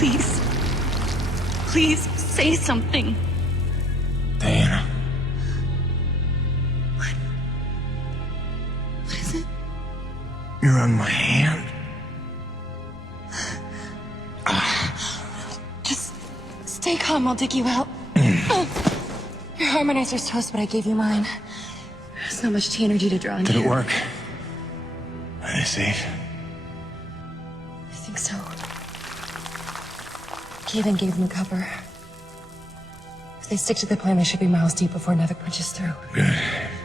Please. Please say something. Diana. What is it? You're on my hand. Just stay calm, I'll dig you out. Your harmonizer's toast, but I gave you mine. There's not much T energy to draw on. Did it work? Are they safe? I think so. E.D.N gave them cover. If they stick to the plan, they should be miles deep before Nevik punches through. Good,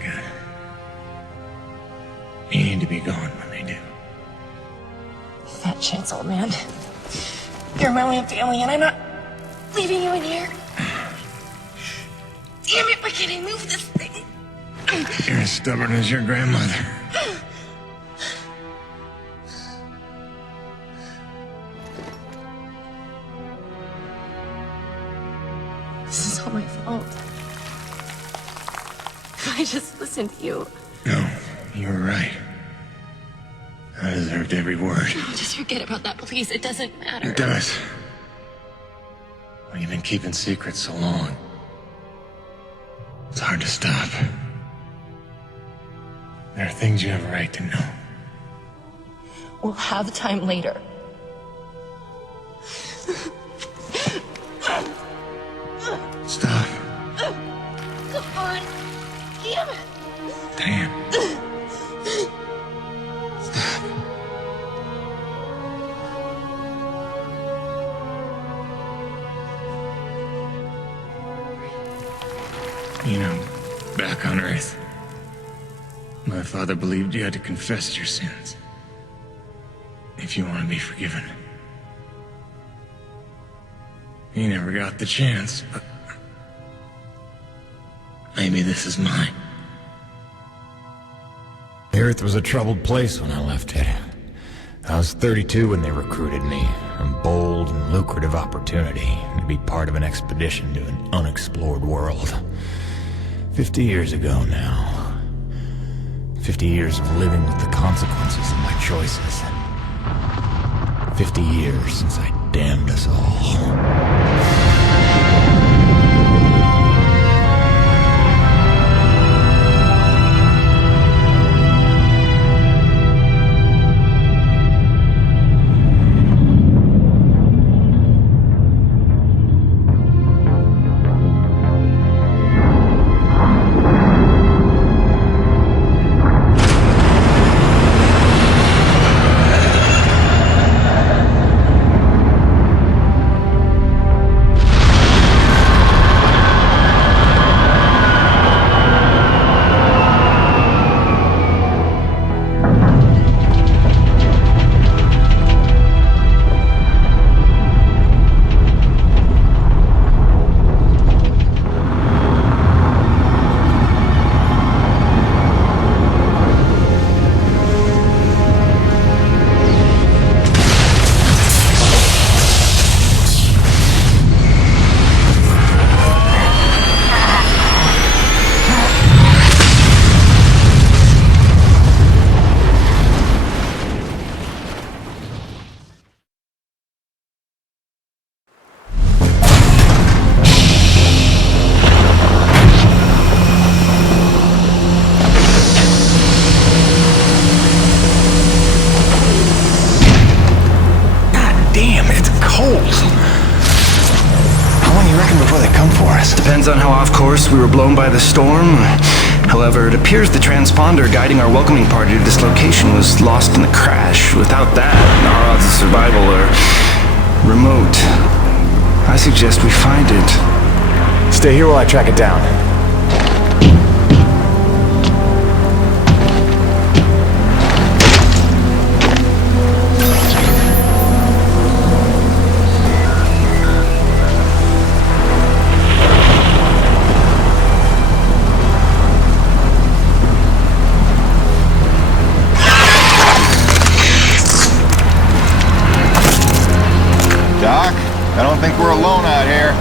good. You need to be gone when they do. Fat chance, old man. You're my only family, and I'm not leaving you in here. Damn it, why can't I move this thing? You're as stubborn as your grandmother. This is all my fault. If I just listened to you. No, you were right. I deserved every word. No, just forget about that, please. It doesn't matter. It does. When you've been keeping secrets so long, it's hard to stop. There are things you have a right to know. We'll have time later. Stop. Come on. Damn it. Damn. Stop. You know, back on Earth, my father believed you had to confess your sins if you want to be forgiven. He never got the chance, but maybe this is mine. The Earth was a troubled place when I left it. I was 32 when they recruited me. A bold and lucrative opportunity to be part of an expedition to an unexplored world. 50 years ago now. 50 years of living with the consequences of my choices. 50 years since I damned us all. Depends on how off course we were blown by the storm. However, it appears the transponder guiding our welcoming party to this location was lost in the crash. Without that, our odds of survival are remote. I suggest we find it. Stay here while I track it down. Doc, I don't think we're alone out here.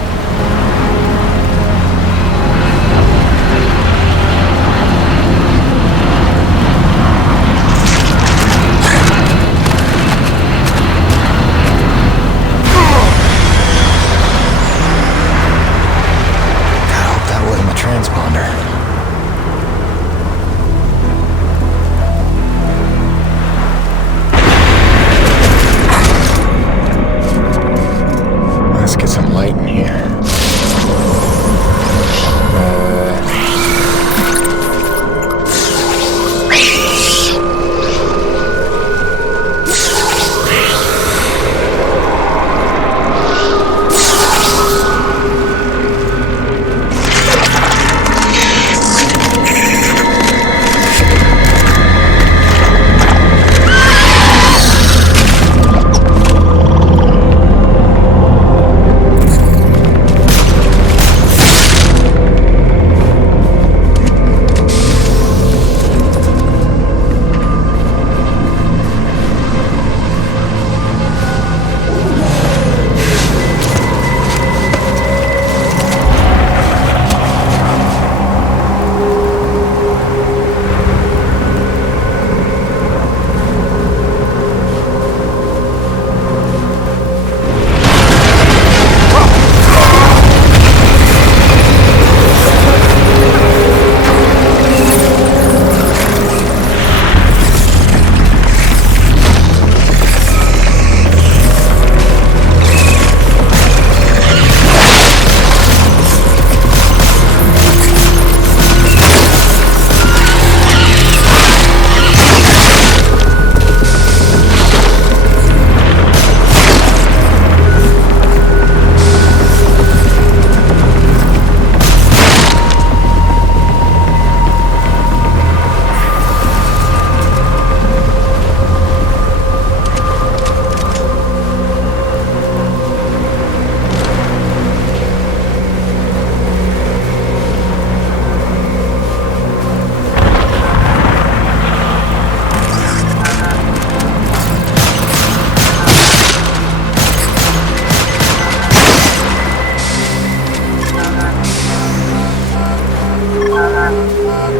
There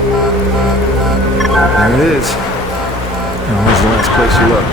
it is. Now, where's the last place you looked?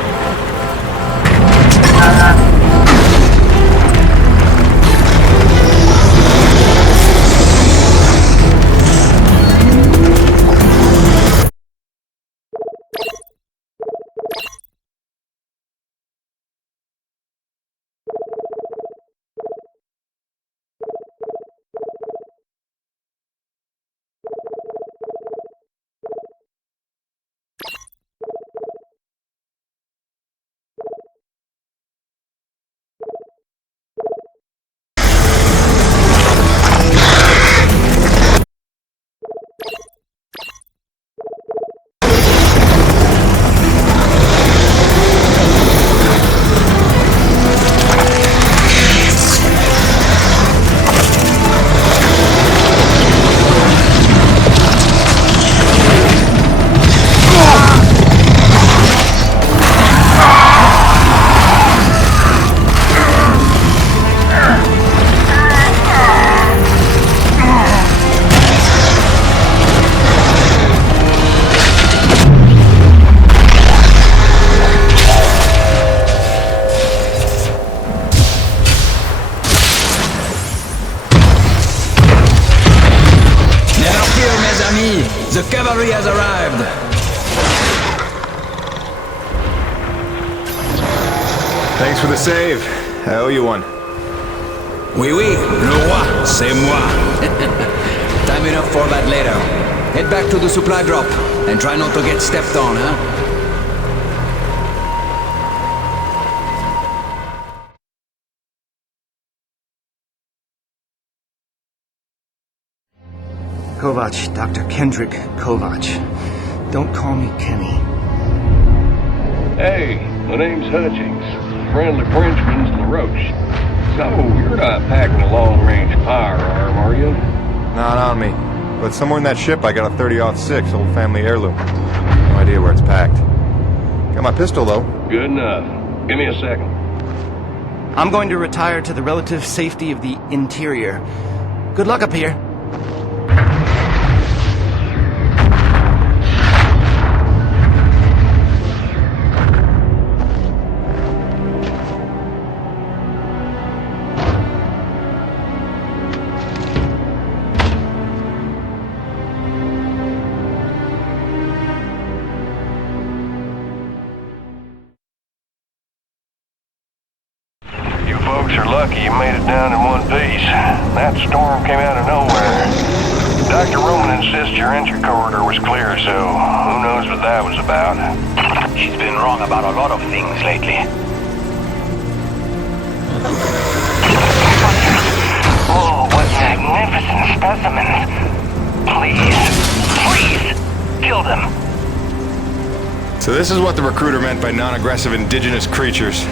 The cavalry has arrived! Thanks for the save. I owe you one. Oui, oui, le roi, c'est moi. Time enough for that later. Head back to the supply drop, and try not to get stepped on, huh? Kovac, Dr. Kendrick Kovac. Don't call me Kenny. Hey, my name's Hutchings. Friendly Frenchman's LaRoche. So, you're not packing a long-range firearm, are you? Not on me. But somewhere in that ship I got a 30-06 old family heirloom. No idea where it's packed. Got my pistol, though. Good enough. Give me a second. I'm going to retire to the relative safety of the interior. Good luck up here. Folks are lucky you made it down in one piece. That storm came out of nowhere. Dr. Roman insists your entry corridor was clear, so who knows what that was about. She's been wrong about a lot of things lately. Oh, what magnificent specimens. Please, kill them. So this is what the recruiter meant by non-aggressive indigenous creatures.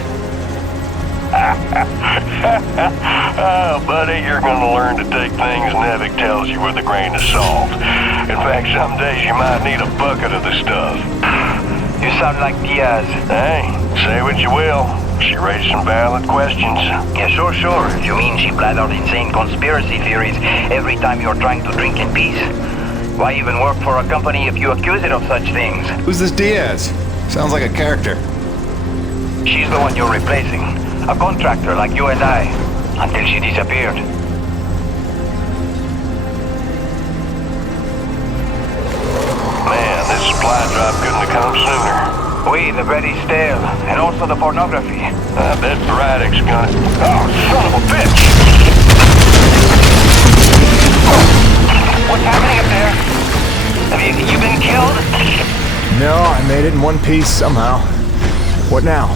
Oh, buddy, you're gonna learn to take things Nevik tells you with a grain of salt. In fact, some days you might need a bucket of the stuff. You sound like Diaz. Hey, say what you will. She raised some valid questions. Yeah, sure. You mean she blathered insane conspiracy theories every time you're trying to drink in peace? Why even work for a company if you accuse it of such things? Who's this Diaz? Sounds like a character. She's the one you're replacing. A contractor like you and I. Until she disappeared. Man, this supply drop couldn't have come sooner. Oui, the bread is stale. And also the pornography. I bet Braddock's gonna... Oh, son of a bitch! What's happening up there? Have you been killed? No, I made it in one piece somehow. What now?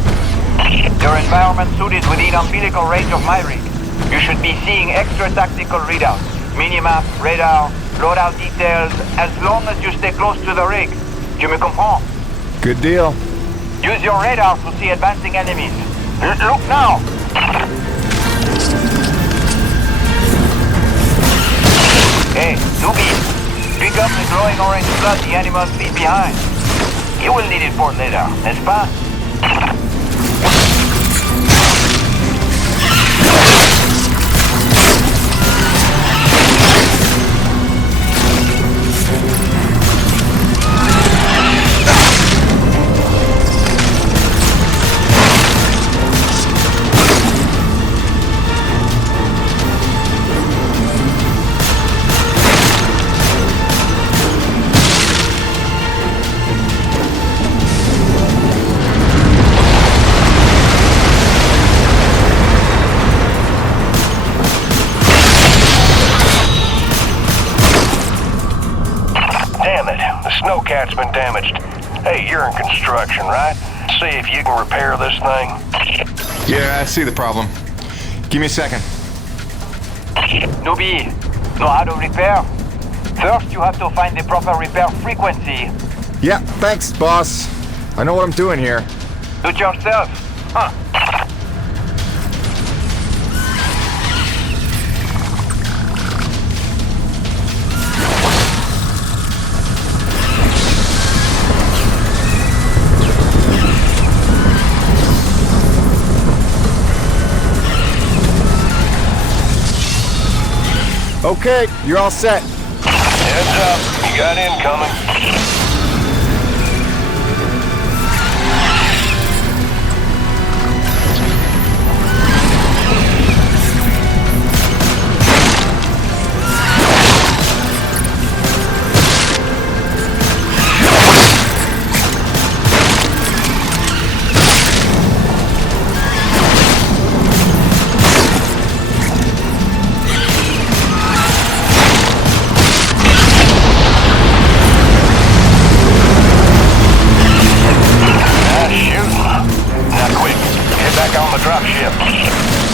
Your environment suited within umbilical range of my rig. You should be seeing extra tactical readouts. Minimap, radar, loadout details, as long as you stay close to the rig. Tu me comprends? Good deal. Use your radar to see advancing enemies. Look now! Hey, newbie. Pick up the glowing orange blood the animals leave behind. You will need it for later, n'est-ce pas? snowcat's been damaged. Hey, you're in construction, right? See if you can repair this thing. Yeah, I see the problem. Give me a second. Newbie, know how to repair? First, you have to find the proper repair frequency. Yeah, thanks, boss. I know what I'm doing here. Do it yourself. Huh. Okay, you're all set. Heads up, you got incoming.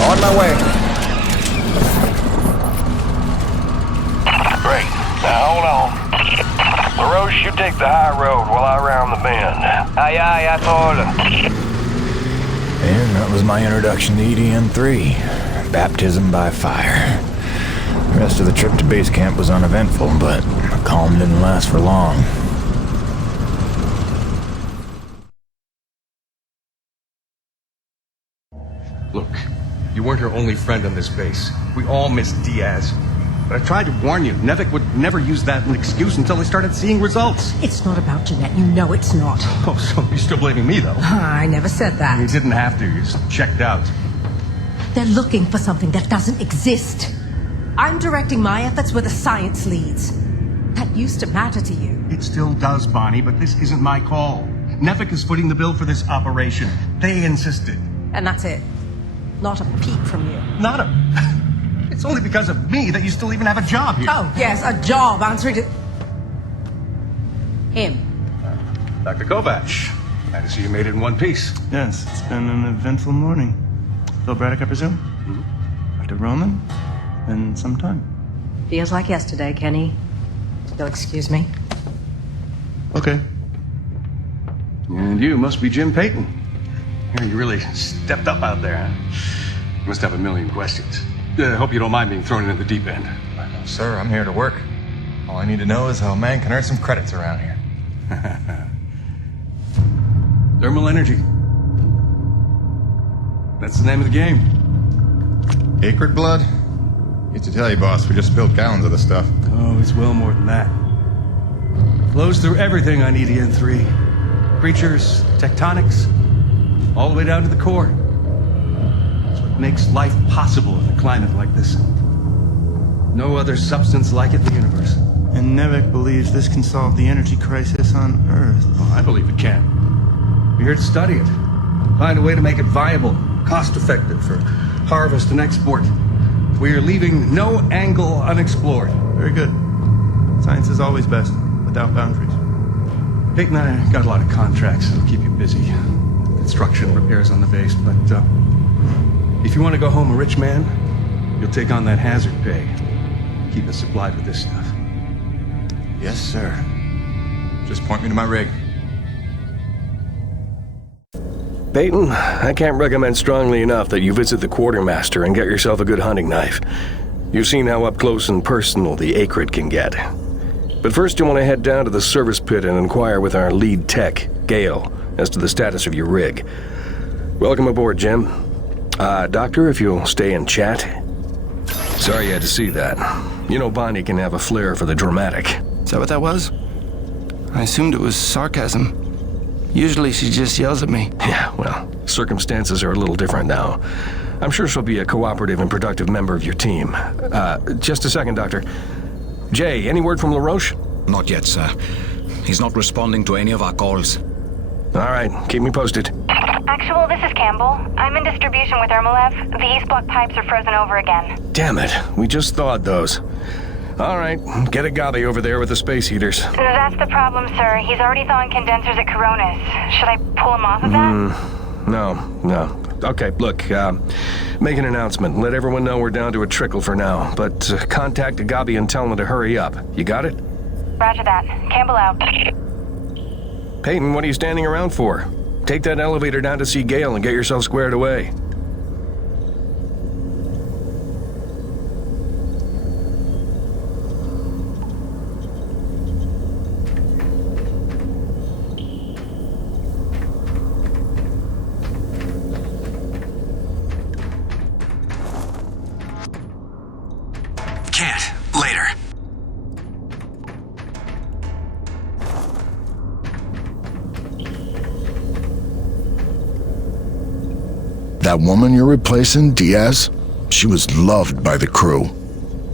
On my way. Great. Now hold on. LaRoche, you take the high road while I round the bend. Aye, aye, asshole. And that was my introduction to E.D.N. 3. Baptism by fire. The rest of the trip to base camp was uneventful, but the calm didn't last for long. Look, you weren't her only friend on this base. We all miss Diaz. But I tried to warn you. Nevik would never use that as an excuse until they started seeing results. It's not about Jeanette. You know it's not. Oh, so you're still blaming me, though? I never said You that. didn't have to. You just checked out. They're looking for something that doesn't exist. I'm directing my efforts where the science leads. That used to matter to you. It still does, Bonnie, but this isn't my call. Nevik is footing the bill for this operation. They insisted. And that's it. Not a peep from you. Not a... It's only because of me that you still even have a job here. Oh, yes, a job answering to... him. Dr. Kovac, glad to see you made it in one piece. Yes, it's been an eventful morning. Phil Braddock, I presume? Mm-hmm. Dr. Roman? Been some time. Feels like yesterday, Kenny. You'll excuse me. Okay. And you must be Jim Payton. You really stepped up out there, huh? You must have a million questions. Hope you don't mind being thrown into the deep end. Sir, I'm here to work. All I need to know is how a man can earn some credits around here. Thermal energy. That's the name of the game. Acrid blood? Hate to tell you, boss, we just spilled gallons of the stuff. Oh, it's well more than that. Flows through everything on E.D.N. 3. Creatures, tectonics, all the way down to the core. It's what makes life possible in a climate like this. No other substance like it in the universe. And Nevik believes this can solve the energy crisis on Earth. Oh, I believe it can. We're here to study it. Find a way to make it viable, cost-effective for harvest and export. We are leaving no angle unexplored. Very good. Science is always best, without boundaries. Peyton and I got a lot of contracts that'll keep you busy. Construction, repairs on the base, but if you want to go home a rich man, you'll take on that hazard pay. Keep us supplied with this stuff. Yes, sir. Just point me to my rig. Peyton, I can't recommend strongly enough that you visit the quartermaster and get yourself a good hunting knife. You've seen how up close and personal the acrid can get. But first you want to head down to the service pit and inquire with our lead tech, Gale, as to the status of your rig. Welcome aboard, Jim. Doctor, if you'll stay and chat. Sorry you had to see that. You know Bonnie can have a flair for the dramatic. Is that what that was? I assumed it was sarcasm. Usually she just yells at me. Yeah, well, circumstances are a little different now. I'm sure she'll be a cooperative and productive member of your team. Just a second, Doctor. Jay, any word from LaRoche? Not yet, sir. He's not responding to any of our calls. All right, keep me posted. Actual, this is Campbell. I'm in distribution with Ermolev. The East Block pipes are frozen over again. Damn it, we just thawed those. All right, get a Gabi over there with the space heaters. That's the problem, sir. He's already thawing condensers at Coronis. Should I pull him off of that? No. Okay, look, make an announcement. Let everyone know we're down to a trickle for now. But contact Gabi and tell them to hurry up. You got it? Roger that. Campbell out. Peyton, what are you standing around for? Take that elevator down to see Gale and get yourself squared away. Can't. Later. That woman you're replacing, Diaz, she was loved by the crew.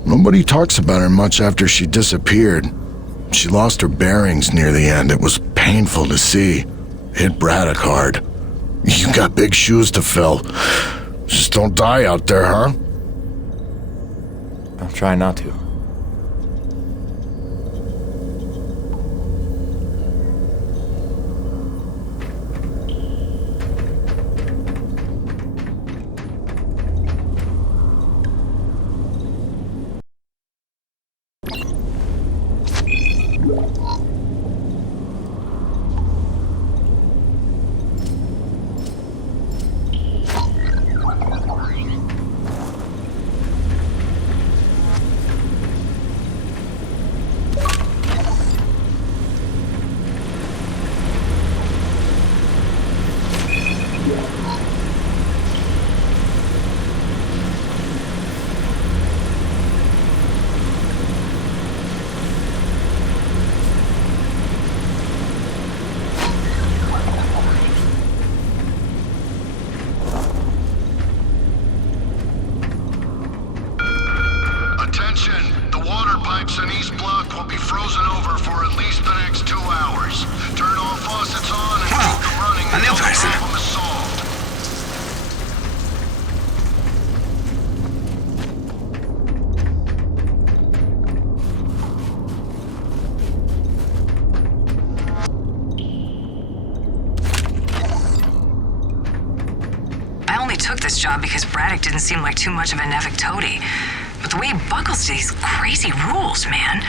Nobody talks about her much after she disappeared. She lost her bearings near the end. It was painful to see. Hit Braddock hard. You got big shoes to fill. Just don't die out there, huh? I'll try not to. Attention! The water pipes in East Block will be frozen over for at least the next 2 hours. Turn all faucets on and keep them running until the problem is solved. I only took this job because Braddock didn't seem like too much of a Nevik toady. But the way he buckles to these crazy rules, man.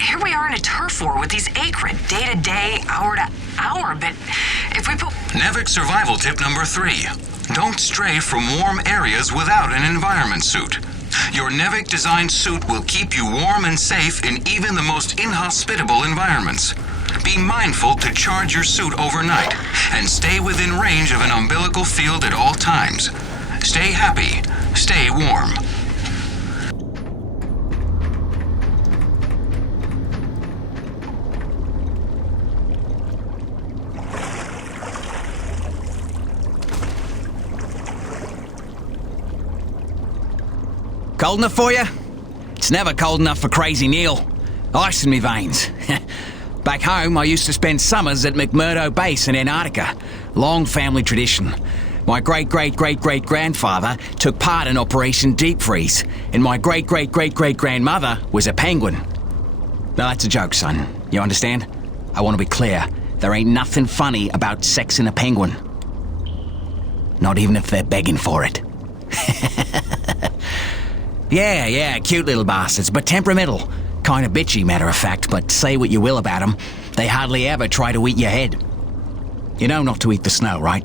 Here we are in a turf war with these acrid, day to day, hour to hour, but if we put... Nevik survival tip number 3. Don't stray from warm areas without an environment suit. Your Nevik designed suit will keep you warm and safe in even the most inhospitable environments. Be mindful to charge your suit overnight and stay within range of an umbilical field at all times. Stay happy, stay warm. Cold enough for you? It's never cold enough for Crazy Neil. Ice in me veins. Back home, I used to spend summers at McMurdo Base in Antarctica. Long family tradition. My great-great-great-great-grandfather took part in Operation Deep Freeze, and my great-great-great-great-grandmother was a penguin. Now that's a joke, son. You understand? I want to be clear. There ain't nothing funny about sexing a penguin. Not even if they're begging for it. Yeah, cute little bastards, but temperamental. Kind of bitchy, matter of fact, but say what you will about them, they hardly ever try to eat your head. You know not to eat the snow, right?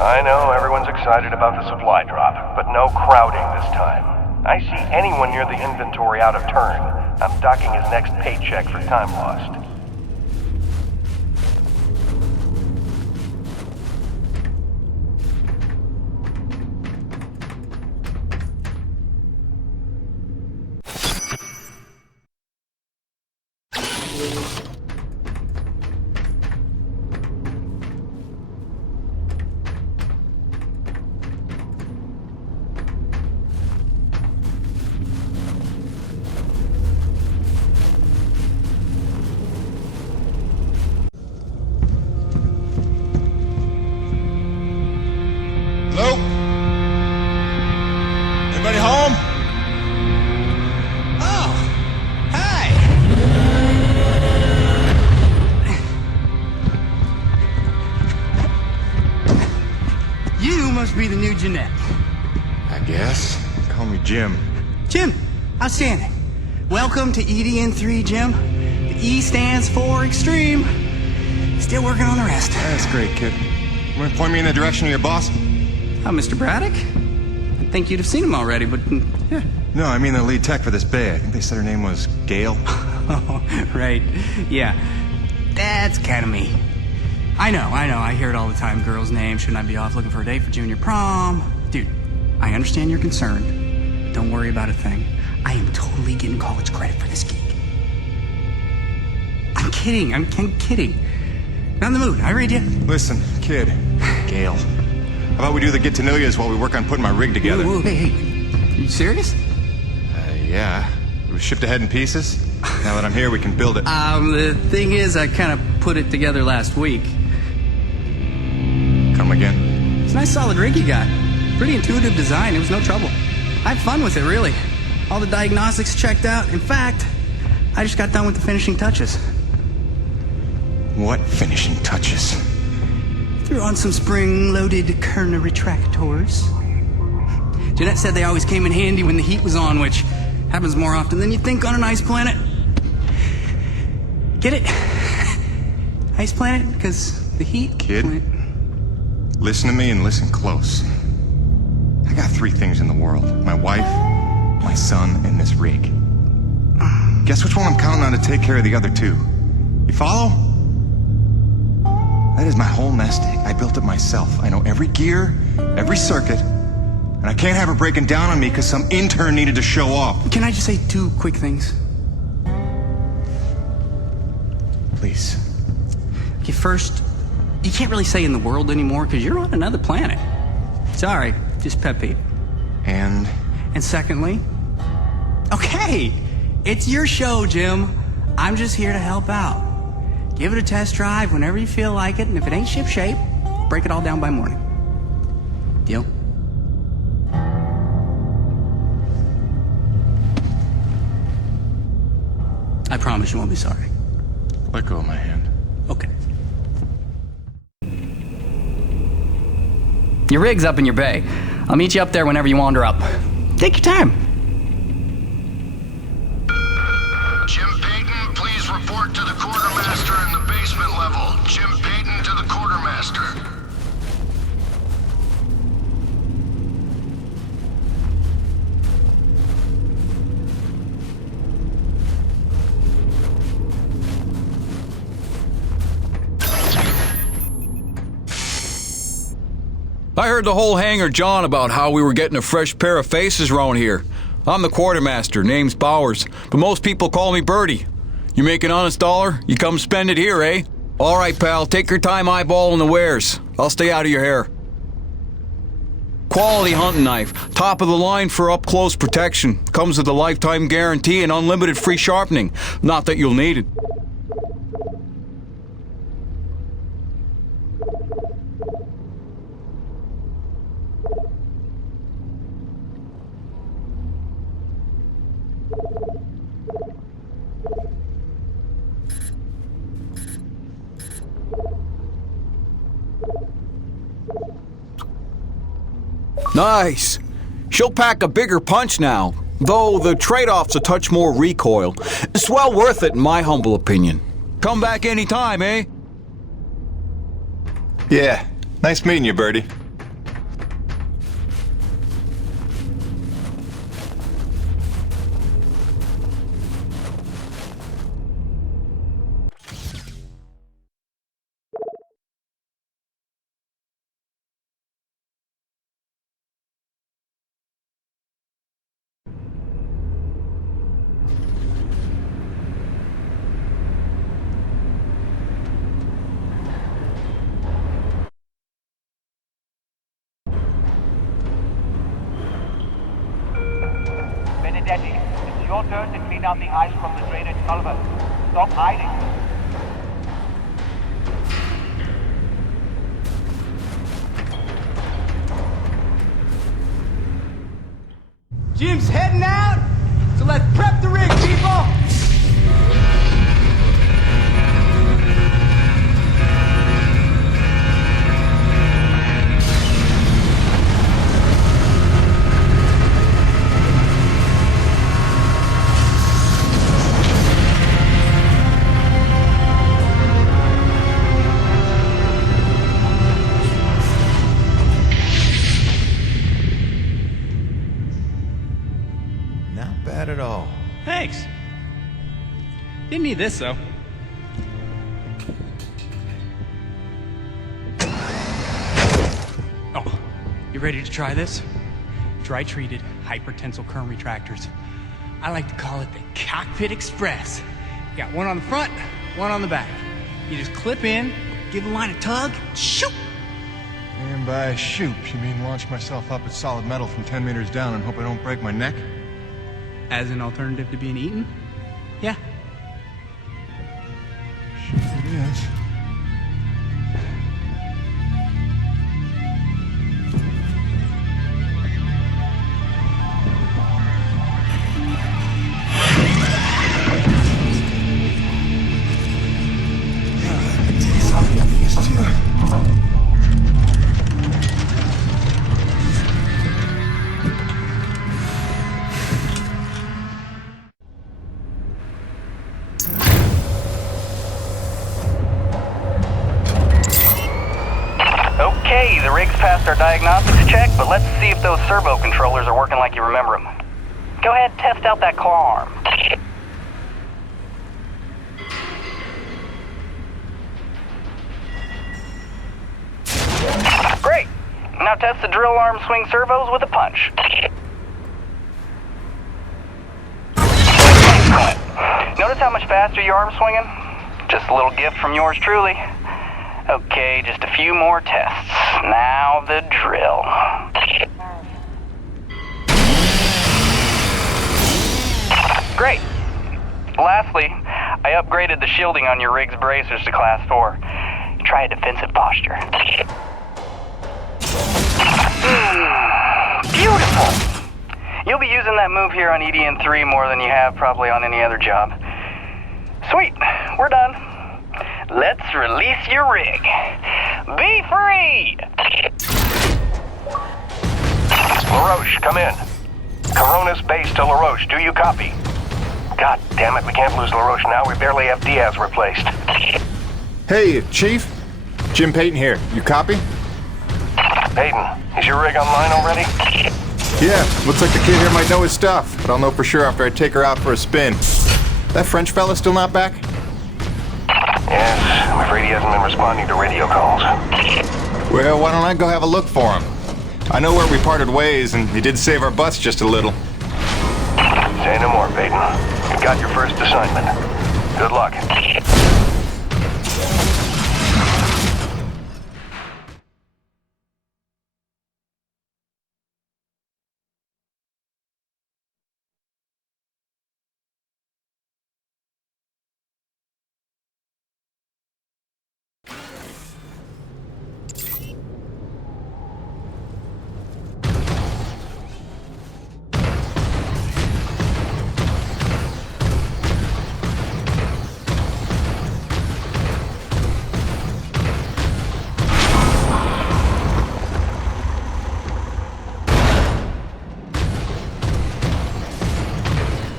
I know everyone's excited about the supply drop, but no crowding this time. I see anyone near the inventory out of turn. I'm docking his next paycheck for time lost. Hello? Anybody home? Oh, hi. You must be the new Jeanette. I guess. Call me Jim. Jim, outstanding. Welcome to E.D.N. 3, Jim. The E stands for extreme. Still working on the rest. That's great, kid. You want to point me in the direction of your boss? Mr. Braddock? I think you'd have seen him already, but yeah. No, I mean the lead tech for this bay. I think they said her name was Gail. Oh, right. Yeah. That's kind of me. I know. I hear it all the time. Girl's name. Shouldn't I be off looking for a date for junior prom? Dude, I understand you're concerned. Don't worry about a thing. I am totally getting college credit for this gig. I'm kidding. I'm kidding. Not in the mood. I read you. Listen, kid. Gail. How about we do the get-to-know-yous while we work on putting my rig together? Whoa, hey. Are you serious? Yeah. It was shipped ahead in pieces. Now that I'm here, we can build it. The thing is, I kind of put it together last week. Come again? It's a nice solid rig you got. Pretty intuitive design. It was no trouble. I had fun with it, really. All the diagnostics checked out. In fact, I just got done with the finishing touches. What finishing touches? Threw on some spring-loaded Kerner retractors. Jeanette said they always came in handy when the heat was on, which happens more often than you think on an ice planet. Get it? Ice planet? Because the heat... Kid, listen to me and listen close. I got 3 things in the world. My wife, my son, and this rig. Guess which one I'm counting on to take care of the other 2? You follow? That is my whole nest egg. I built it myself. I know every gear, every circuit, and I can't have her breaking down on me because some intern needed to show off. Can I just say 2 quick things? Please. Okay, first, you can't really say in the world anymore because you're on another planet. Sorry, just pet peeve. And secondly, okay, it's your show, Jim. I'm just here to help out. Give it a test drive whenever you feel like it, and if it ain't ship-shape, break it all down by morning. Deal? I promise you won't be sorry. Let go of my hand. Okay. Your rig's up in your bay. I'll meet you up there whenever you wander up. Take your time. Jim Payton, please report to the quartermaster in the basement level. Jim Payton to the quartermaster. I heard the whole hangar John about how we were getting a fresh pair of faces around here. I'm the quartermaster, name's Bowers, but most people call me Birdie. You make an honest dollar, you come spend it here, eh? All right, pal, take your time eyeballing the wares. I'll stay out of your hair. Quality hunting knife, top of the line for up-close protection. Comes with a lifetime guarantee and unlimited free sharpening. Not that you'll need it. Nice. She'll pack a bigger punch now, though the trade-off's a touch more recoil. It's well worth it in my humble opinion. Come back anytime, eh? Yeah. Nice meeting you, Birdie. steady. It's your turn to clean out the ice from the drainage culvert. Stop hiding. Jim's heading out, so let's prep the rig, people! Not bad at all. Thanks. Didn't need this, though. Oh, you ready to try this? Dry-treated hypertensile current retractors. I like to call it the Cockpit Express. You got one on the front, one on the back. You just clip in, give the line a tug, shoot! And by shoot, you mean launch myself up at solid metal from 10 meters down and hope I don't break my neck? As an alternative to being eaten? Yeah. Sure it is. Okay, the rig's passed our diagnostics check, but let's see if those servo controllers are working like you remember them. Go ahead, test out that claw arm. Great! Now test the drill arm swing servos with a punch. Excellent. Notice how much faster your arm's swinging? Just a little gift from yours truly. Okay, just a few more tests. Now the drill. Great. Lastly, I upgraded the shielding on your rig's bracers to Class 4. Try a defensive posture. Beautiful! You'll be using that move here on E.D.N. 3 more than you have probably on any other job. Sweet, we're done. Let's release your rig. Be free! LaRoche, come in. Coronis base to LaRoche. Do you copy? God damn it, we can't lose LaRoche now. We barely have Diaz replaced. Hey, Chief. Jim Payton here. You copy? Payton, is your rig online already? Yeah, looks like the kid here might know his stuff, but I'll know for sure after I take her out for a spin. That French fella still not back? Yes, I'm afraid he hasn't been responding to radio calls. Well, why don't I go have a look for him? I know where we parted ways, and he did save our butts just a little. Say no more, Payton. You got your first assignment. Good luck.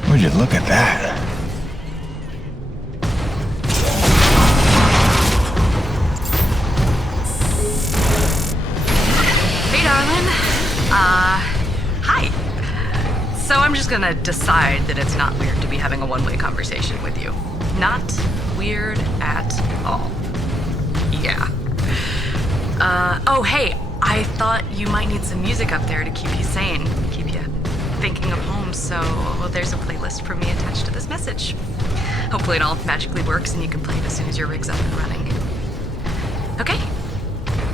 Would you look at that? Hey, darling. Hi. So I'm just gonna decide that it's not weird to be having a one-way conversation with you. Not weird at all. Yeah. Oh, hey, I thought you might need some music up there to keep you sane, keep you thinking of home, so there's a playlist from me attached to this message. Hopefully it all magically works and you can play it as soon as your rig's up and running. Okay,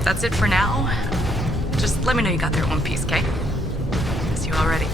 that's it for now. Just let me know you got there in one piece, okay? See you already.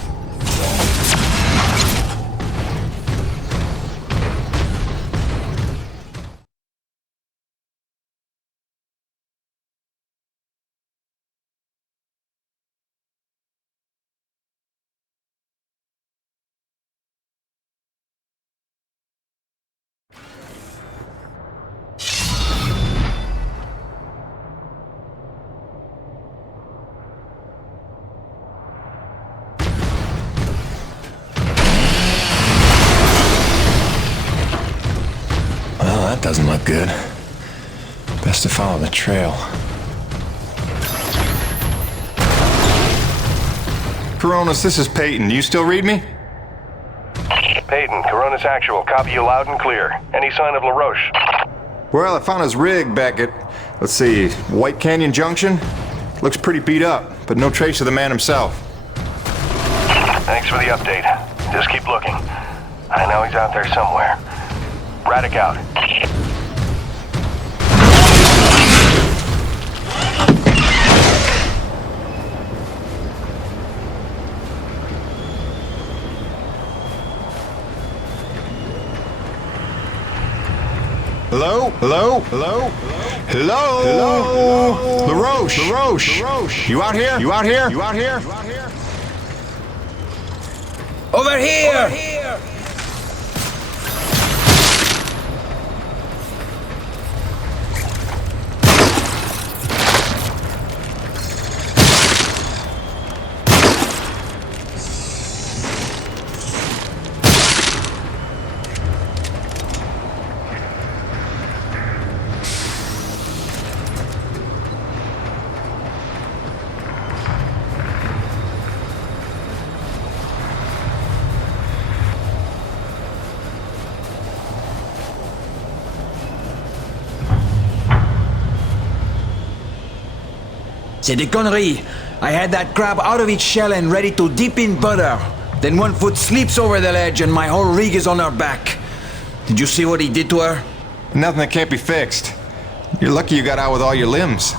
doesn't look good. Best to follow the trail. Coronas, this is Peyton. You still read me? Peyton, Coronis Actual, copy you loud and clear. Any sign of LaRoche? Well, I found his rig back at, let's see, White Canyon Junction. Looks pretty beat up, but no trace of the man himself. Thanks for the update. Just keep looking. I know he's out there somewhere. Braddock out. Hello? Hello? Hello? Hello? Hello? LaRoche? LaRoche? You out here? You out here? You out here? Over here! Over here! C'est des conneries. I had that crab out of its shell and ready to dip in butter. Then one foot slips over the ledge and my whole rig is on her back. Did you see what he did to her? Nothing that can't be fixed. You're lucky you got out with all your limbs.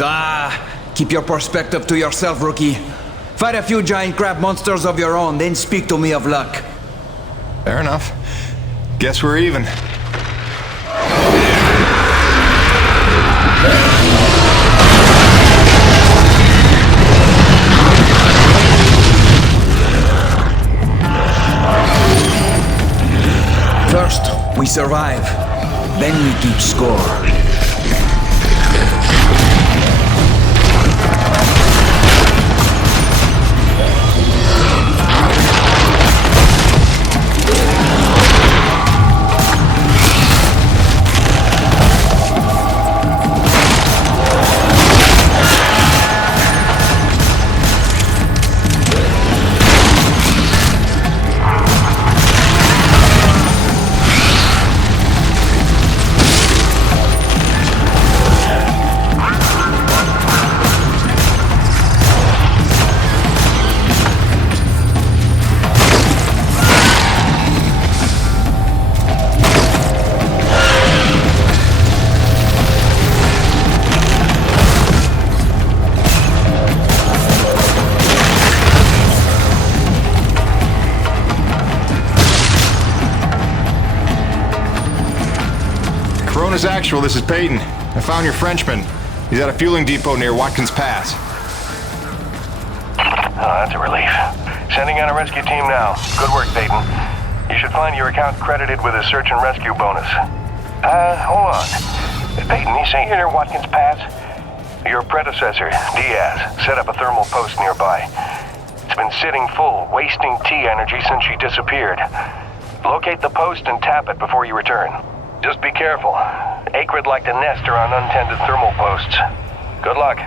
Ah, keep your perspective to yourself, rookie. Fight a few giant crab monsters of your own, then speak to me of luck. Fair enough. Guess we're even. First, we survive. Then we keep score. Actual, this is Peyton. I found your Frenchman. He's at a fueling depot near Watkins Pass. Oh, that's a relief. Sending out a rescue team now. Good work, Peyton. You should find your account credited with a search and rescue bonus. Hold on. Peyton, you say you're near Watkins Pass? Your predecessor, Diaz, set up a thermal post nearby. It's been sitting full, wasting T energy since she disappeared. Locate the post and tap it before you return. Just be careful. Acrid like to nest around untended thermal posts. Good luck.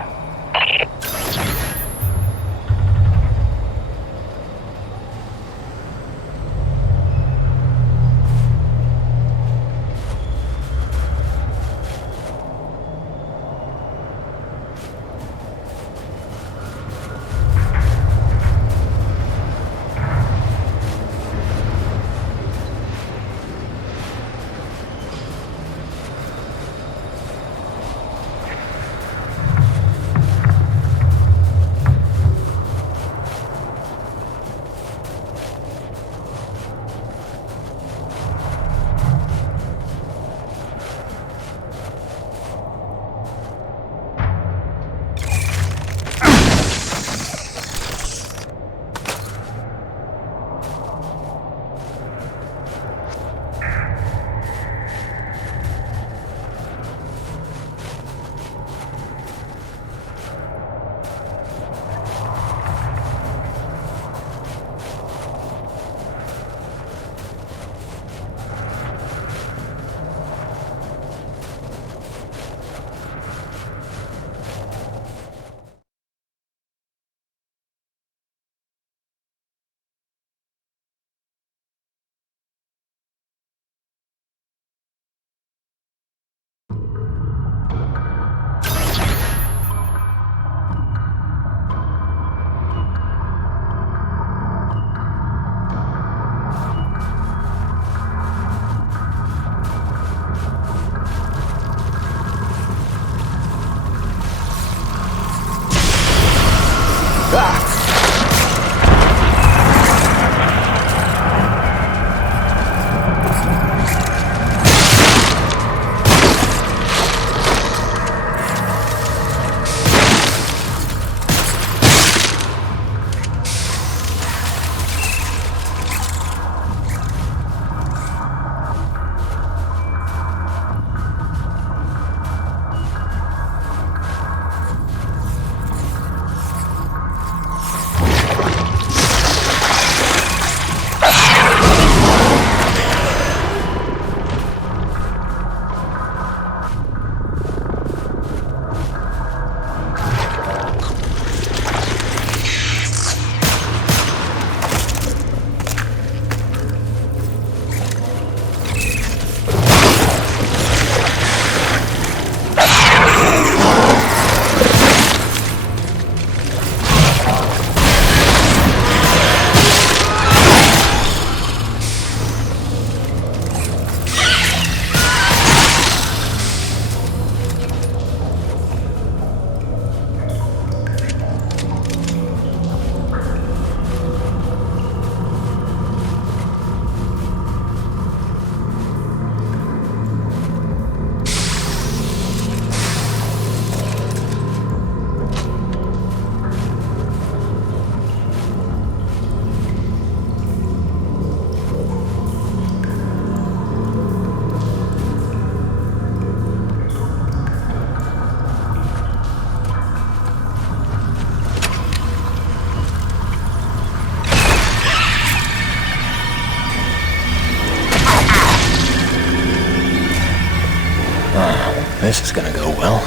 this is gonna go well.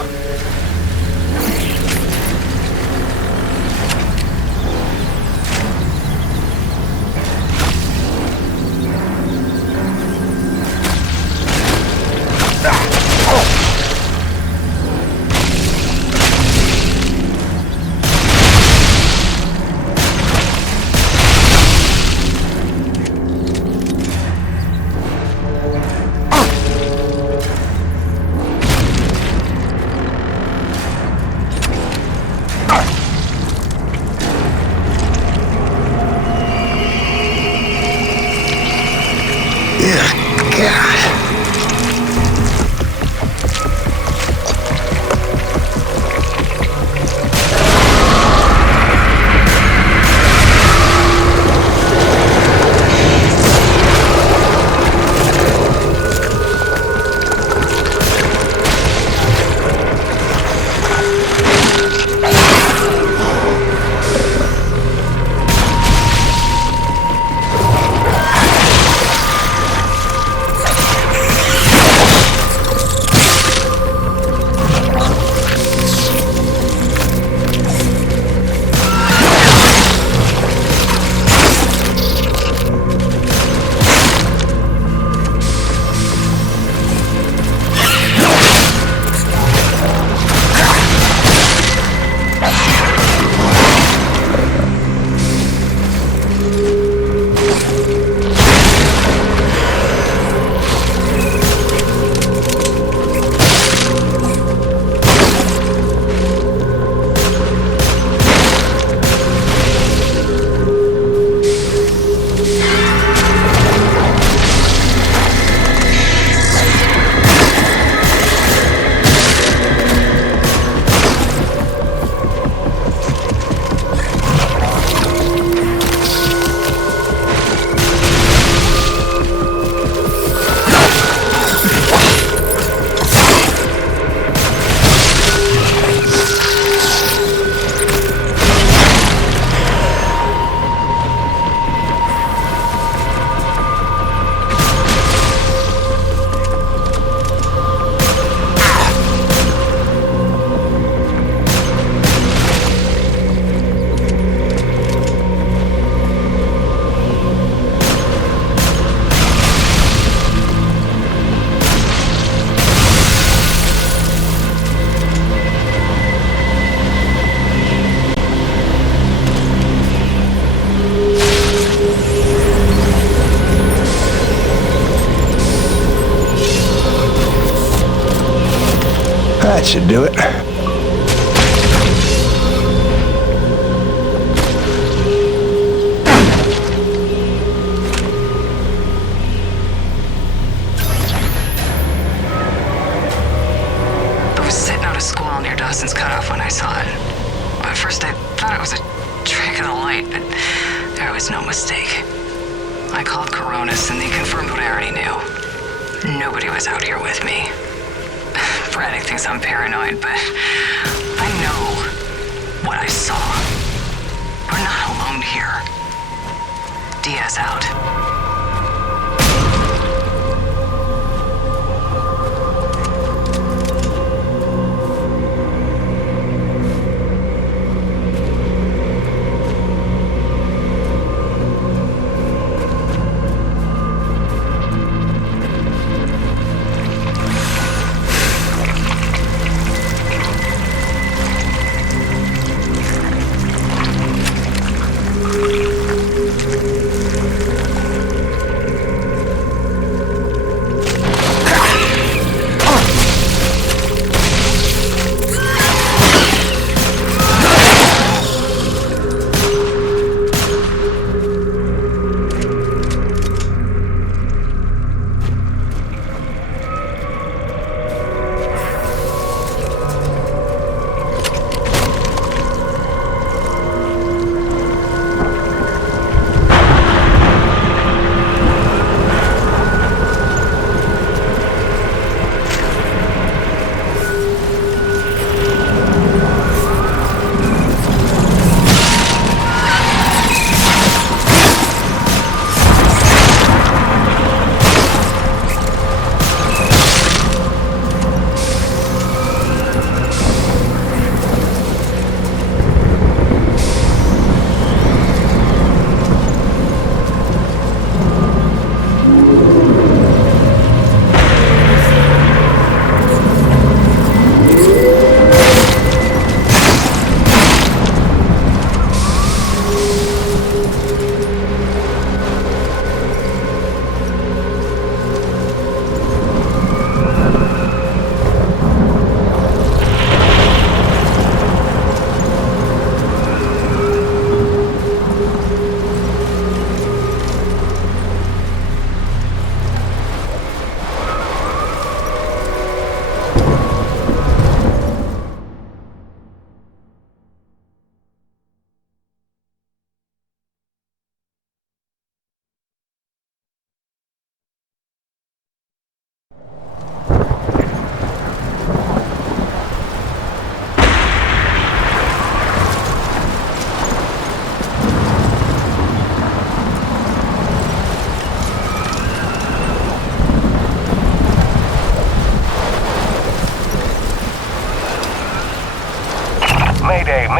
That should do it. I was sitting out of squall near Dawson's Cutoff when I saw it. At first I thought it was a trick of the light, but there was no mistake. I called Coronis and they confirmed what I already knew. Nobody was out here with me. Braddock thinks I'm paranoid, but I know what I saw. We're not alone here. Diaz out.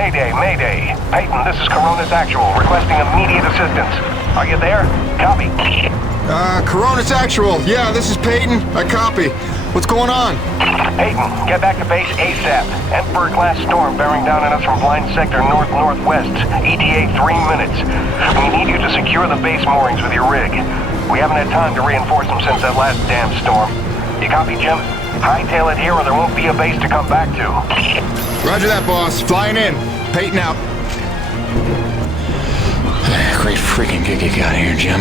Mayday, Mayday. Peyton, this is Coronis Actual, requesting immediate assistance. Are you there? Copy. Coronis Actual. Yeah, this is Peyton. I copy. What's going on? Peyton, get back to base ASAP. Emperor-class storm bearing down on us from blind sector north-northwest. ETA 3 minutes. We need you to secure the base moorings with your rig. We haven't had time to reinforce them since that last damn storm. You copy, Jim? Hightail it here or there won't be a base to come back to. Roger that, boss. Flying in. Peyton out. Great freaking gig you got here, Jim.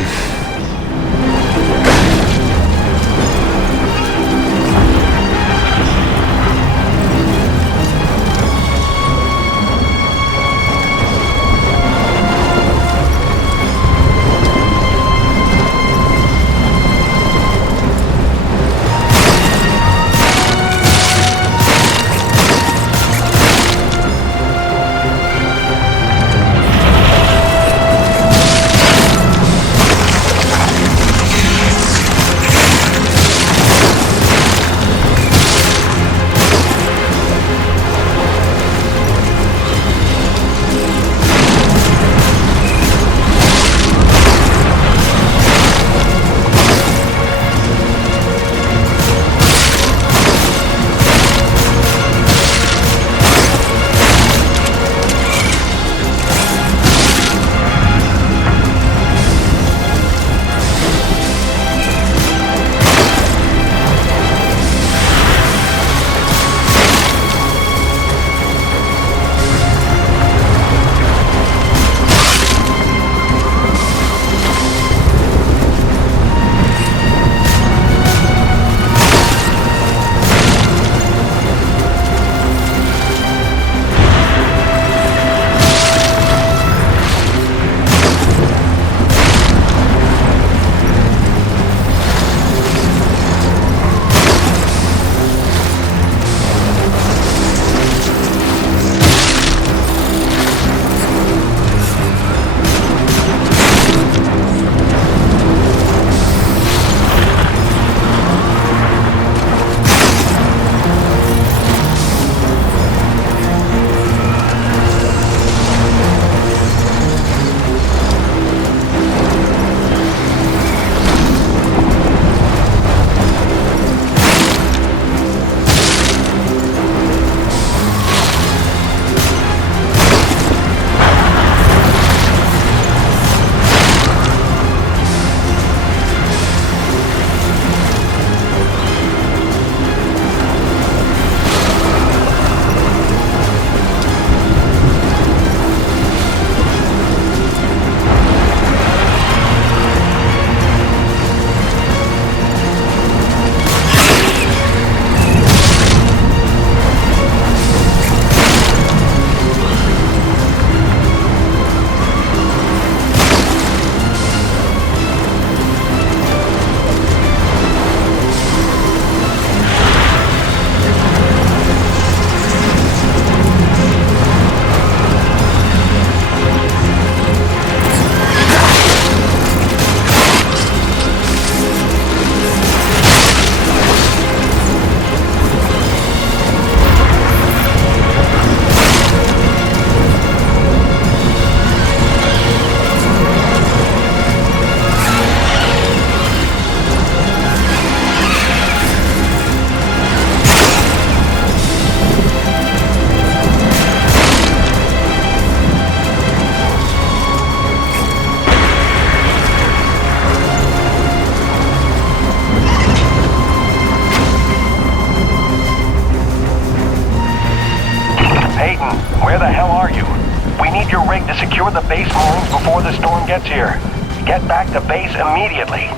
to secure the base moorings before the storm gets here. Get back to base immediately.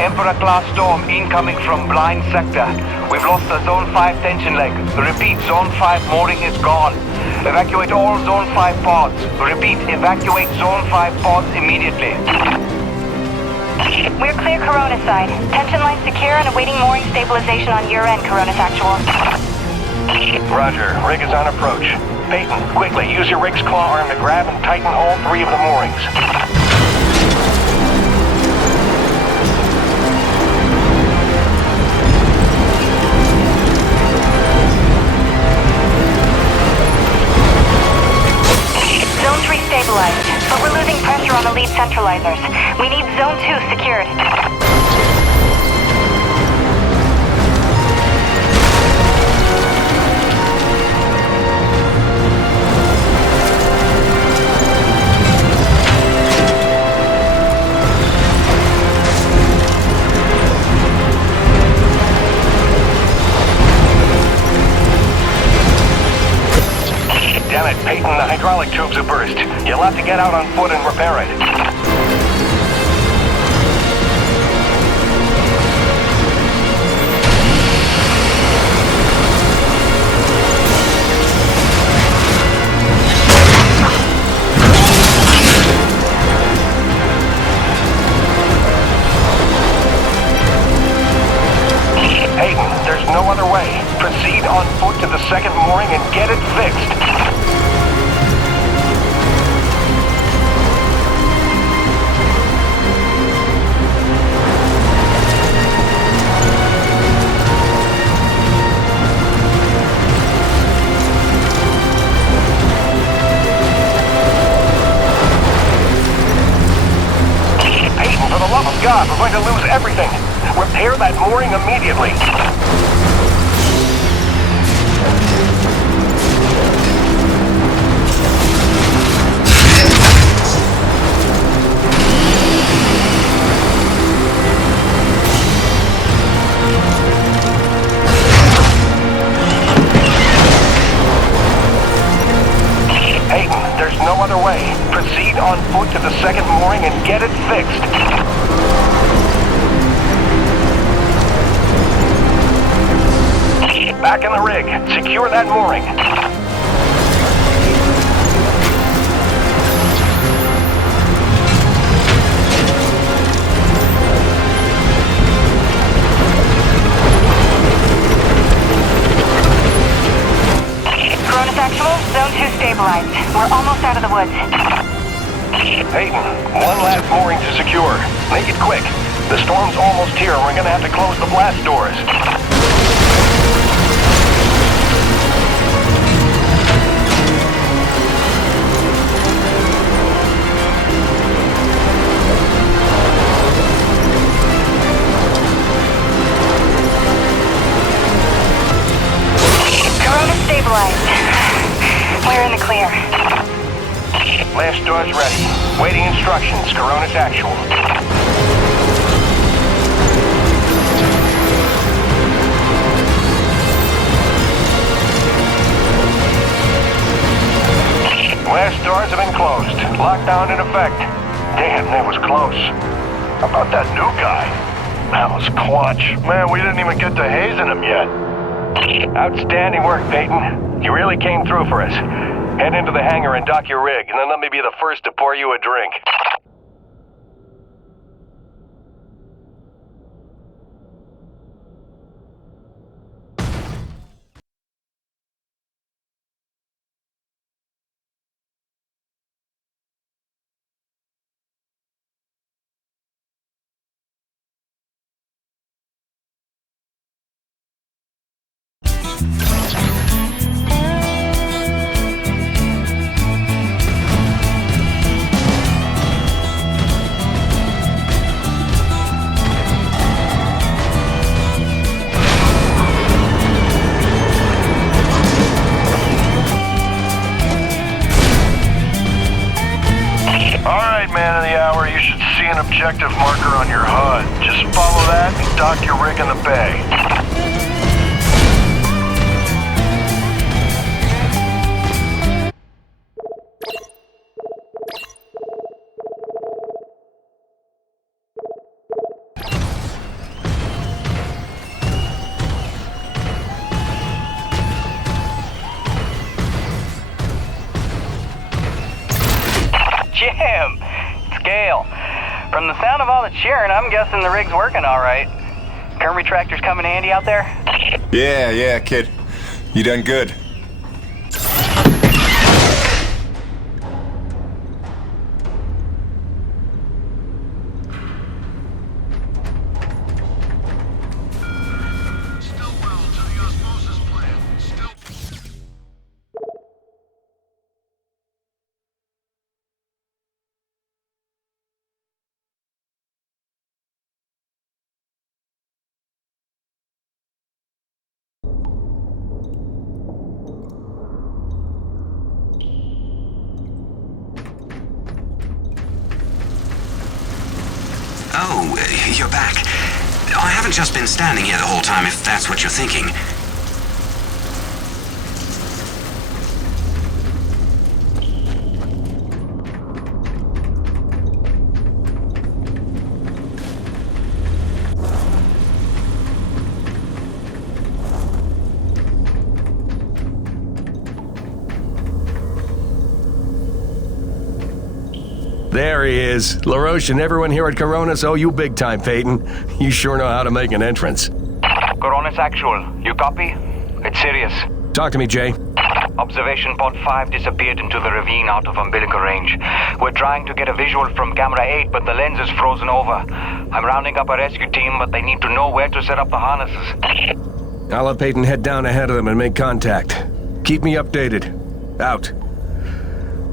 Emperor-class storm incoming from blind sector. We've lost the Zone 5 tension leg. Repeat, Zone 5 mooring is gone. Evacuate all Zone 5 pods. Repeat, evacuate Zone 5 pods immediately. We're clear Coronis side. Tension line secure and awaiting mooring stabilization on your end, Coronis Actual. Roger. Rig is on approach. Peyton, quickly, use your rig's claw arm to grab and tighten all 3 of the moorings. Zone 3 stabilized, but we're losing pressure on the lead centralizers. We need Zone 2 secured. Damn it, Peyton, the hydraulic tubes have burst. You'll have to get out on foot and repair it. Peyton, there's no other way. Proceed on foot to the second mooring and get it fixed. Peyton, for the love of God, we're going to lose everything. Repair that mooring immediately. Peyton, there's no other way. Proceed on foot to the second mooring and get it fixed. Back in the rig. Secure that mooring. Coronis Actual, Zone 2 stabilized. We're almost out of the woods. Peyton, one last mooring to secure. Make it quick. The storm's almost here and we're gonna have to close the blast doors. Coronis stabilized. We're in the clear. Blast doors ready. Waiting instructions, Coronis Actual. Blast doors have been closed. Lockdown in effect. Damn, that was close. How about that new guy? That was clutch. Man, we didn't even get to hazing him yet. Outstanding work, Peyton. You really came through for us. Head into the hangar and dock your rig, and then let me be the first to pour you a drink. Man of the hour, you should see an objective marker on your HUD. Just follow that and dock your rig in the bay. Jim! It's Gale. From the sound of all the cheering, I'm guessing the rig's working all right. Current retractors coming handy out there? Yeah, kid. You done good. Oh, you're back. I haven't just been standing here the whole time, if that's what you're thinking. There he is. LaRoche and everyone here at Coronis owe you big time, Peyton. You sure know how to make an entrance. Coronis Actual, you copy? It's serious. Talk to me, Jay. Observation pod 5 disappeared into the ravine out of umbilical range. We're trying to get a visual from camera 8, but the lens is frozen over. I'm rounding up a rescue team, but they need to know where to set up the harnesses. I'll let Peyton head down ahead of them and make contact. Keep me updated. Out.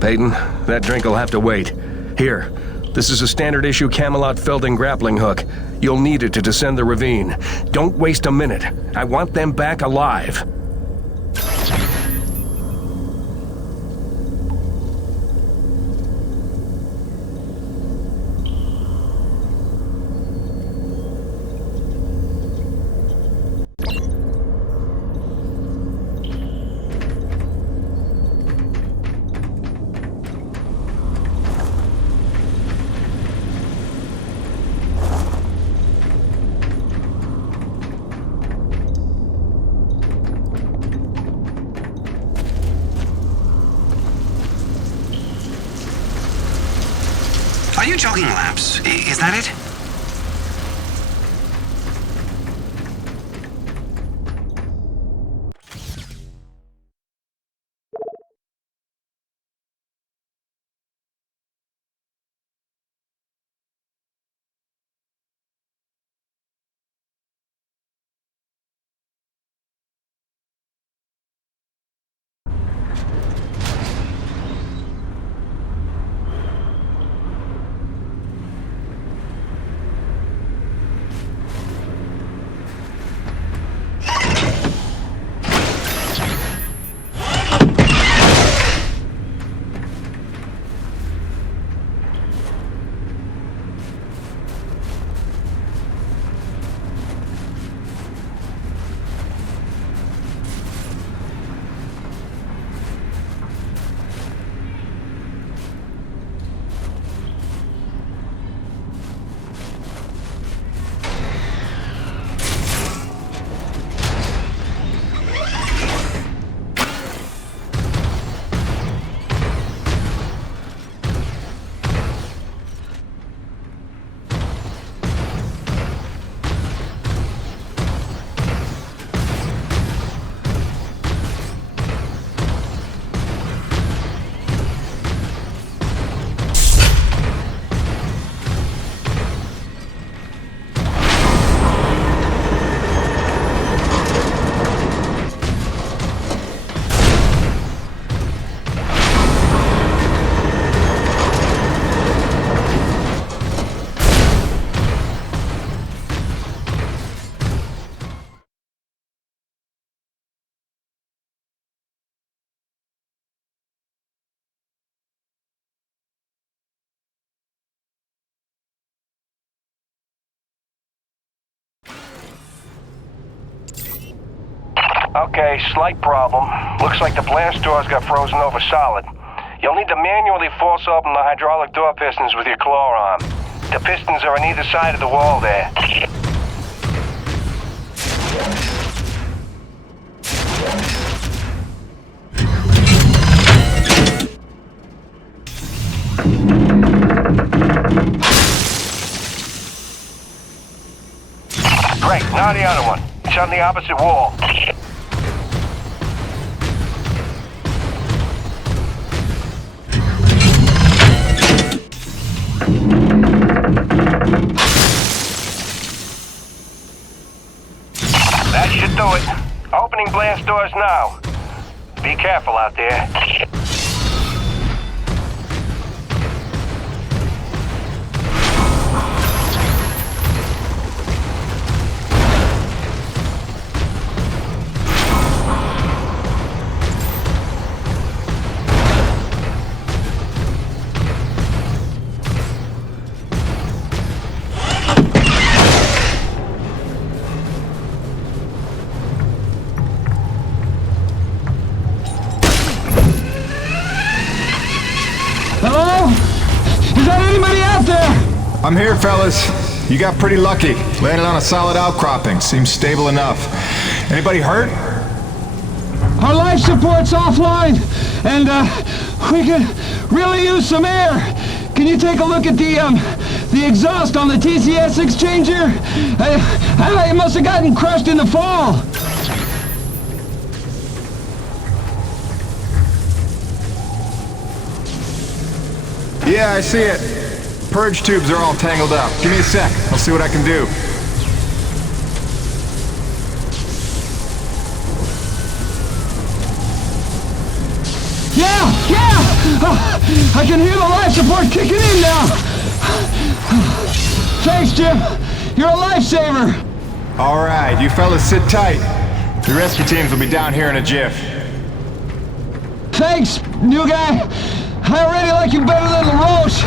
Peyton, that drink will have to wait. Here, this is a standard issue Camelot Felding grappling hook. You'll need it to descend the ravine. Don't waste a minute. I want them back alive. Are you jogging laps? Is that it? Okay, slight problem. Looks like the blast doors got frozen over solid. You'll need to manually force open the hydraulic door pistons with your claw arm. The pistons are on either side of the wall there. Great, now the other one. It's on the opposite wall. That should do it. Opening blast doors now. Be careful out there. I'm here, fellas. You got pretty lucky. Landed on a solid outcropping. Seems stable enough. Anybody hurt? Our life support's offline, and we could really use some air. Can you take a look at the exhaust on the TCS exchanger? It must have gotten crushed in the fall. Yeah, I see it. Purge tubes are all tangled up. Give me a sec. I'll see what I can do. Yeah! I can hear the life support kicking in now. Thanks, Jim. You're a lifesaver. All right, you fellas sit tight. The rescue teams will be down here in a jiff. Thanks, new guy. I already like you better than LaRoche.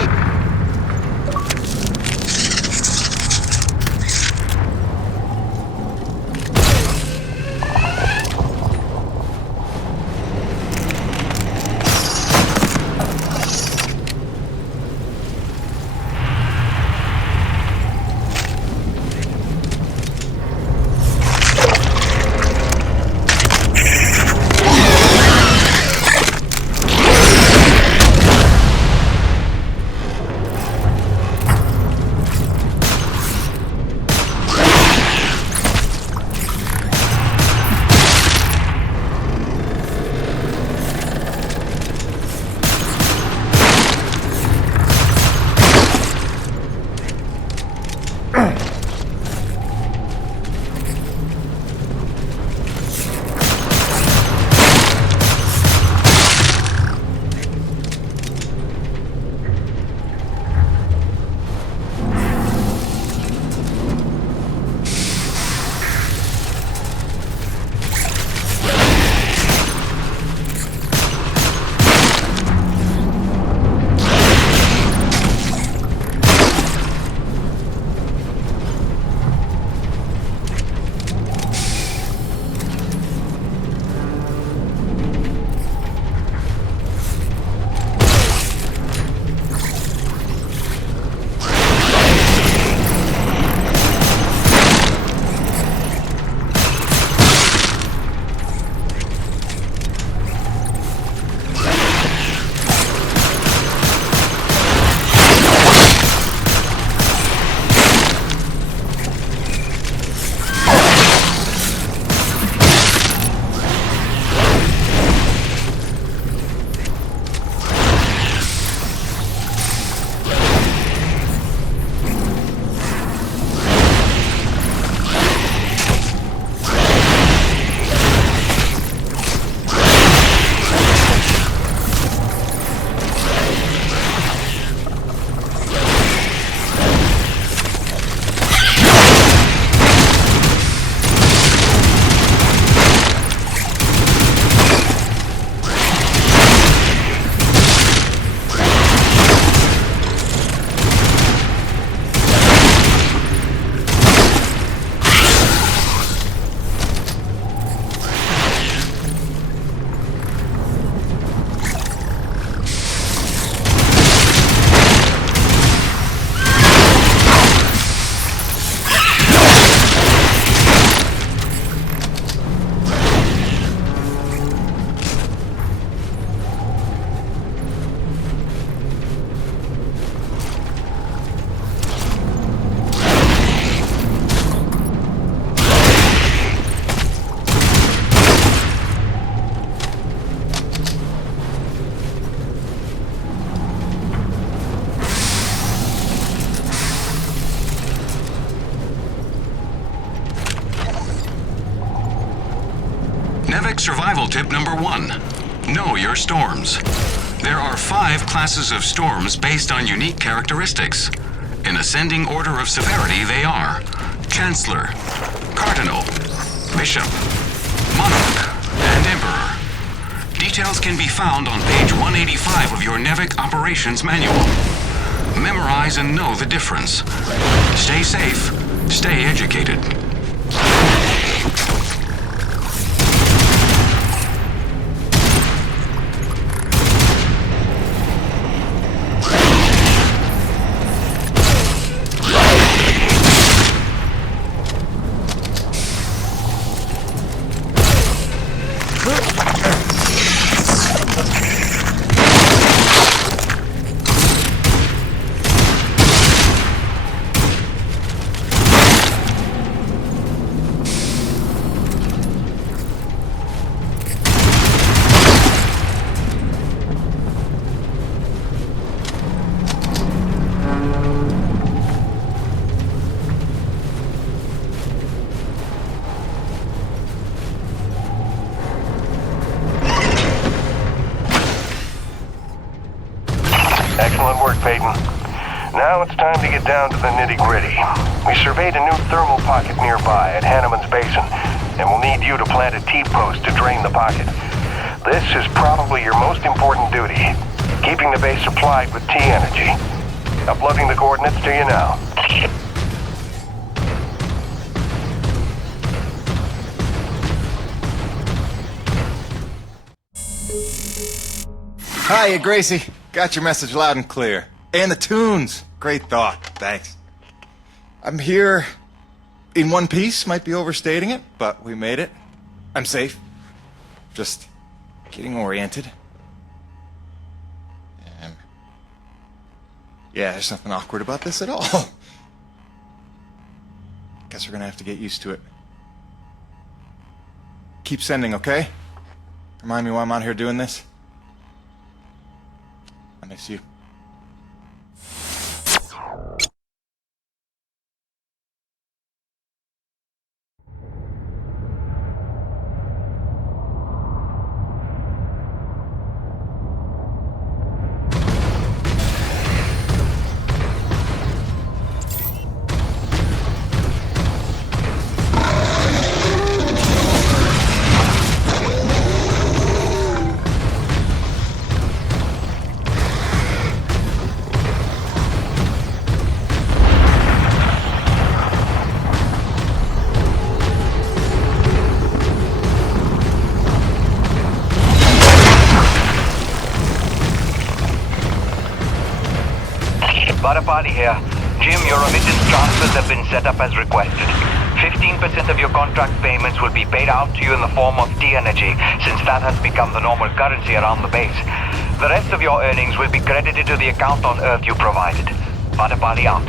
NEVIC survival tip number 1. Know your storms. There are 5 classes of storms based on unique characteristics. In ascending order of severity, they are Chancellor, Cardinal, Bishop, Monarch, and Emperor. Details can be found on page 185 of your NEVIC operations manual. Memorize and know the difference. Stay safe, stay educated. Excellent work, Peyton. Now it's time to get down to the nitty-gritty. We surveyed a new thermal pocket nearby at Hanneman's Basin, and we'll need you to plant a T-post to drain the pocket. This is probably your most important duty, keeping the base supplied with T-energy. Uploading the coordinates to you now. Hiya, Gracie. Got your message loud and clear. And the tunes. Great thought. Thanks. I'm here in one piece. Might be overstating it, but we made it. I'm safe. Just getting oriented. Yeah, there's nothing awkward about this at all. Guess we're gonna have to get used to it. Keep sending, okay? Remind me why I'm out here doing this. I miss you. Body here. Jim, your remittance transfers have been set up as requested. 15% of your contract payments will be paid out to you in the form of T-energy, since that has become the normal currency around the base. The rest of your earnings will be credited to the account on Earth you provided. Body out.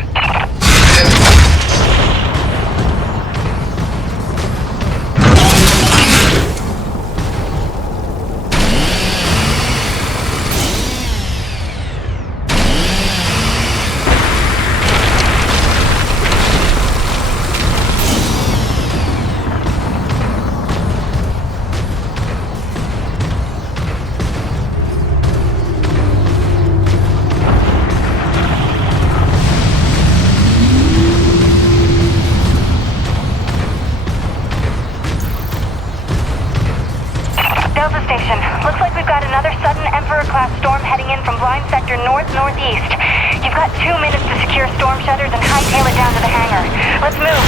Looks like we've got another sudden Emperor-class storm heading in from blind sector north-northeast. You've got 2 minutes to secure storm shutters and hightail it down to the hangar. Let's move.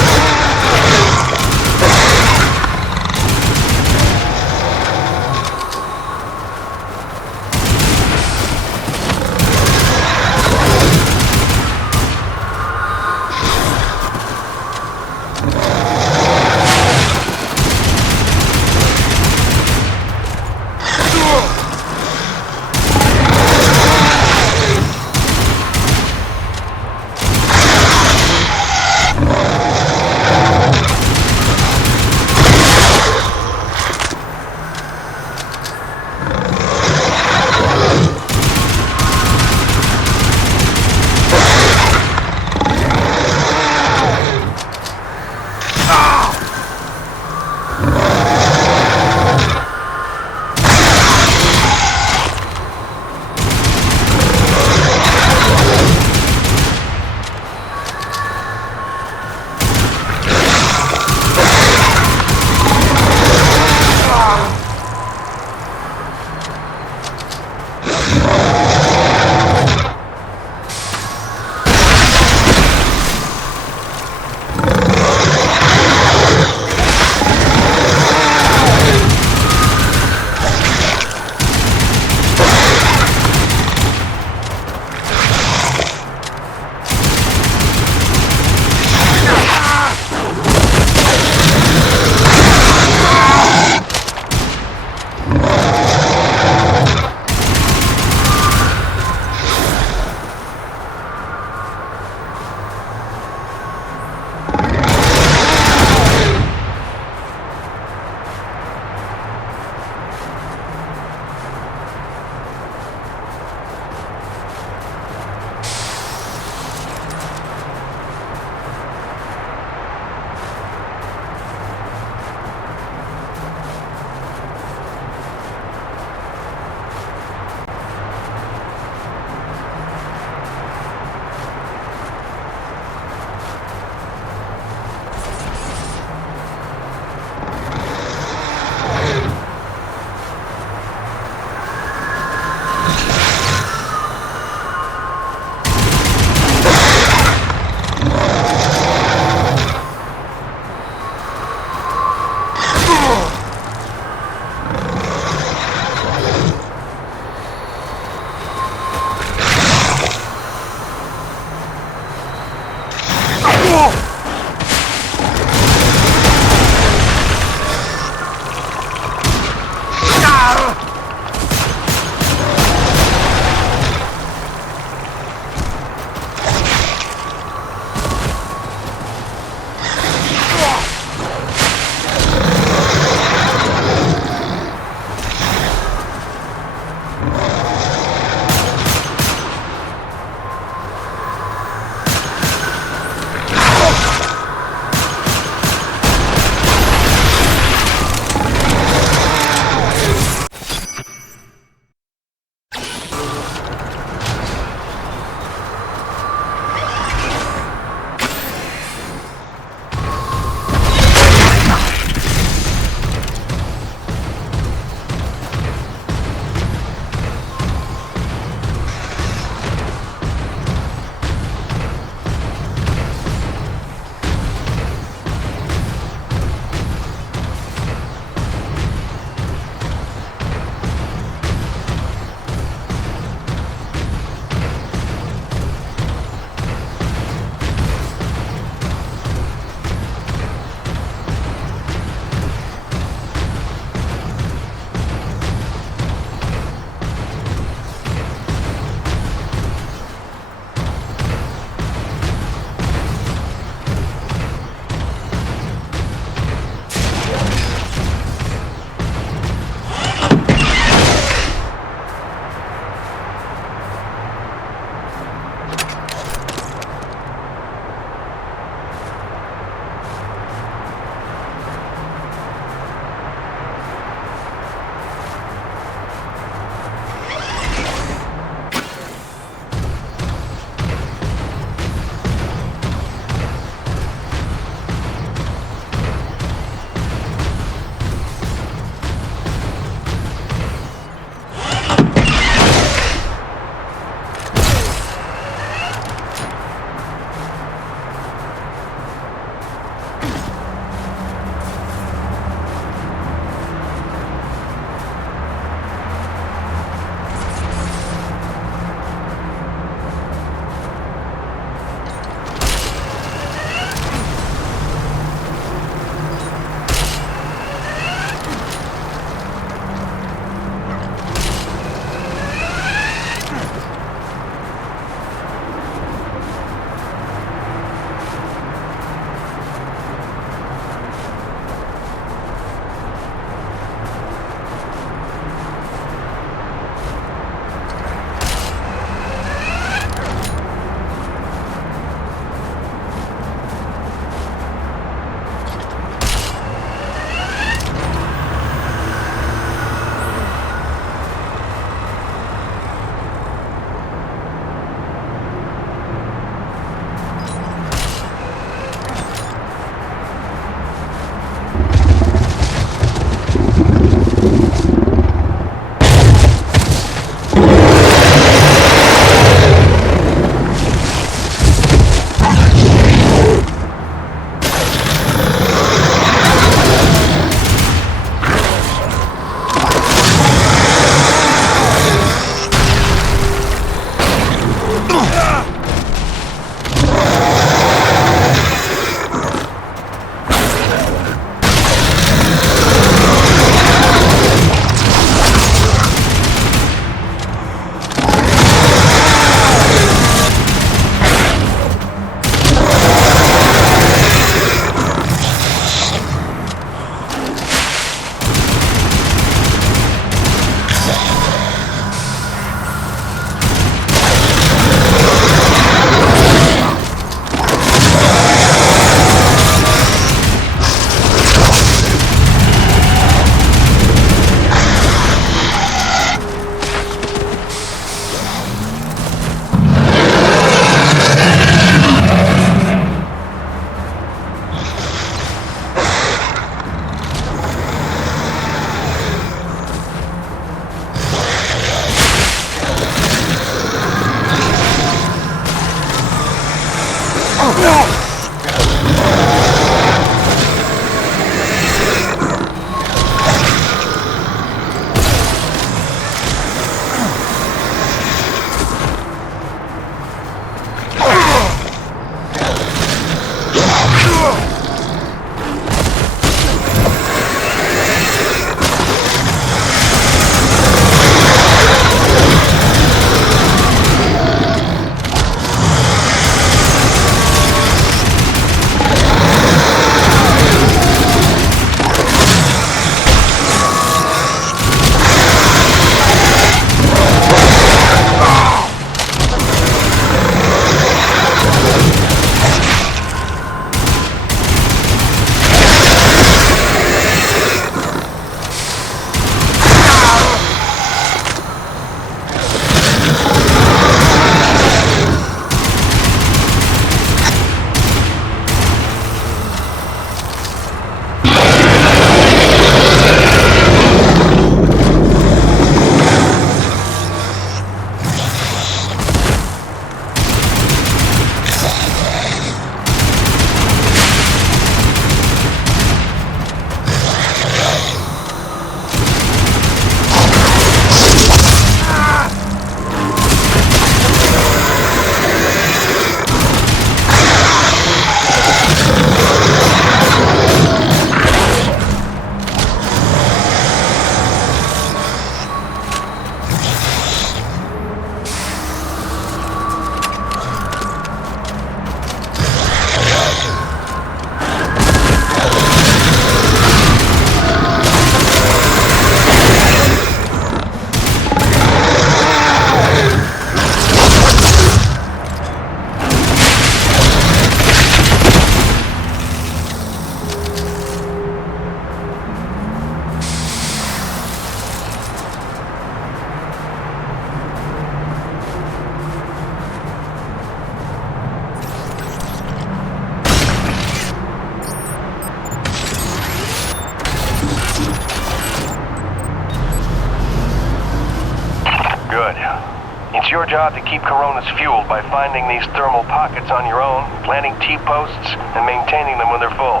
your job to keep Coronas fueled by finding these thermal pockets on your own, planting T-posts, and maintaining them when they're full.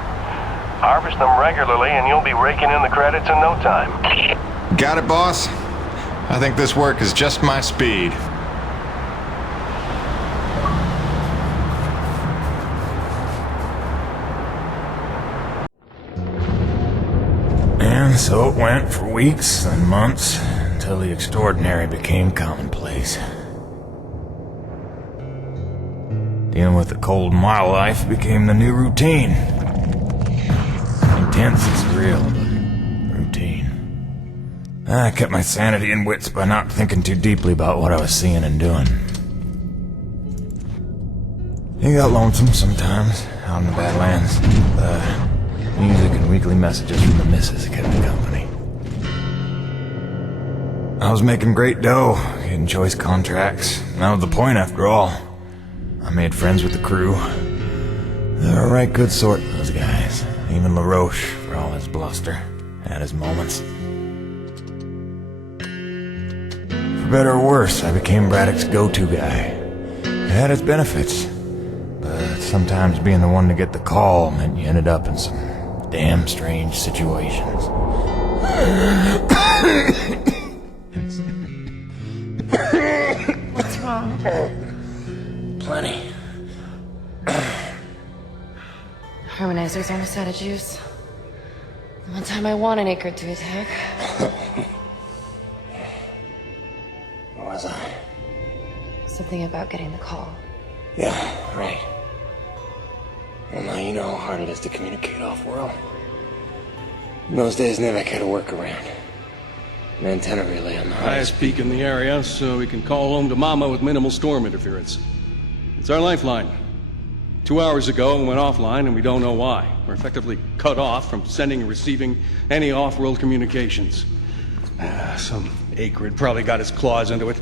Harvest them regularly and you'll be raking in the credits in no time. Got it, boss? I think this work is just my speed. And so it went for weeks and months, until the extraordinary became commonplace. Dealing with the cold mile life became the new routine. Intense and surreal, but routine. I kept my sanity and wits by not thinking too deeply about what I was seeing and doing. It got lonesome sometimes, out in the Badlands. Music and weekly messages from the missus kept me company. I was making great dough, getting choice contracts. That was the point after all. I made friends with the crew. They were a right good sort, those guys. Even LaRoche, for all his bluster, had his moments. For better or worse, I became Braddock's go-to guy. It had its benefits, but sometimes being the one to get the call meant you ended up in some damn strange situations. What's wrong? Plenty. Harmonizers almost out of juice. The one time I want an acre to attack. Where was I? Something about getting the call. Yeah, right. Well, now you know how hard it is to communicate off-world. In those days, Nivek had a workaround. An antenna relay on the Highest peak in the area, so we can call home to Mama with minimal storm interference. It's our lifeline. 2 hours ago, we went offline, and we don't know why. We're effectively cut off from sending and receiving any off-world communications. Some acrid probably got his claws into it.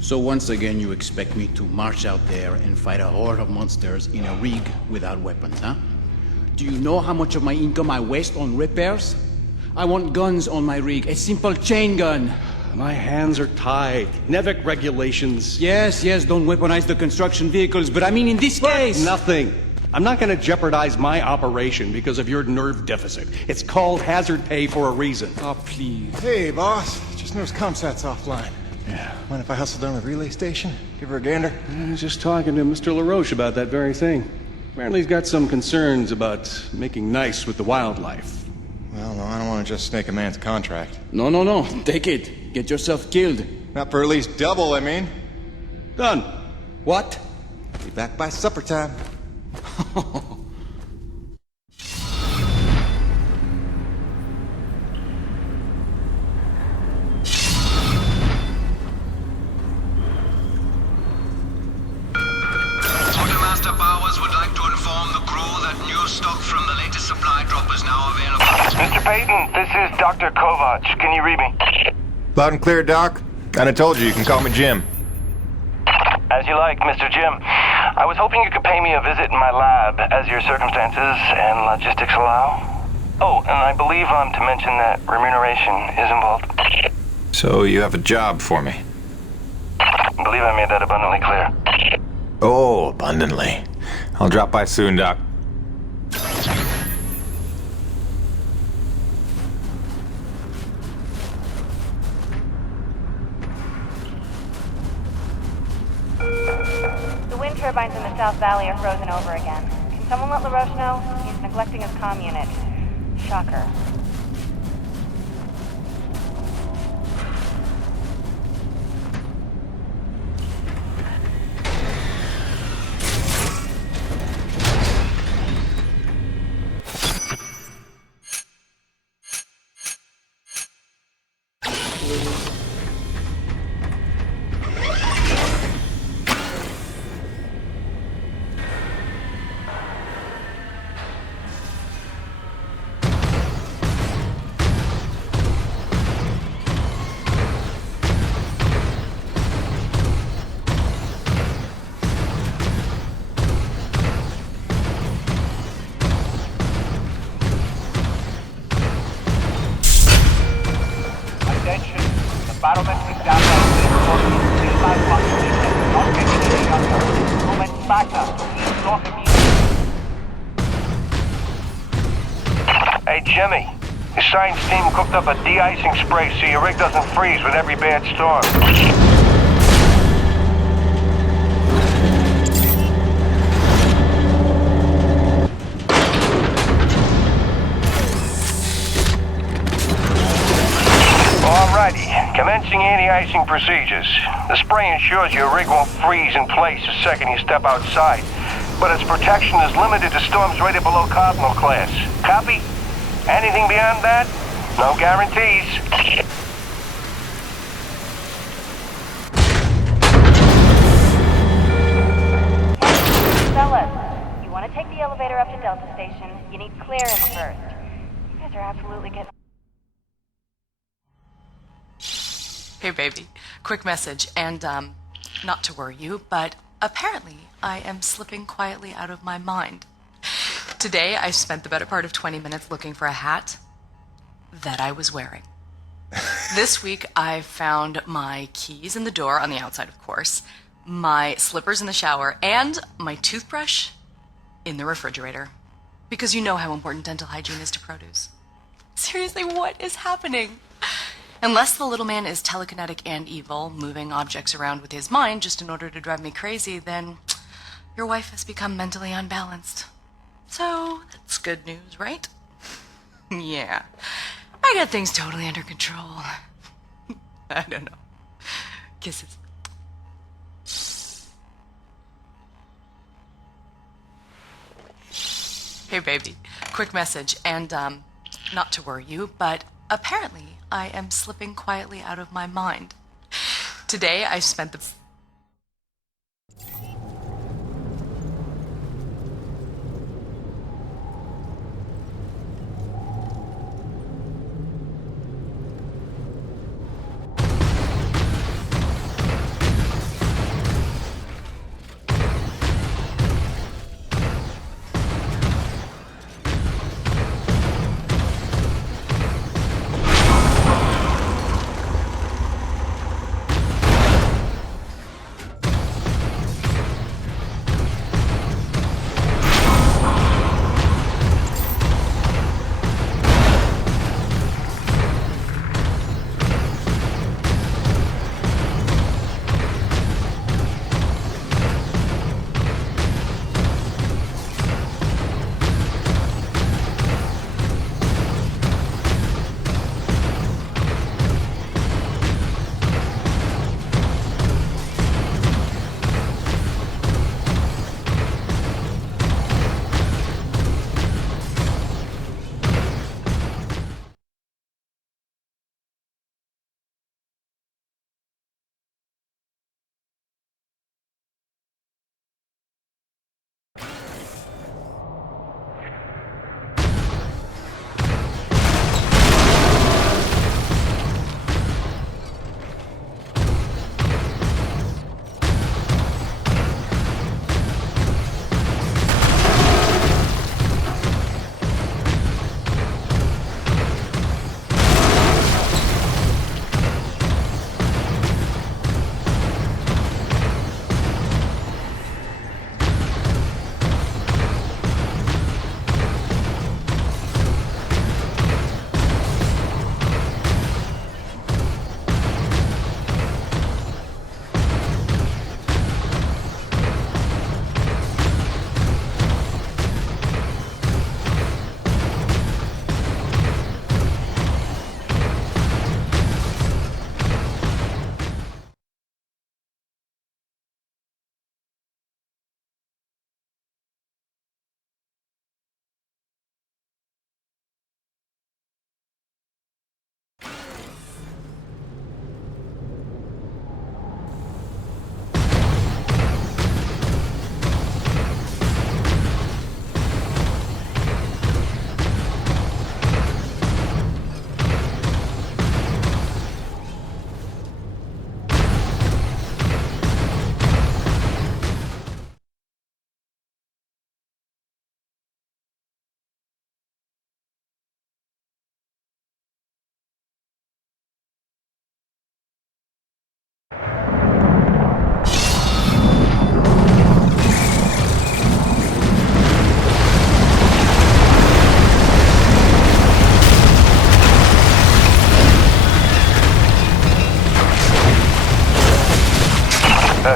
So once again, you expect me to march out there and fight a horde of monsters in a rig without weapons, huh? Do you know how much of my income I waste on repairs? I want guns on my rig, a simple chain gun. My hands are tied. NEVIC regulations. Yes, don't weaponize the construction vehicles, but I mean in this case... Nothing. I'm not gonna jeopardize my operation because of your nerve deficit. It's called hazard pay for a reason. Oh, please. Hey, boss. Just noticed ComSat's offline. Yeah. Mind if I hustle down to the relay station? Give her a gander? I was just talking to Mr. LaRoche about that very thing. Apparently he's got some concerns about making nice with the wildlife. Well, no, I don't want to just snake a man's contract. No. Take it. Get yourself killed. Not for at least double, I mean. Done. What? Be back by supper time. Quartermaster Bowers would like to inform the crew that new stock from the latest supply drop is now available. Mr. Payton, this is Dr. Kovac. Can you read me? Loud and clear, Doc. And I told you can call me Jim. As you like, Mr. Jim. I was hoping you could pay me a visit in my lab, as your circumstances and logistics allow. Oh, and I believe I'm to mention that remuneration is involved. So you have a job for me? I believe I made that abundantly clear. Oh, abundantly. I'll drop by soon, Doc. The wind turbines in the South Valley are frozen over again. Can someone let LaRoche know? He's neglecting his comm unit. Shocker. Hey, Jimmy. The science team cooked up a de-icing spray so your rig doesn't freeze with every bad storm. Alrighty, commencing anti-icing procedures. The spray ensures your rig won't freeze in place the second you step outside, but its protection is limited to storms rated below Cardinal class. Copy? Anything beyond that? No guarantees. Fellas, you want to take the elevator up to Delta Station, you need clearance first. You guys are absolutely getting... Hey baby, quick message, and not to worry you, but apparently I am slipping quietly out of my mind. Today I spent the better part of 20 minutes looking for a hat that I was wearing. This week I found my keys in the door, on the outside of course, my slippers in the shower, and my toothbrush in the refrigerator. Because you know how important dental hygiene is to produce. Seriously, what is happening? Unless the little man is telekinetic and evil, moving objects around with his mind just in order to drive me crazy, then your wife has become mentally unbalanced. So, that's good news, right? Yeah. I got things totally under control. I don't know. Kisses. Hey baby, quick message, and not to worry you, but apparently I am slipping quietly out of my mind. Today I spent the...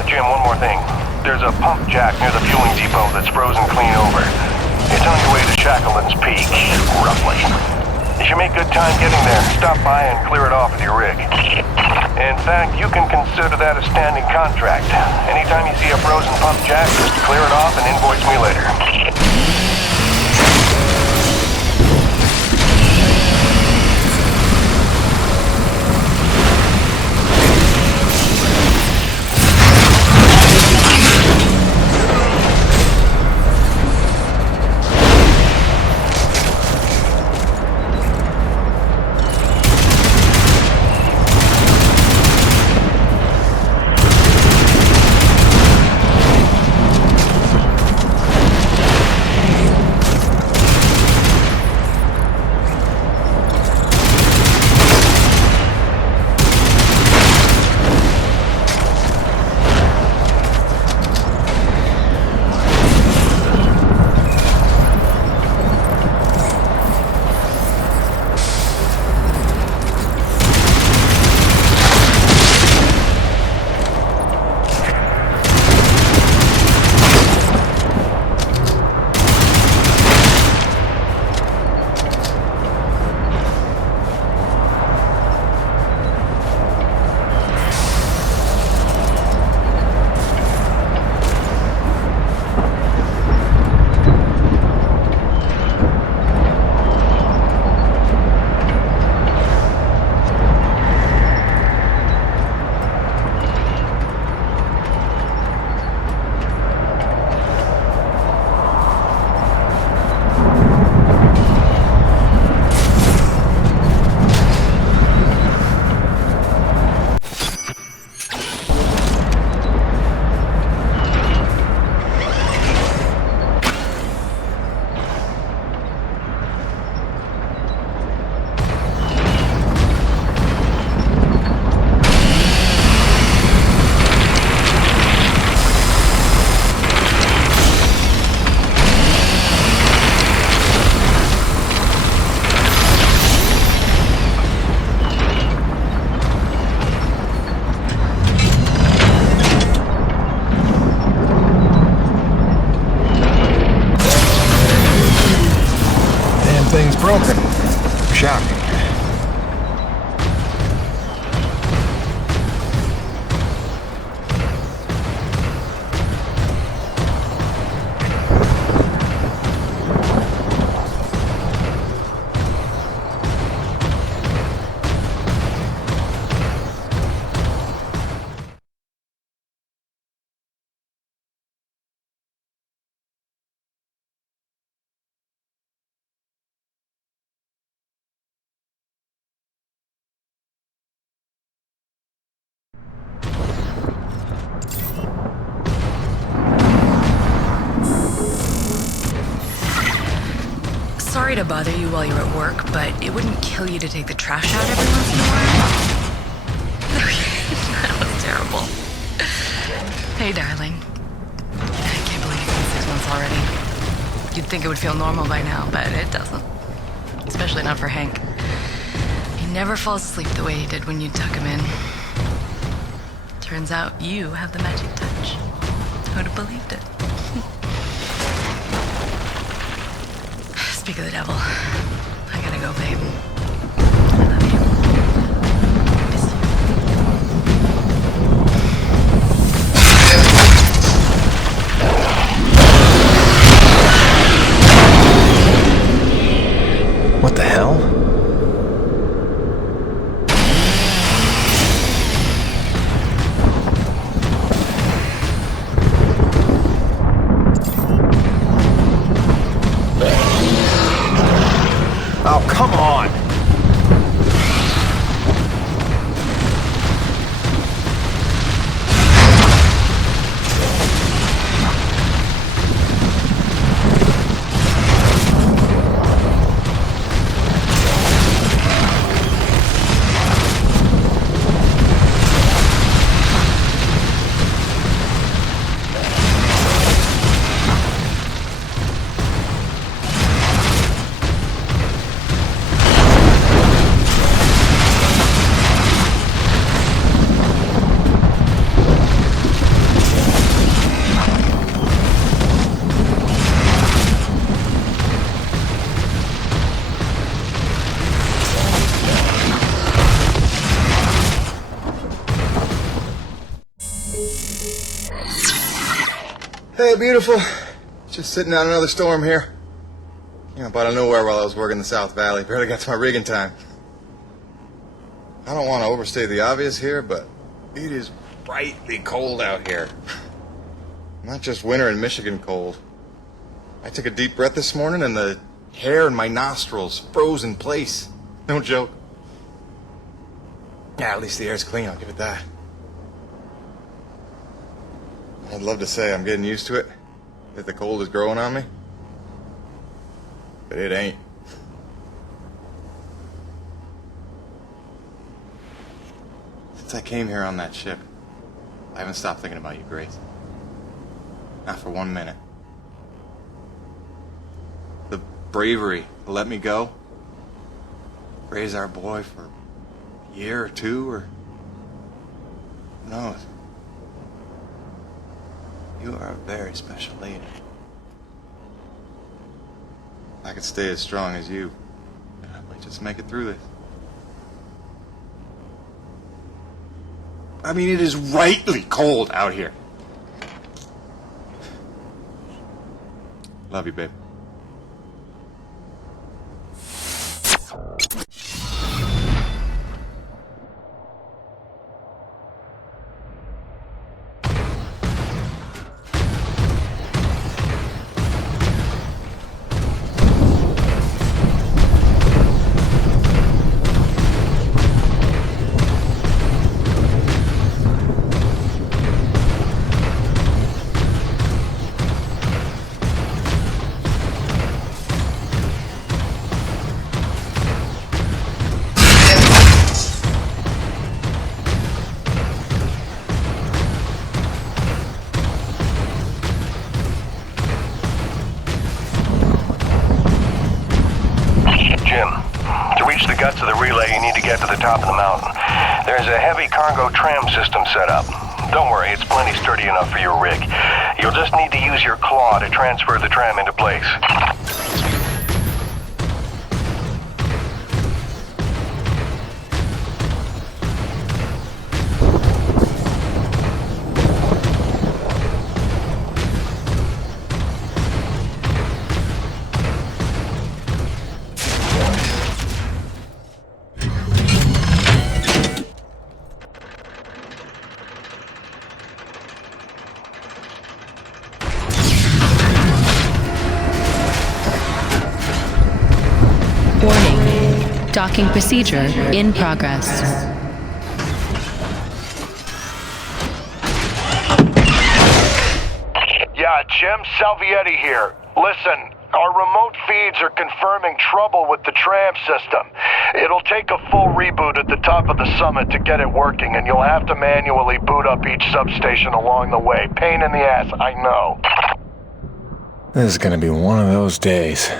Jim, one more thing. There's a pump jack near the fueling depot that's frozen clean over. It's on your way to Shackleton's Peak, roughly. You should make good time getting there. Stop by and clear it off with your rig. In fact, you can consider that a standing contract. Anytime you see a frozen pump jack, just clear it off and invoice me later. Thing's broken. Shocking. Sorry to bother you while you're at work, but it wouldn't kill you to take the trash out every once in a while. That was terrible. Hey, darling. I can't believe it's been 6 months already. You'd think it would feel normal by now, but it doesn't. Especially not for Hank. He never falls asleep the way he did when you tuck him in. Turns out you have the magic touch. Who'd have believed it? Speak of the devil. I gotta go, babe. I love you. Miss you. What the hell? Oh, come on! Hey, beautiful. Just sitting out another storm here. You know, out of nowhere while I was working the South Valley. Barely got to my rig in time. I don't want to overstate the obvious here, but it is brightly cold out here. Not just winter in Michigan cold. I took a deep breath this morning and the hair in my nostrils froze in place. No joke. Yeah, at least the air's clean, I'll give it that. I'd love to say I'm getting used to it, that the cold is growing on me. But it ain't. Since I came here on that ship, I haven't stopped thinking about you, Grace. Not for 1 minute. The bravery to let me go, raise our boy for a year or two, or who knows. You are a very special lady. If I could stay as strong as you, I might just make it through this. I mean, it is rightly cold out here. Love you, babe. To the relay, you need to get to the top of the mountain. There's a heavy cargo tram system set up. Don't worry, it's plenty sturdy enough for your rig. You'll just need to use your claw to transfer the tram into place. Docking procedure in progress. Yeah, Jim Salvietti here. Listen, our remote feeds are confirming trouble with the tram system. It'll take a full reboot at the top of the summit to get it working, and you'll have to manually boot up each substation along the way. Pain in the ass, I know. This is gonna be one of those days.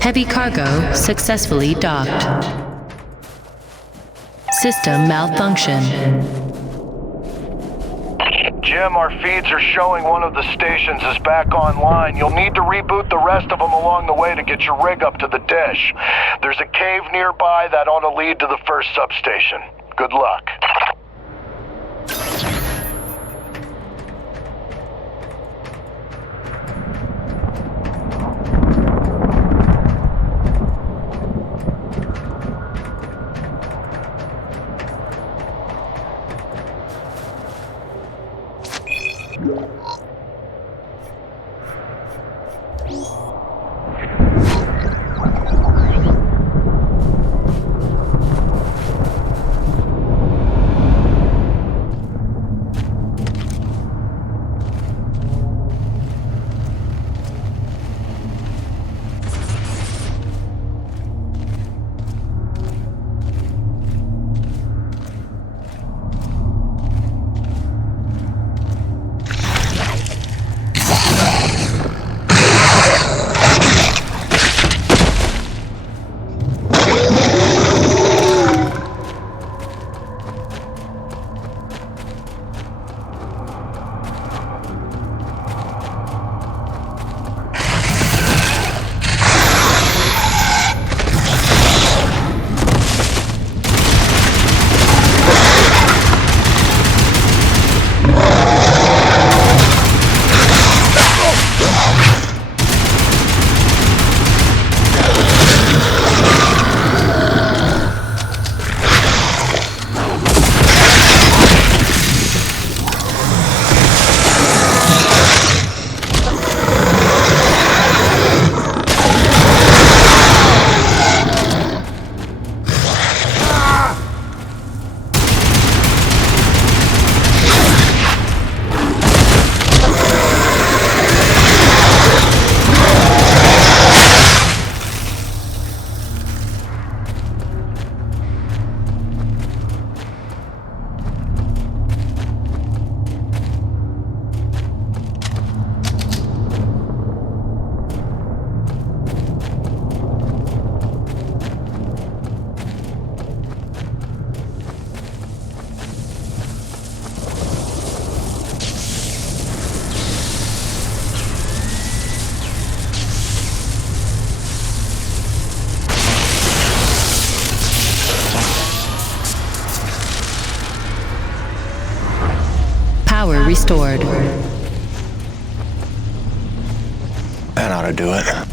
Heavy cargo successfully docked. System malfunction. Jim, our feeds are showing one of the stations is back online. You'll need to reboot the rest of them along the way to get your rig up to the dish. There's a cave nearby that ought to lead to the first substation. Good luck. restored. That ought to do it.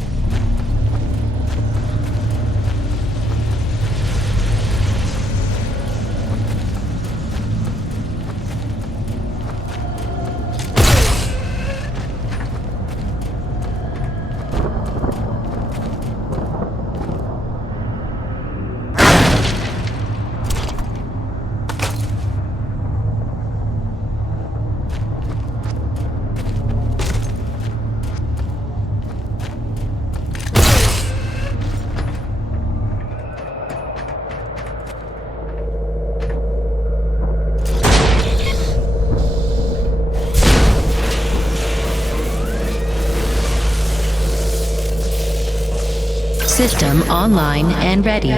System online and ready.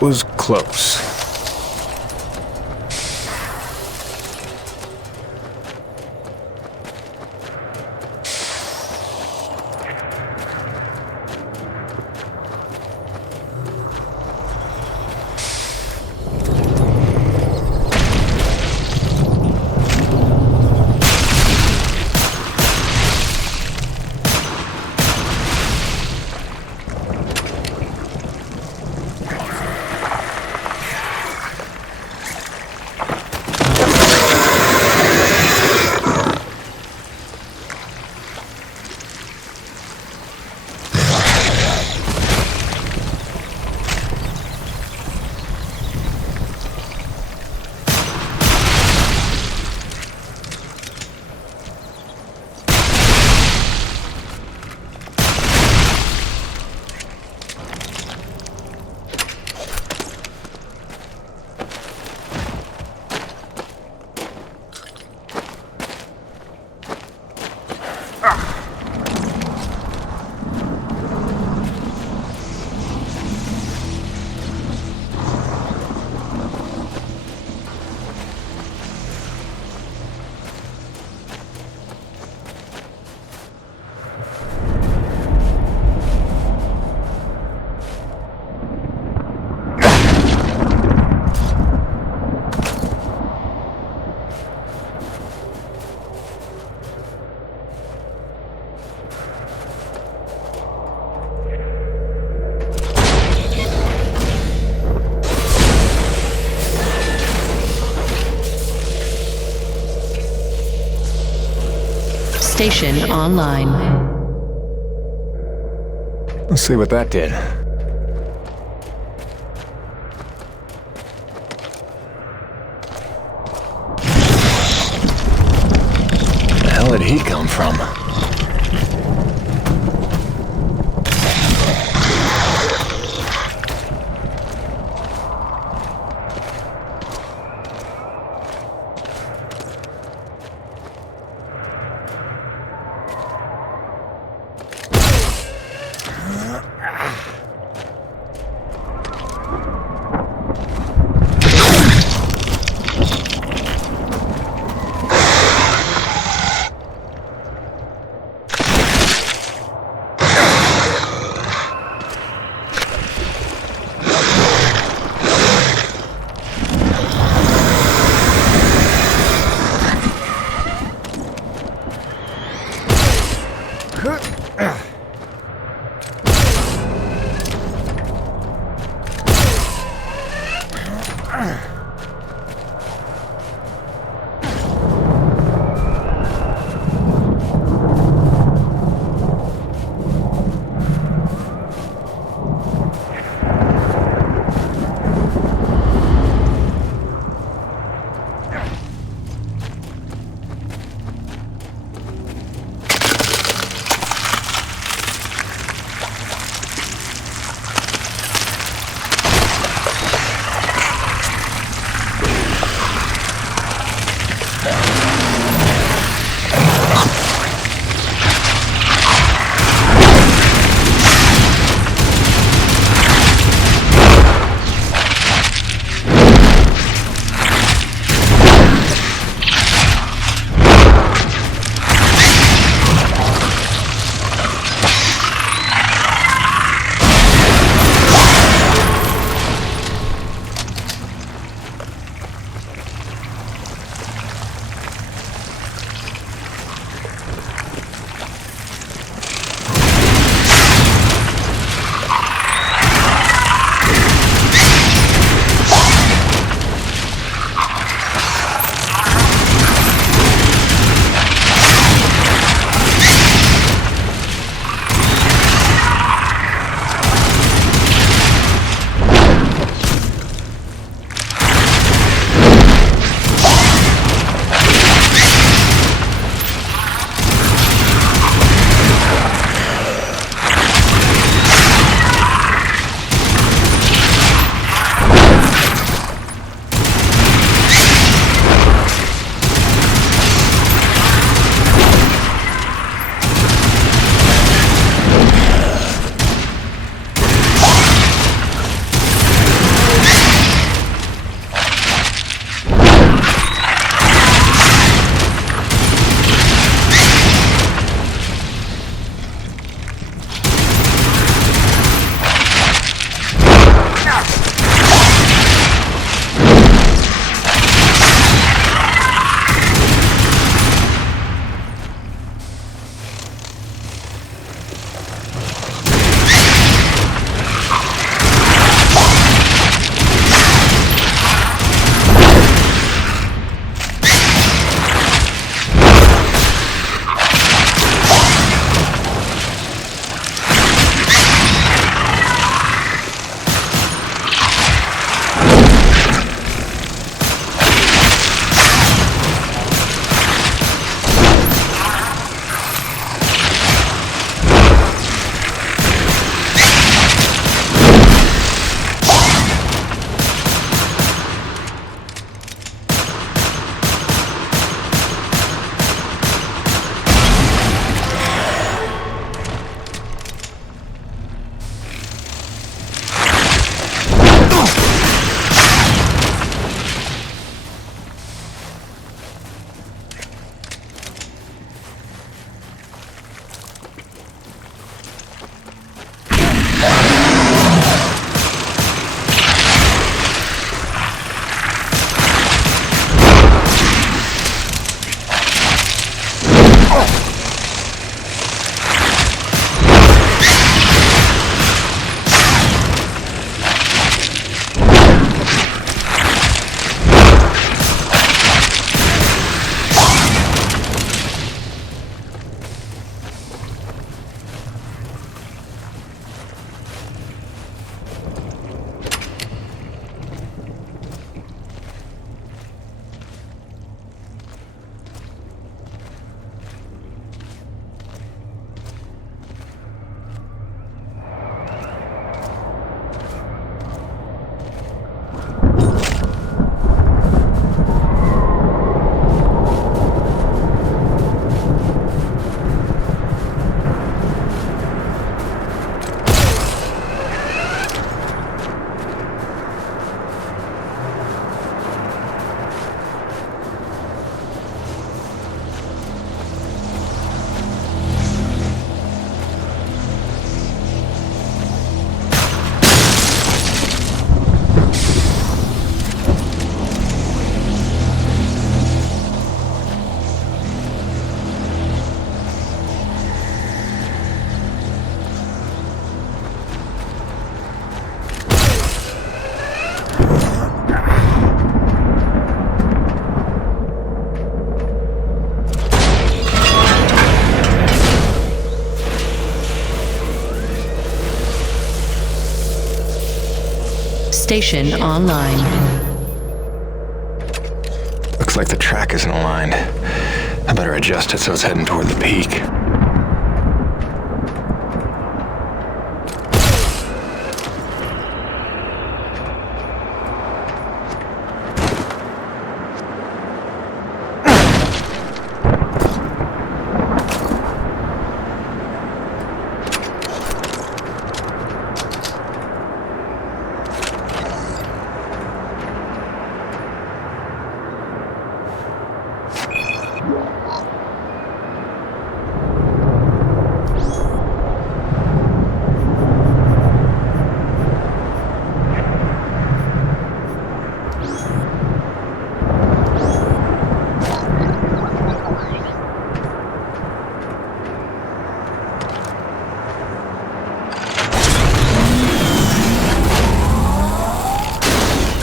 was close. Station online. Let's see what that did. Where the hell did he come from? Station online. Looks like the track isn't aligned. I better adjust it so it's heading toward the peak.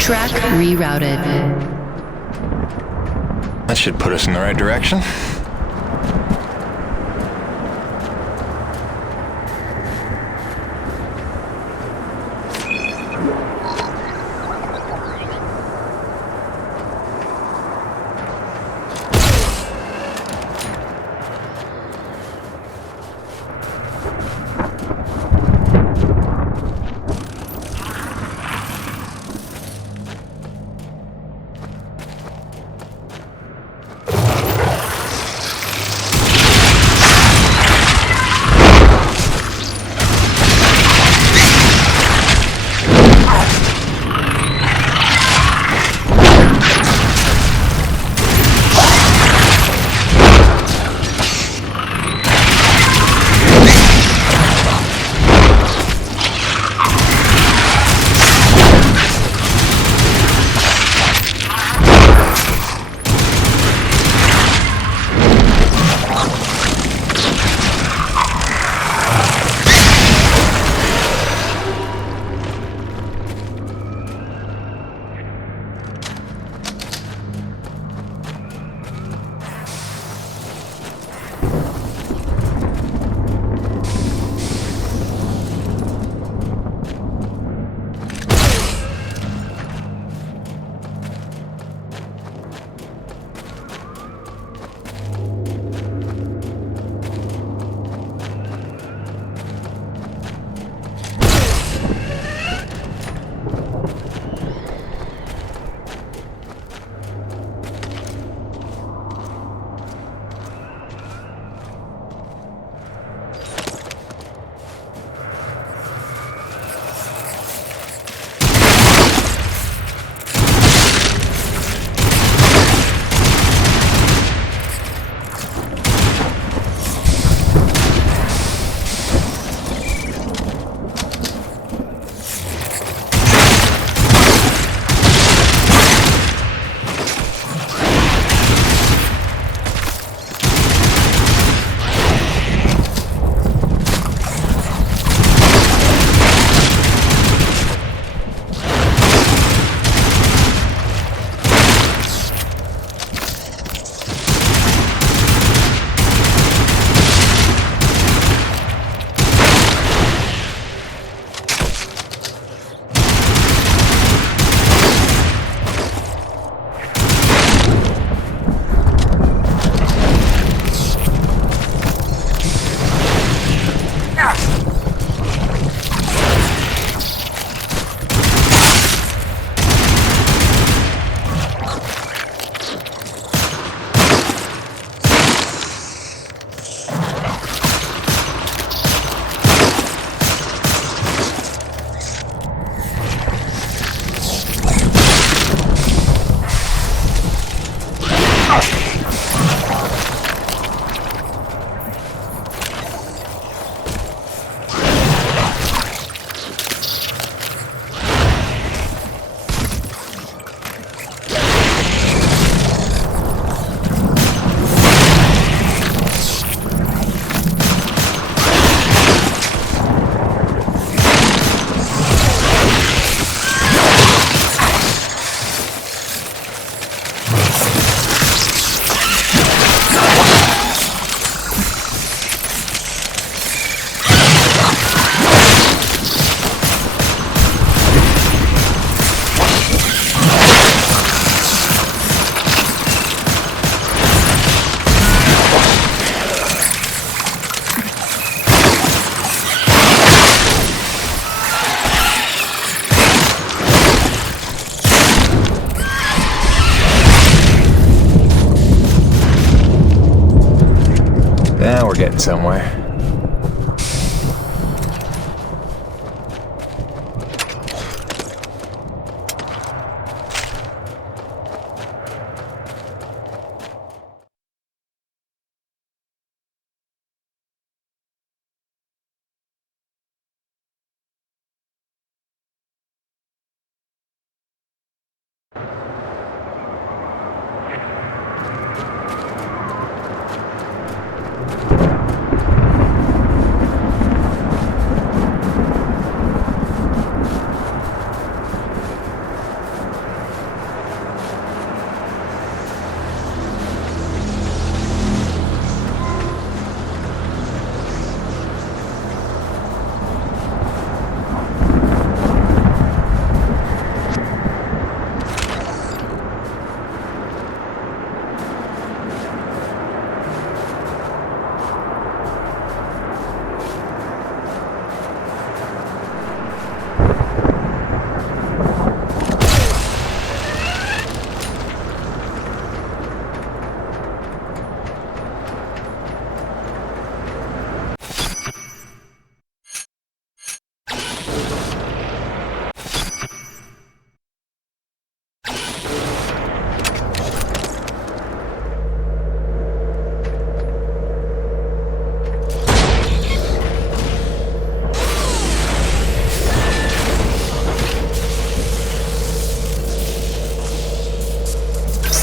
Track rerouted. That should put us in the right direction. getting somewhere.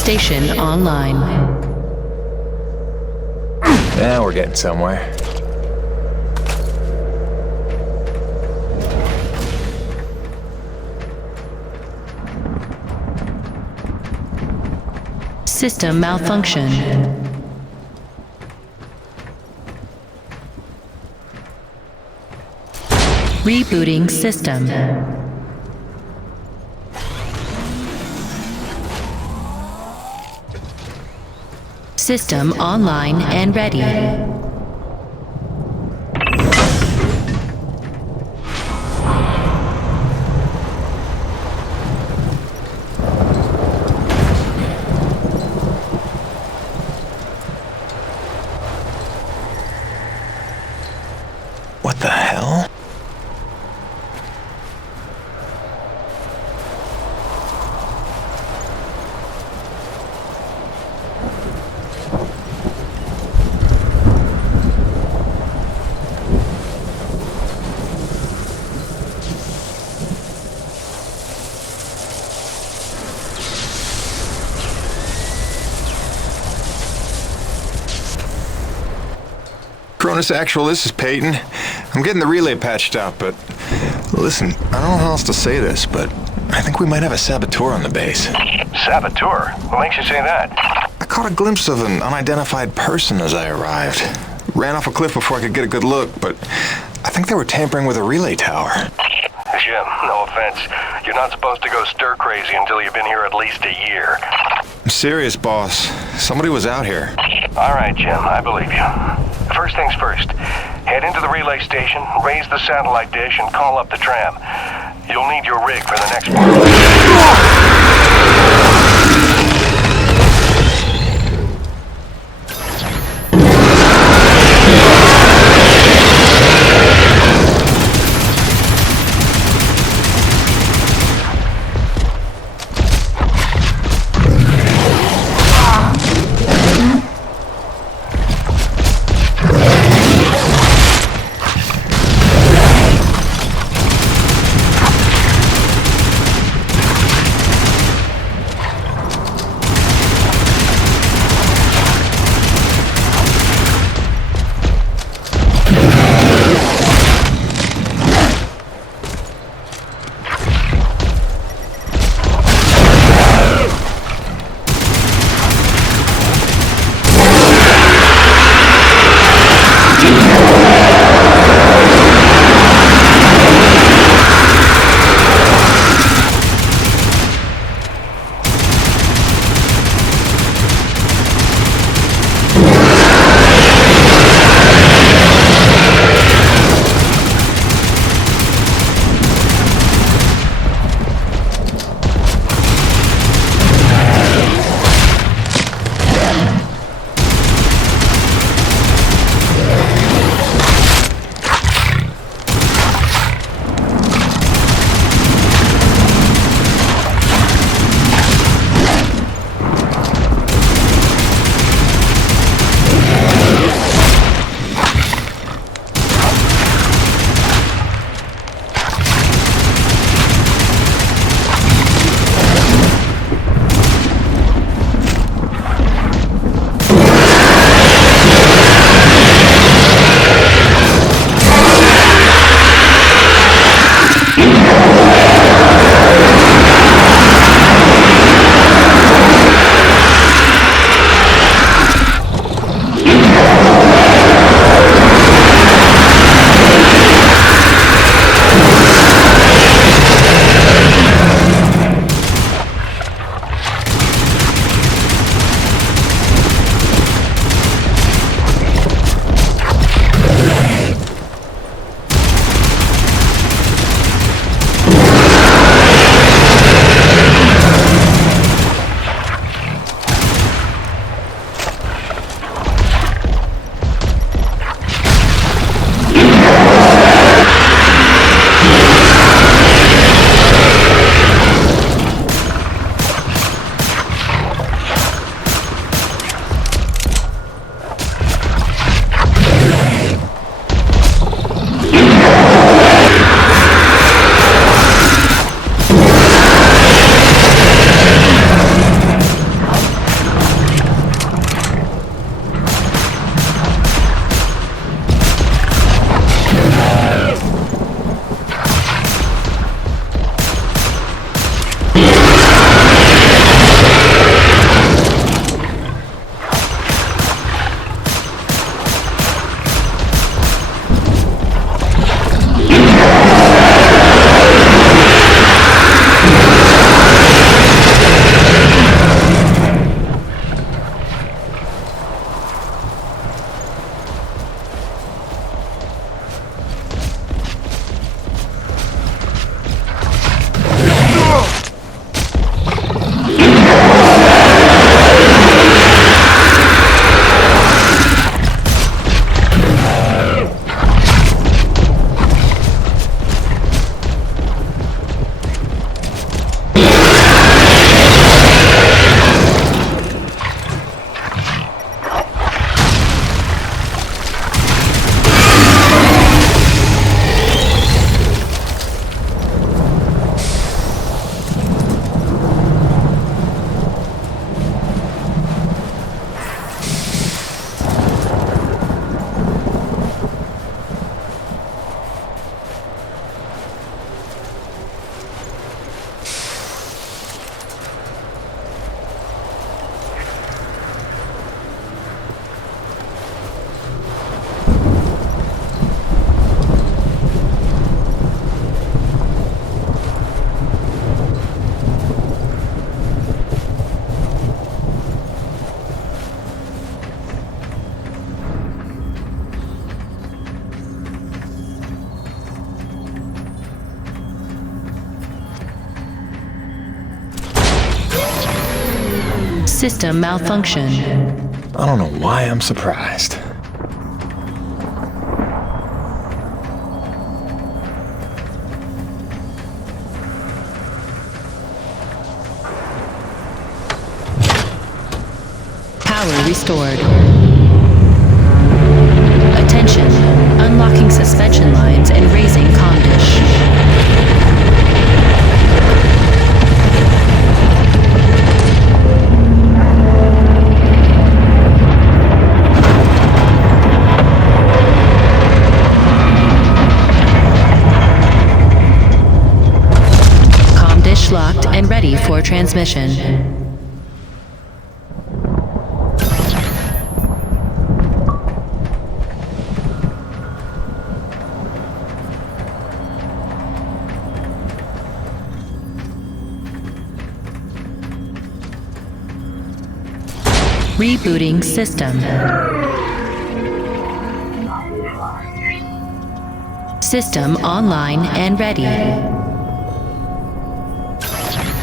Station online. Now we're getting somewhere. System malfunction. Rebooting system. System online and ready. What the hell? Cronus Actual, this is Peyton. I'm getting the relay patched out, but listen, I don't know how else to say this, but I think we might have a saboteur on the base. Saboteur? What makes you say that? I caught a glimpse of an unidentified person as I arrived. Ran off a cliff before I could get a good look, but I think they were tampering with a relay tower. Jim, no offense. You're not supposed to go stir crazy until you've been here at least a year. I'm serious, boss. Somebody was out here. All right, Jim, I believe you. First things first, head into the relay station, raise the satellite dish, and call up the tram. You'll need your rig for the next part. System malfunction. I don't know why I'm surprised. Power restored. Attention. Unlocking suspension lines and raising comm dish. Comm dish locked and ready for transmission. Rebooting system. System online and ready.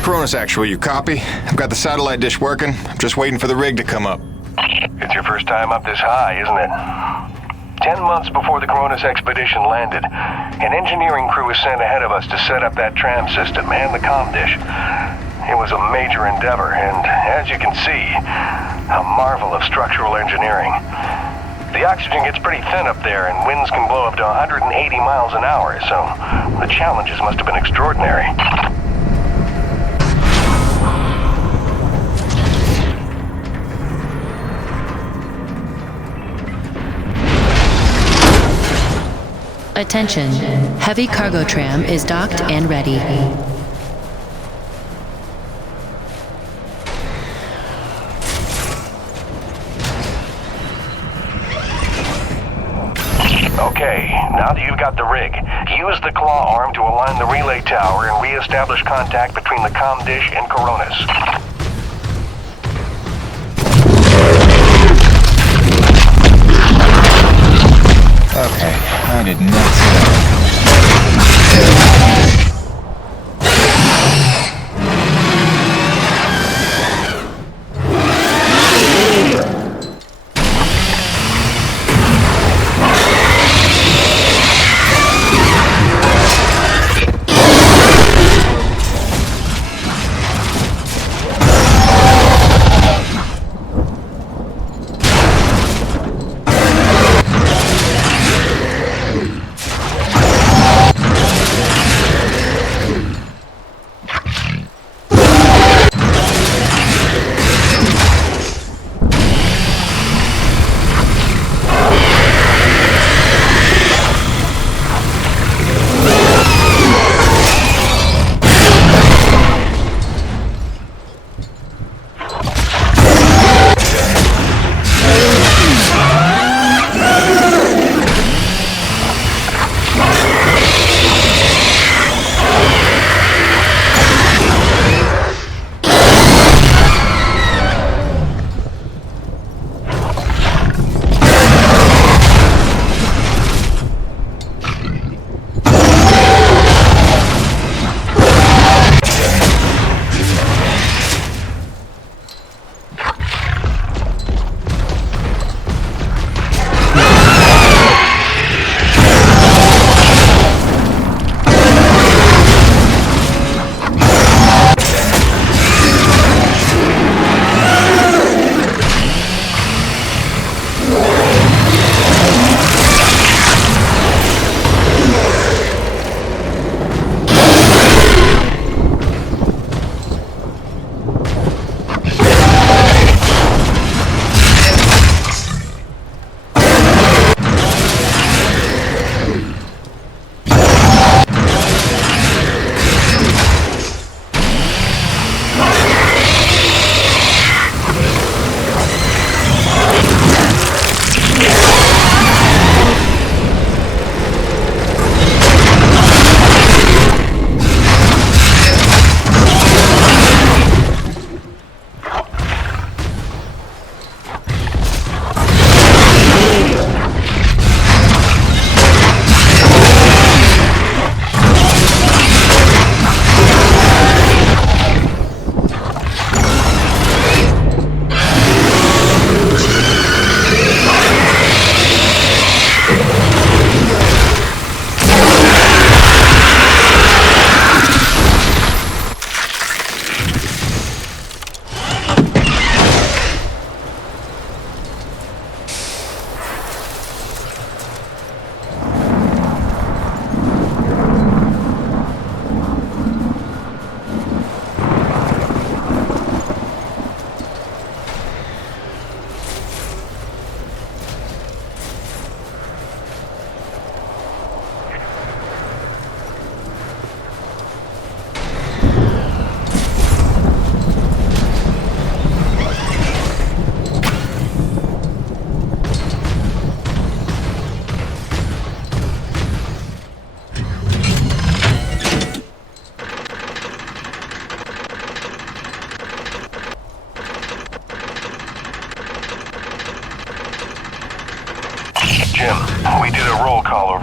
Cronus Actual, you copy? I've got the satellite dish working. I'm just waiting for the rig to come up. It's your first time up this high, isn't it? 10 months before the Cronus expedition landed, an engineering crew was sent ahead of us to set up that tram system and the comm dish. It was a major endeavor, and as you can see, a marvel of structural engineering. The oxygen gets pretty thin up there, and winds can blow up to 180 miles an hour, so the challenges must have been extraordinary. Attention. Heavy cargo tram is docked and ready. Okay, now that you've got the rig, use the claw arm to align the relay tower and re-establish contact between the comm dish and Coronis. Okay, I did not see that.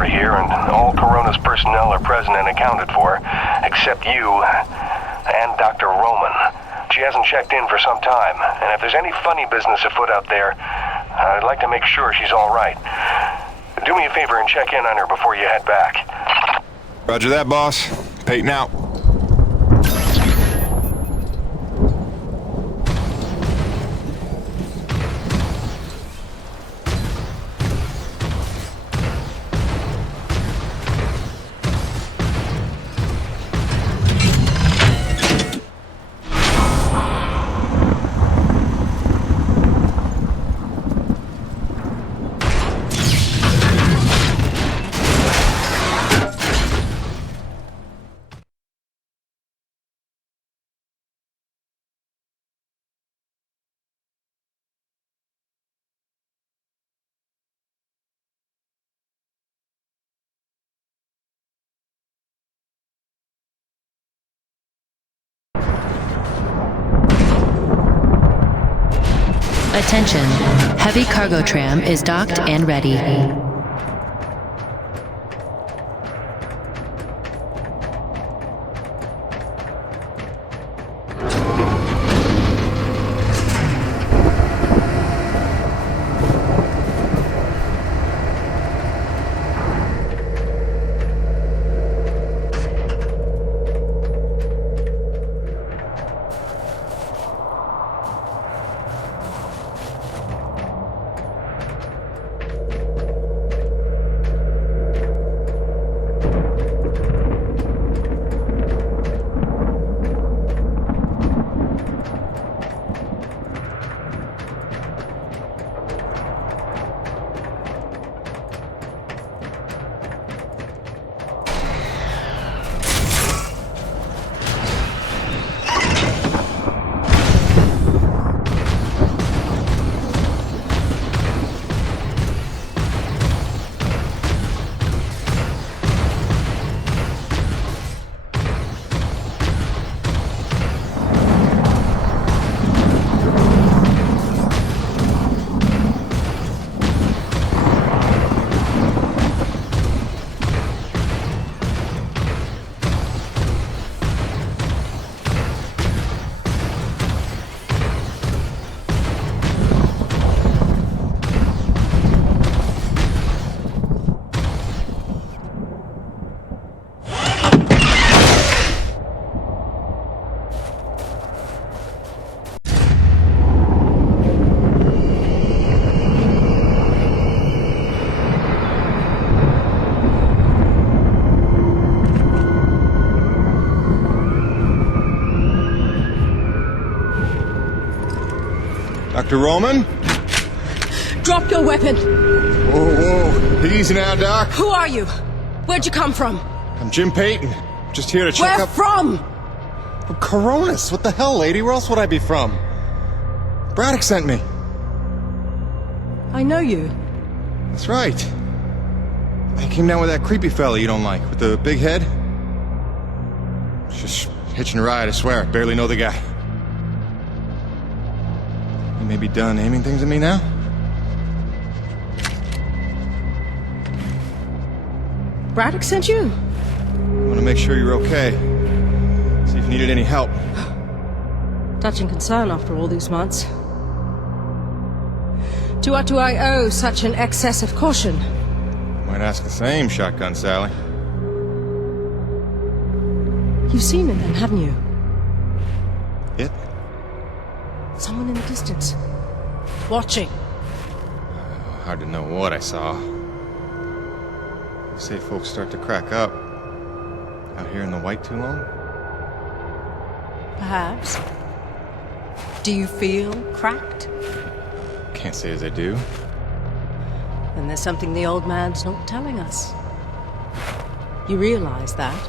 laboratory here, and all Corona's personnel are present and accounted for, except you and Dr. Roman. She hasn't checked in for some time, and if there's any funny business afoot out there, I'd like to make sure she's all right. Do me a favor and check in on her before you head back. Roger that, boss. Peyton out. Attention, heavy cargo tram is docked and ready. Dr. Roman? Drop your weapon! Whoa. Easy now, Doc. Who are you? Where'd you come from? I'm Jim Peyton. Just here to check Where up... from? From Coronis. What the hell, lady? Where else would I be from? Braddock sent me. I know you. That's right. I came down with that creepy fella you don't like, with the big head. Just hitching a ride, I swear. Barely know the guy. You may be done aiming things at me now? Braddock sent you? I want to make sure you're okay. See if you needed any help. Touching concern after all these months. To what do I owe such an excess of caution? Might ask the same, Shotgun Sally. You've seen it then, haven't you? It? Someone in the distance. Watching. Hard to know what I saw. You say folks start to crack up. Out here in the white too long? Perhaps. Do you feel cracked? Can't say as I do. Then there's something the old man's not telling us. You realize that?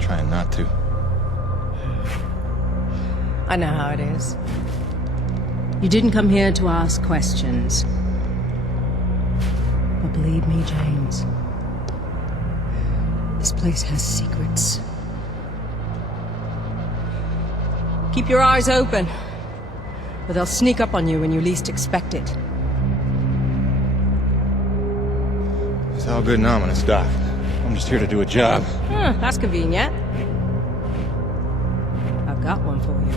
Trying not to. I know how it is. You didn't come here to ask questions. But believe me, James, this place has secrets. Keep your eyes open, or they'll sneak up on you when you least expect it. It's all good and ominous, Doc. I'm just here to do a job. That's convenient. I've got one for you.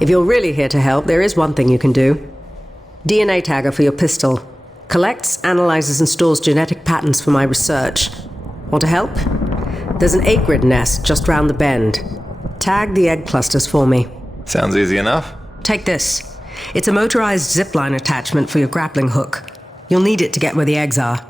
If you're really here to help, there is one thing you can do. DNA tagger for your pistol. Collects, analyzes, and stores genetic patterns for my research. Want to help? There's an acrid nest just round the bend. Tag the egg clusters for me. Sounds easy enough. Take this. It's a motorized zipline attachment for your grappling hook. You'll need it to get where the eggs are.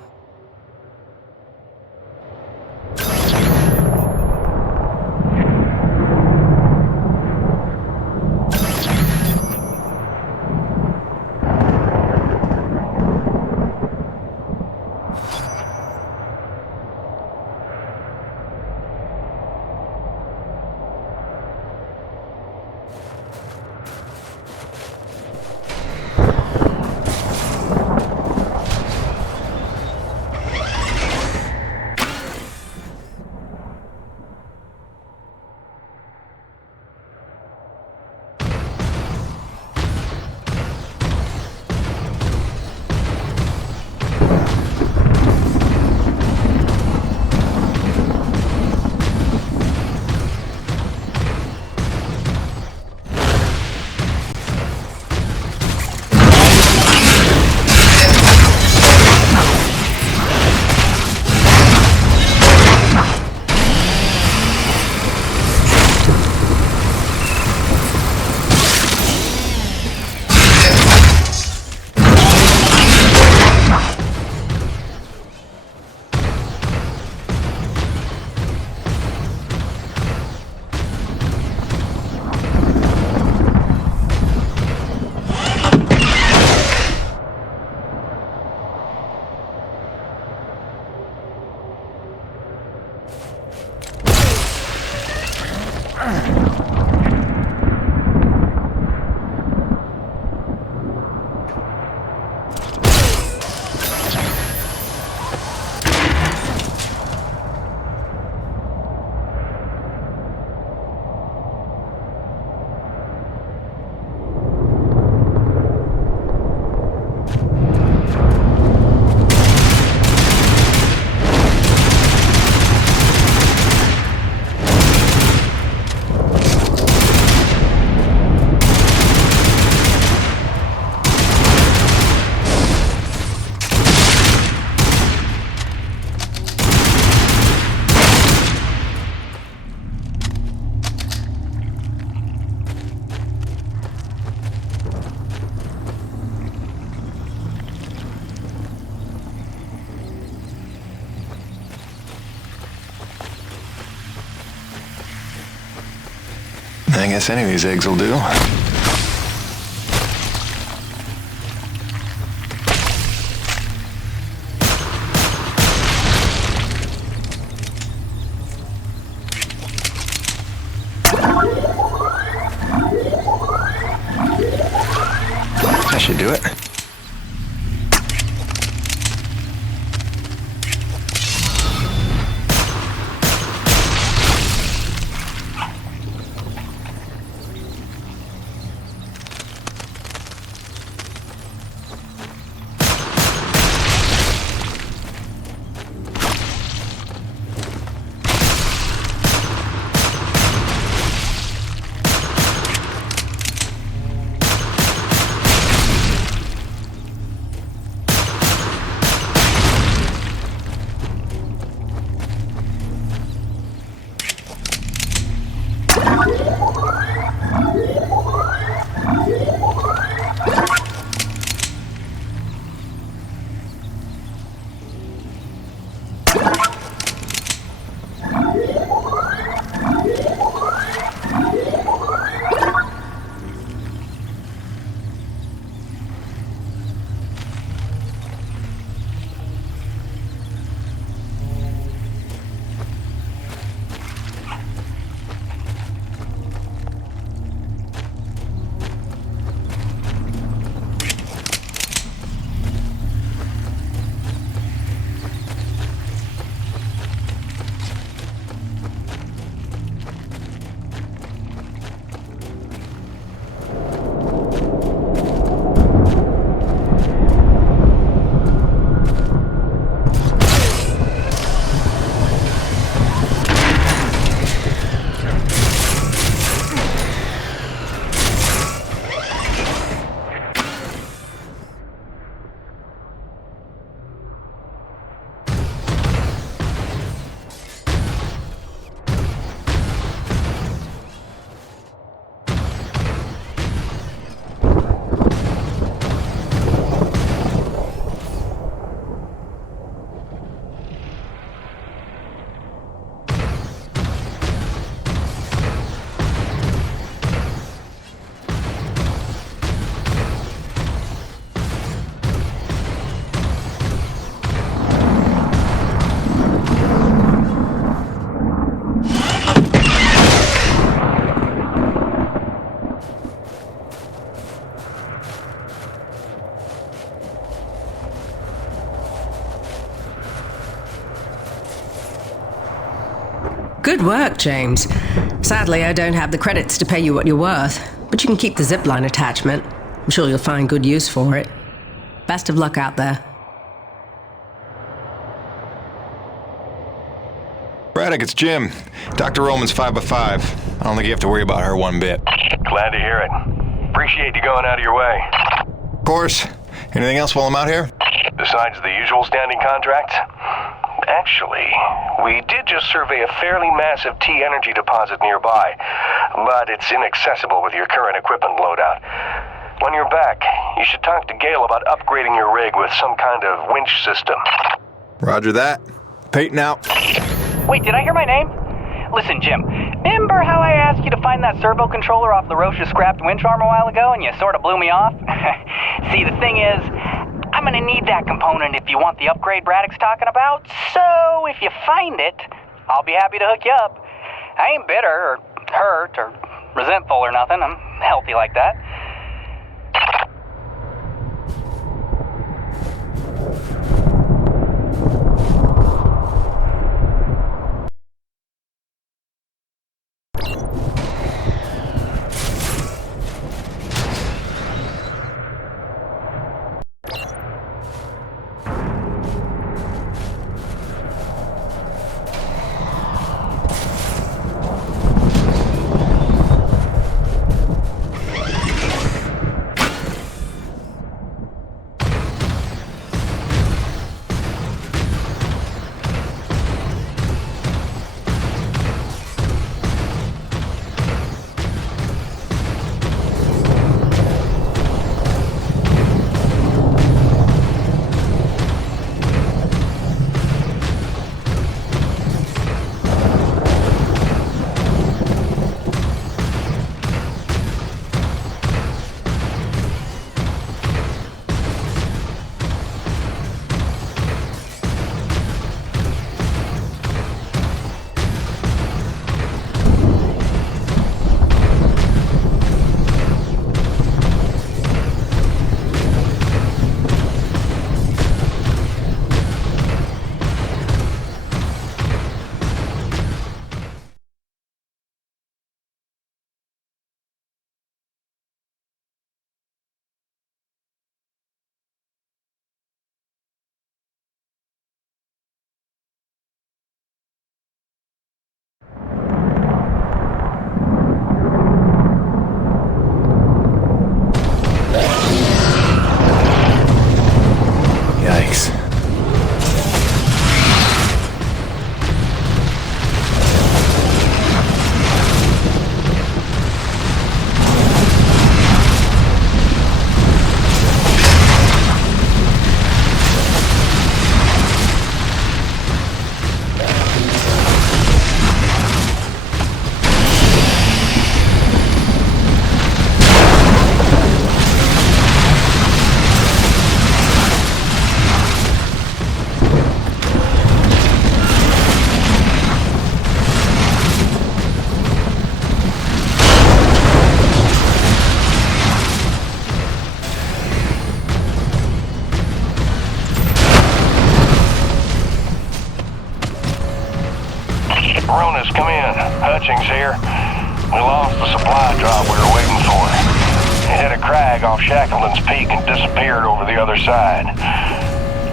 I guess any of these eggs will do. That should do it. Good work, James. Sadly, I don't have the credits to pay you what you're worth, but you can keep the zipline attachment. I'm sure you'll find good use for it. Best of luck out there. Braddock, it's Jim. Dr. Roman's 5x5. I don't think you have to worry about her one bit. Glad to hear it. Appreciate you going out of your way. Of course. Anything else while I'm out here? Besides the usual standing contracts? Actually, we did just survey a fairly massive T-energy deposit nearby, but it's inaccessible with your current equipment loadout. When you're back, you should talk to Gale about upgrading your rig with some kind of winch system. Roger that. Peyton out. Wait, did I hear my name? Listen, Jim, remember how I asked you to find that servo controller off LaRoche's scrapped winch arm a while ago and you sort of blew me off? See, the thing is, I'm gonna need that component if you want the upgrade Braddock's talking about, so if you find it, I'll be happy to hook you up. I ain't bitter or hurt or resentful or nothing. I'm healthy like that. Ronas, come in. Hutchings here. We lost the supply drop we were waiting for. It hit a crag off Shackleton's Peak and disappeared over the other side.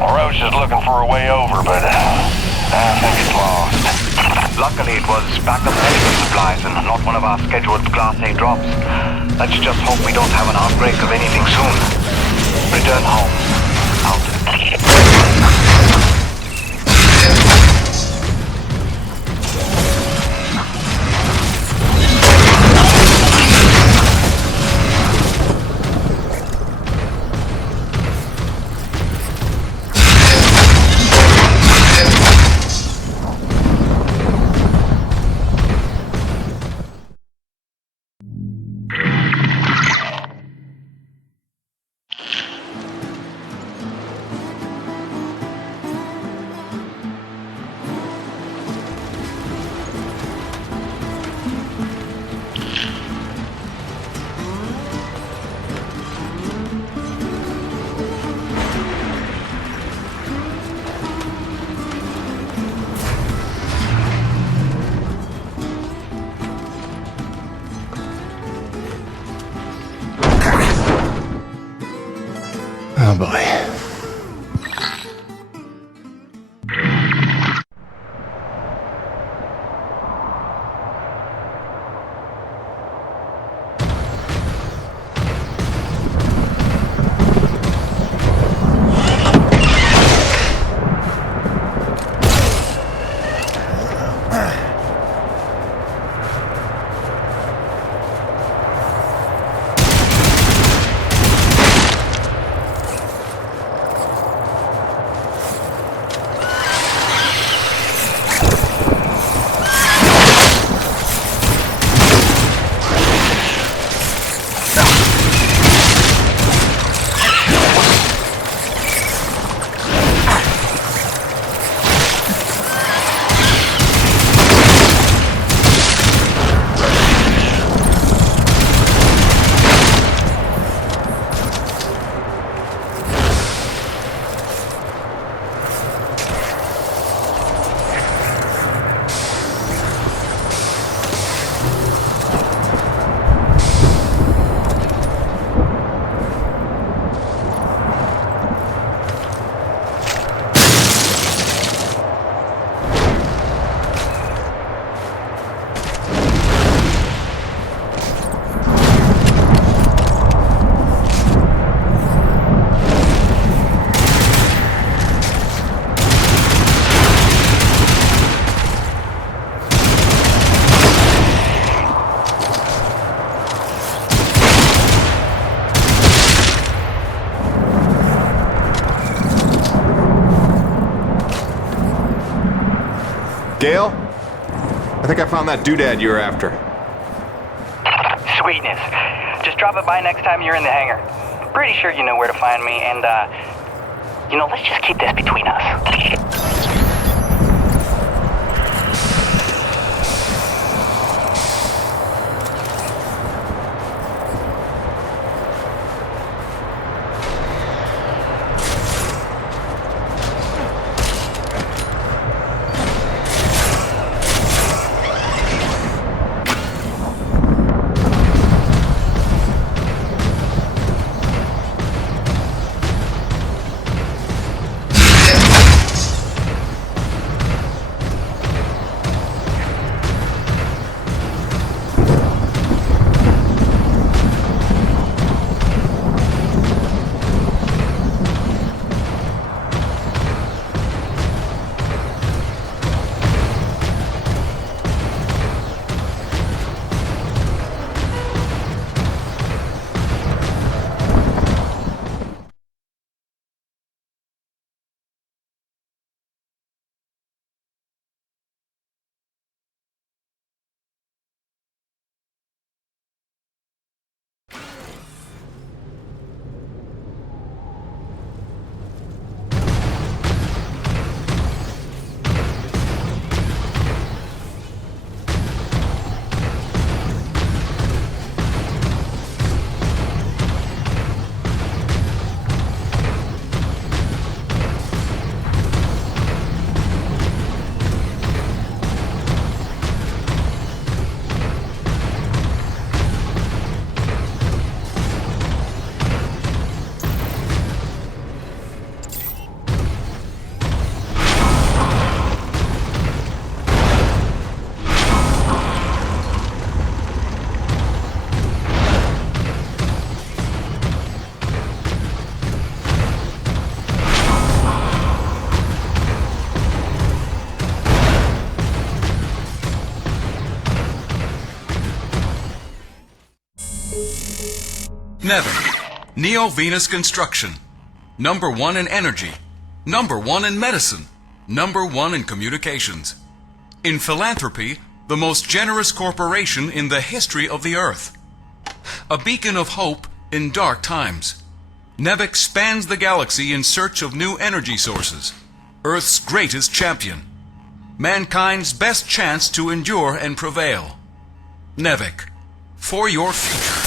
Roach is looking for a way over, but I think it's lost. Luckily, it was backup medical supplies and not one of our scheduled Class A drops. Let's just hope we don't have an outbreak of anything soon. Return home. Out. Gale? I think I found that doodad you were after. Sweetness. Just drop it by next time you're in the hangar. Pretty sure you know where to find me, and, let's just keep this between us. Nevik, Neo-Venus Construction. #1 in energy. #1 in medicine. #1 in communications. In philanthropy, the most generous corporation in the history of the Earth. A beacon of hope in dark times. Nevik spans the galaxy in search of new energy sources. Earth's greatest champion. Mankind's best chance to endure and prevail. Nevik, for your future.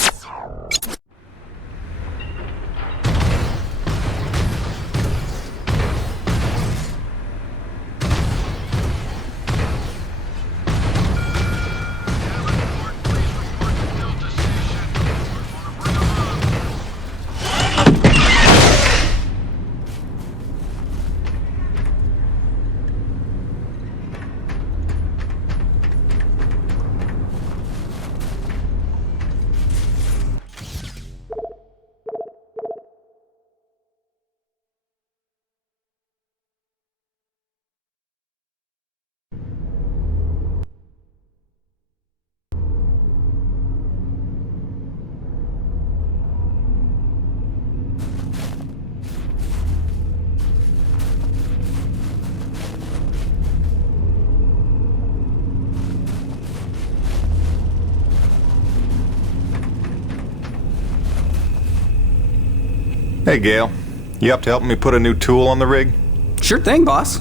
Hey, Gale. You up to helping me put a new tool on the rig? Sure thing, boss.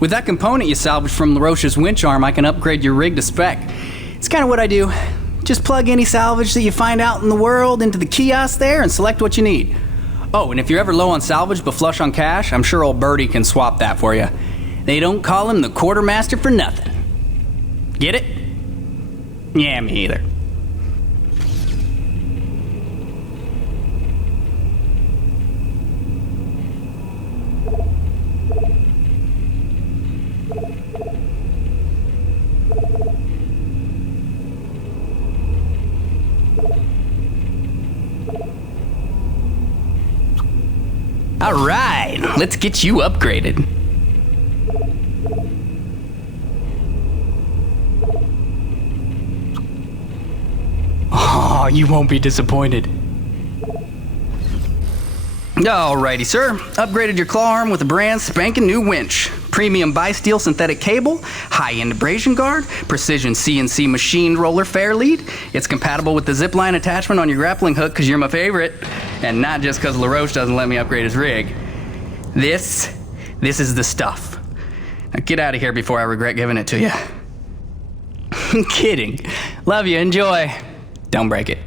With that component you salvaged from LaRoche's winch arm, I can upgrade your rig to spec. It's kind of what I do. Just plug any salvage that you find out in the world into the kiosk there and select what you need. Oh, and if you're ever low on salvage but flush on cash, I'm sure old Birdie can swap that for you. They don't call him the quartermaster for nothing. Get it? Yeah, me either. All right, let's get you upgraded. Oh, you won't be disappointed. Alrighty, sir. Upgraded your claw arm with a brand spanking new winch. Premium bi-steel synthetic cable, high-end abrasion guard, precision CNC machined roller fair lead. It's compatible with the zipline attachment on your grappling hook because you're my favorite. And not just because LaRoche doesn't let me upgrade his rig. This is the stuff. Now get out of here before I regret giving it to you. Kidding. Love you, enjoy. Don't break it.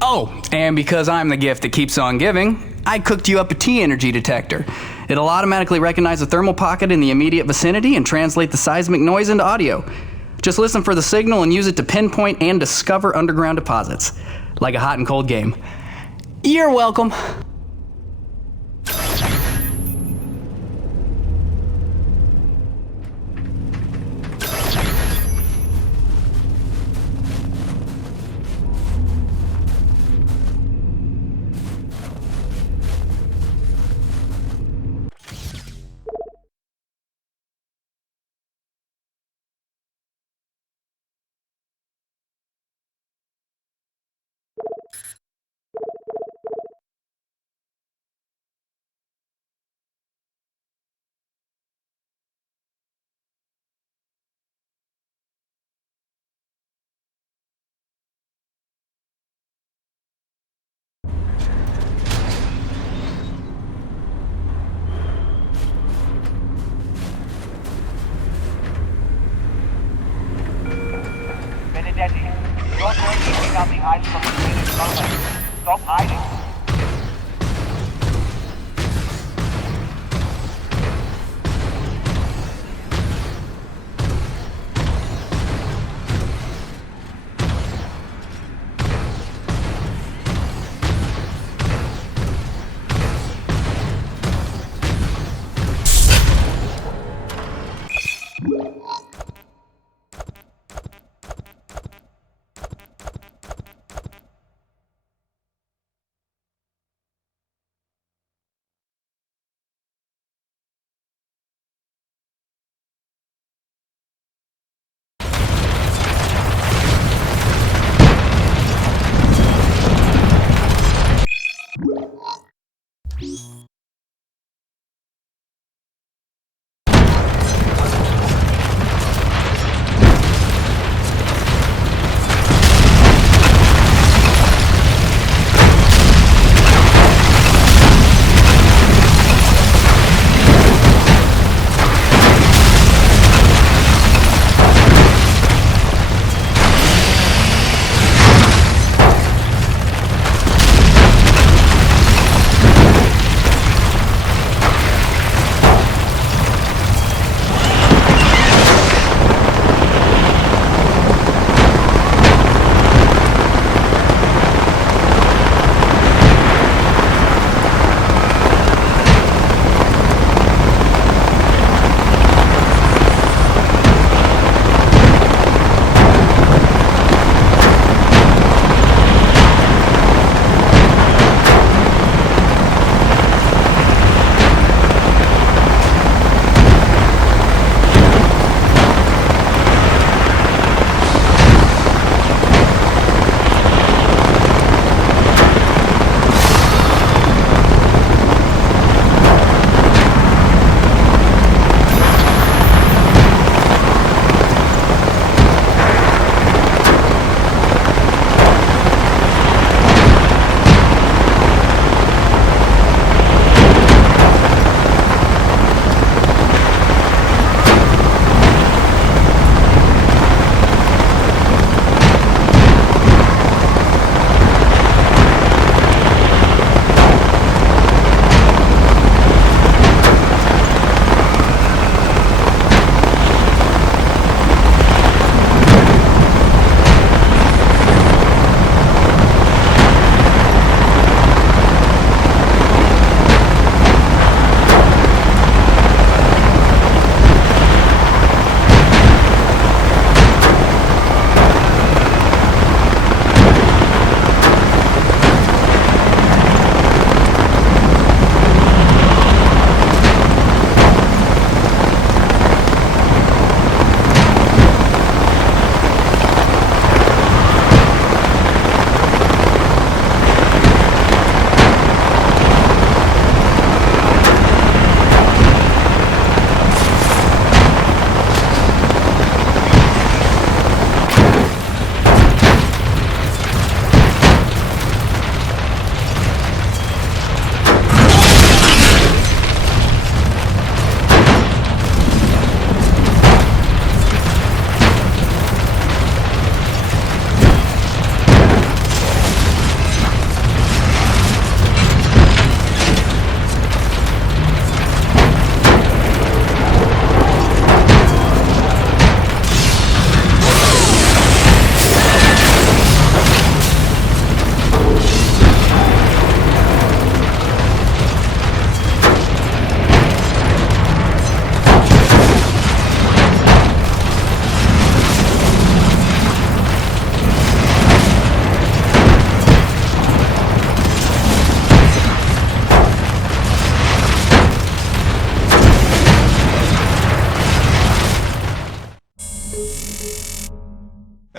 Oh, and because I'm the gift that keeps on giving, I cooked you up a T-energy detector. It'll automatically recognize a thermal pocket in the immediate vicinity and translate the seismic noise into audio. Just listen for the signal and use it to pinpoint and discover underground deposits. Like a hot and cold game. You're welcome.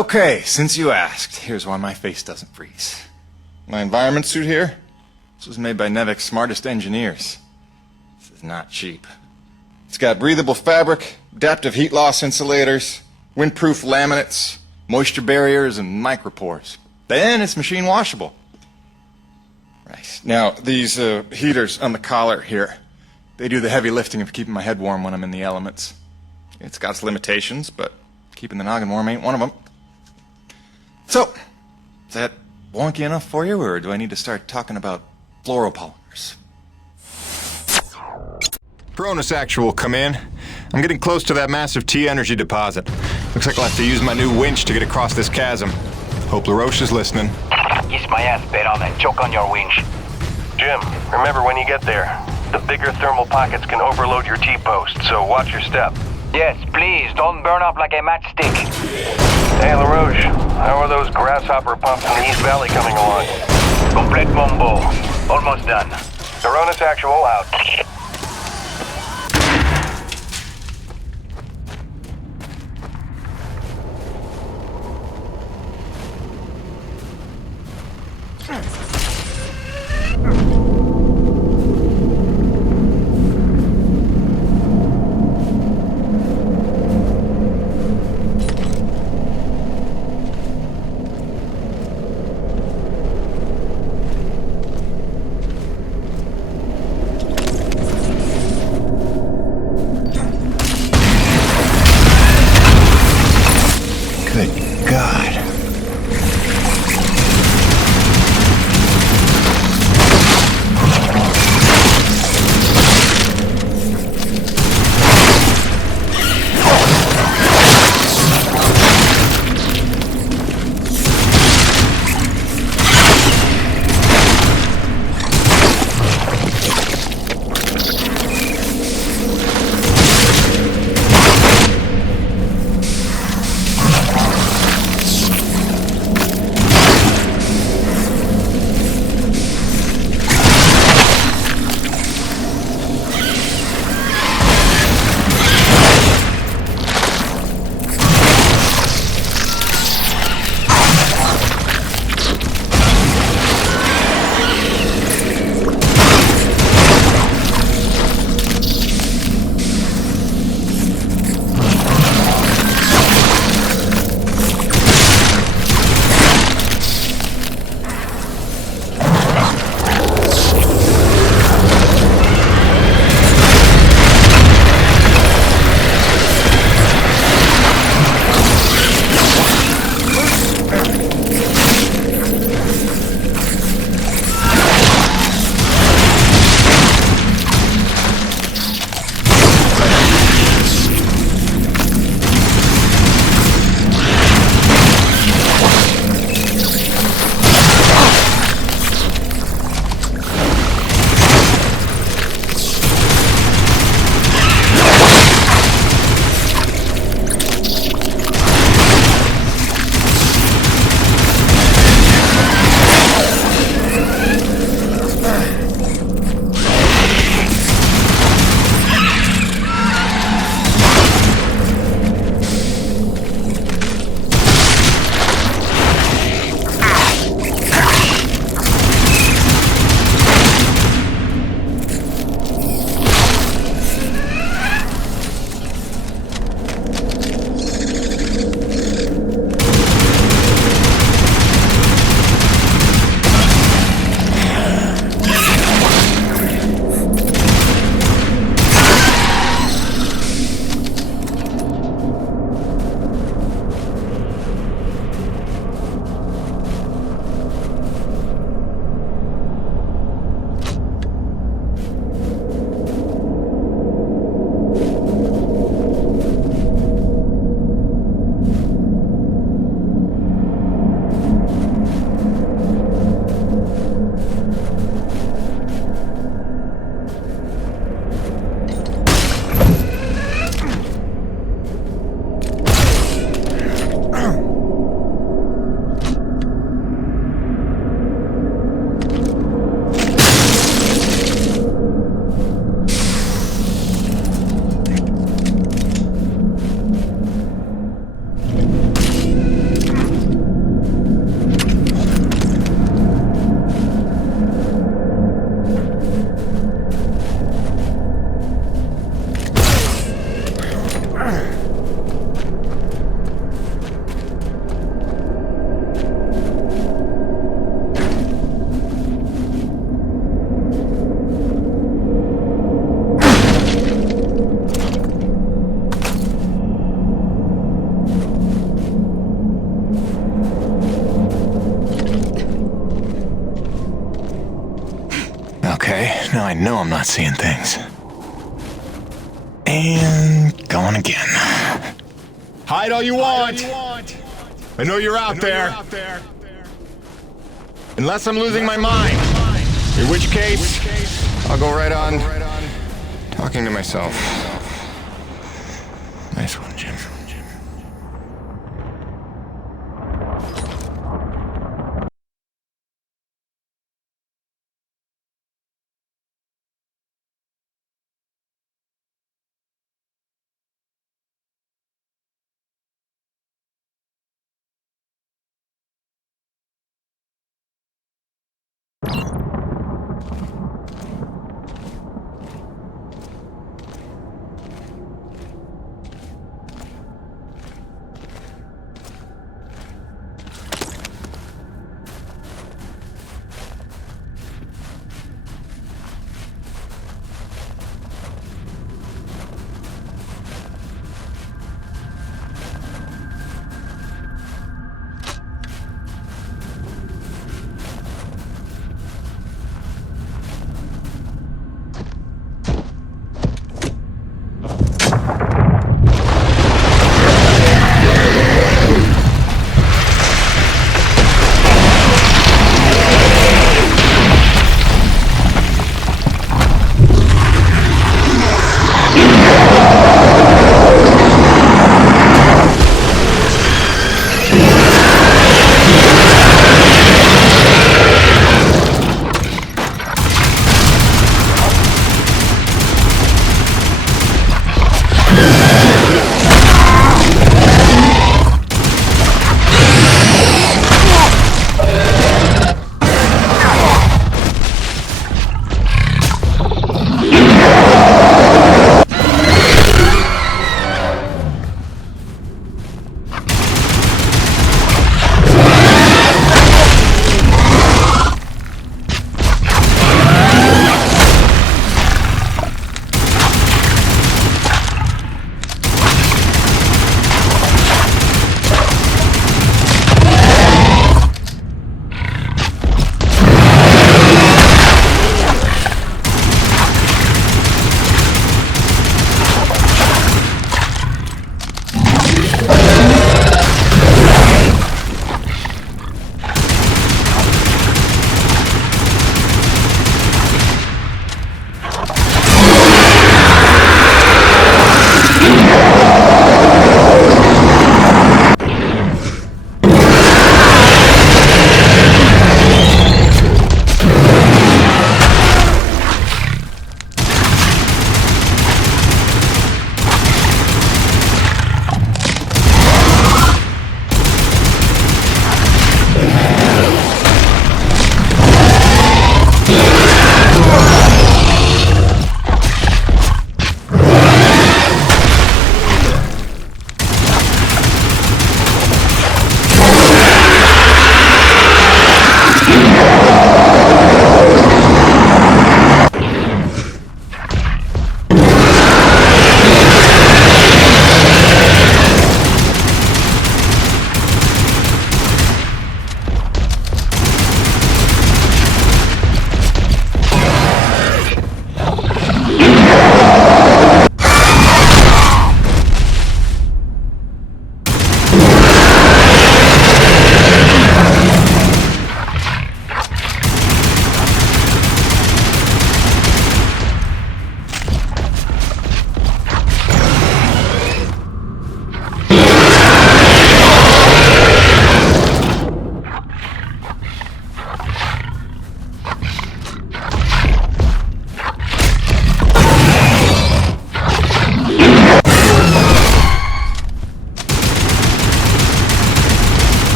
Okay, since you asked, here's why my face doesn't freeze. My environment suit here, this was made by Nevik's smartest engineers. This is not cheap. It's got breathable fabric, adaptive heat loss insulators, windproof laminates, moisture barriers, and micropores. Then it's machine washable. Right. Now, these heaters on the collar here, they do the heavy lifting of keeping my head warm when I'm in the elements. It's got its limitations, but keeping the noggin warm ain't one of them. So, is that wonky enough for you, or do I need to start talking about fluoropolymers? Cronus Actual, come in. I'm getting close to that massive T-energy deposit. Looks like I'll have to use my new winch to get across this chasm. Hope LaRoche is listening. Kiss my ass, Baron, and choke on your winch. Jim, remember when you get there, the bigger thermal pockets can overload your T-post, so watch your step. Yes, please, don't burn up like a matchstick. Hey, LaRoche, how are those grasshopper pumps in the East Valley coming along? Complete bombo. Almost done. Cronus Actual out. know I'm not seeing things. And going again. Hide all you want! I know you're out there. Unless I'm losing my mind. In which case, I'll go right on talking to myself. Nice one, Jim.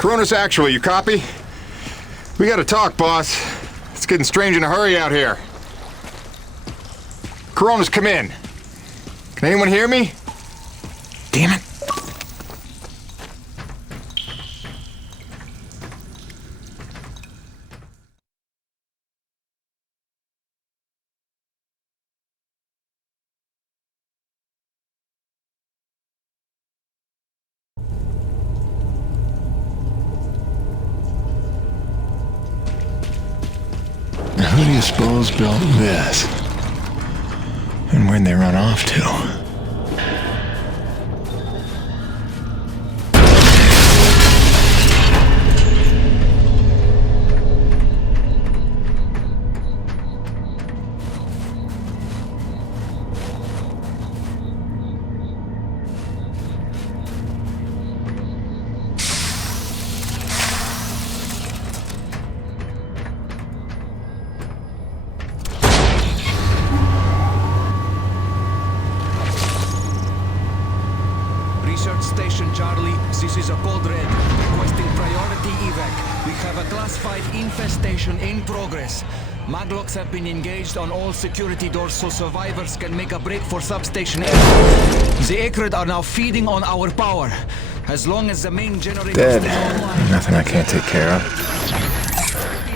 Cronus Actual, you copy? We gotta talk, boss. It's getting strange in a hurry out here. Cronus, come in. Can anyone hear me? Damn it. Who do you suppose built this? And where'd they run off to? Research Station Charlie, this is a code red, requesting priority evac. We have a class 5 infestation in progress. Maglocks have been engaged on all security doors so survivors can make a break for substation area. The Acrid are now feeding on our power. As long as the main generator Dead. stays online... Nothing I can't take care of.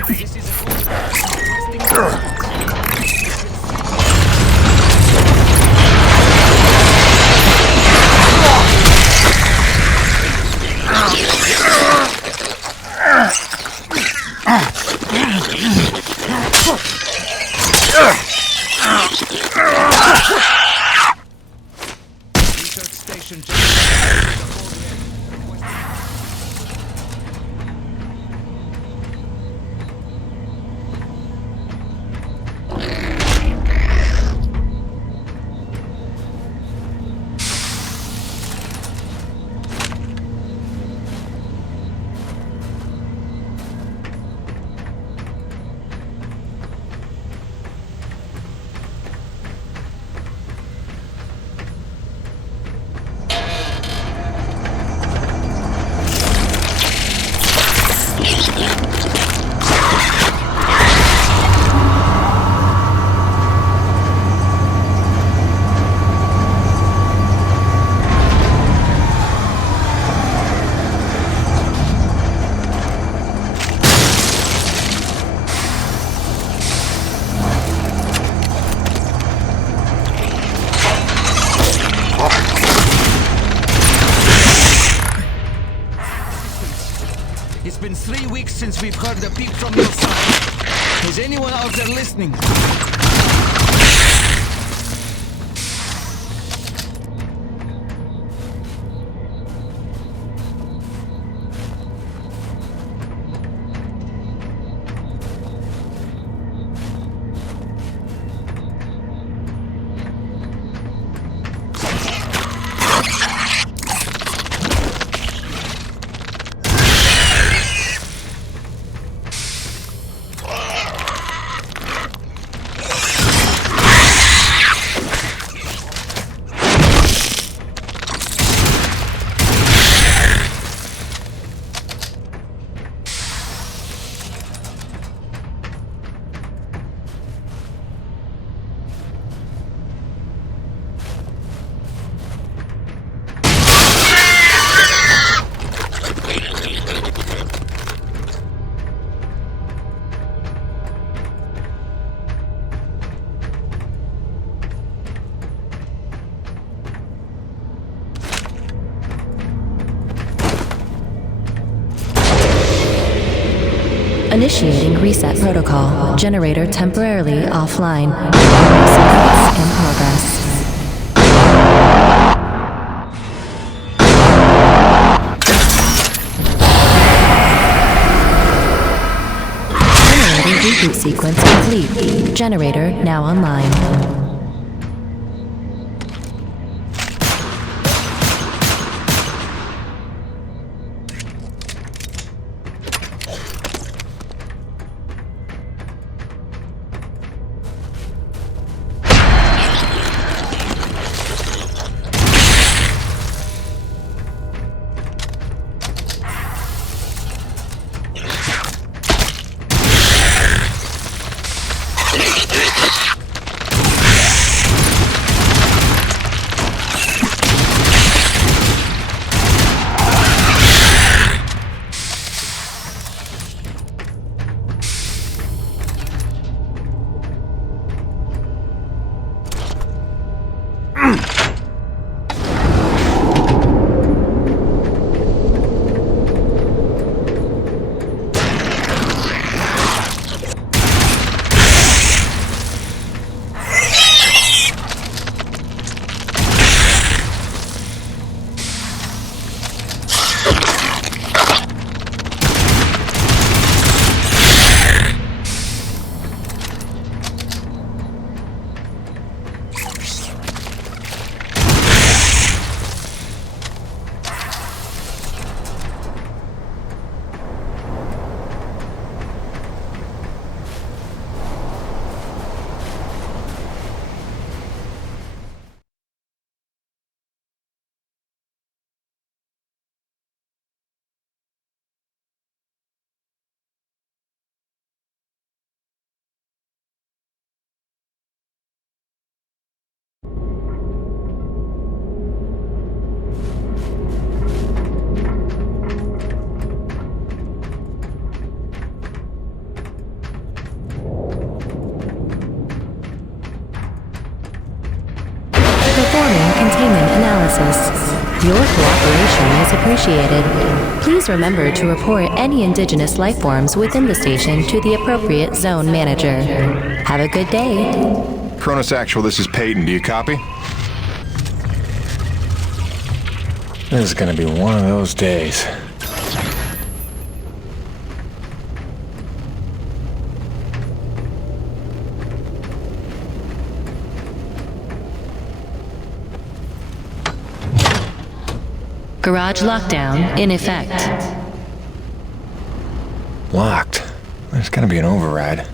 This is a code red. Research Station It's been 3 weeks since we've heard a peep from your side. Is anyone out there listening? Initiating reset protocol. Generator temporarily offline. Sequence in progress. Generator reboot sequence complete. Generator now online. analysis. Your cooperation is appreciated. Please remember to report any indigenous life forms within the station to the appropriate zone manager. Have a good day. Cronus Actual, this is Peyton. Do you copy? This is gonna be one of those days. Garage lockdown in effect. Locked. There's gotta be an override.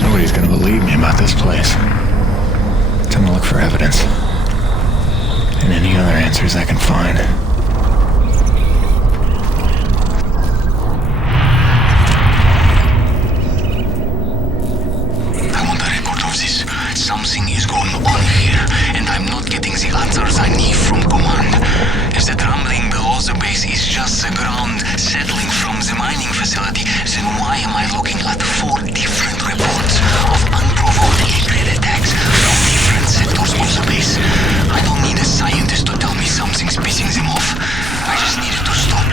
Nobody's gonna believe me about this place. Time to look for evidence. And any other answers I can find. I want a record of this. Something is going on here, and I'm not getting the answers I need from command. If the rumbling below the base is just the ground settling from the mining facility, then why am I looking at 4 different reports of unprovoked A-grade attacks from different sectors of the base? I don't need a scientist to tell me something's pissing them off. I just need it to stop.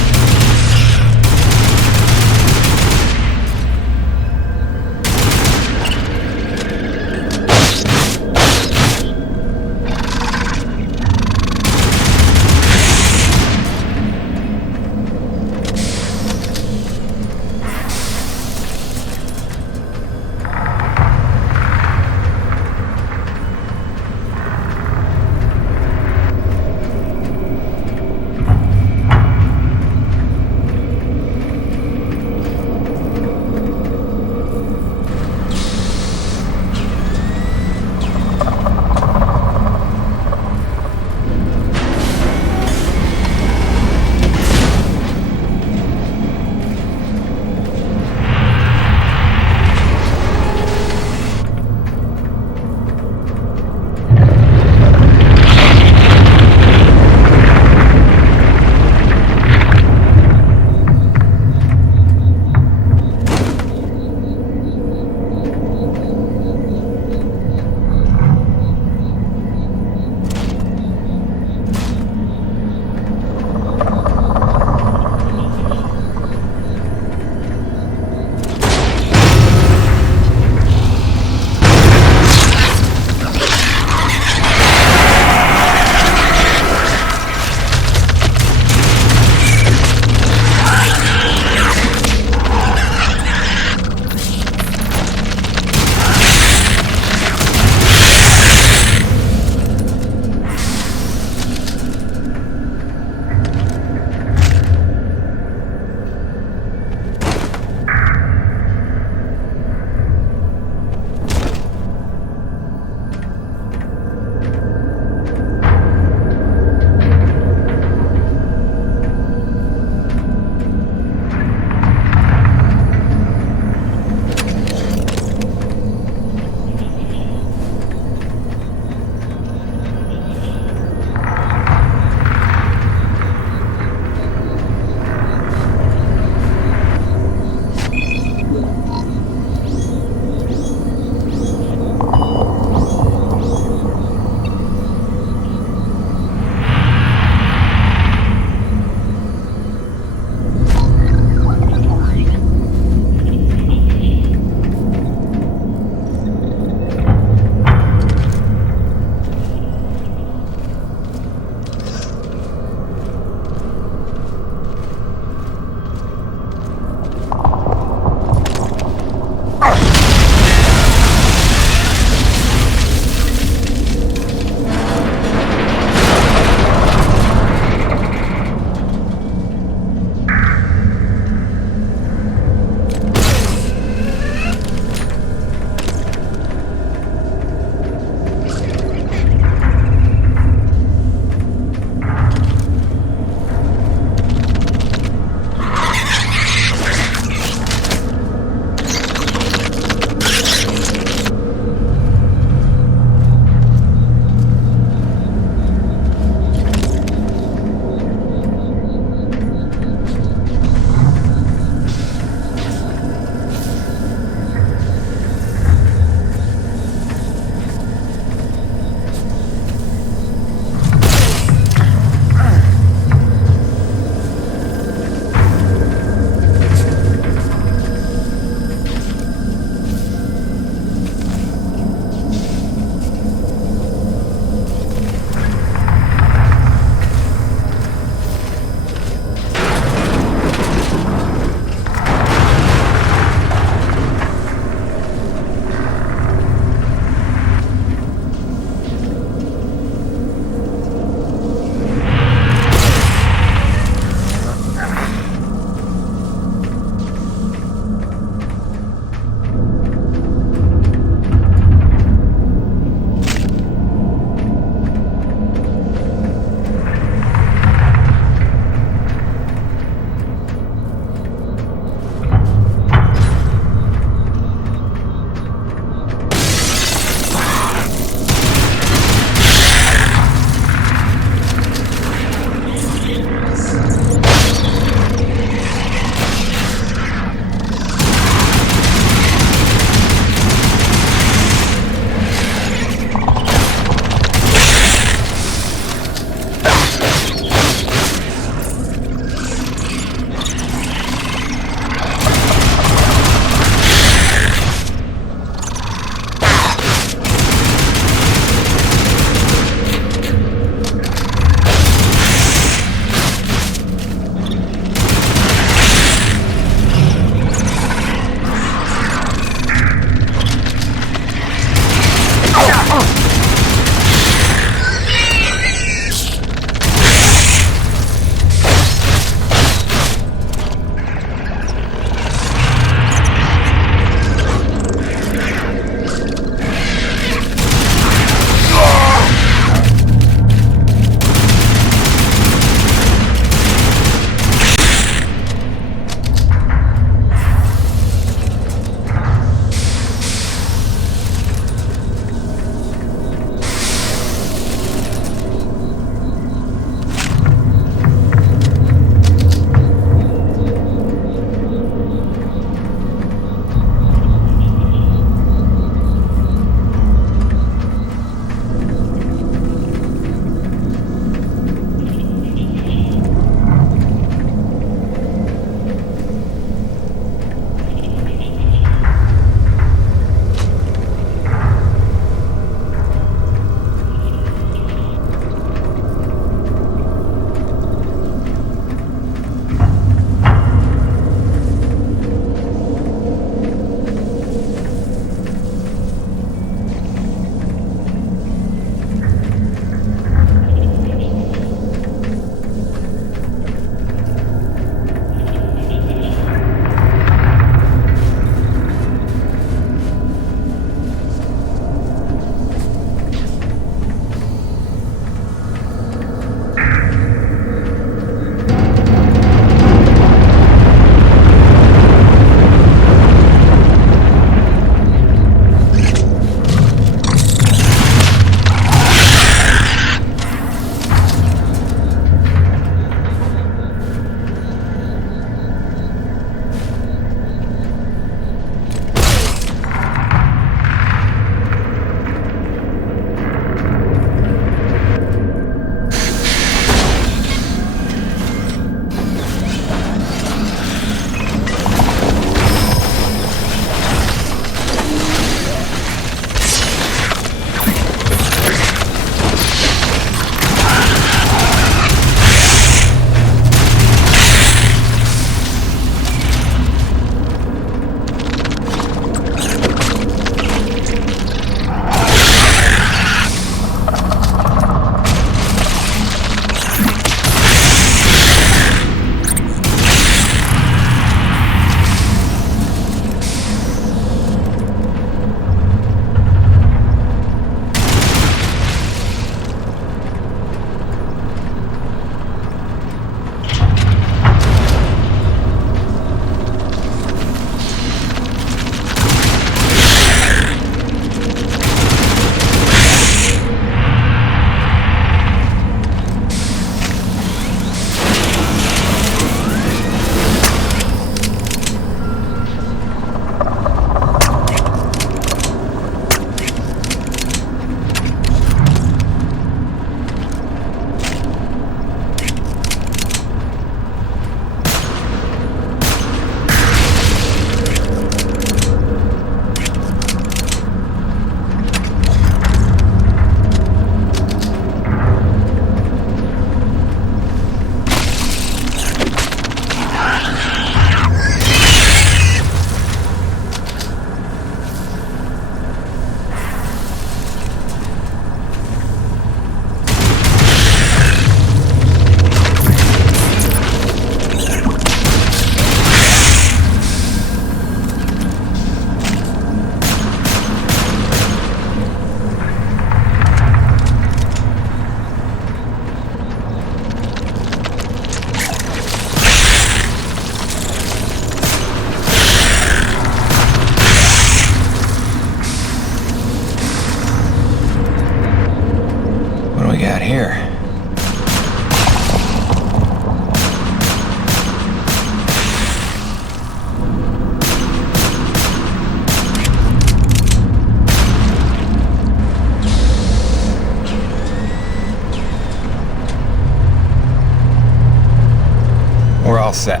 set.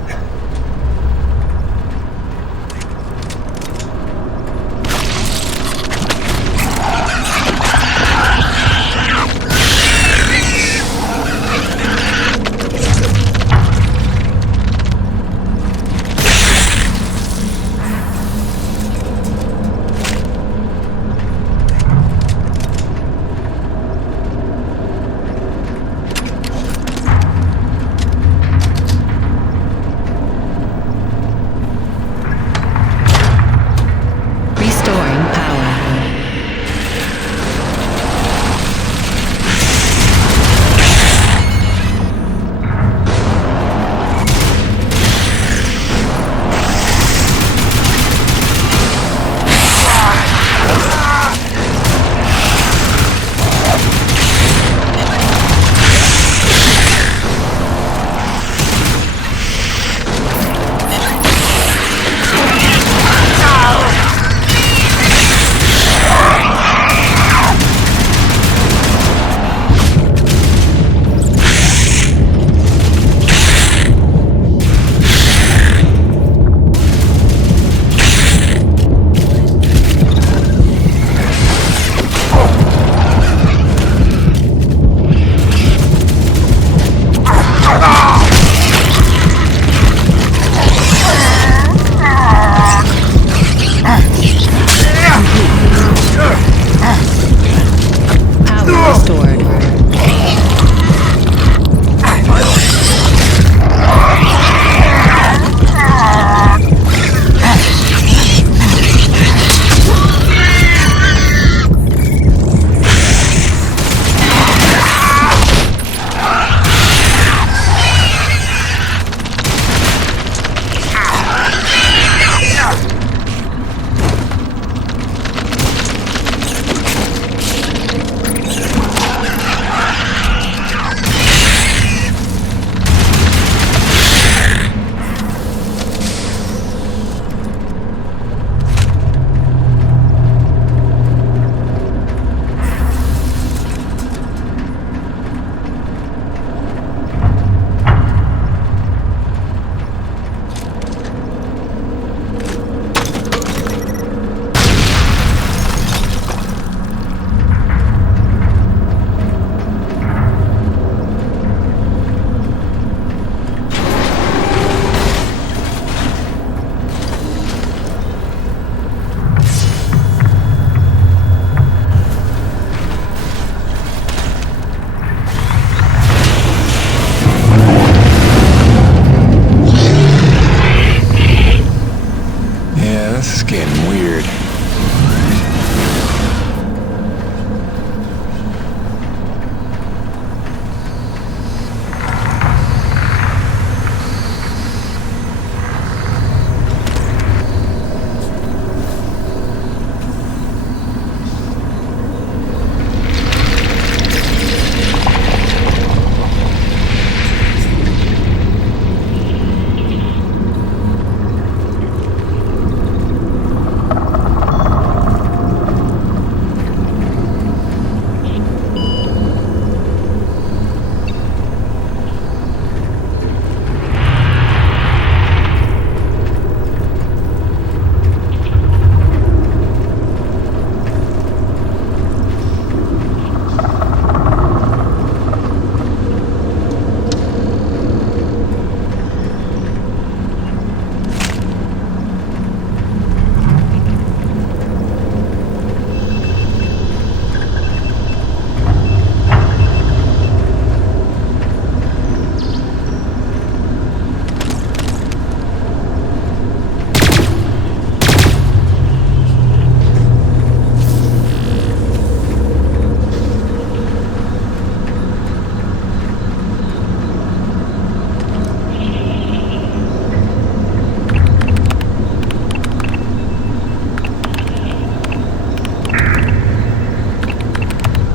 Restoring power. Power restored. Yeah, this is getting weird.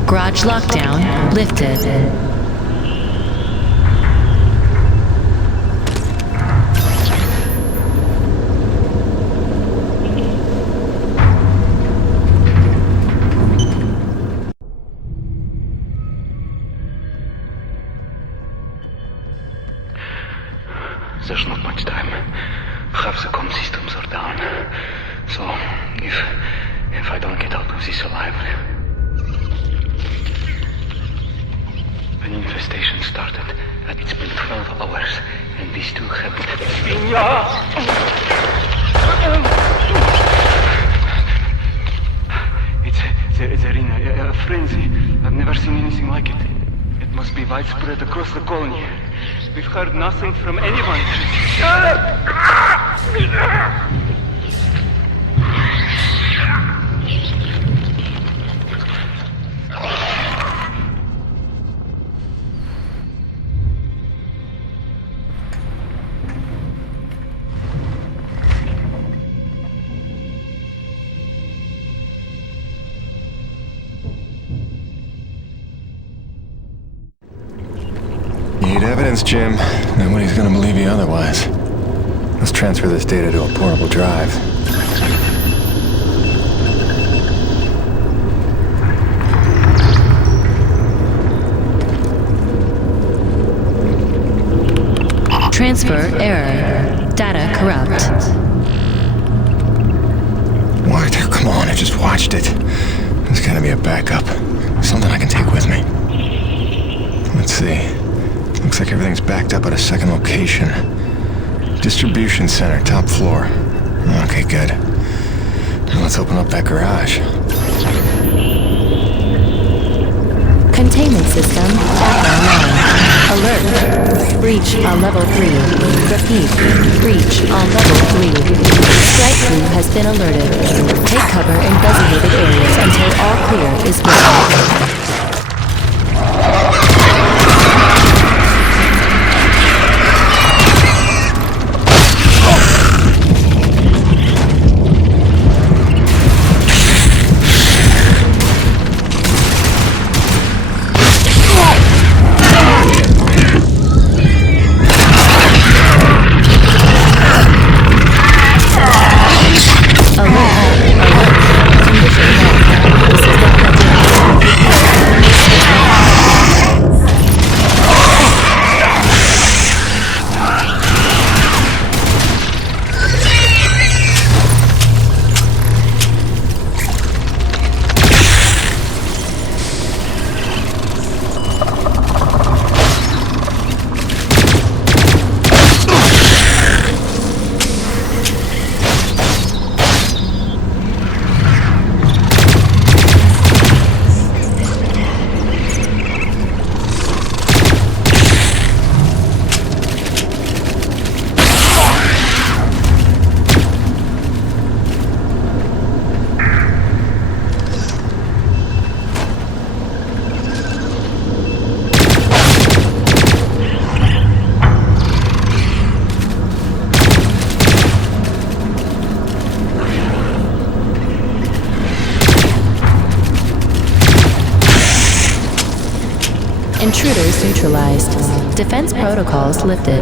Garage lockdown lifted. There's not much time. Half the comm systems are down. So, if I don't get out of this alive... An infestation started, and it's been 12 hours, and these two haven't been... They're in a frenzy. I've never seen anything like it. It must be widespread across the colony. We've heard nothing from anyone. Need evidence, Jim. Nobody's gonna believe you otherwise. Let's transfer this data to a portable drive. Transfer error. Data corrupt. What? Come on, I just watched it. There's gotta be a backup. Something I can take with me. Let's see. Looks like everything's backed up at a second location. Distribution center, top floor. Okay, good. Now let's open up that garage. Containment system back online. Alert. Breach on level 3. Repeat. Breach on level 3. Strike crew has been alerted. Take cover in designated areas until all clear is given. Intruders neutralized. Defense protocols lifted.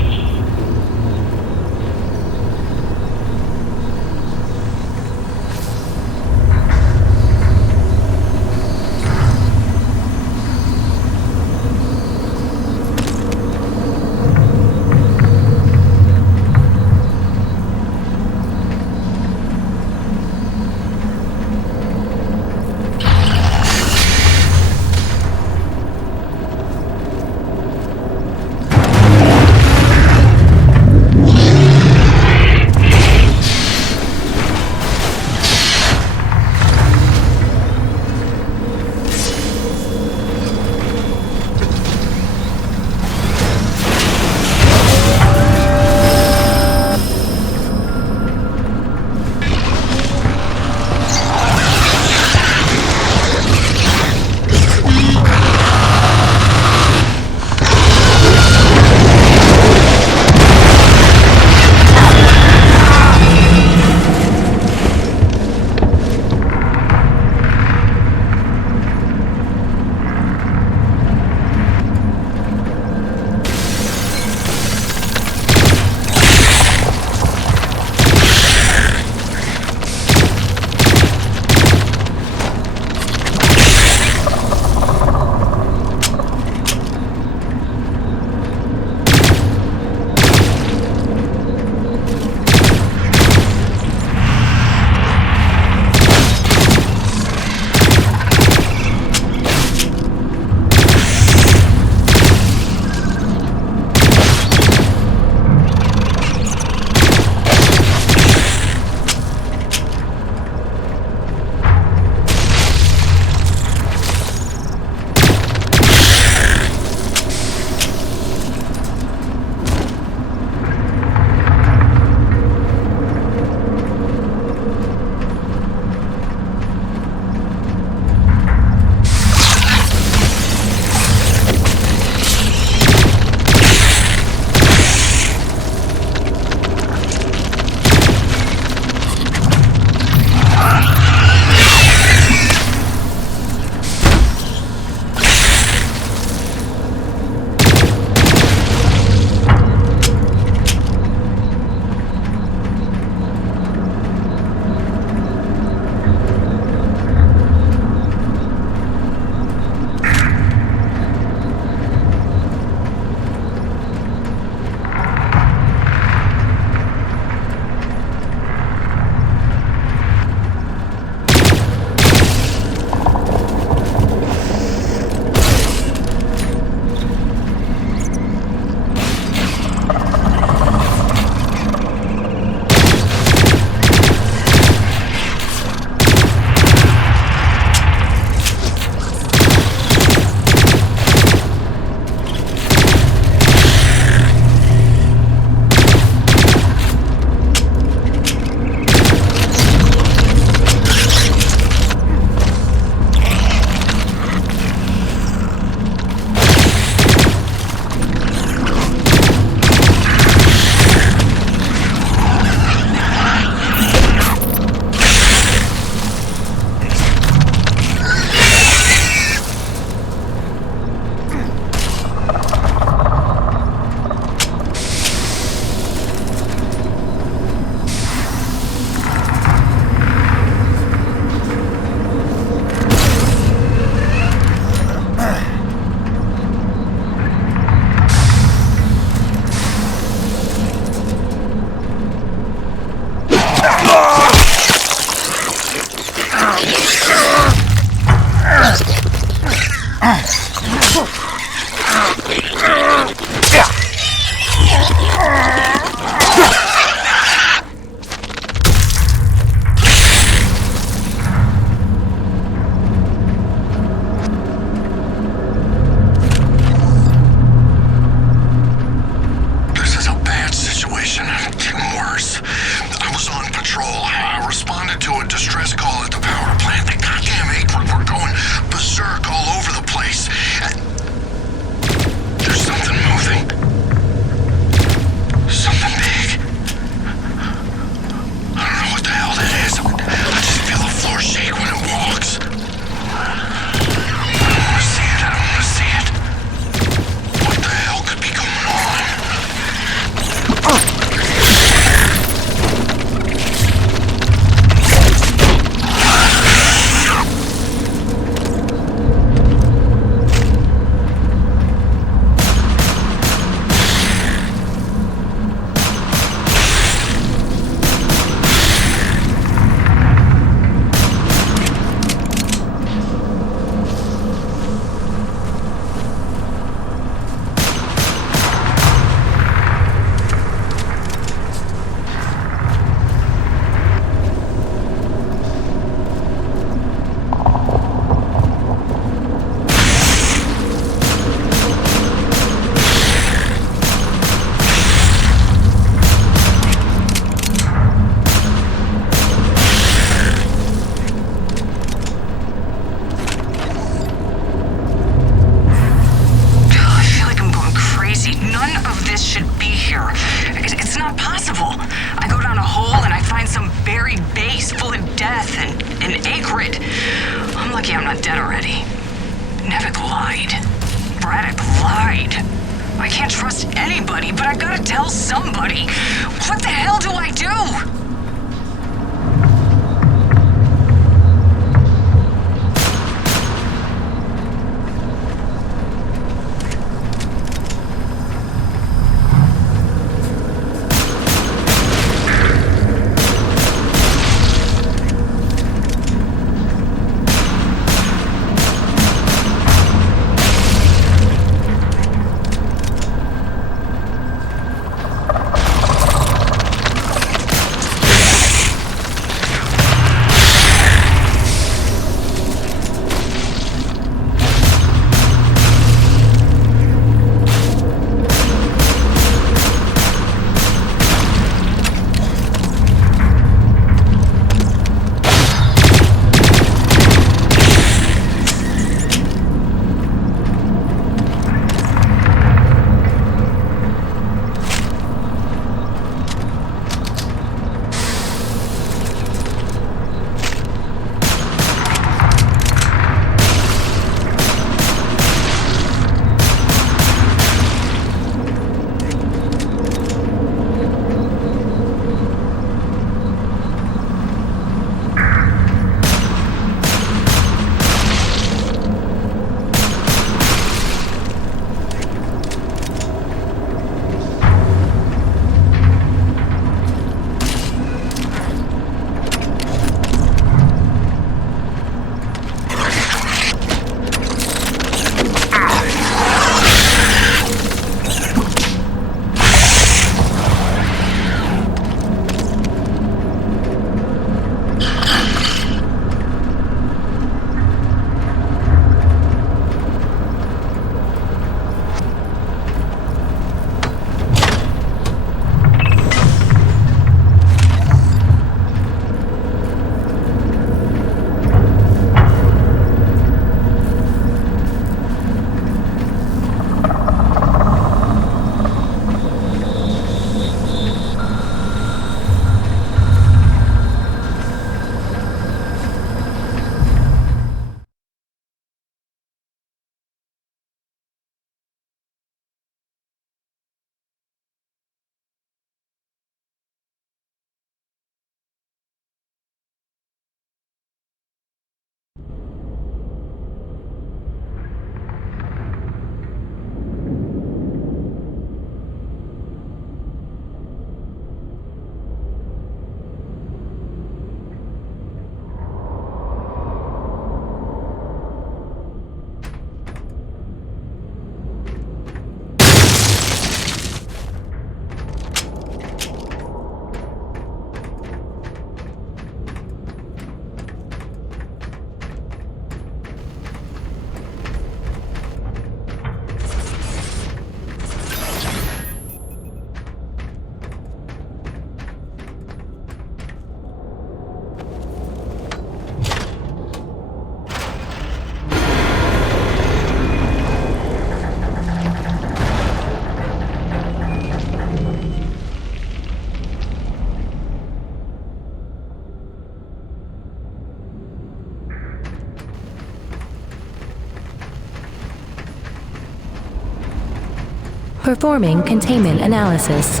Performing containment analysis.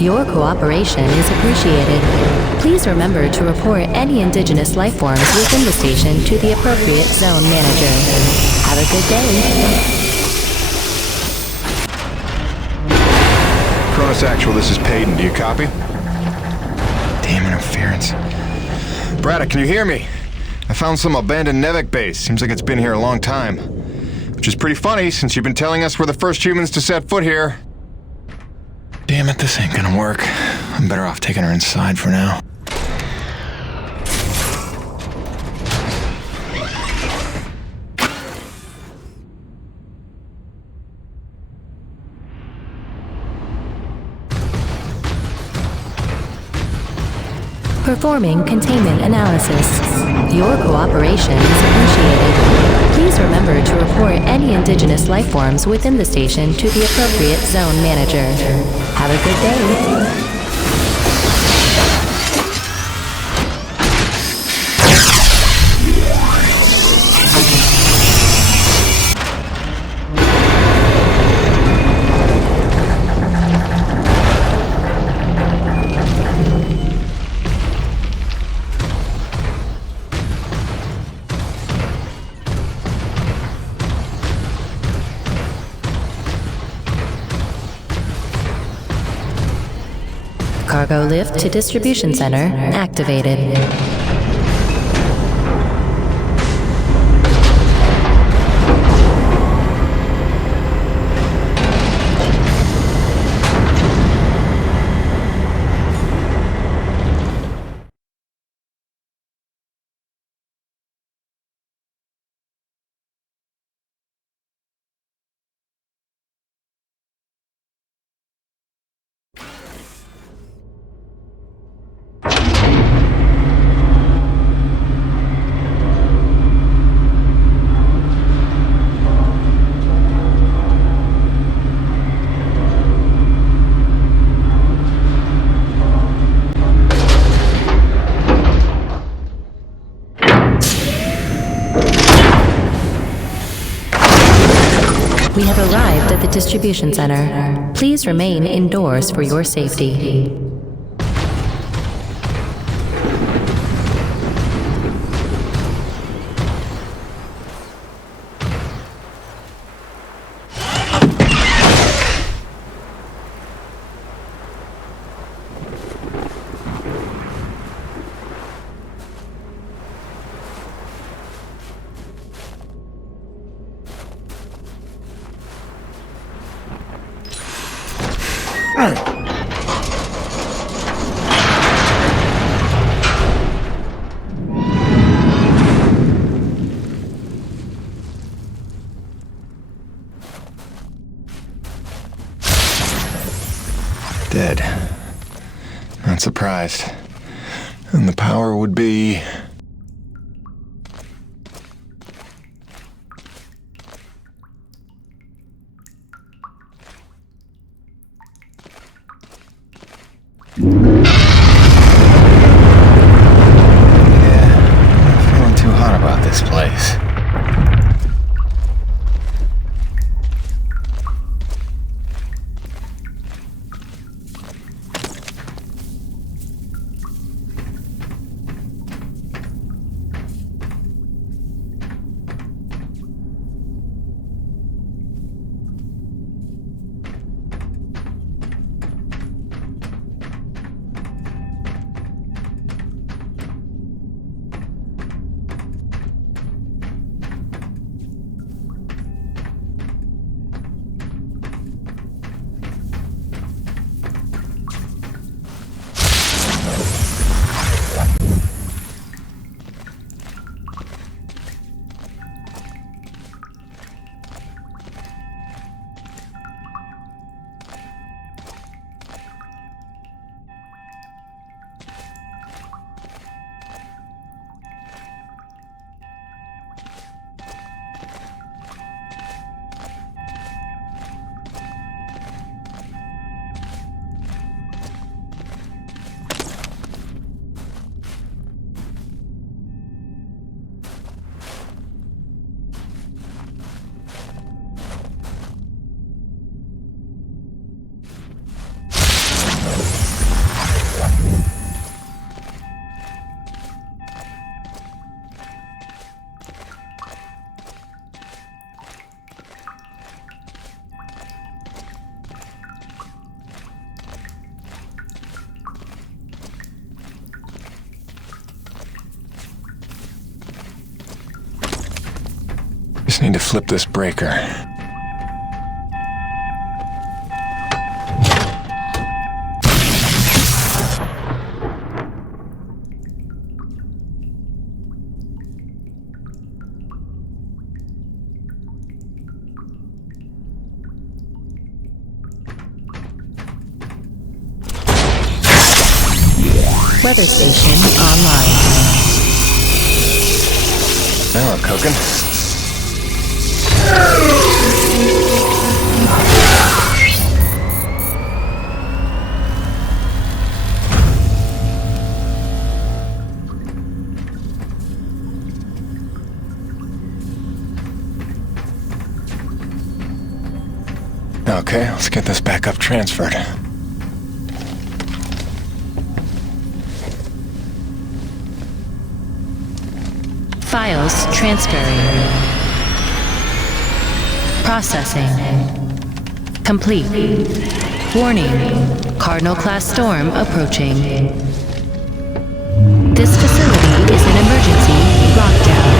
Your cooperation is appreciated. Please remember to report any indigenous life forms within the station to the appropriate zone manager. Have a good day. Cronus Actual, this is Payton. Do you copy? Damn interference. Braddock, can you hear me? I found some abandoned Nevek base. Seems like it's been here a long time. Which is pretty funny, since you've been telling us we're the first humans to set foot here. Damn it, this ain't gonna work. I'm better off taking her inside for now. Performing containment analysis. Your cooperation is appreciated. Please remember to report any indigenous life forms within the station to the appropriate zone manager. Have a good day. Cargo lift to distribution center activated. We have arrived at the distribution center. Please remain indoors for your safety. Dead. Not surprised. And the power would be... this place. Just need to flip this breaker. Weather station online. Now I'm cooking. Okay, let's get this back up transferred. Files transferring. Processing. Complete. Warning. Cardinal-class storm approaching. This facility is an emergency lockdown.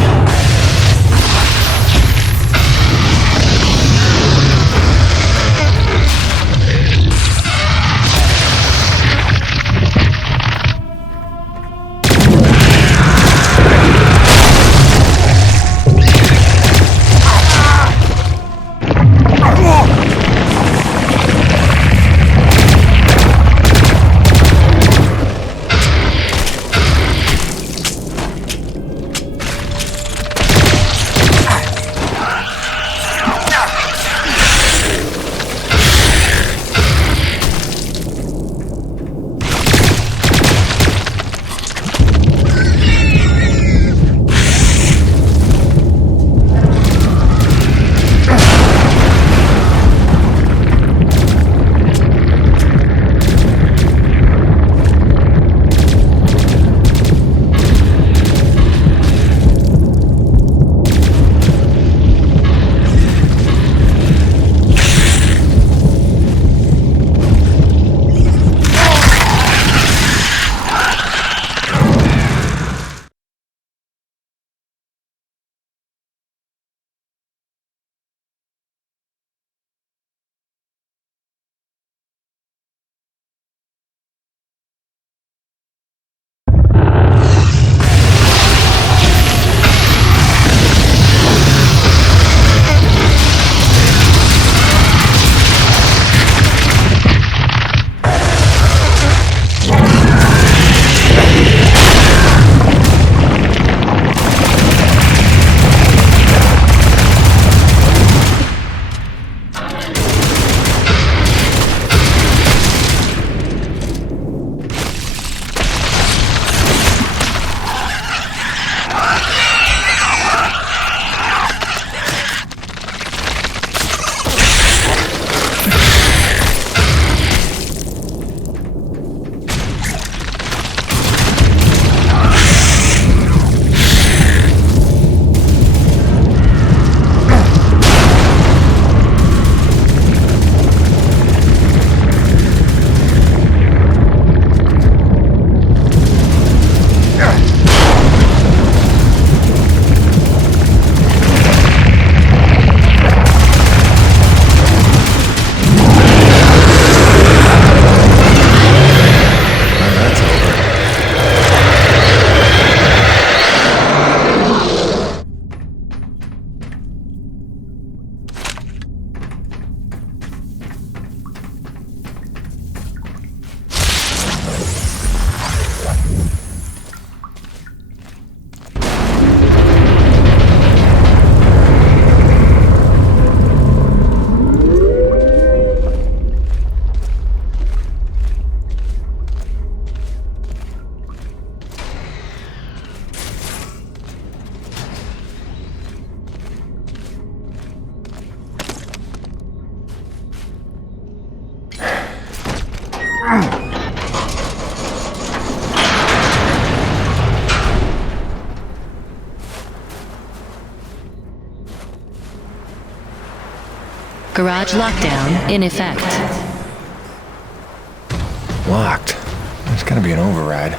Garage lockdown in effect. Locked. There's gotta be an override.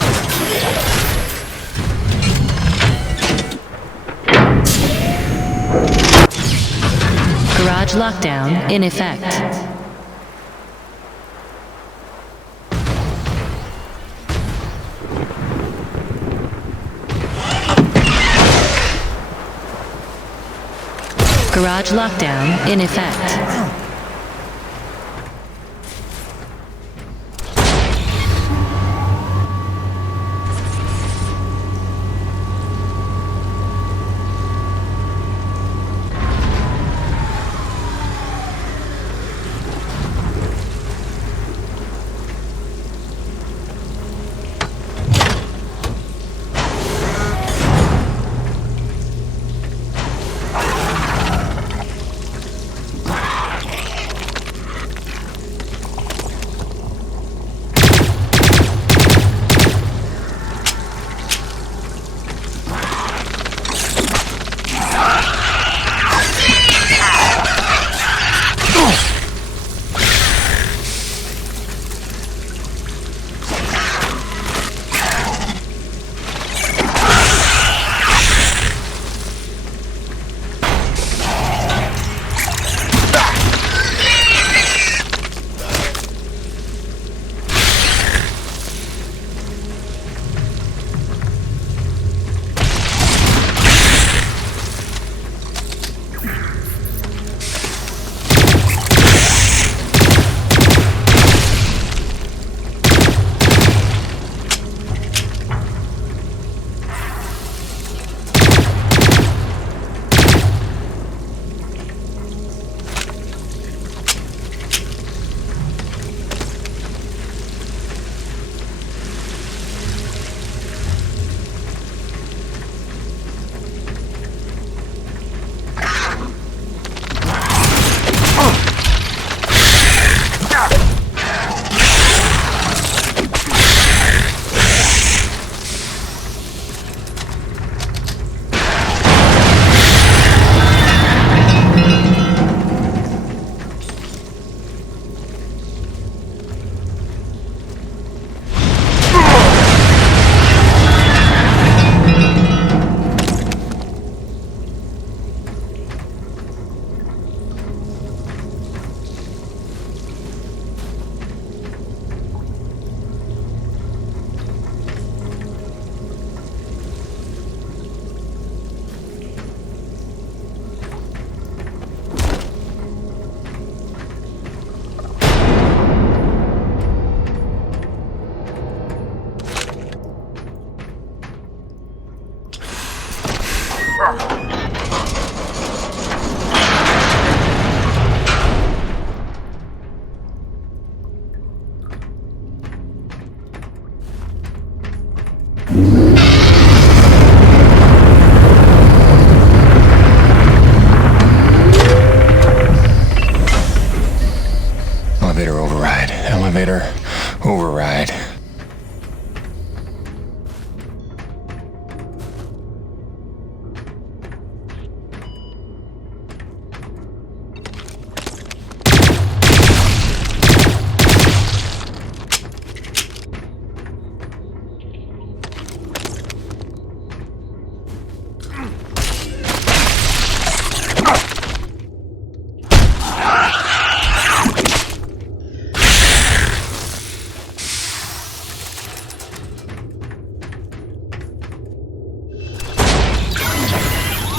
Garage lockdown in effect. Garage lockdown in effect. Elevator override.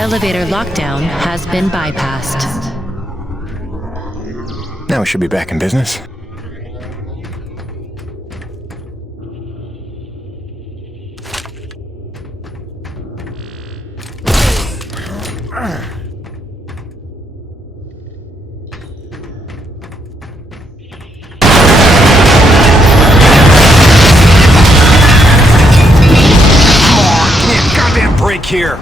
Elevator lockdown has been bypassed. Now we should be back in business. Goddamn break here!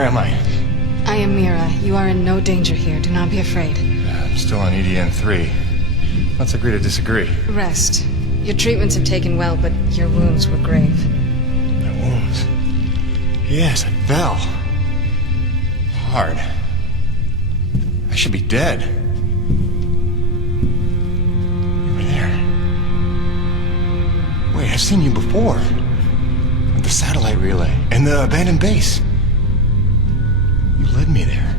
Where am I? I am Mira. You are in no danger here. Do not be afraid. I'm still on E.D.N. 3. Let's agree to disagree. Rest. Your treatments have taken well, but your wounds were grave. My wounds? Yes, I fell. Hard. I should be dead. You were there. Wait, I've seen you before. At the satellite relay and the abandoned base. You led me there.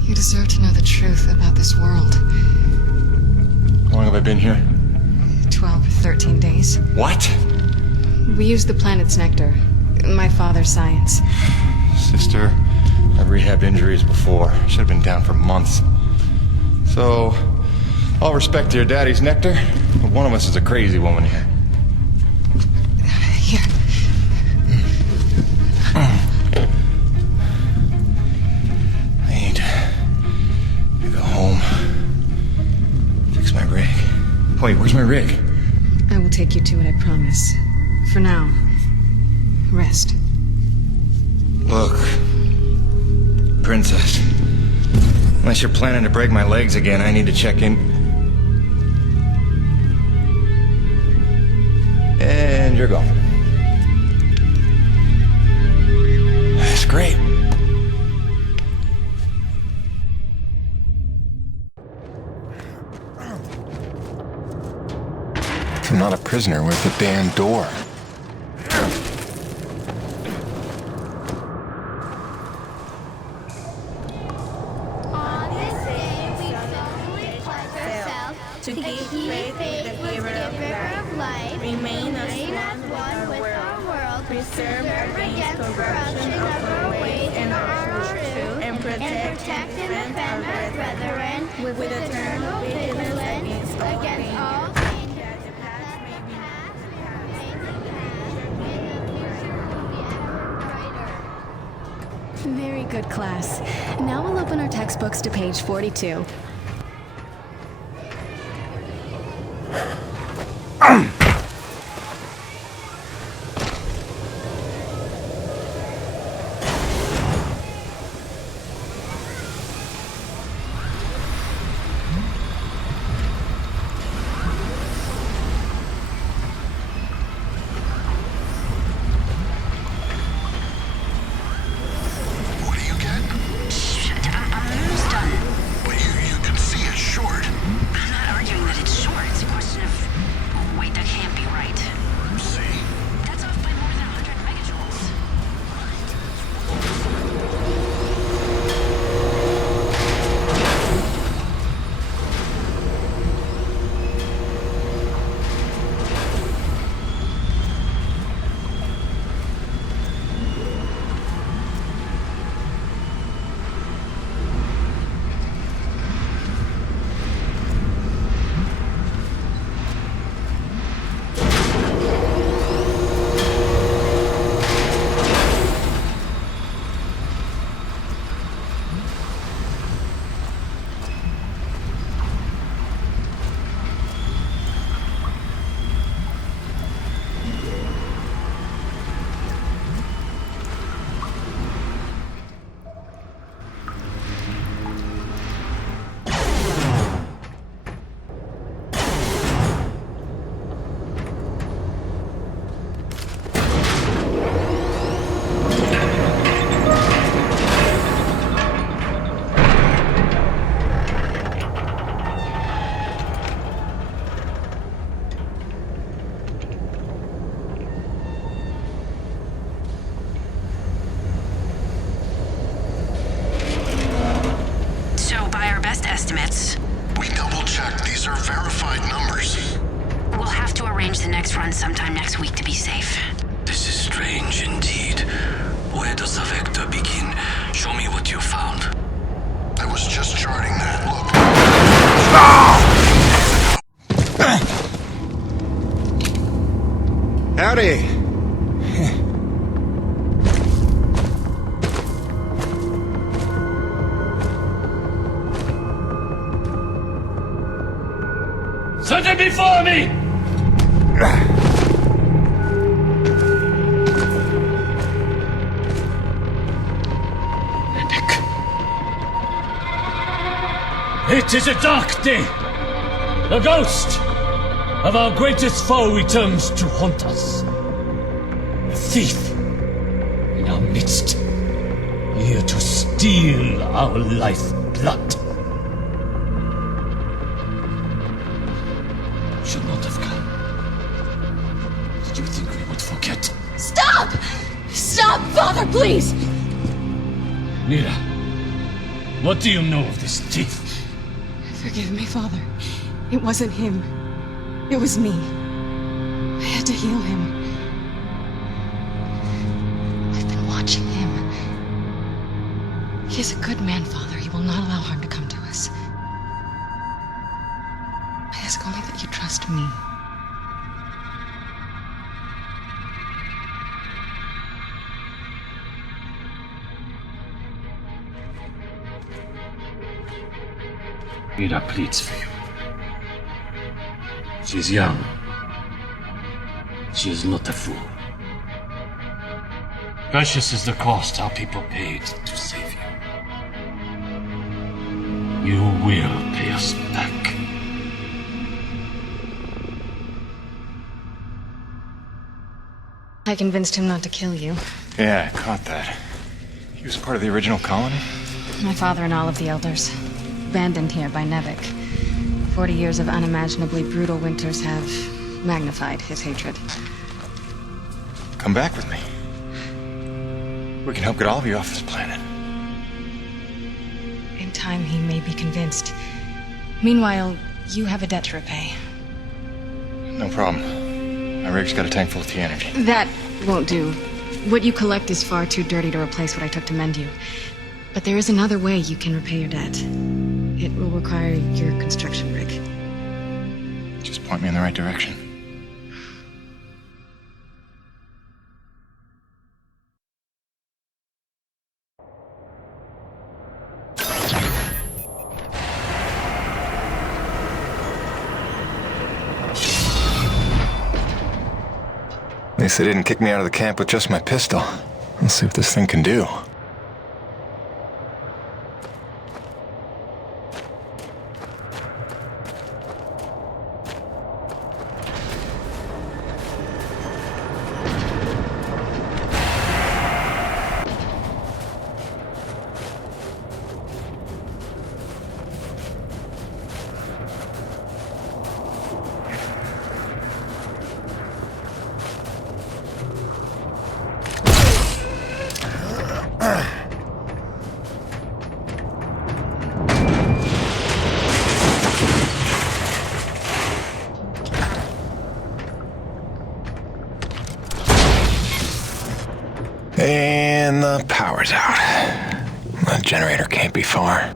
You deserve to know the truth about this world. How long have I been here? 12 or 13 days. What? We used the planet's nectar. My father's science. Sister, I've rehabbed injuries before. Should have been down for months. So, all respect to your daddy's nectar, but one of us is a crazy woman here. Here. I need to go home. Fix my rig. Wait, where's my rig? I will take you to it, I promise. For now, rest. Look, Princess. Unless you're planning to break my legs again, I need to check in. And you're gone. That's great. I'm not a prisoner with the damn door. To keep faith with the giver of life, remain as one with our world, preserve against corruption of our ways and our truth, and protect and defend our brethren with eternal vigilance against all things that the past may be brighter. Very good, class. Now we'll open our textbooks to page 42. Estimates. We double-checked. These are verified numbers. We'll have to arrange the next run sometime next week to be safe. This is strange indeed. Where does the vector begin? Show me what you found. I was just charting that. Look. Howdy. Something before me! It is a dark day. The ghost of our greatest foe returns to haunt us. A thief in our midst, here to steal our lifeblood. Should not have come. Did you think we would forget? Stop! Stop, Father, please! Mira, what do you know of this thief? Forgive me, Father. It wasn't him. It was me. I had to heal him. I've been watching him. He is a good man, Father. He will not allow harm to come to us. I ask only that you trust me. Mira pleads for you. She's young. She is not a fool. Precious is the cost our people paid to save you. You will pay us back. I convinced him not to kill you. Yeah, I caught that. He was part of the original colony? My father and all of the elders. Abandoned here by Nevik. 40 years of unimaginably brutal winters have magnified his hatred. Come back with me. We can help get all of you off this planet. In time, he may be convinced. Meanwhile, you have a debt to repay. No problem. My rig's got a tank full of T-energy. That won't do. What you collect is far too dirty to replace what I took to mend you. But there is another way you can repay your debt. It will require your construction rig. Just point me in the right direction. At least they didn't kick me out of the camp with just my pistol. Let's see what this thing can do. And the power's out. The generator can't be far.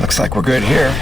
Looks like we're good here.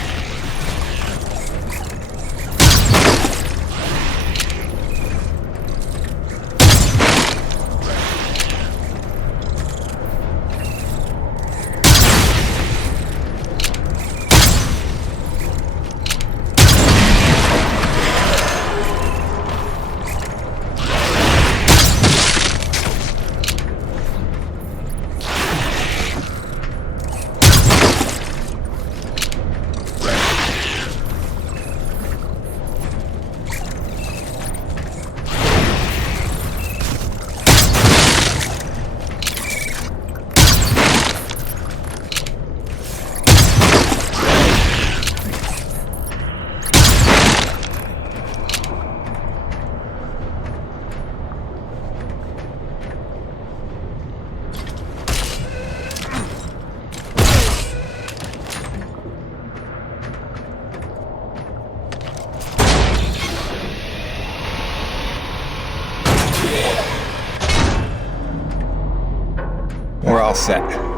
All set.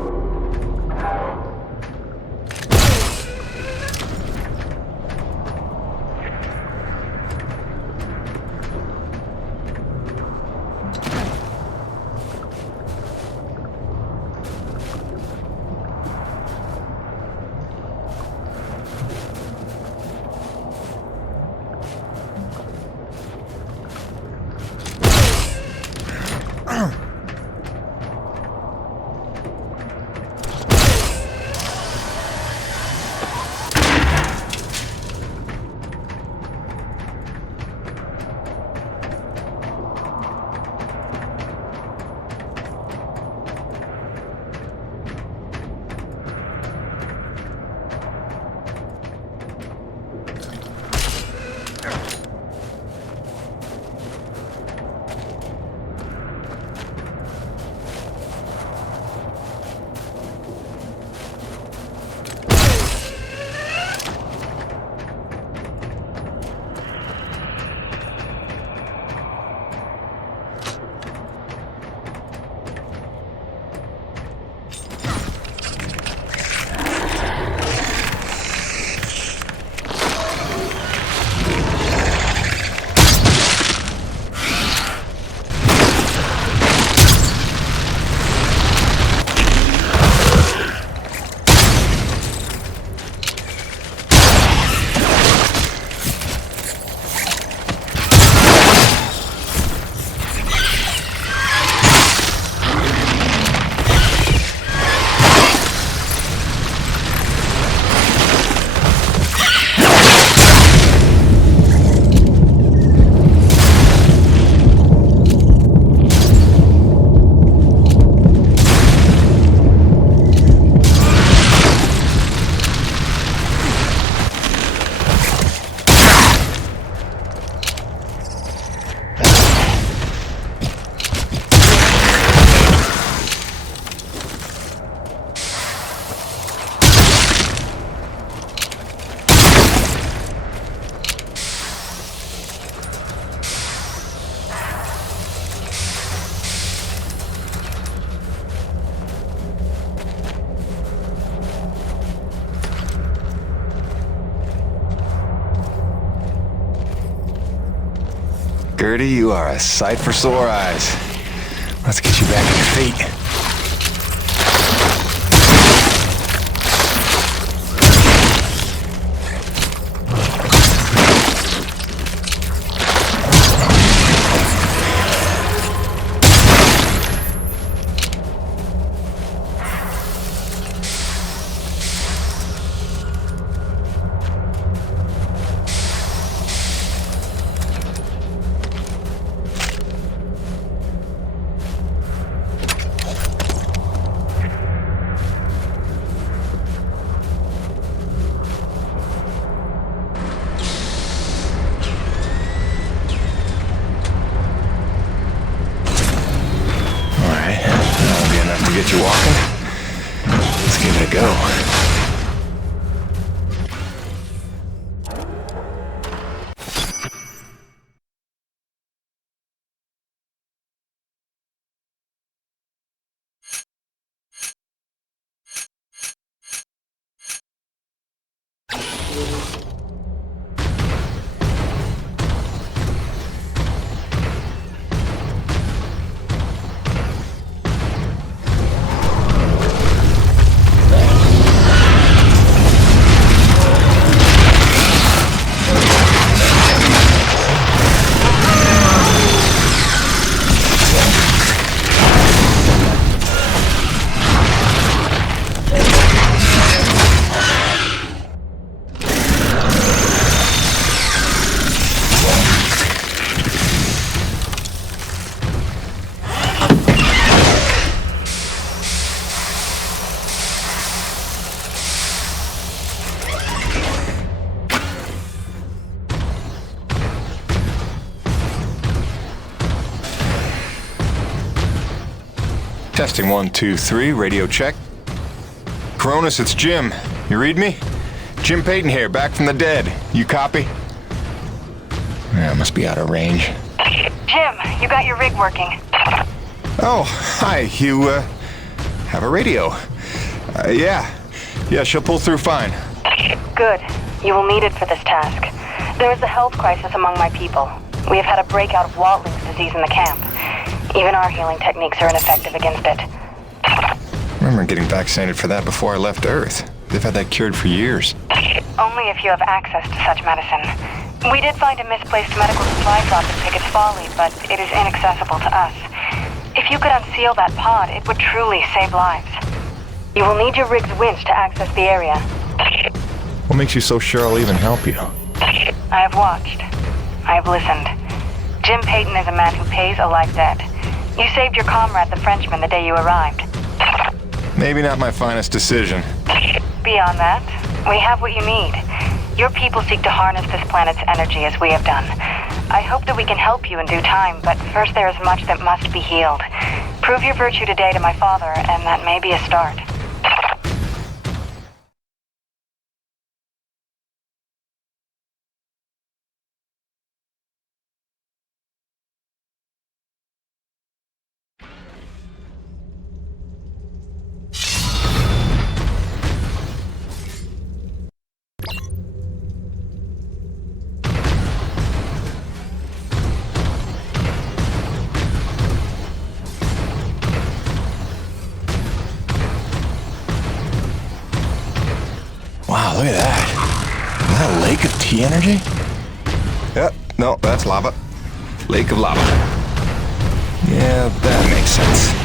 Gertie, you are a sight for sore eyes. Let's get you back on your feet. Get you walking? Let's give it a go. Testing 1, 2, 3, radio check. Cronus, it's Jim. You read me? Jim Payton here, back from the dead. You copy? Yeah, must be out of range. Jim, you got your rig working. Oh, hi. You, have a radio. Yeah, she'll pull through fine. Good. You will need it for this task. There is a health crisis among my people. We have had a breakout of Watling's disease in the camp. Even our healing techniques are ineffective against it. I remember getting vaccinated for that before I left Earth. They've had that cured for years. Only if you have access to such medicine. We did find a misplaced medical supply drop in Pickett's Folly, but it is inaccessible to us. If you could unseal that pod, it would truly save lives. You will need your rig's winch to access the area. What makes you so sure I'll even help you? I have watched. I have listened. Jim Payton is a man who pays a life debt. You saved your comrade, the Frenchman, the day you arrived. Maybe not my finest decision. Beyond that, we have what you need. Your people seek to harness this planet's energy as we have done. I hope that we can help you in due time, but first there is much that must be healed. Prove your virtue today to my father, and that may be a start. Wow, look at that. Is that a lake of T-energy? Yep, no, that's lava. Lake of lava. Yeah, that makes sense.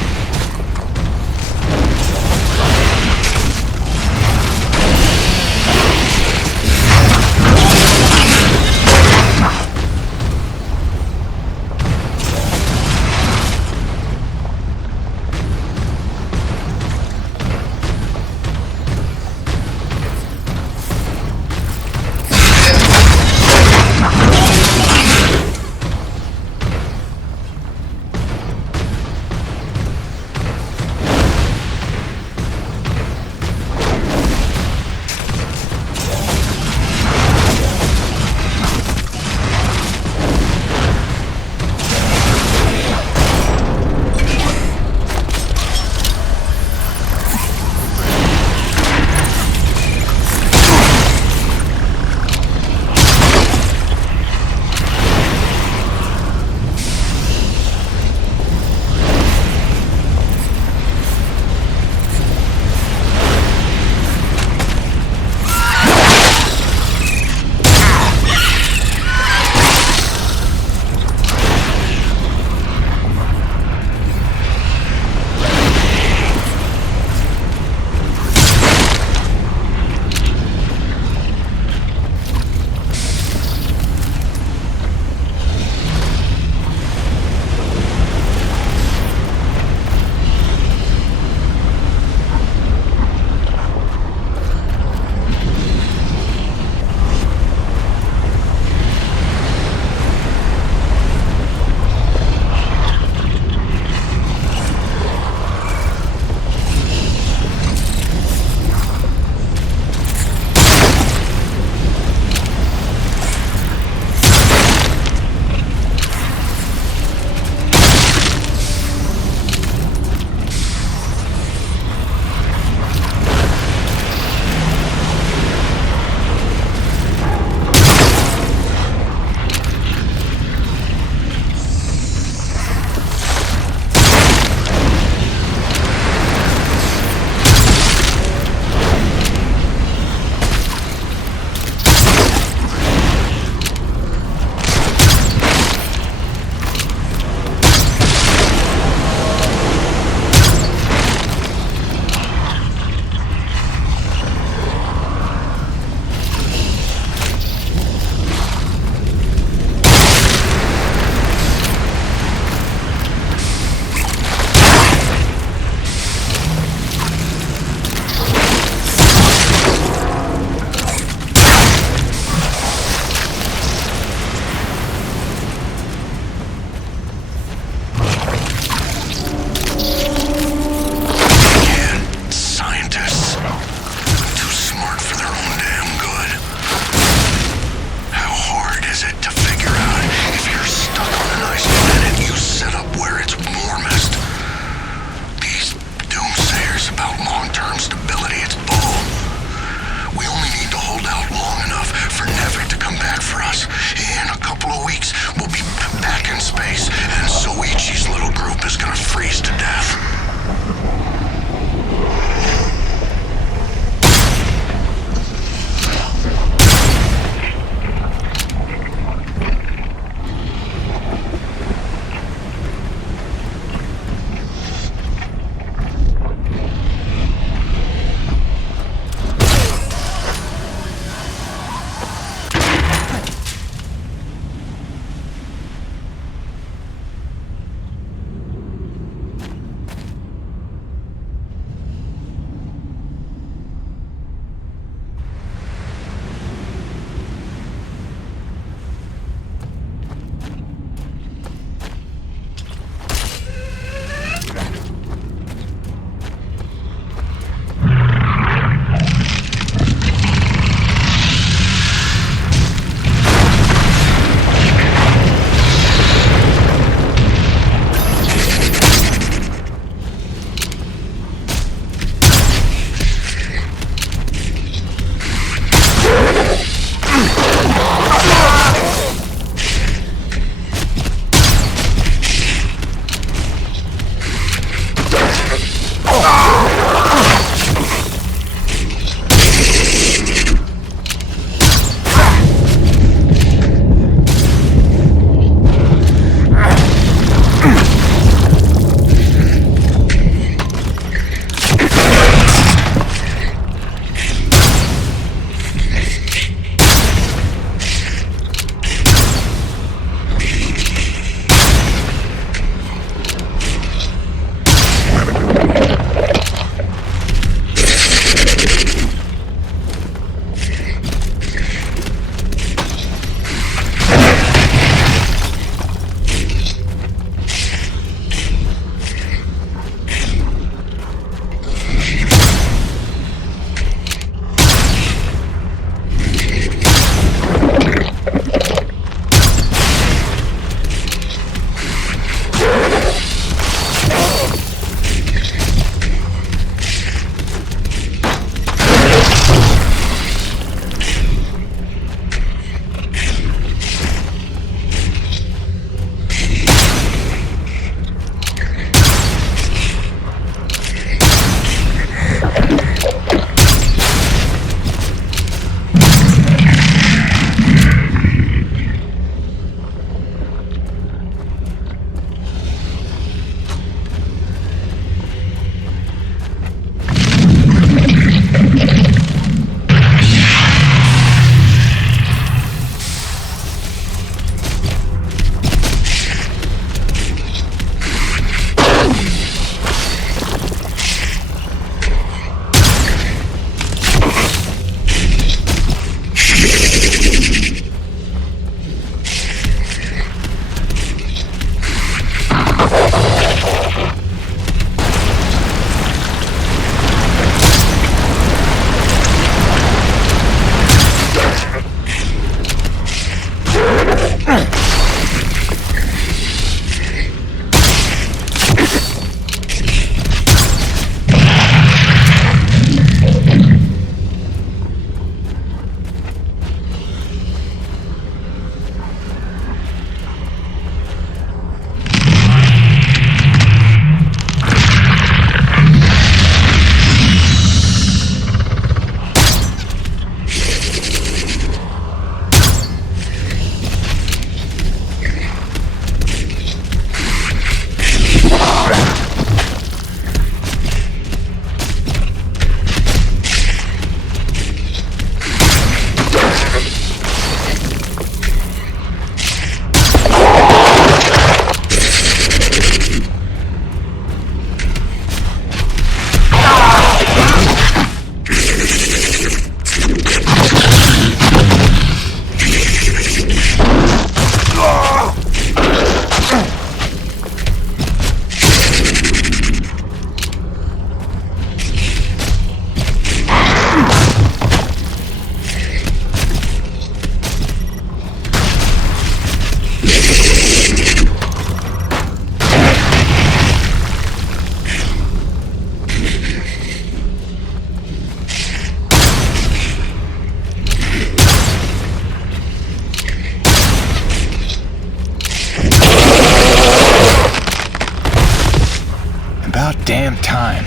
About damn time.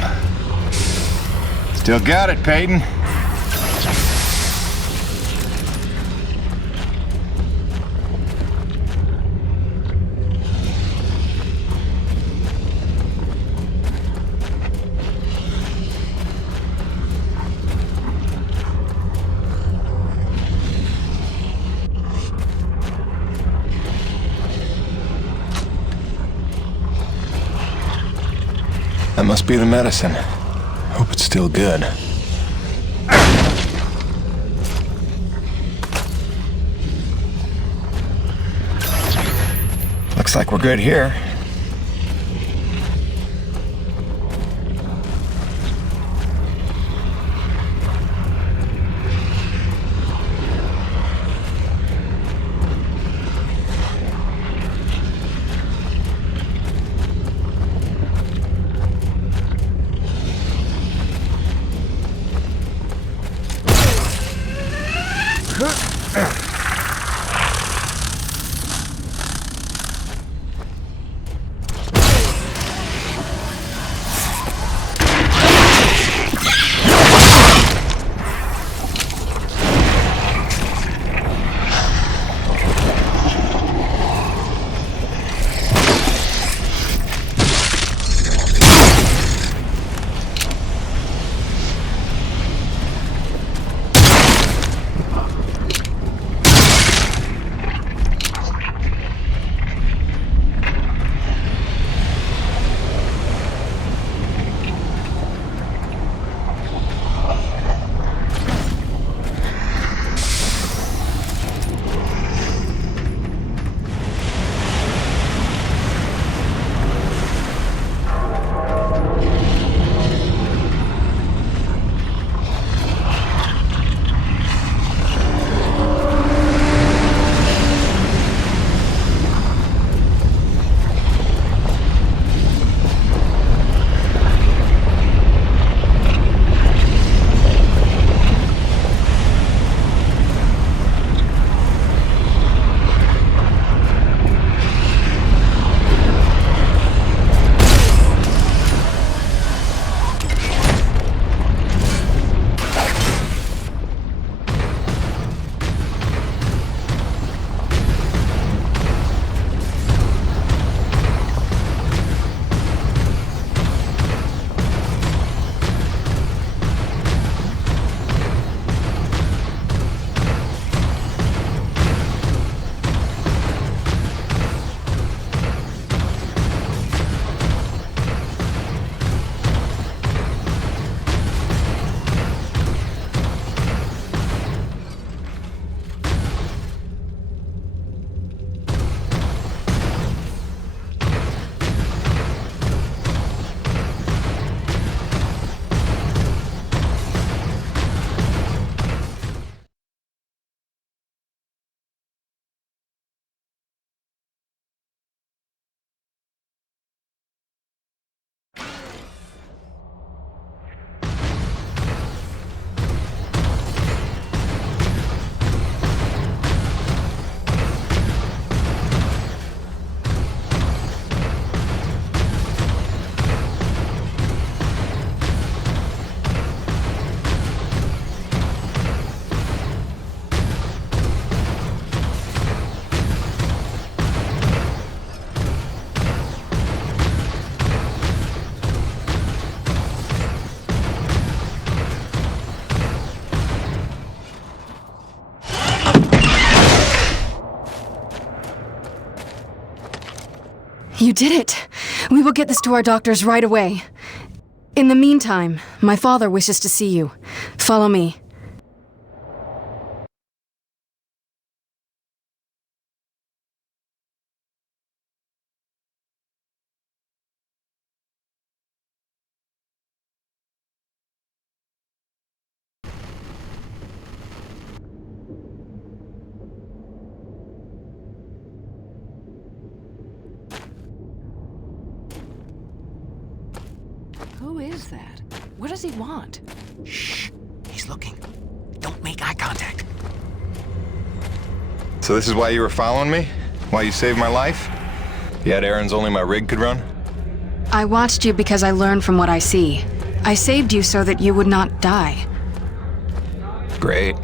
Still got it, Peyton. That must be the medicine. Hope it's still good. Looks like we're good here. You did it! We will get this to our doctors right away. In the meantime, my father wishes to see you. Follow me. Who is that? What does he want? Shh. He's looking. Don't make eye contact. So this is why you were following me? Why you saved my life? You had errands only my rig could run? I watched you because I learned from what I see. I saved you so that you would not die. Great.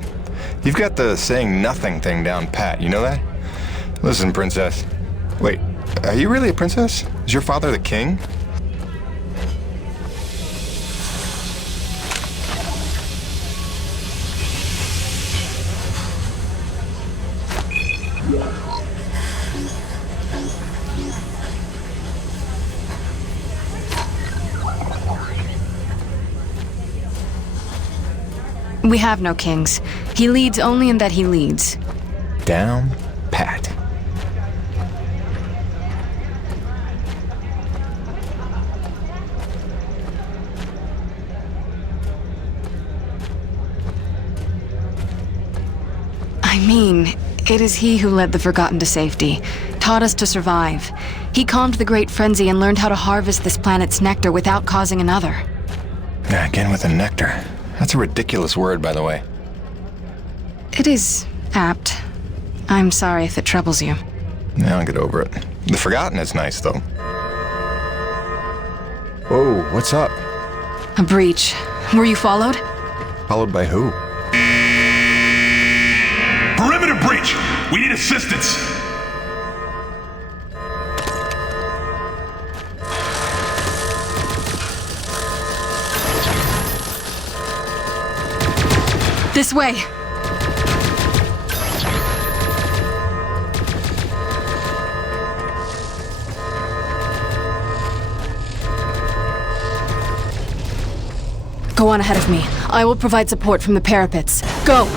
You've got the saying nothing thing down pat, you know that? Listen, princess. Wait, are you really a princess? Is your father the king? We have no kings. He leads only in that he leads. Down pat. I mean, it is he who led the Forgotten to safety, taught us to survive. He calmed the Great Frenzy and learned how to harvest this planet's nectar without causing another. Again with the nectar. That's a ridiculous word, by the way. It is apt. I'm sorry if it troubles you. Now I'll get over it. The Forgotten is nice, though. Whoa, what's up? A breach. Were you followed? Followed by who? Perimeter breach! We need assistance! This way! Go on ahead of me. I will provide support from the parapets. Go!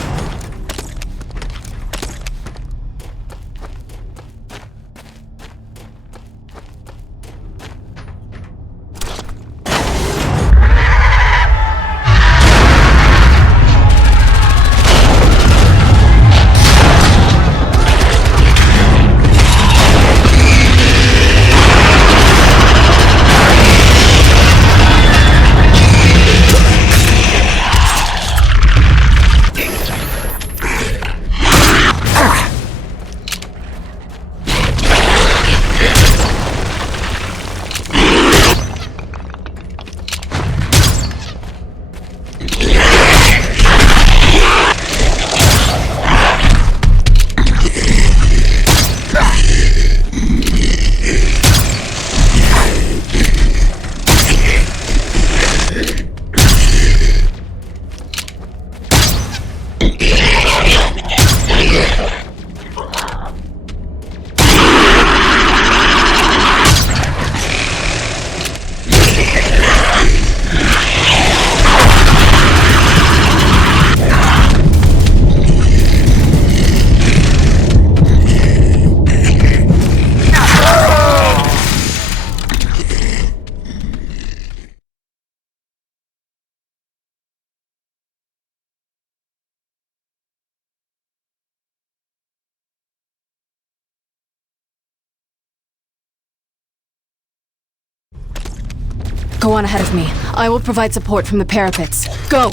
Go on ahead of me. I will provide support from the parapets. Go!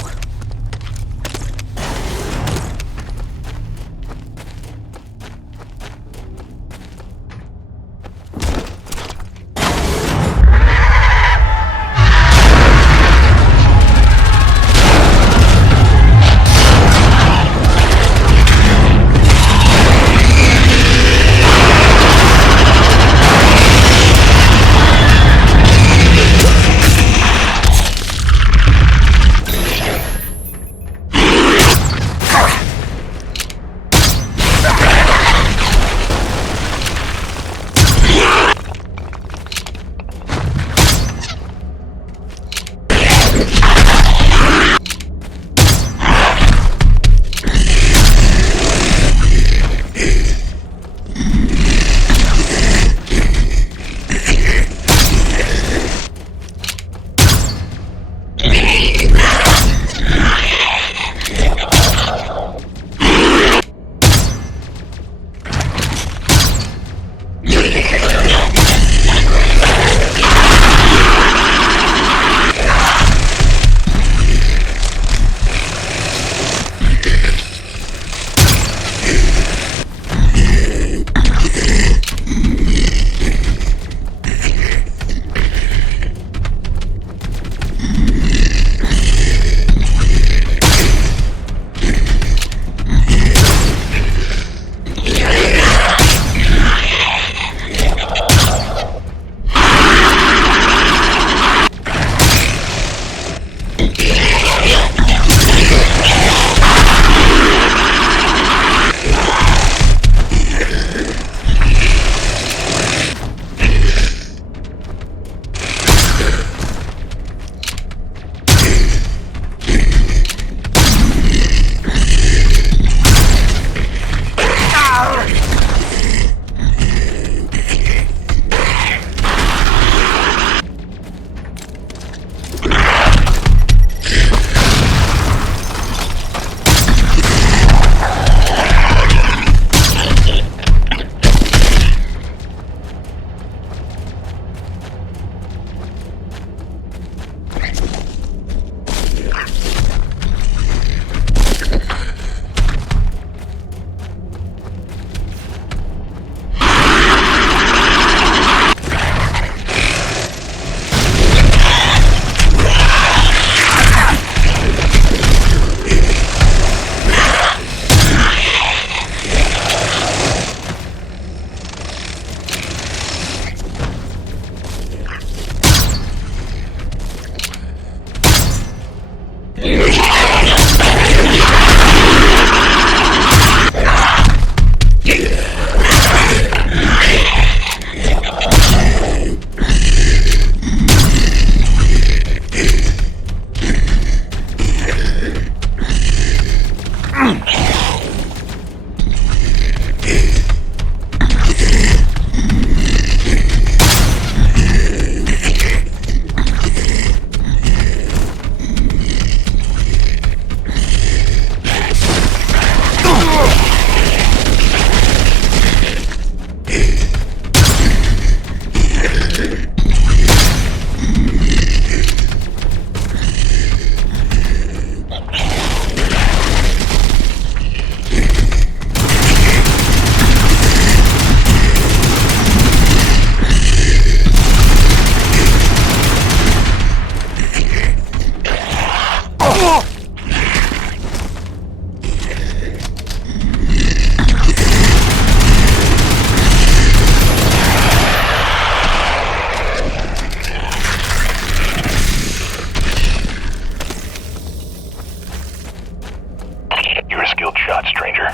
You're a skilled shot, stranger.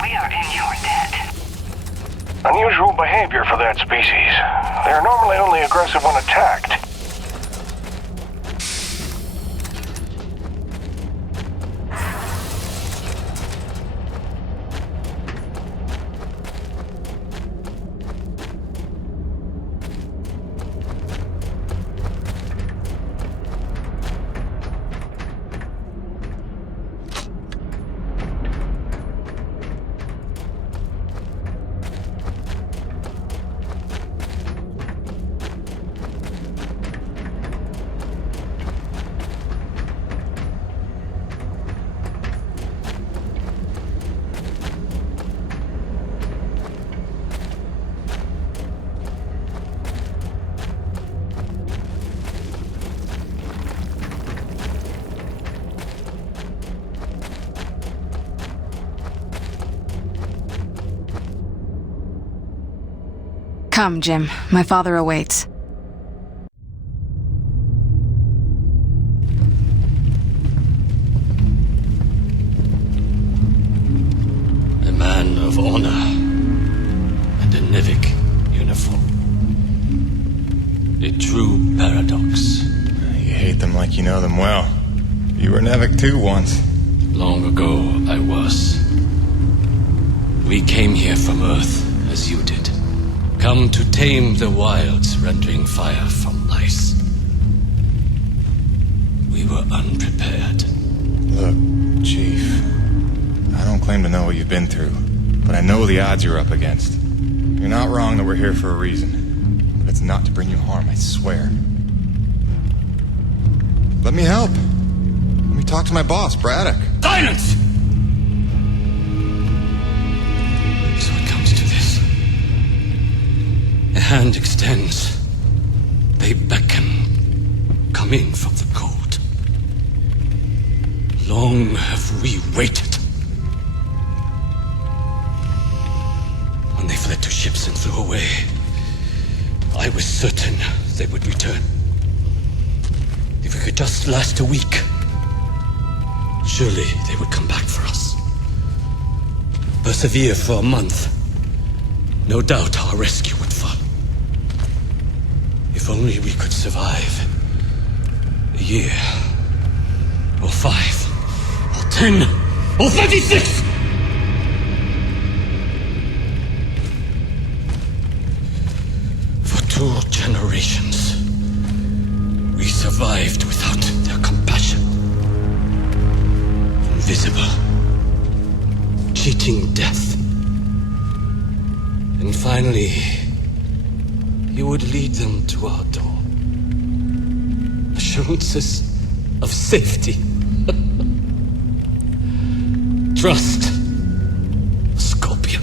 We are in your debt. Unusual behavior for that species. They're normally only aggressive when attacked. Come, Jim. My father awaits. A man of honor and a Nevik uniform. A true paradox. You hate them like you know them well. You were Nevik too once. Long ago, I was. We came here from Earth, as you did. Come to tame the wilds, rendering fire from ice. We were unprepared. Look, Chief, I don't claim to know what you've been through, but I know the odds you're up against. You're not wrong that we're here for a reason, but it's not to bring you harm, I swear. Let me help. Let me talk to my boss, Braddock. Silence! So it comes to this. A hand extends. They beckon. Come in from the cold. Long have we waited. When they fled to ships and flew away, I was certain they would return. If we could just last a week, surely they would come back for us. Persevere for a month. No doubt our rescue would follow. If only we could survive a year, or 5, or 10, or 36! For 2 generations, we survived without their compassion. Invisible, cheating death. And finally, you would lead them to our door. Assurances of safety. Trust. Scorpion.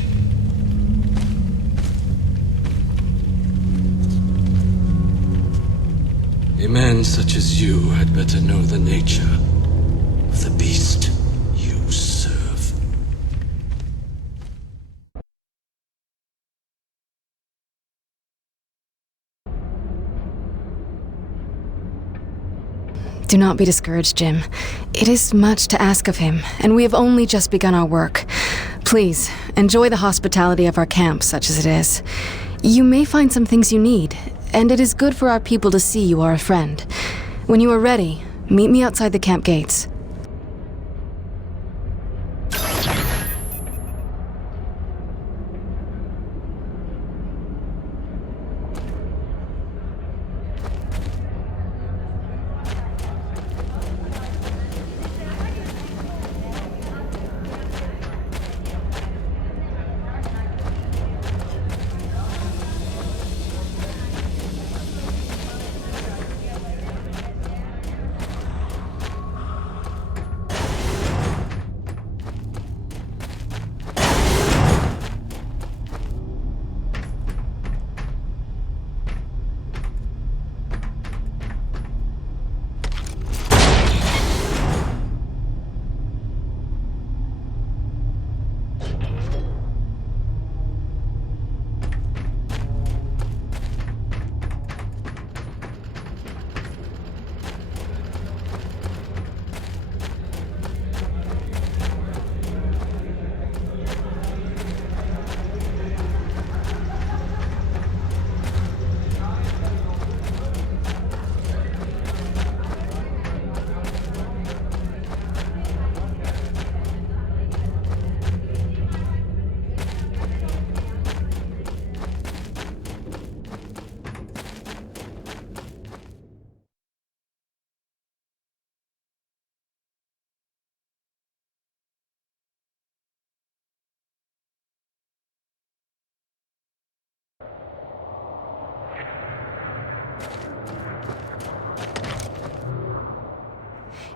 A man such as you had better know the nature of the beast you serve. Do not be discouraged, Jim. It is much to ask of him, and we have only just begun our work. Please, enjoy the hospitality of our camp, such as it is. You may find some things you need, and it is good for our people to see you are a friend. When you are ready, meet me outside the camp gates.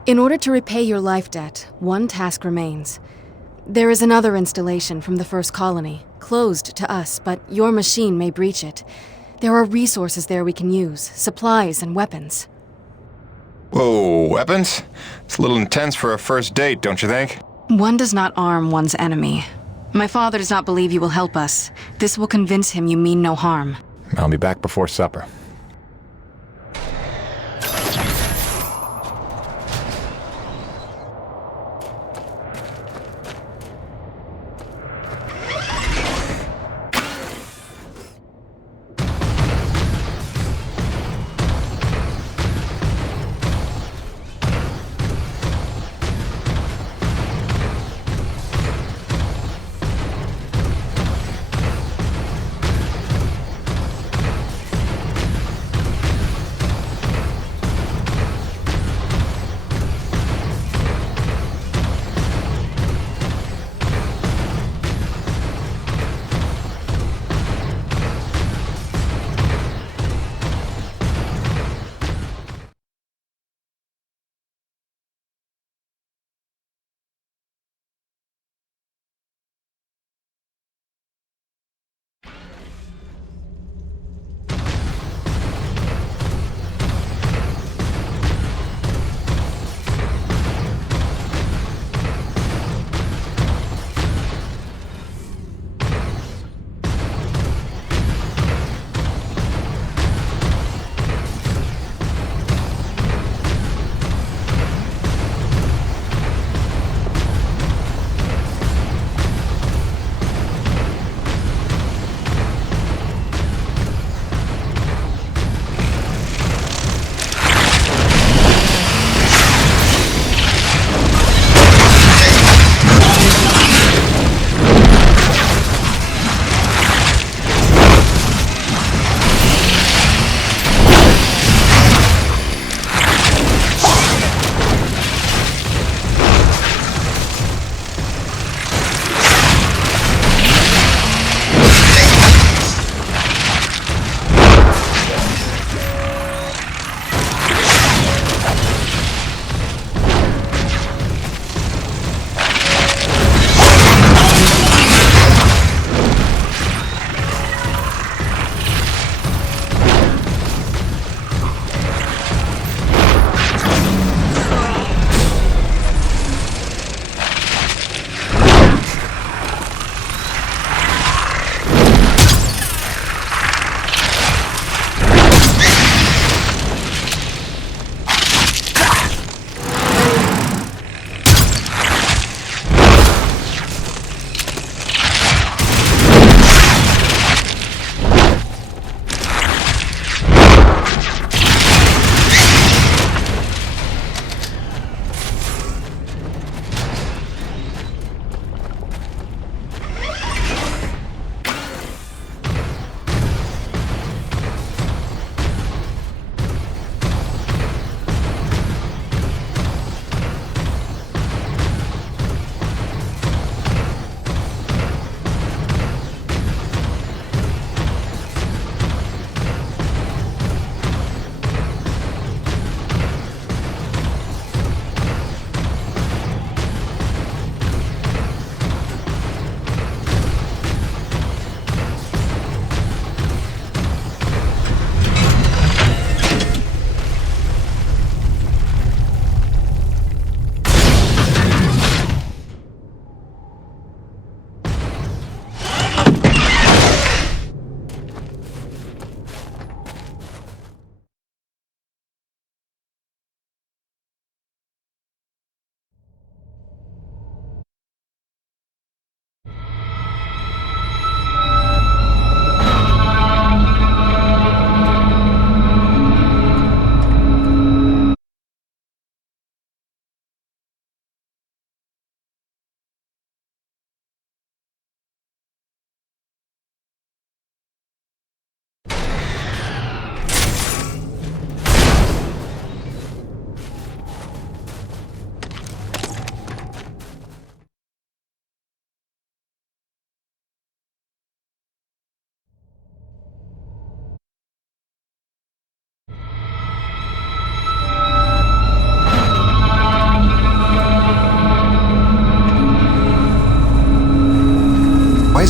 In order to repay your life debt, one task remains. There is another installation from the first colony, closed to us, but your machine may breach it. There are resources there we can use, supplies and weapons. Whoa, weapons? It's a little intense for a first date, don't you think? One does not arm one's enemy. My father does not believe you will help us. This will convince him you mean no harm. I'll be back before supper.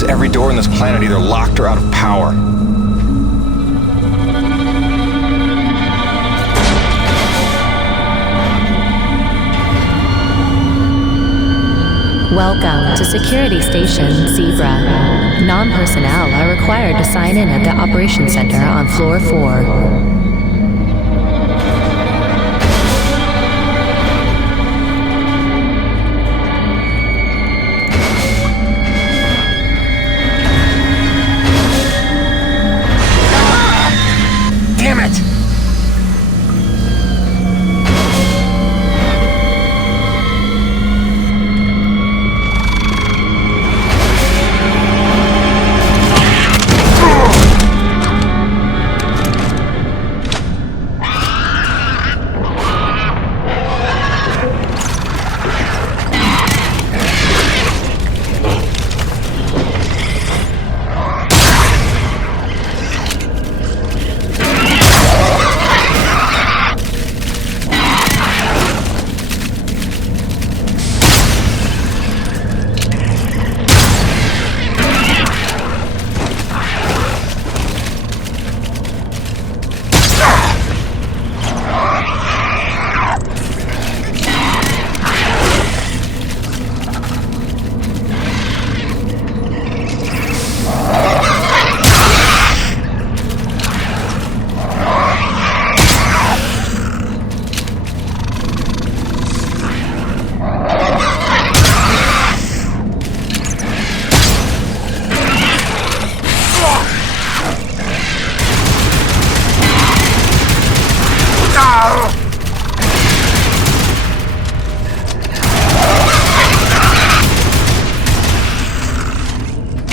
is every door on this planet either locked or out of power. Welcome to Security Station Zebra. Non-personnel are required to sign in at the Operations Center on Floor 4. Damn it!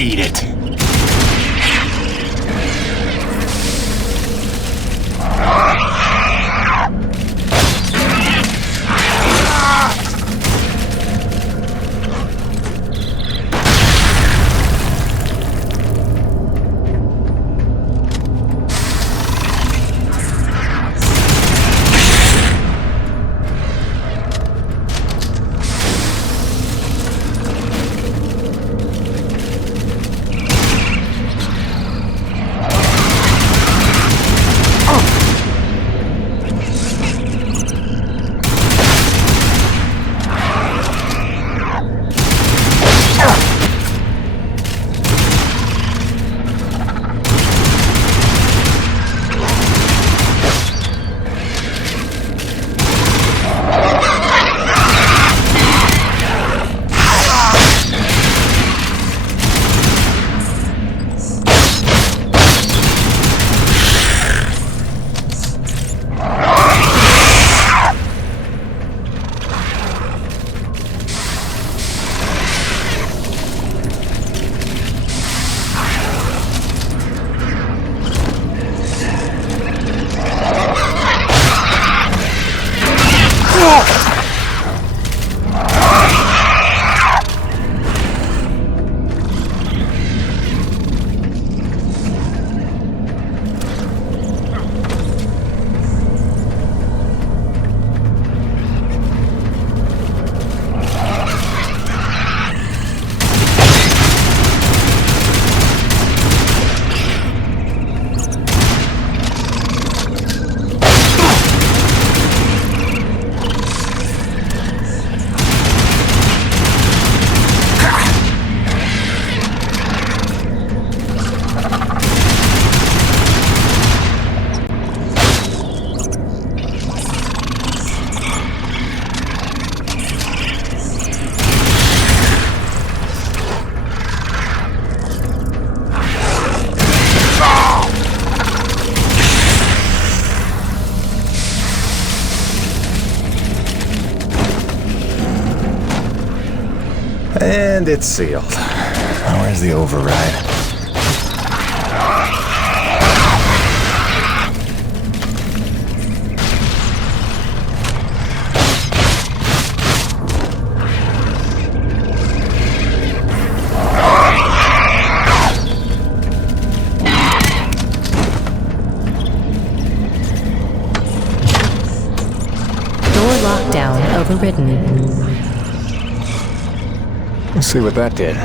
Eat it. And it's sealed. Where's the override? Door lockdown overridden. Let's see what that did.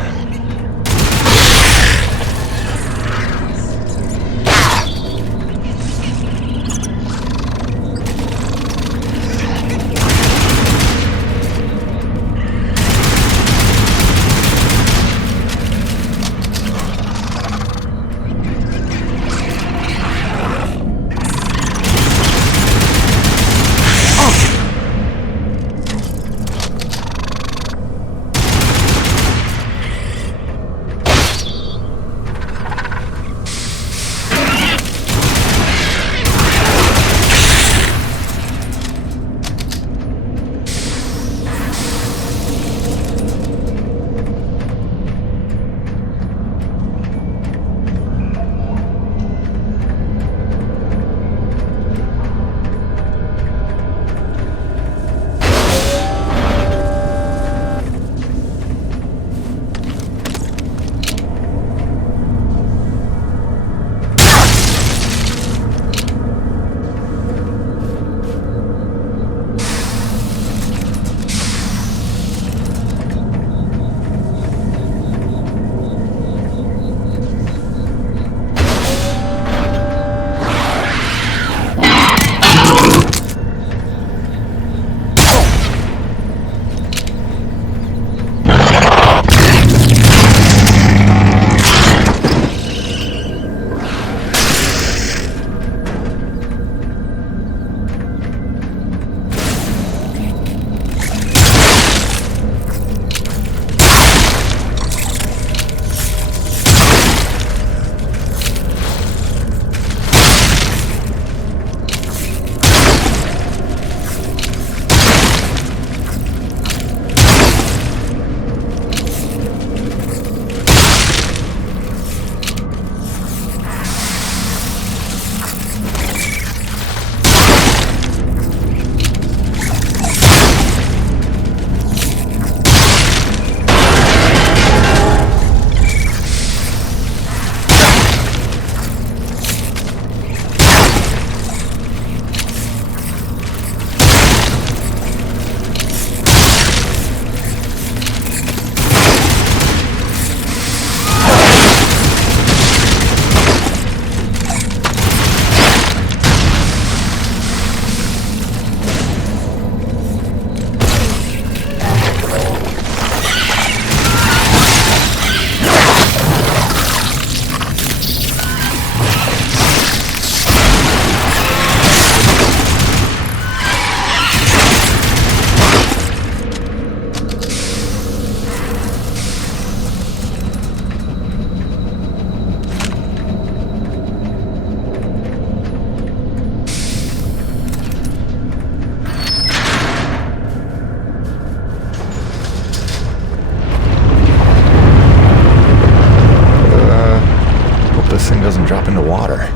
into water.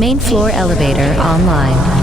Main floor elevator online.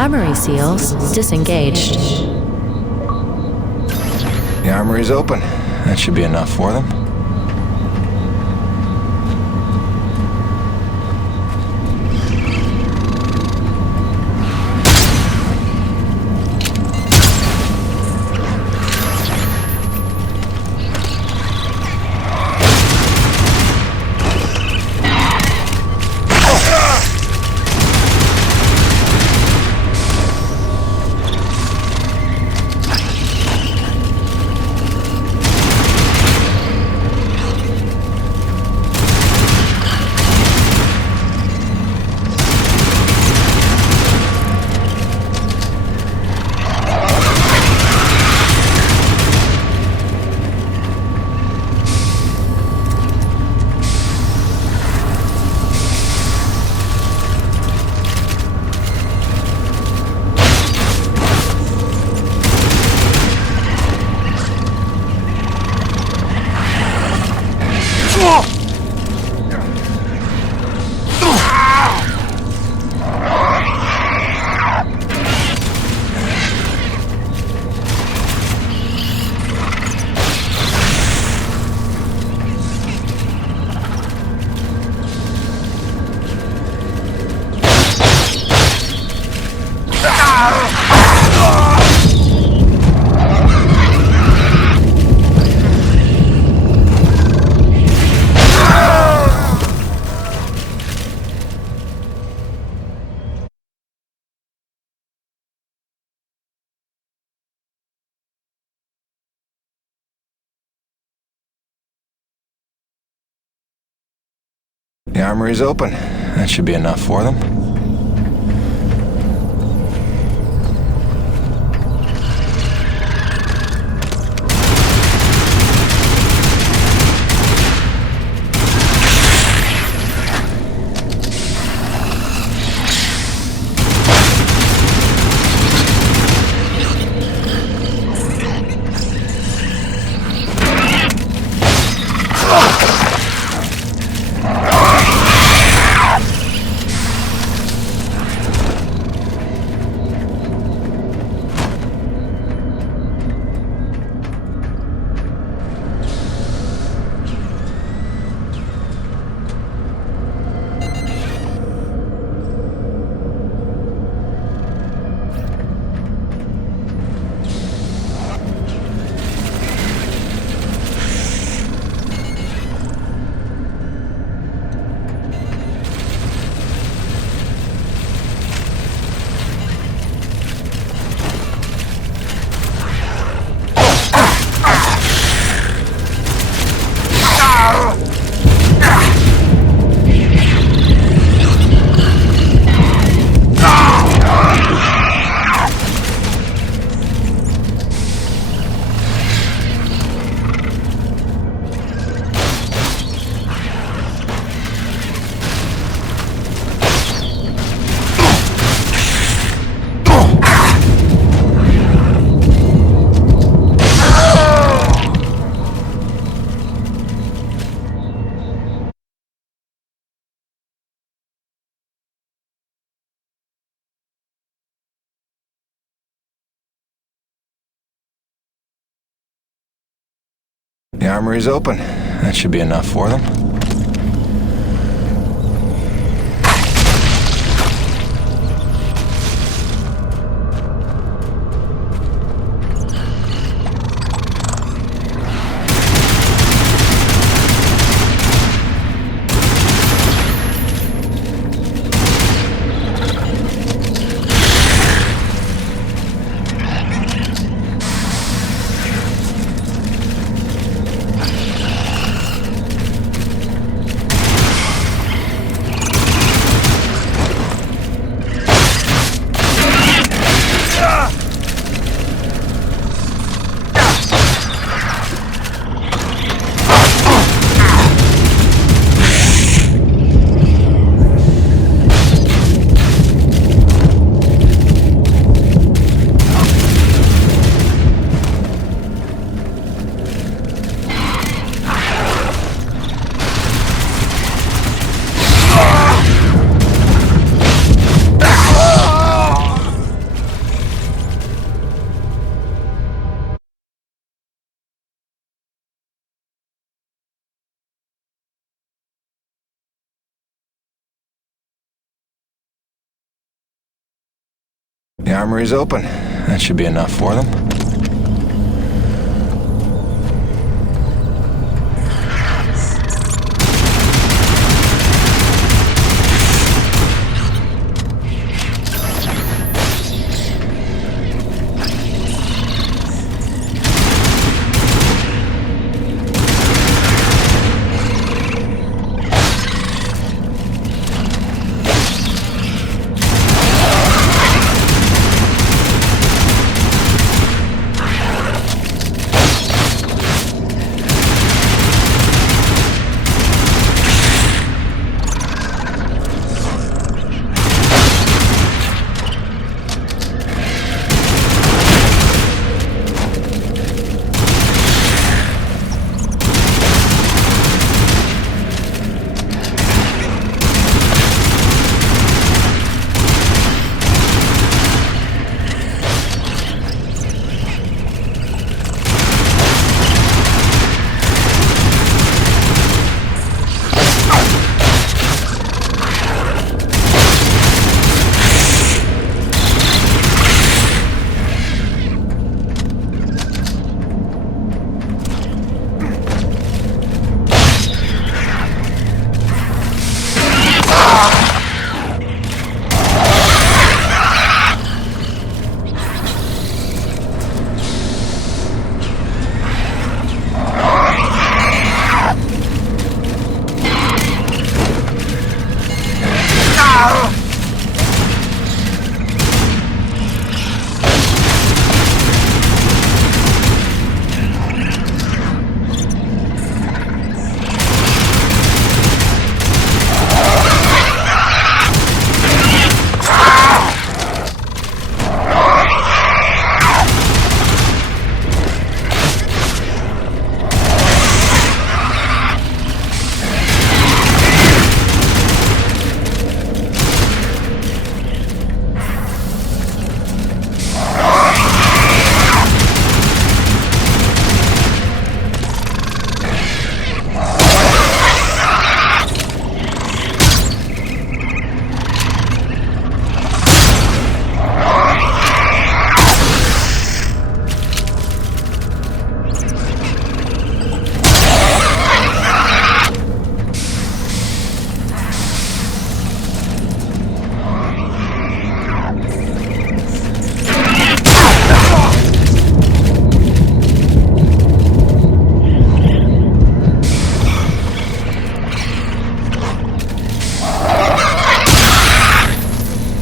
Armory seals disengaged. The armory's open. That should be enough for them. The armory's open. That should be enough for them. The armory's open. That should be enough for them. The armory's open. That should be enough for them.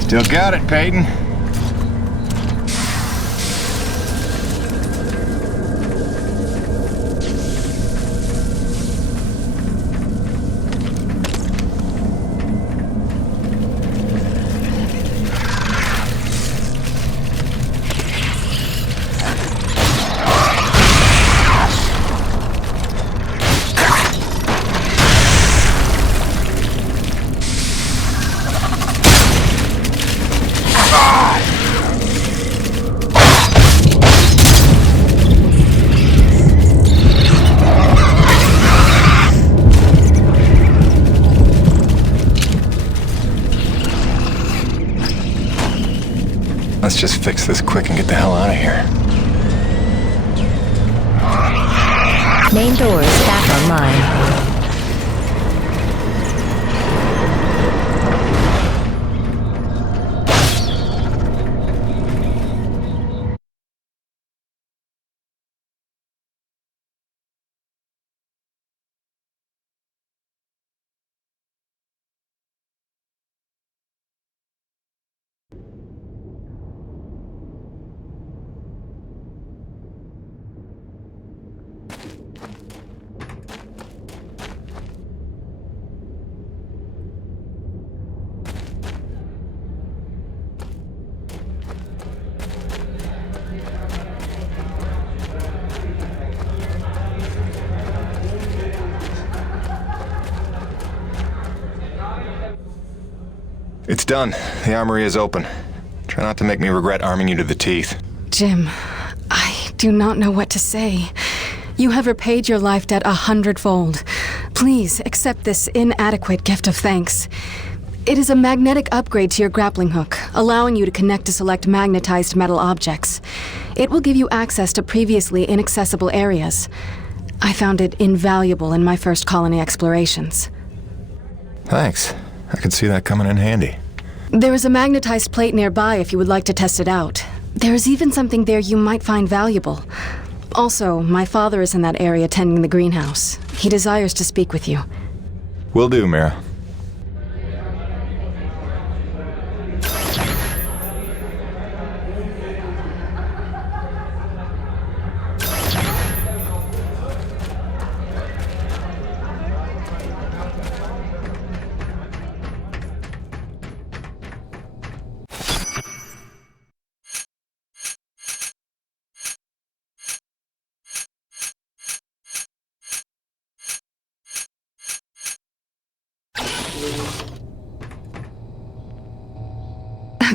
Still got it, Peyton. Let's just fix this quick and get the hell out of here. Main doors back online. It's done. The armory is open. Try not to make me regret arming you to the teeth. Jim, I do not know what to say. You have repaid your life debt 100-fold. Please accept this inadequate gift of thanks. It is a magnetic upgrade to your grappling hook, allowing you to connect to select magnetized metal objects. It will give you access to previously inaccessible areas. I found it invaluable in my first colony explorations. Thanks. I could see that coming in handy. There is a magnetized plate nearby if you would like to test it out. There is even something there you might find valuable. Also, my father is in that area tending the greenhouse. He desires to speak with you. Will do, Mira.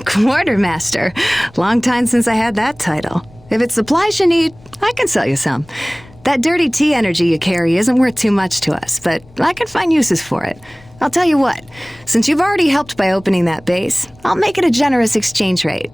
Quartermaster. Long time since I had that title. If it's supplies you need, I can sell you some. That dirty tea energy you carry isn't worth too much to us, but I can find uses for it. I'll tell you what, since you've already helped by opening that base, I'll make it a generous exchange rate.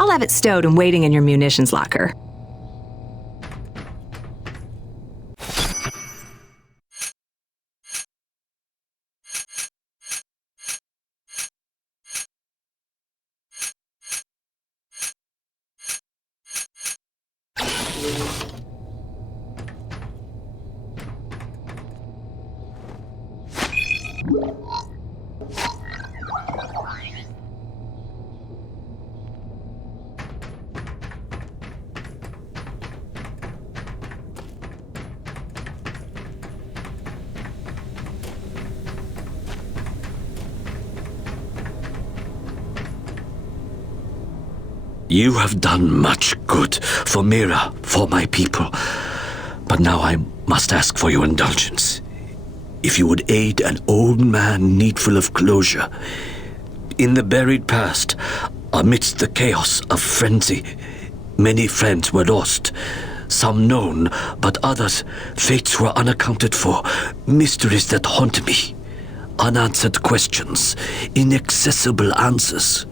I'll have it stowed and waiting in your munitions locker. You have done much good for Mira, for my people. But now I must ask for your indulgence. If you would aid an old man needful of closure. In the buried past, amidst the chaos of frenzy, many friends were lost. Some known, but others, fates were unaccounted for, mysteries that haunt me. Unanswered questions, inaccessible answers.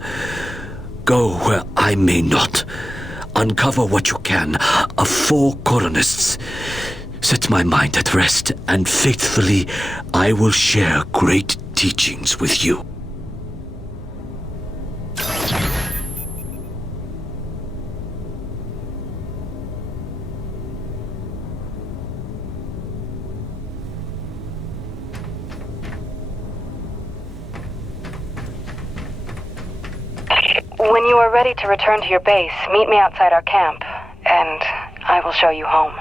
Go where I may not. Uncover what you can of 4 colonists. Set my mind at rest, and faithfully I will share great teachings with you. When you are ready to return to your base, meet me outside our camp, and I will show you home.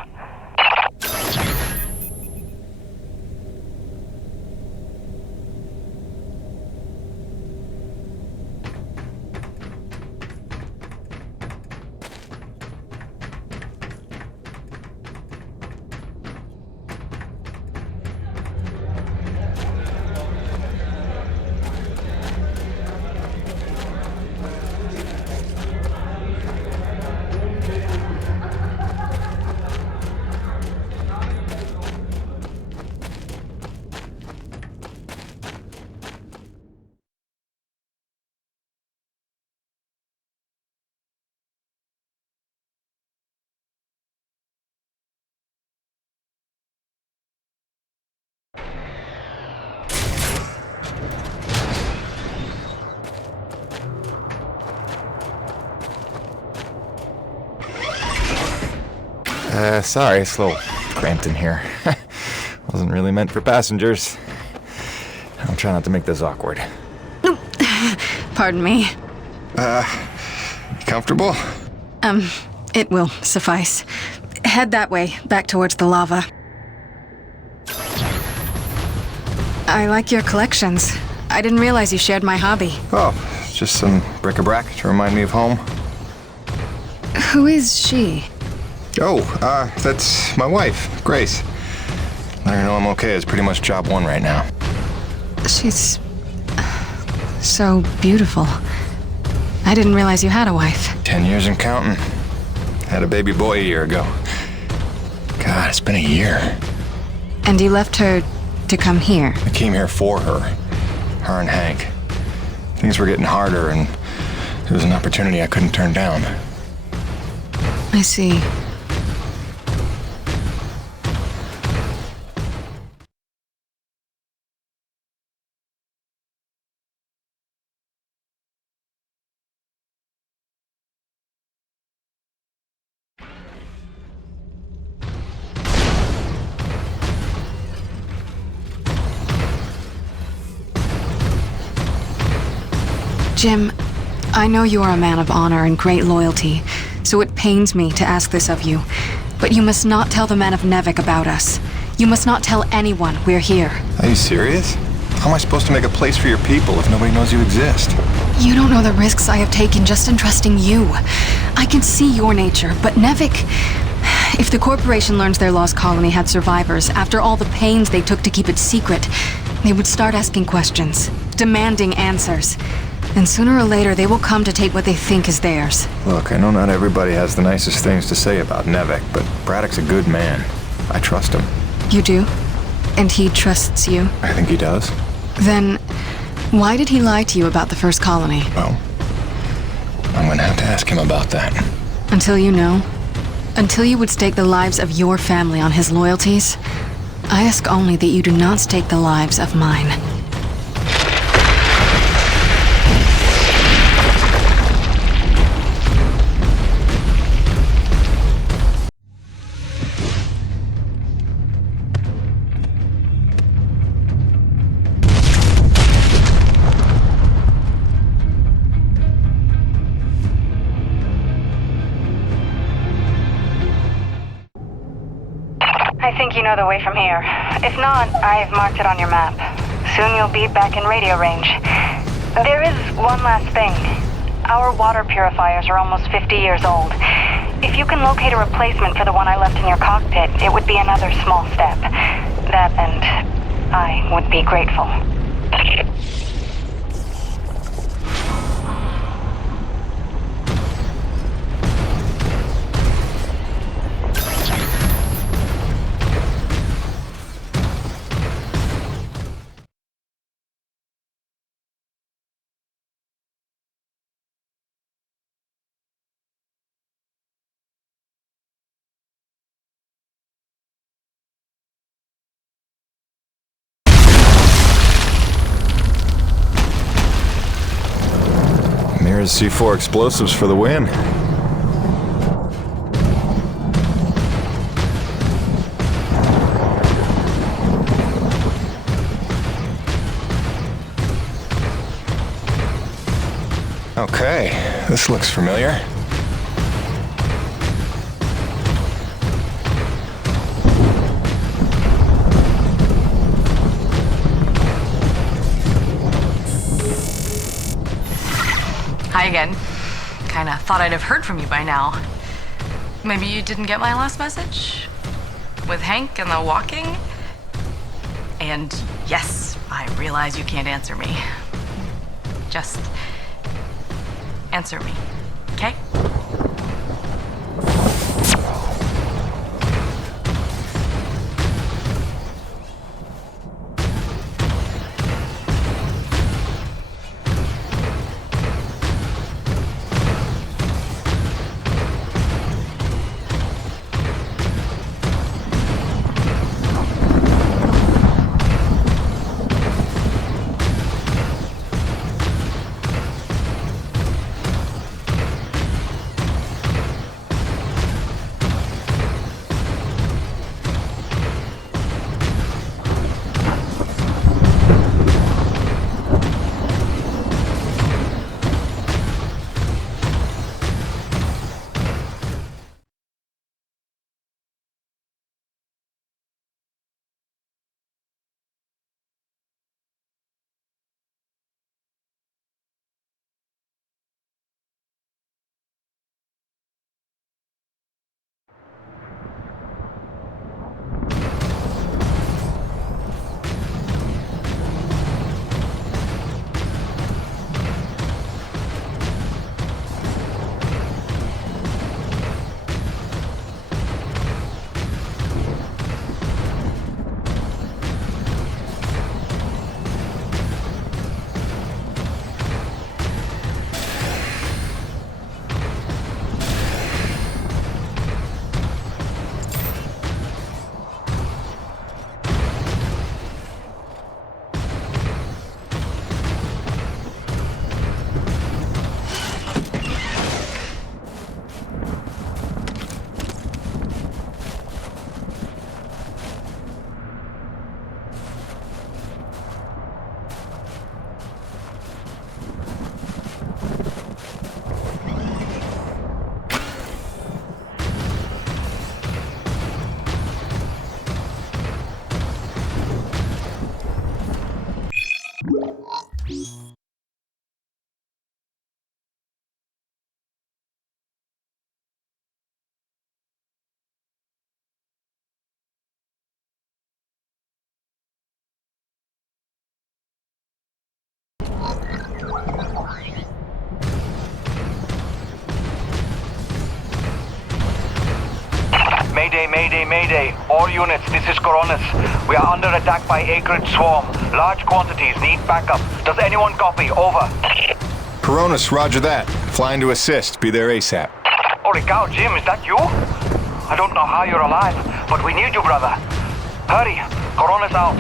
Sorry, it's a little cramped in here. Wasn't really meant for passengers. I'll try not to make this awkward. Pardon me. You comfortable? It will suffice. Head that way, back towards the lava. I like your collections. I didn't realize you shared my hobby. Oh, just some bric-a-brac to remind me of home. Who is she? Oh, that's my wife, Grace. Let her know I'm okay. It's pretty much job 1 right now. She's so beautiful. I didn't realize you had a wife. 10 years and counting. Had a baby boy a year ago. God, it's been a year. And you left her to come here? I came here for her. Her and Hank. Things were getting harder, and it was an opportunity I couldn't turn down. I see. Jim, I know you are a man of honor and great loyalty, so it pains me to ask this of you. But you must not tell the men of Nevik about us. You must not tell anyone we're here. Are you serious? How am I supposed to make a place for your people if nobody knows you exist? You don't know the risks I have taken just in trusting you. I can see your nature, but Nevik... If the corporation learns their lost colony had survivors, after all the pains they took to keep it secret, they would start asking questions, demanding answers. And sooner or later, they will come to take what they think is theirs. Look, I know not everybody has the nicest things to say about Nevik, but Braddock's a good man. I trust him. You do? And he trusts you? I think he does. Then, why did he lie to you about the first colony? Well, I'm gonna have to ask him about that. Until you know? Until you would stake the lives of your family on his loyalties, I ask only that you do not stake the lives of mine. I think you know the way from here. If not, I've marked it on your map. Soon you'll be back in radio range. There is one last thing. Our water purifiers are almost 50 years old. If you can locate a replacement for the one I left in your cockpit, it would be another small step. That and I would be grateful. There's C4 explosives for the win. Okay, this looks familiar. Hi again. Kinda thought I'd have heard from you by now. Maybe you didn't get my last message? With Hank and the walking? And yes, I realize you can't answer me. Just answer me, okay? Mayday, mayday, mayday. All units, this is Coronis. We are under attack by acrid swarm. Large quantities, need backup. Does anyone copy? Over. Coronis, roger that. Flying to assist. Be there ASAP. Holy cow, Jim, is that you? I don't know how you're alive, but we need you, brother. Hurry, Coronis out.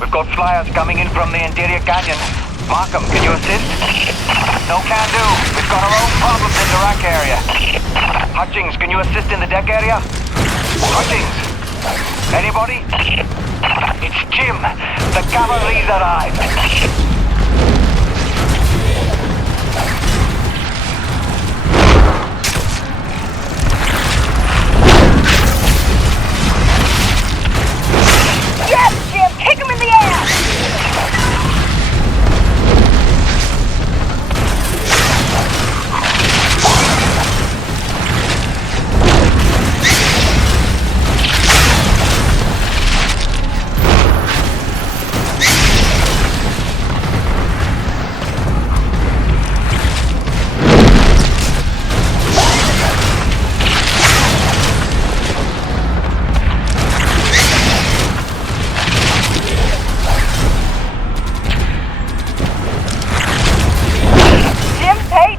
We've got flyers coming in from the interior canyon. Markham, can you assist? No can do. We've got our own problems in the rack area. Hutchings, can you assist in the deck area? Hutchings? Anybody? It's Jim. The cavalry's arrived. Yes, Jim! Kick him in the ass!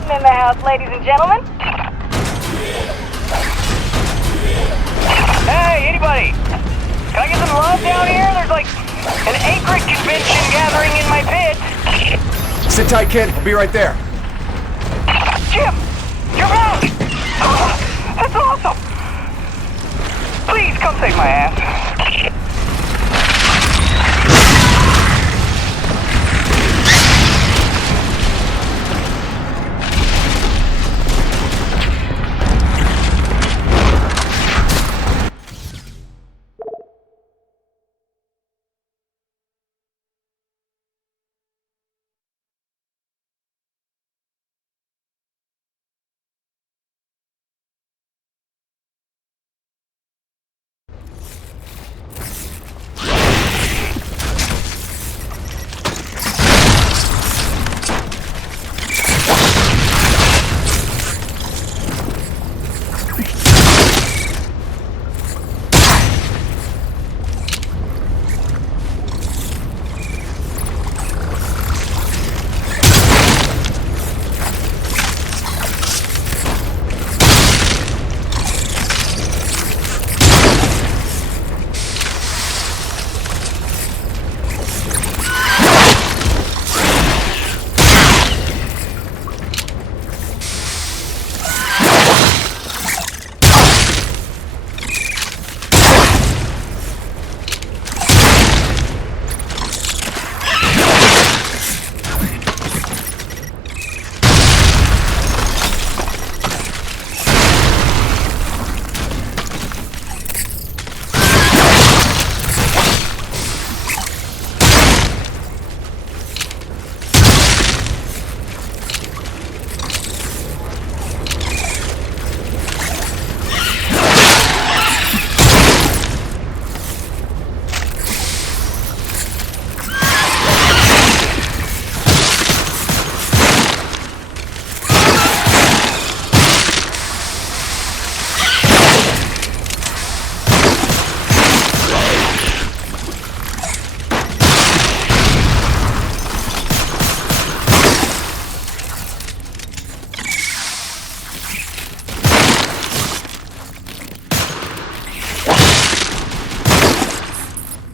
In the house, ladies and gentlemen. Hey, anybody? Can I get some love down here? There's like an acrid convention gathering in my pit. Sit tight, kid. I'll be right there. Jim! You're back! Oh, that's awesome! Please come save my ass.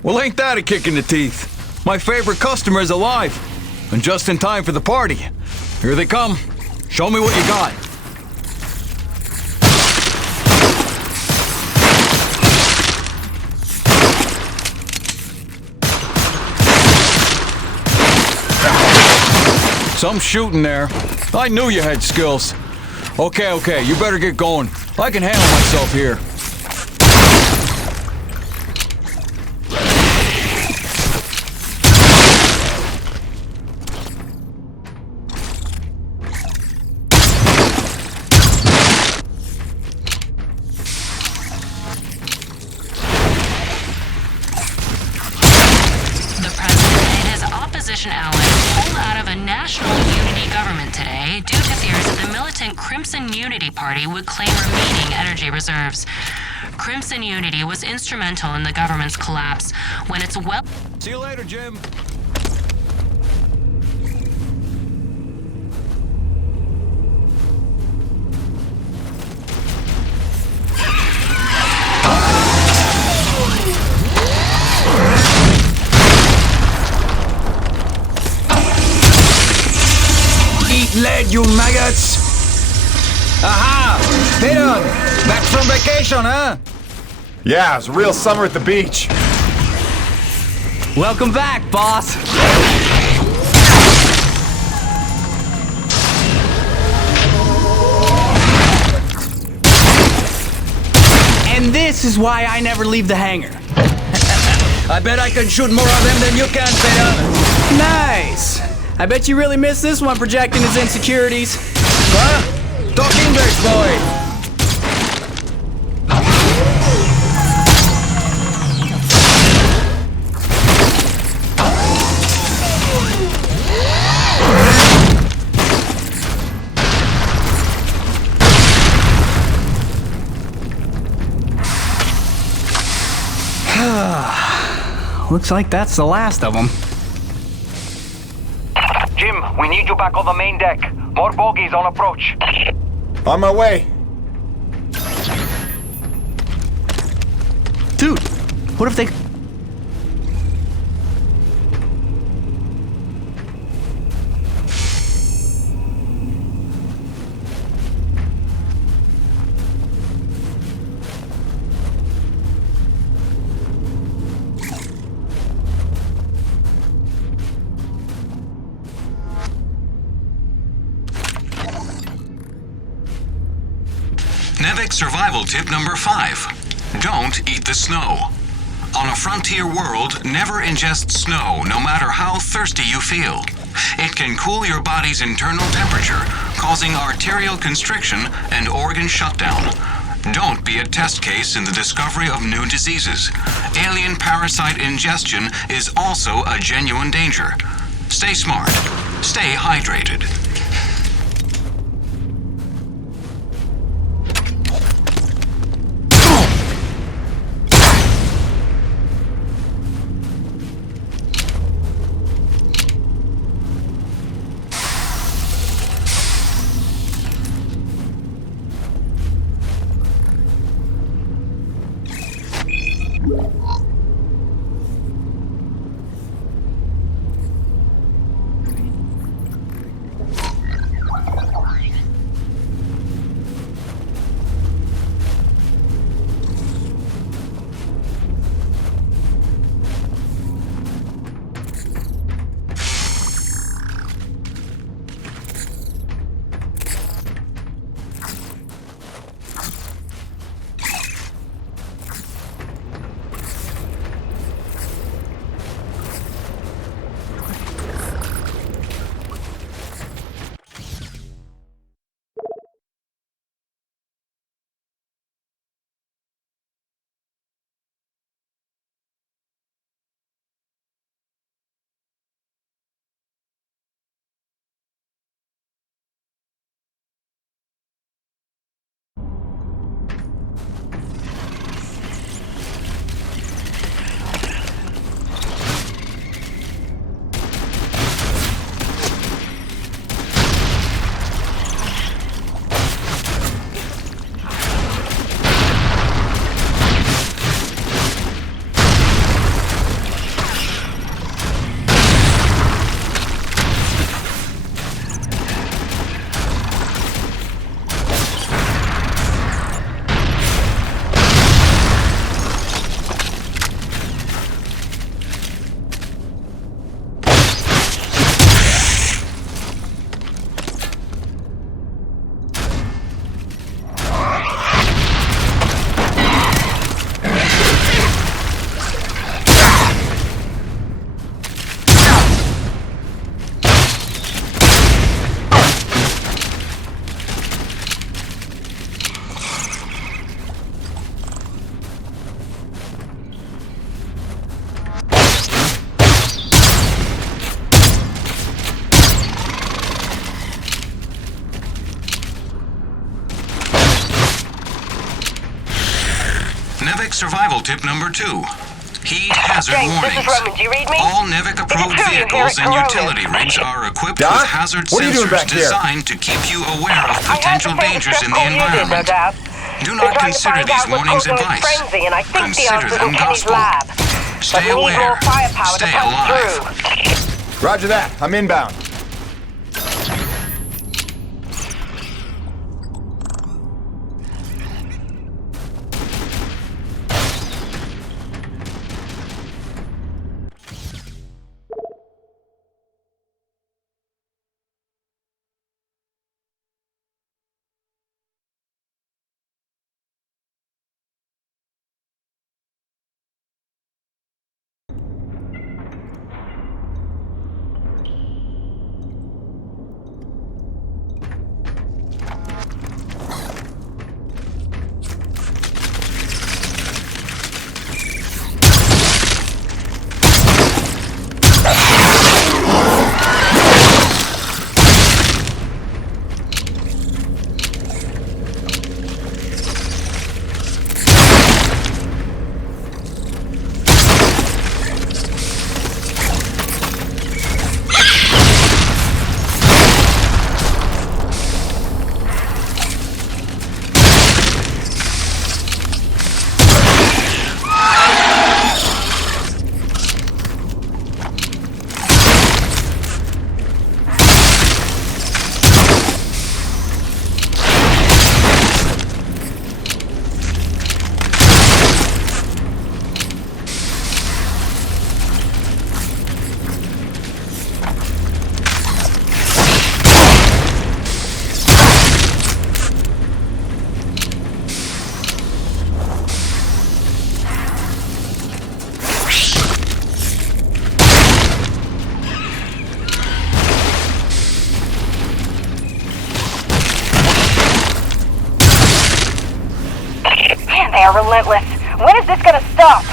Well, ain't that a kick in the teeth? My favorite customer is alive, and just in time for the party. Here they come. Show me what you got. Some shooting there. I knew you had skills. Okay, you better get going. I can handle myself here. Crimson Unity Party would claim remaining energy reserves. Crimson Unity was instrumental in the government's collapse when its See you later, Jim. Eat lead, you maggots! Aha! E.D.N! Back from vacation, huh? Yeah, it was a real summer at the beach. Welcome back, boss! And this is why I never leave the hangar. I bet I can shoot more of them than you can, Peter. Nice! I bet you really miss this one projecting his insecurities. Huh? Talk English, boy! Looks like that's the last of them. Jim, we need you back on the main deck. More bogies on approach. On my way. Dude, what if they... Nevik survival tip number 5. Don't eat the snow. On a frontier world, never ingest snow, no matter how thirsty you feel. It can cool your body's internal temperature, causing arterial constriction and organ shutdown. Don't be a test case in the discovery of new diseases. Alien parasite ingestion is also a genuine danger. Stay smart. Stay hydrated. Nevik survival tip number 2. Heed hazard warnings. This is Roman. Do you read me? All Nevik-approved vehicles and utility rigs are equipped with hazard sensors designed to keep you aware of potential dangers in the environment. Do not consider these warnings advice. Consider them gospel. Stay aware. Stay alive. Roger that. I'm inbound. are relentless. When is this gonna stop?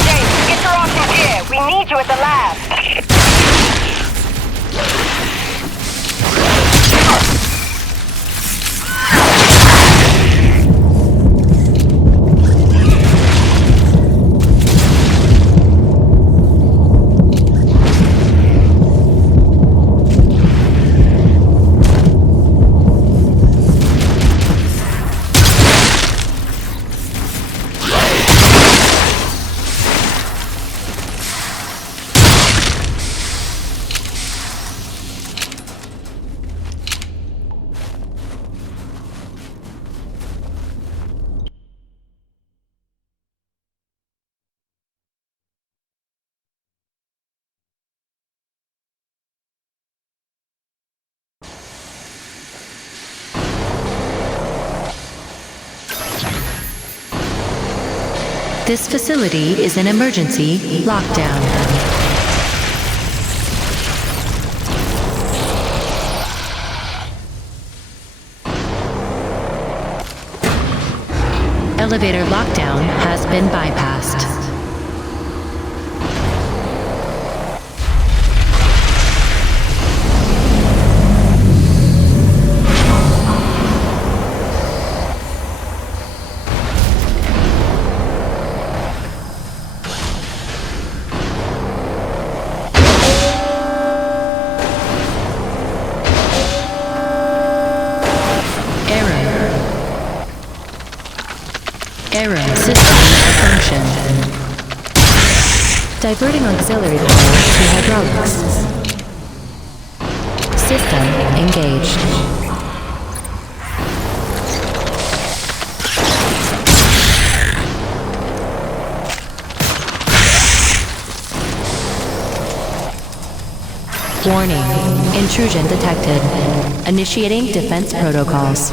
James, get your options here. We need you at the lab. This facility is an emergency lockdown. Elevator lockdown has been bypassed. Error, system malfunction. Diverting auxiliary power to hydraulics. System engaged. Warning, intrusion detected. Initiating defense protocols.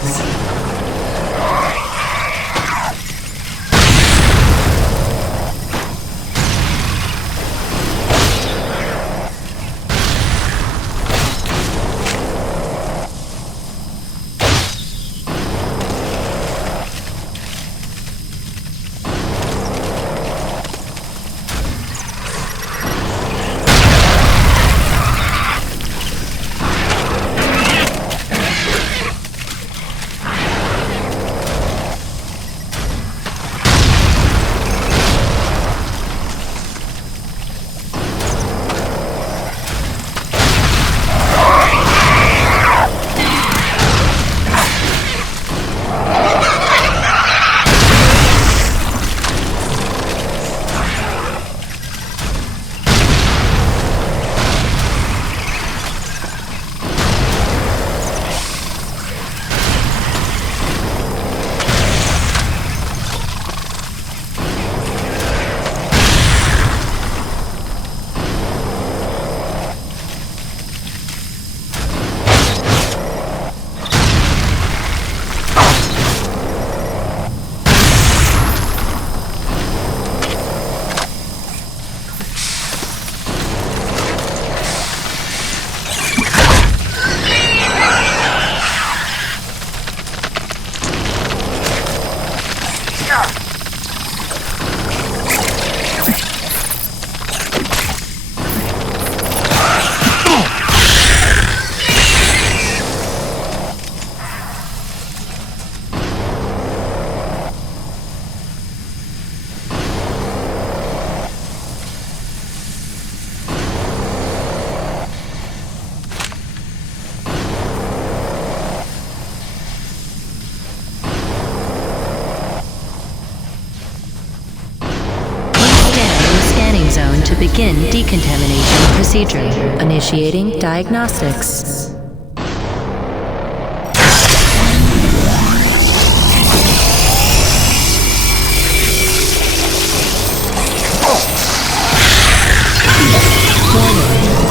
Zone to begin decontamination procedure. Initiating diagnostics.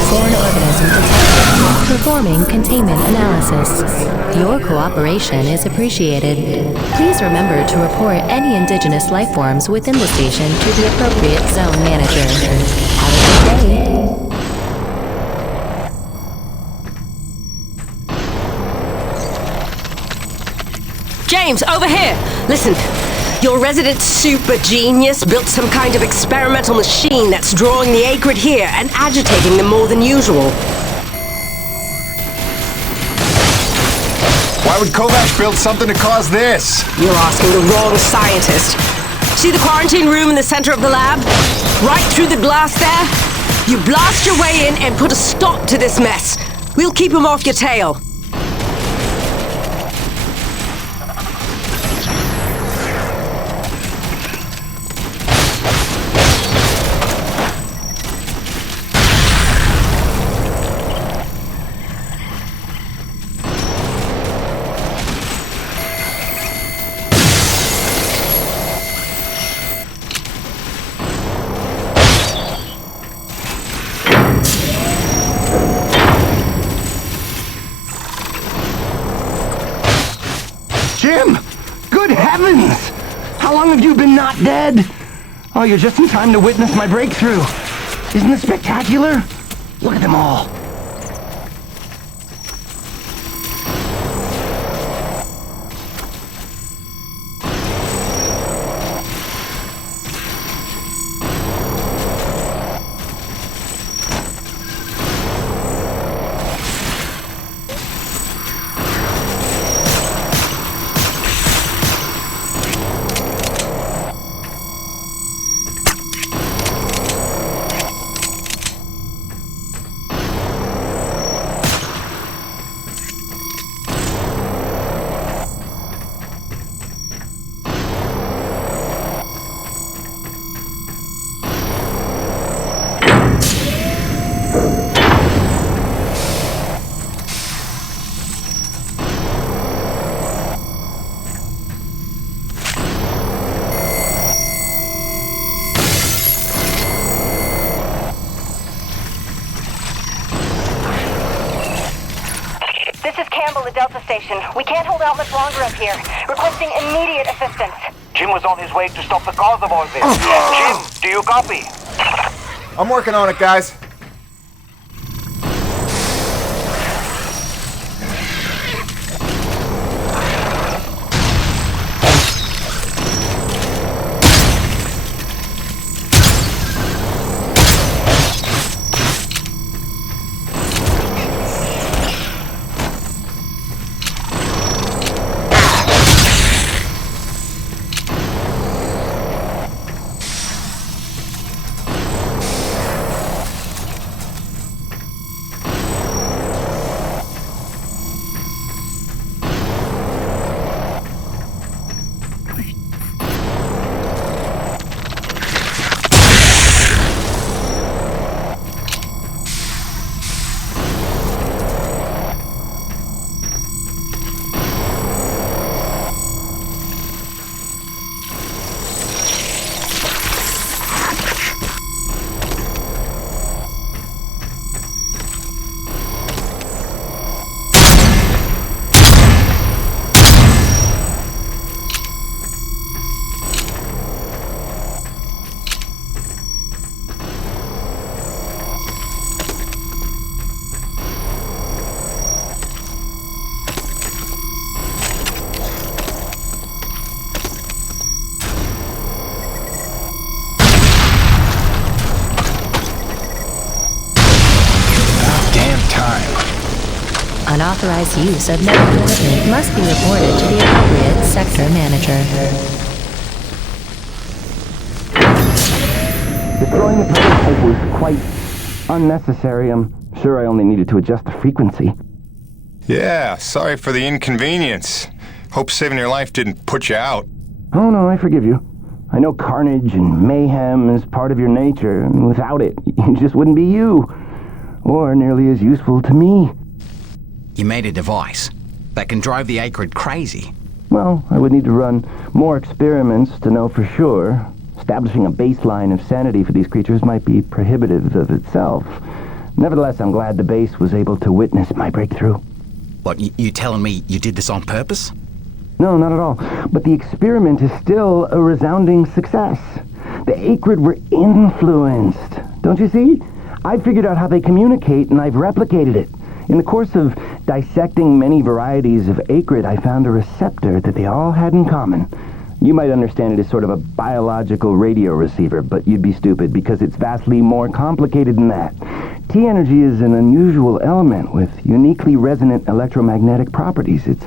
Foreign organism detected. Performing containment analysis. Your cooperation is appreciated. Please remember to report any indigenous life forms within the station to the appropriate zone manager. Have a good day. James, over here! Listen, your resident super genius built some kind of experimental machine that's drawing the Acrid here and agitating them more than usual. Why would Kovac build something to cause this? You're asking the wrong scientist. See the quarantine room in the center of the lab? Right through the glass there? You blast your way in and put a stop to this mess. We'll keep him off your tail. Jim! Good heavens! How long have you been not dead? Oh, you're just in time to witness my breakthrough. Isn't this spectacular? Look at them all. Delta Station. We can't hold out much longer up here. Requesting immediate assistance. Jim was on his way to stop the cause of all this. Jim, do you copy? I'm working on it, guys. Unauthorized use of medical equipment must be reported to the appropriate sector manager. Destroying the prototype was quite unnecessary. I'm sure I only needed to adjust the frequency. Yeah, sorry for the inconvenience. Hope saving your life didn't put you out. Oh no, I forgive you. I know carnage and mayhem is part of your nature, and without it, you just wouldn't be you. Or nearly as useful to me. You made a device that can drive the Acrid crazy. Well, I would need to run more experiments to know for sure. Establishing a baseline of sanity for these creatures might be prohibitive of itself. Nevertheless, I'm glad the base was able to witness my breakthrough. What, you telling me you did this on purpose? No, not at all. But the experiment is still a resounding success. The Acrid were influenced. Don't you see? I figured out how they communicate, and I've replicated it. In the course of Dissecting many varieties of acrid, I found a receptor that they all had in common. You might understand it as sort of a biological radio receiver, but you'd be stupid because it's vastly more complicated than that. T energy is an unusual element with uniquely resonant electromagnetic properties. It's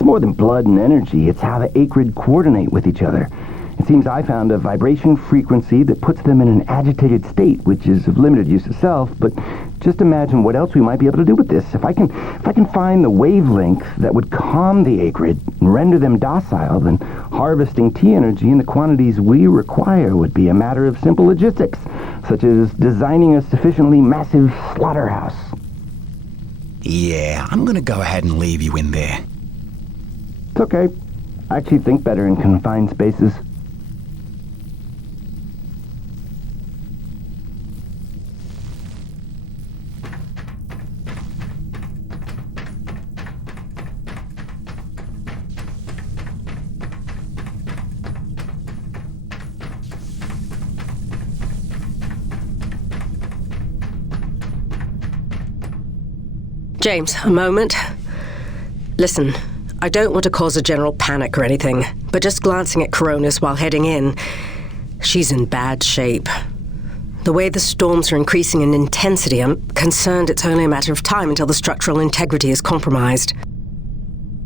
more than blood and energy. It's how the acrid coordinate with each other. It seems I found a vibration frequency that puts them in an agitated state, which is of limited use itself, but just imagine what else we might be able to do with this. If I can find the wavelength that would calm the acrid and render them docile, then harvesting T energy in the quantities we require would be a matter of simple logistics, such as designing a sufficiently massive slaughterhouse. Yeah, I'm gonna go ahead and leave you in there. It's okay. I actually think better in confined spaces. James, a moment. Listen, I don't want to cause a general panic or anything, but just glancing at Coronis while heading in, she's in bad shape. The way the storms are increasing in intensity, I'm concerned it's only a matter of time until the structural integrity is compromised.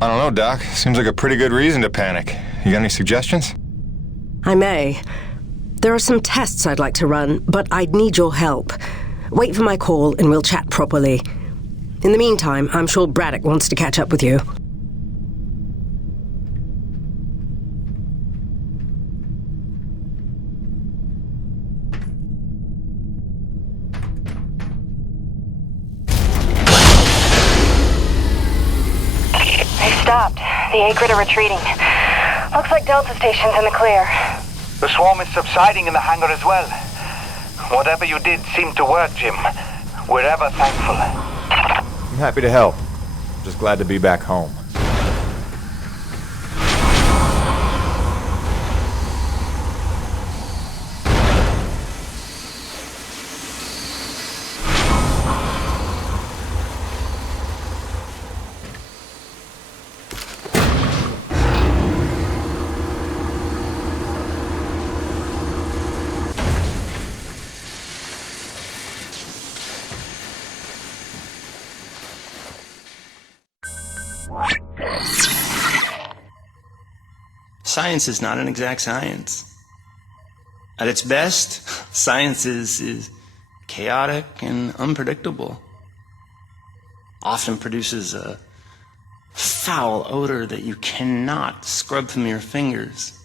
I don't know, Doc. Seems like a pretty good reason to panic. You got any suggestions? I may. There are some tests I'd like to run, but I'd need your help. Wait for my call and we'll chat properly. In the meantime, I'm sure Braddock wants to catch up with you. They've stopped. The acrid are retreating. Looks like Delta Station's in the clear. The swarm is subsiding in the hangar as well. Whatever you did seemed to work, Jim. We're ever thankful. I'm happy to help. Just glad to be back home. Science is not an exact science. At its best, science is chaotic and unpredictable. Often produces a foul odor that you cannot scrub from your fingers.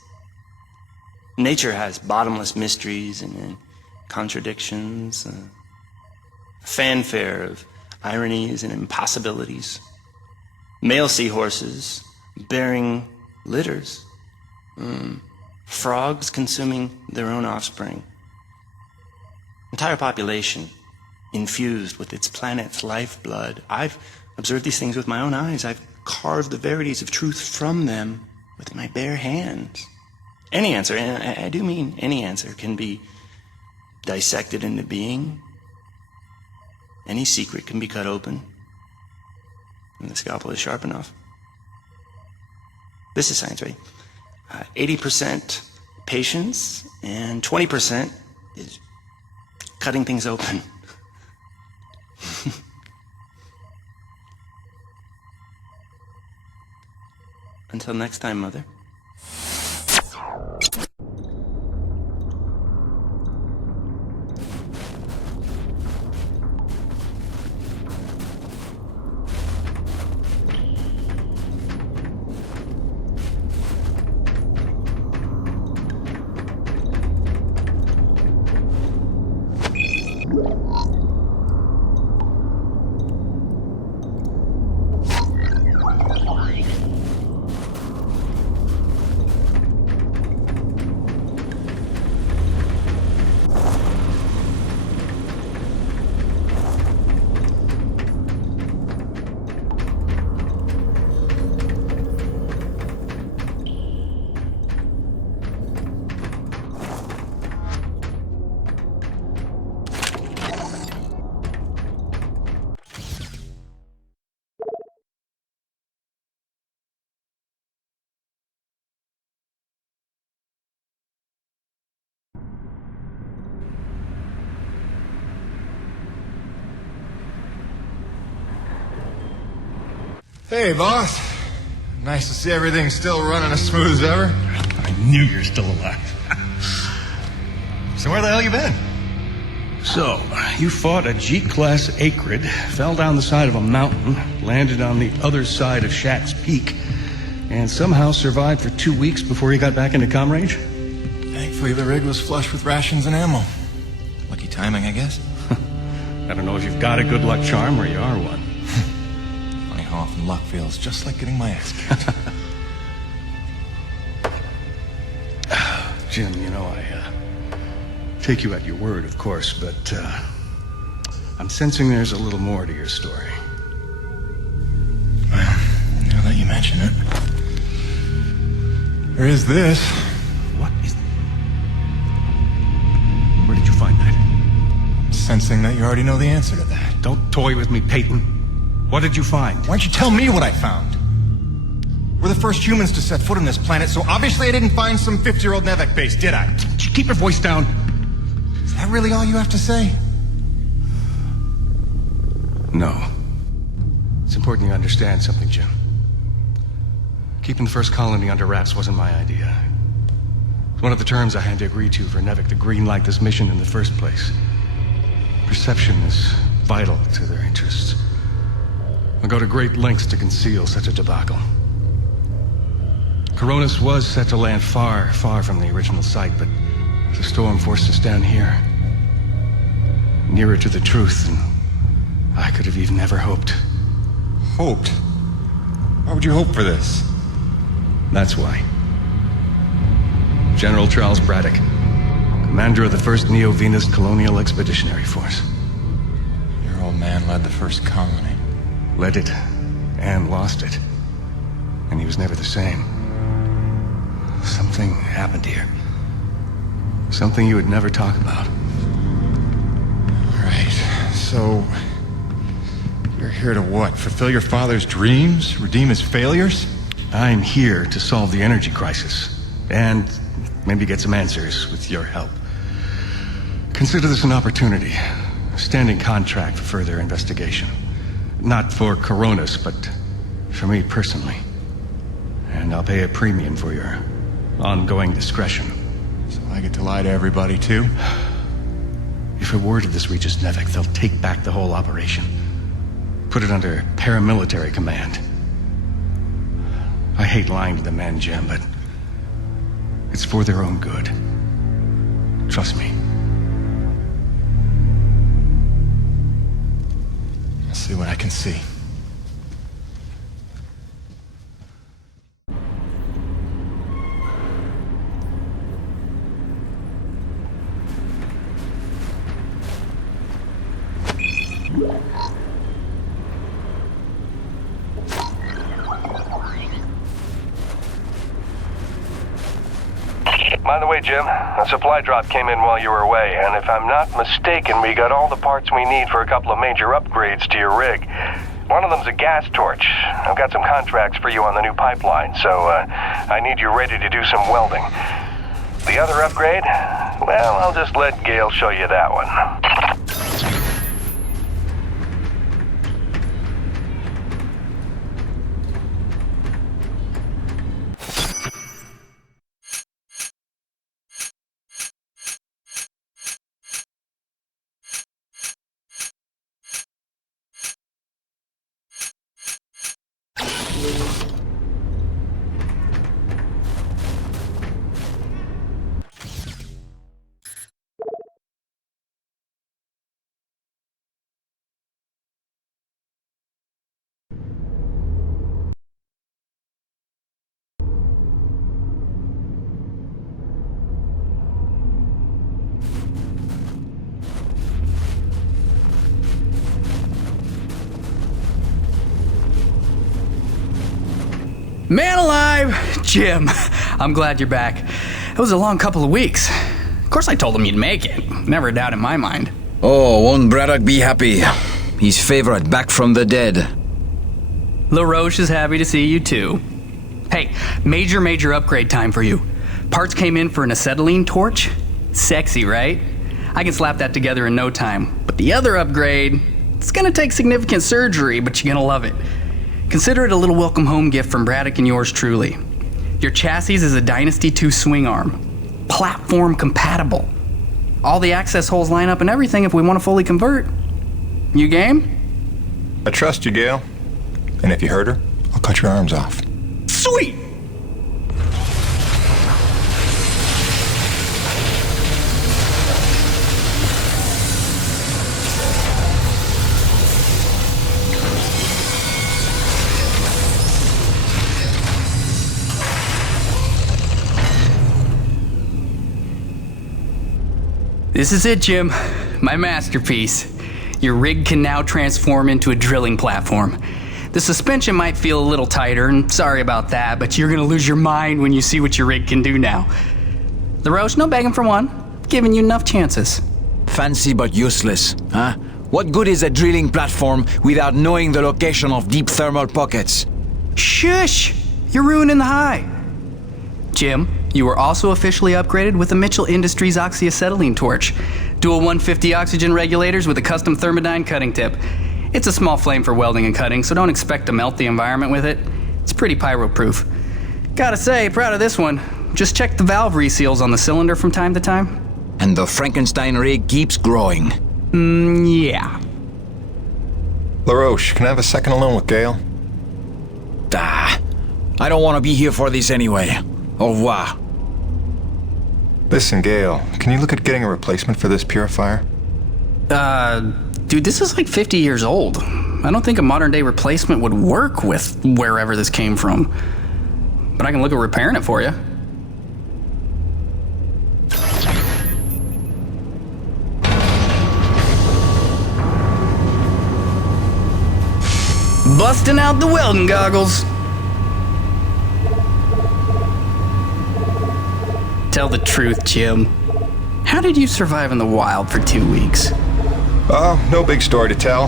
Nature has bottomless mysteries and contradictions, a fanfare of ironies and impossibilities. Male seahorses bearing litters. Frogs consuming their own offspring. Entire population infused with its planet's lifeblood. I've observed these things with my own eyes. I've carved the verities of truth from them with my bare hands. Any answer, and I do mean any answer, can be dissected into being. Any secret can be cut open, and the scalpel is sharp enough. This is science, right? 80% patience and 20% is cutting things open. Until next time, Mother. Hey, boss. Nice to see everything still running as smooth as ever. I knew you were still alive. So where the hell you been? So, you fought a G-class acrid, fell down the side of a mountain, landed on the other side of Shack's Peak, and somehow survived for 2 weeks before you got back into comm range? Thankfully, the rig was flush with rations and ammo. Lucky timing, I guess. I don't know if you've got a good luck charm or you are one. Funny how often luck feels just like getting my ass kicked. Jim, you know, I take you at your word, of course, but I'm sensing there's a little more to your story. Well, now that you mention it, there is this. What is... Where did you find that? I'm sensing that you already know the answer to that. Don't toy with me, Peyton. What did you find? Why don't you tell me what I found? We're the first humans to set foot on this planet, so obviously I didn't find some 50-year-old Nevek base, did I? Keep your voice down. Is that really all you have to say? No. It's important you understand something, Jim. Keeping the first colony under wraps wasn't my idea. It's one of the terms I had to agree to for Nevek to greenlight this mission in the first place. Perception is vital to their interests. I'll go to great lengths to conceal such a debacle. Coronis was set to land far, far from the original site, but the storm forced us down here. Nearer to the truth than I could have even ever hoped. Hoped? Why would you hope for this? That's why. General Charles Braddock, commander of the 1st Neo-Venus Colonial Expeditionary Force. Your old man led the first colony. Led it, and lost it. And he was never the same. Something happened here. Something you would never talk about. Right. So, you're here to what? Fulfill your father's dreams? Redeem his failures? I'm here to solve the energy crisis. And maybe get some answers with your help. Consider this an opportunity. A standing contract for further investigation. Not for Coronis, but for me personally. And I'll pay a premium for your ongoing discretion. So I get to lie to everybody, too? If a word of this reaches Nevek, they'll take back the whole operation. Put it under paramilitary command. I hate lying to the men, Jim, but it's for their own good. Trust me. I'll see what I can see. By the way, Jim, a supply drop came in while you were away, and if I'm not mistaken, we got all the parts we need for a couple of major upgrades to your rig. One of them's a gas torch. I've got some contracts for you on the new pipeline, so I need you ready to do some welding. The other upgrade? Well, I'll just let Gale show you that one. Man alive! Jim, I'm glad you're back. It was a long couple of weeks. Of course I told him you'd make it. Never a doubt in my mind. Oh, won't Braddock be happy? His favorite back from the dead. LaRoche is happy to see you too. Hey, major upgrade time for you. Parts came in for an acetylene torch. Sexy, right? I can slap that together in no time. But the other upgrade, it's gonna take significant surgery, but you're gonna love it. Consider it a little welcome home gift from Braddock and yours truly. Your chassis is a Dynasty 2 swing arm. Platform compatible. All the access holes line up and everything if we want to fully convert. You game? I trust you, Gale. And if you hurt her, I'll cut your arms off. Sweet! This is it, Jim. My masterpiece. Your rig can now transform into a drilling platform. The suspension might feel a little tighter, and sorry about that, but you're gonna lose your mind when you see what your rig can do now. LaRoche, no begging for one. Giving you enough chances. Fancy but useless, huh? What good is a drilling platform without knowing the location of deep thermal pockets? Shush! You're ruining the high. Jim, you were also officially upgraded with the Mitchell Industries oxyacetylene torch. Dual 150 oxygen regulators with a custom thermodyne cutting tip. It's a small flame for welding and cutting, so don't expect to melt the environment with it. It's pretty pyro-proof. Gotta say, proud of this one. Just check the valve reseals on the cylinder from time to time. And the Frankenstein rig keeps growing. Yeah. LaRoche, can I have a second alone with Gale? I don't want to be here for this anyway. Au revoir. Listen, Gale, can you look at getting a replacement for this purifier? Dude, this is like 50 years old. I don't think a modern-day replacement would work with wherever this came from. But I can look at repairing it for you. Busting out the welding goggles. Tell the truth, Jim. How did you survive in the wild for 2 weeks? Oh, no big story to tell.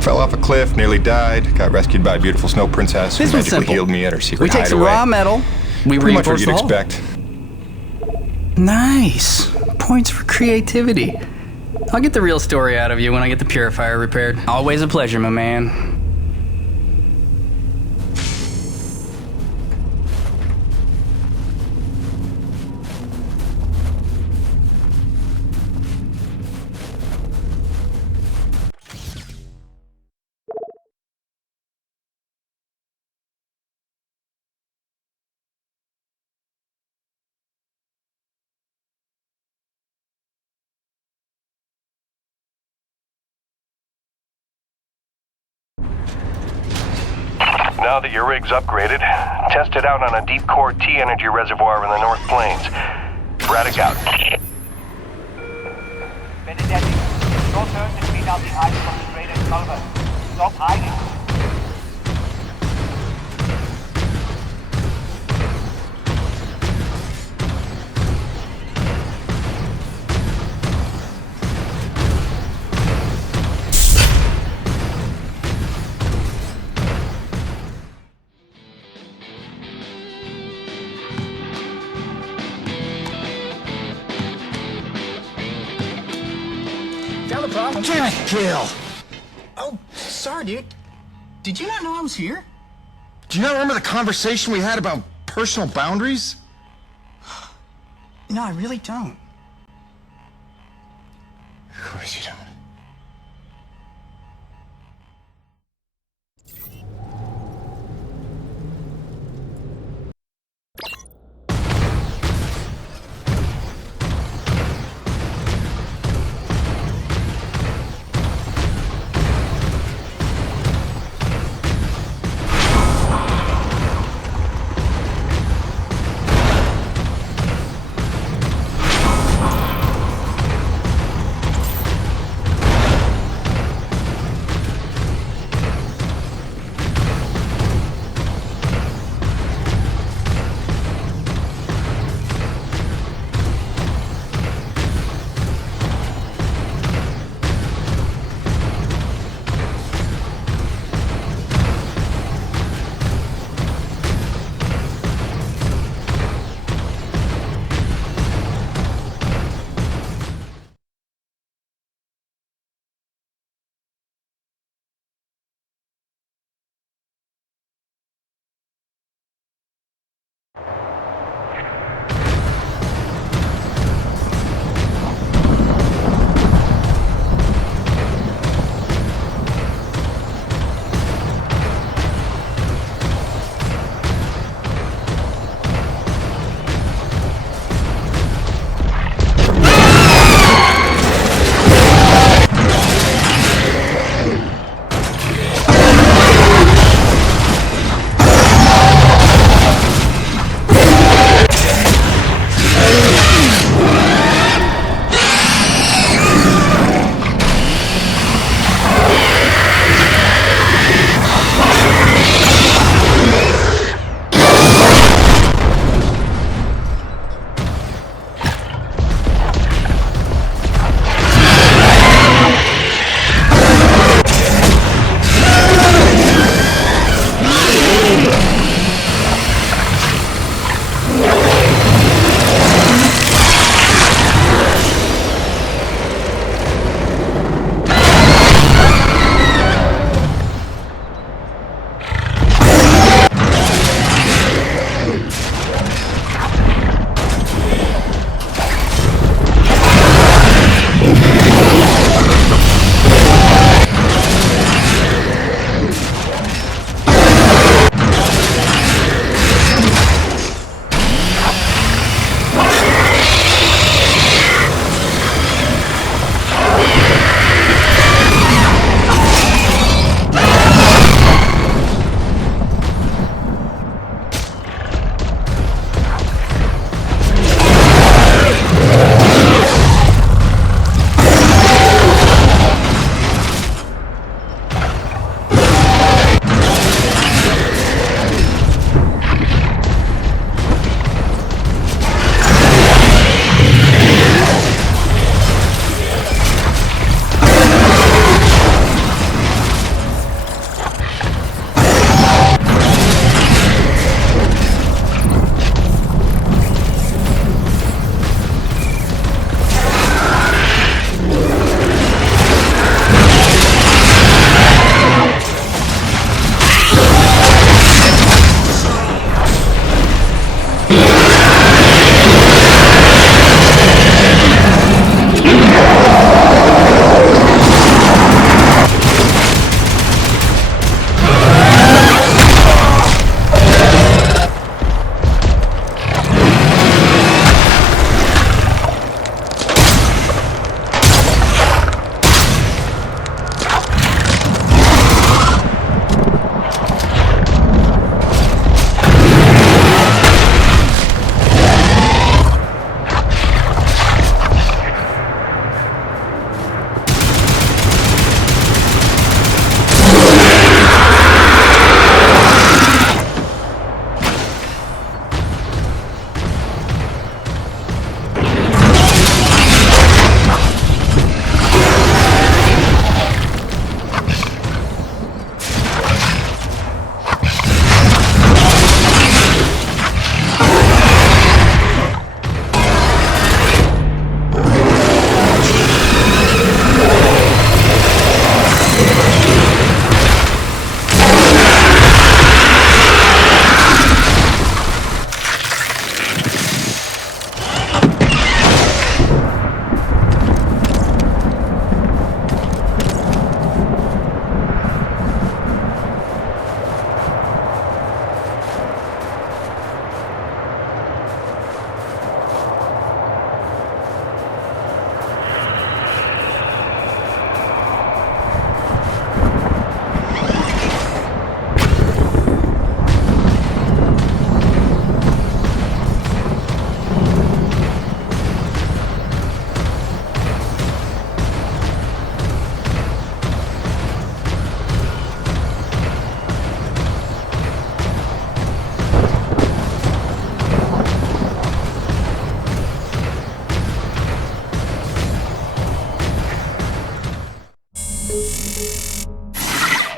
Fell off a cliff, nearly died, got rescued by a beautiful snow princess who This one's magically simple. healed me at her secret We take hideaway. some raw metal, we Pretty much what reinforce you'd the hull. expect. Nice. Points for creativity. I'll get the real story out of you when I get the purifier repaired. Always a pleasure, my man. Now that your rig's upgraded, test it out on a deep core T-energy reservoir in the North Plains. Braddock out. Benedetti, it's your turn to clean out the ice from the drain and culvert. Stop hiding. Damn it, Gale! Oh, sorry, dude. Did you not know I was here? Do you not remember the conversation we had about personal boundaries? No, I really don't. Of course you don't.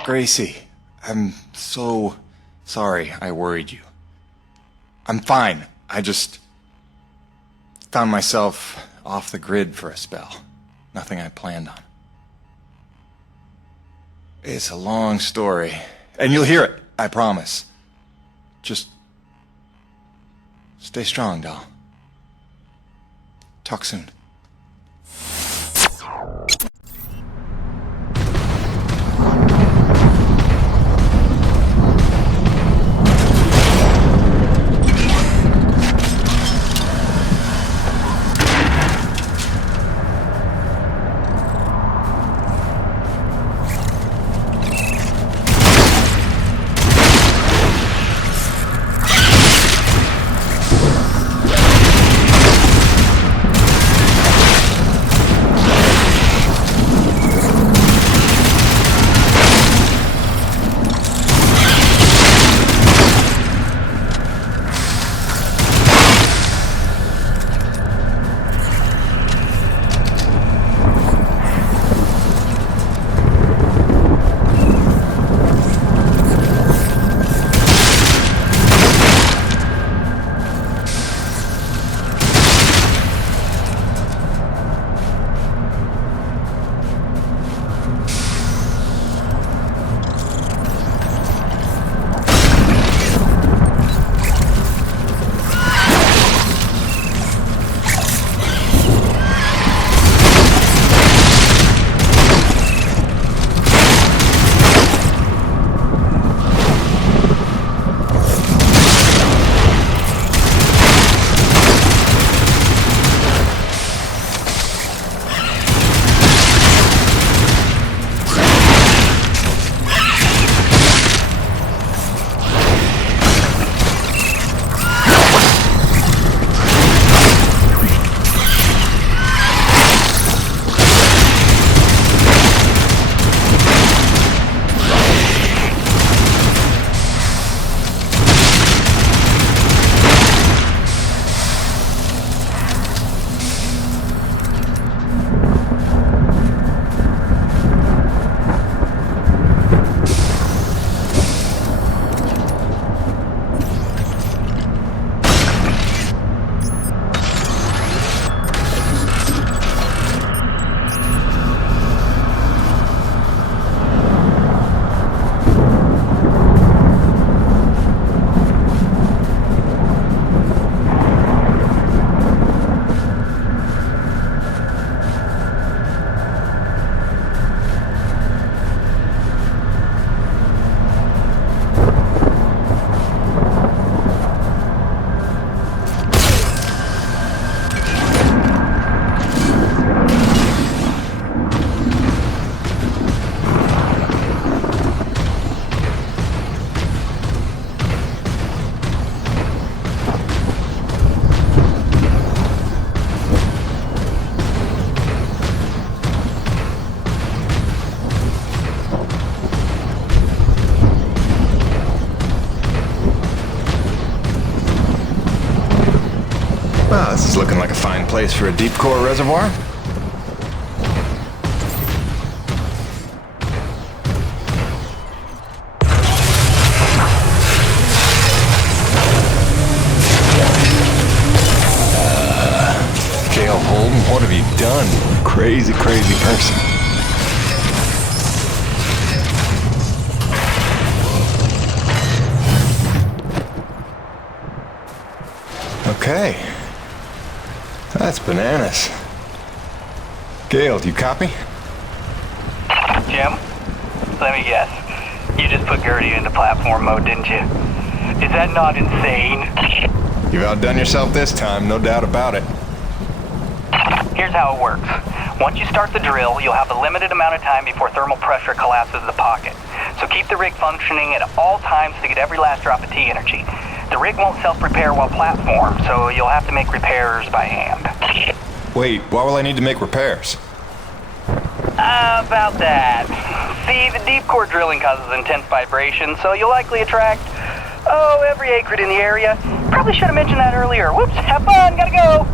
Gracie, I'm so sorry I worried you. I'm fine. I just found myself off the grid for a spell. Nothing I planned on. It's a long story, and you'll hear it, I promise. Just stay strong, doll. Talk soon. Well, this is looking like a fine place for a deep core reservoir. Gail Holden, what have you done? Crazy, crazy person. Okay. That's bananas. Gail, do you copy? Jim, let me guess. You just put Gertie into platform mode, didn't you? Is that not insane? You've outdone yourself this time, no doubt about it. Here's how it works. Once you start the drill, you'll have a limited amount of time before thermal pressure collapses the pocket. So keep the rig functioning at all times to get every last drop of T energy. The rig won't self-repair while platform, so you'll have to make repairs by hand. Wait, why will I need to make repairs? About that. See, the deep core drilling causes intense vibration, so you'll likely attract, every acrid in the area. Probably should have mentioned that earlier. Whoops, have fun, gotta go!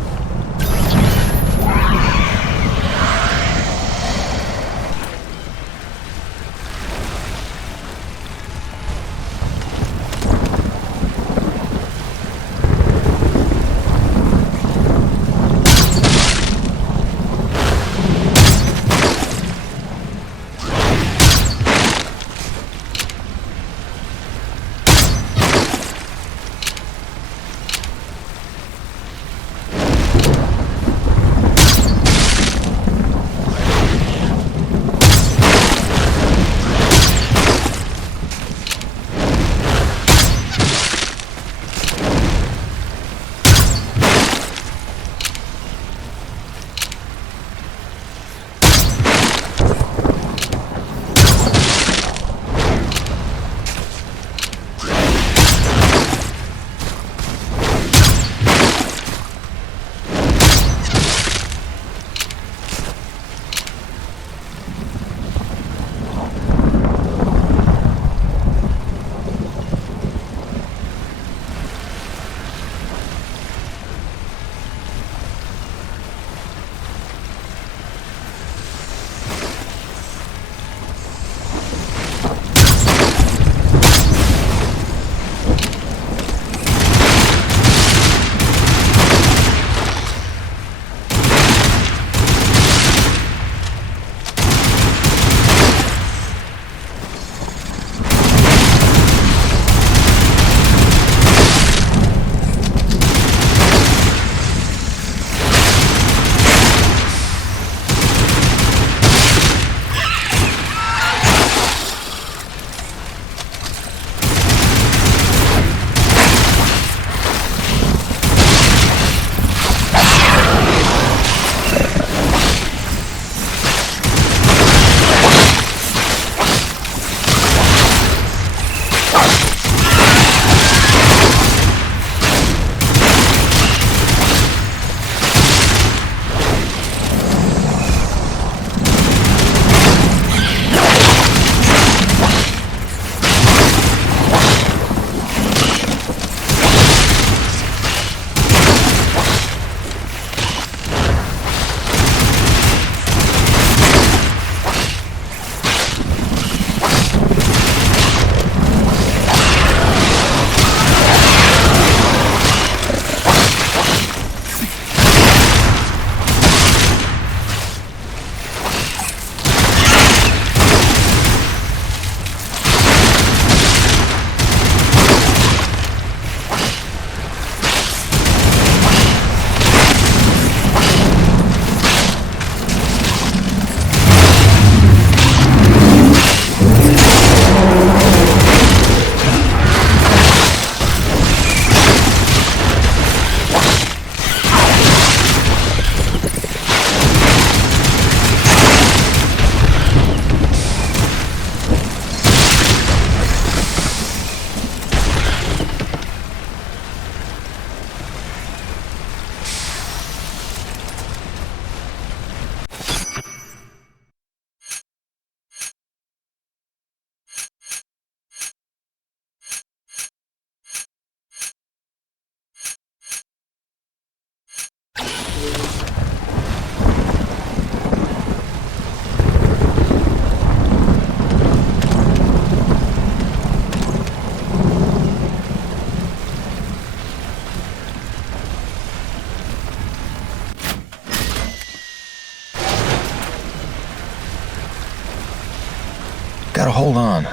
Gotta hold on.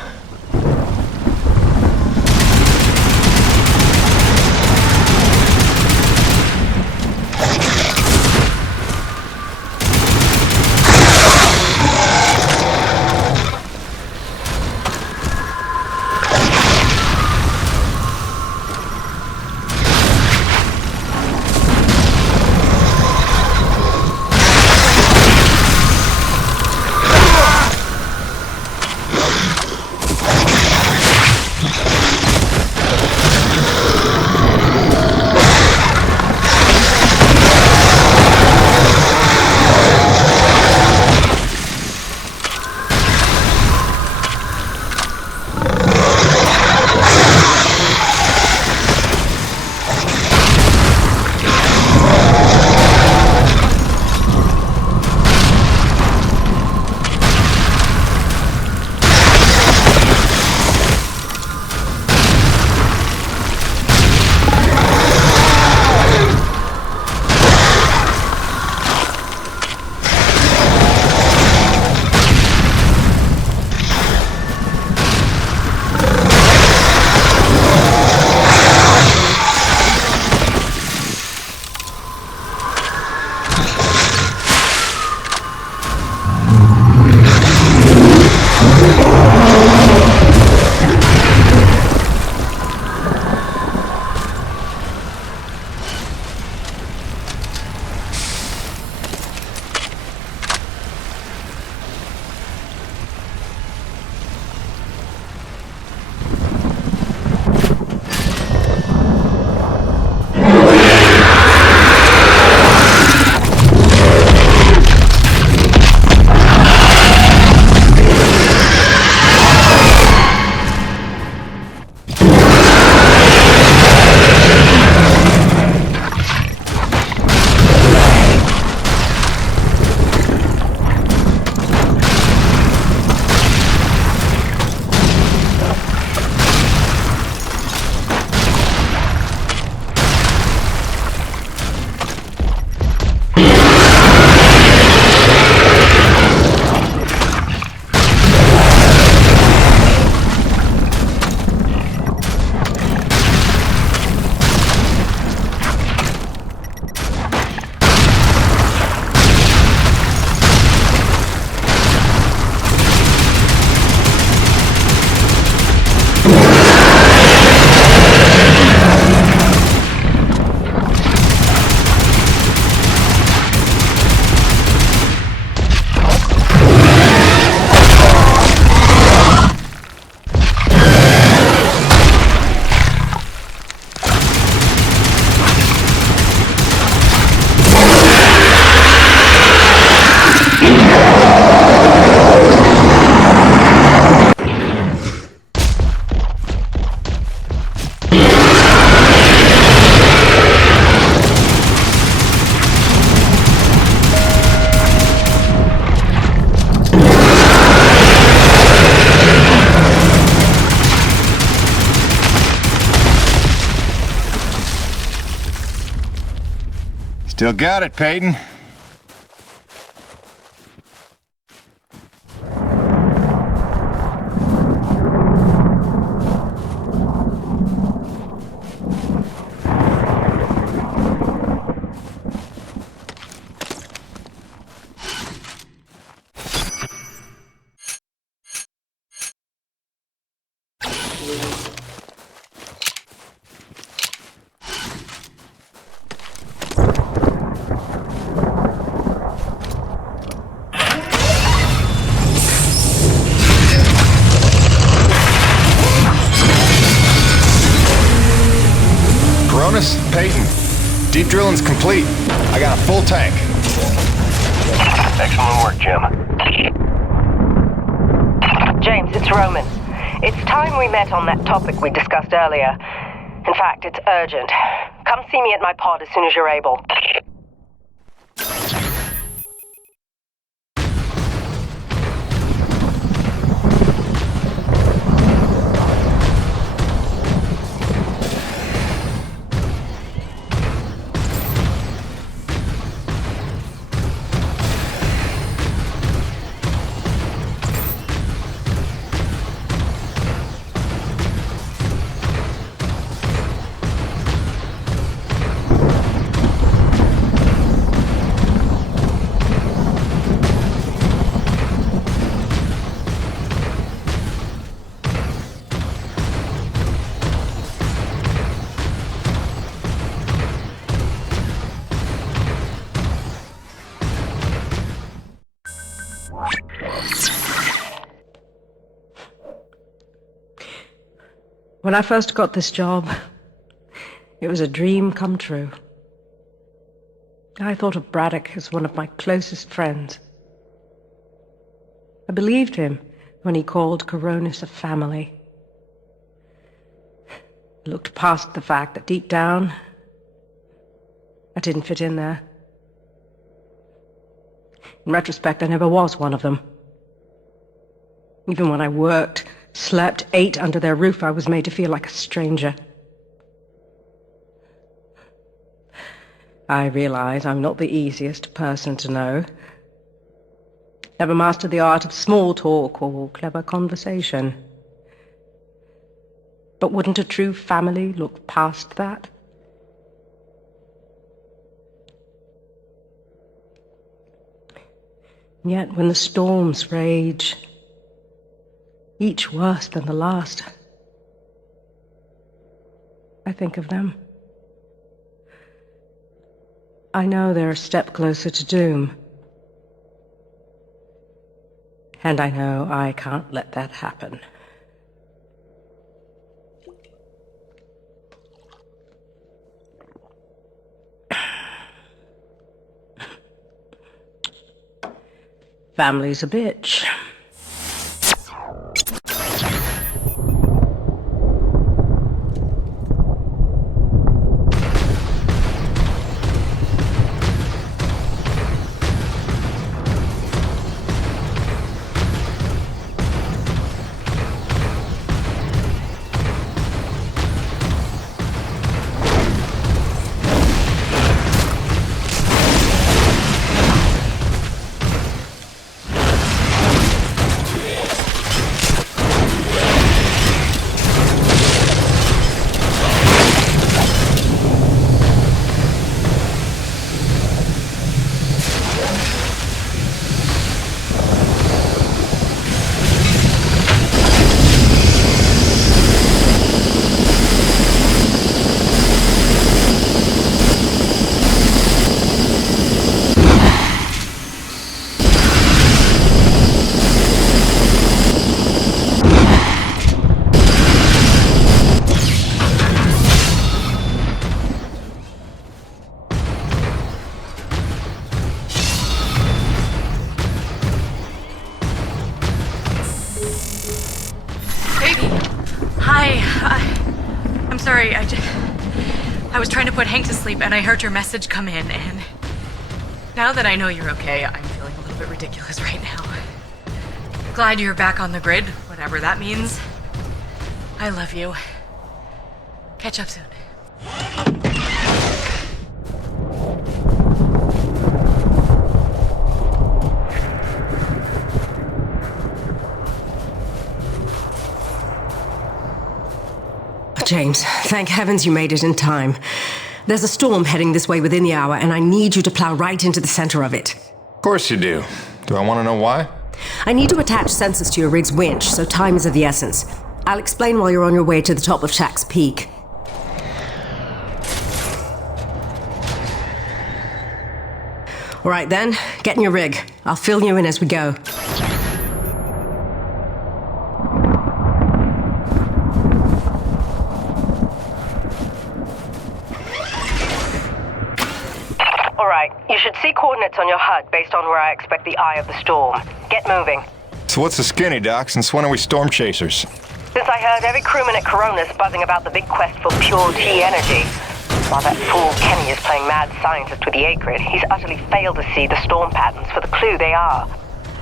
Still got it, Peyton. Peyton, deep drilling's complete. I got a full tank. Excellent work, Jim. James, it's Roman. It's time we met on that topic we discussed earlier. In fact, it's urgent. Come see me at my pod as soon as you're able. When I first got this job, it was a dream come true. I thought of Braddock as one of my closest friends. I believed him when he called Coronis a family. I looked past the fact that deep down, I didn't fit in there. In retrospect, I never was one of them. Even when I worked, slept, ate under their roof, I was made to feel like a stranger. I realize I'm not the easiest person to know. Never mastered the art of small talk or clever conversation. But wouldn't a true family look past that? Yet when the storms rage, each worse than the last, I think of them. I know they're a step closer to doom. And I know I can't let that happen. Family's a bitch. I was trying to put Hank to sleep and I heard your message come in, and now that I know you're okay, I'm feeling a little bit ridiculous right now. Glad you're back on the grid, whatever that means. I love you. Catch up soon. James, thank heavens you made it in time. There's a storm heading this way within the hour, and I need you to plow right into the center of it. Of course you do. Do I want to know why? I need to attach sensors to your rig's winch, so time is of the essence. I'll explain while you're on your way to the top of Shack's Peak. All right then, get in your rig. I'll fill you in as we go. You should see coordinates on your HUD based on where I expect the eye of the storm. Get moving. So what's the skinny, Doc? Since when are we storm chasers? Since I heard every crewman at Coronis buzzing about the big quest for pure T energy. While that fool Kenny is playing mad scientist with the Acrid, he's utterly failed to see the storm patterns for the clue they are.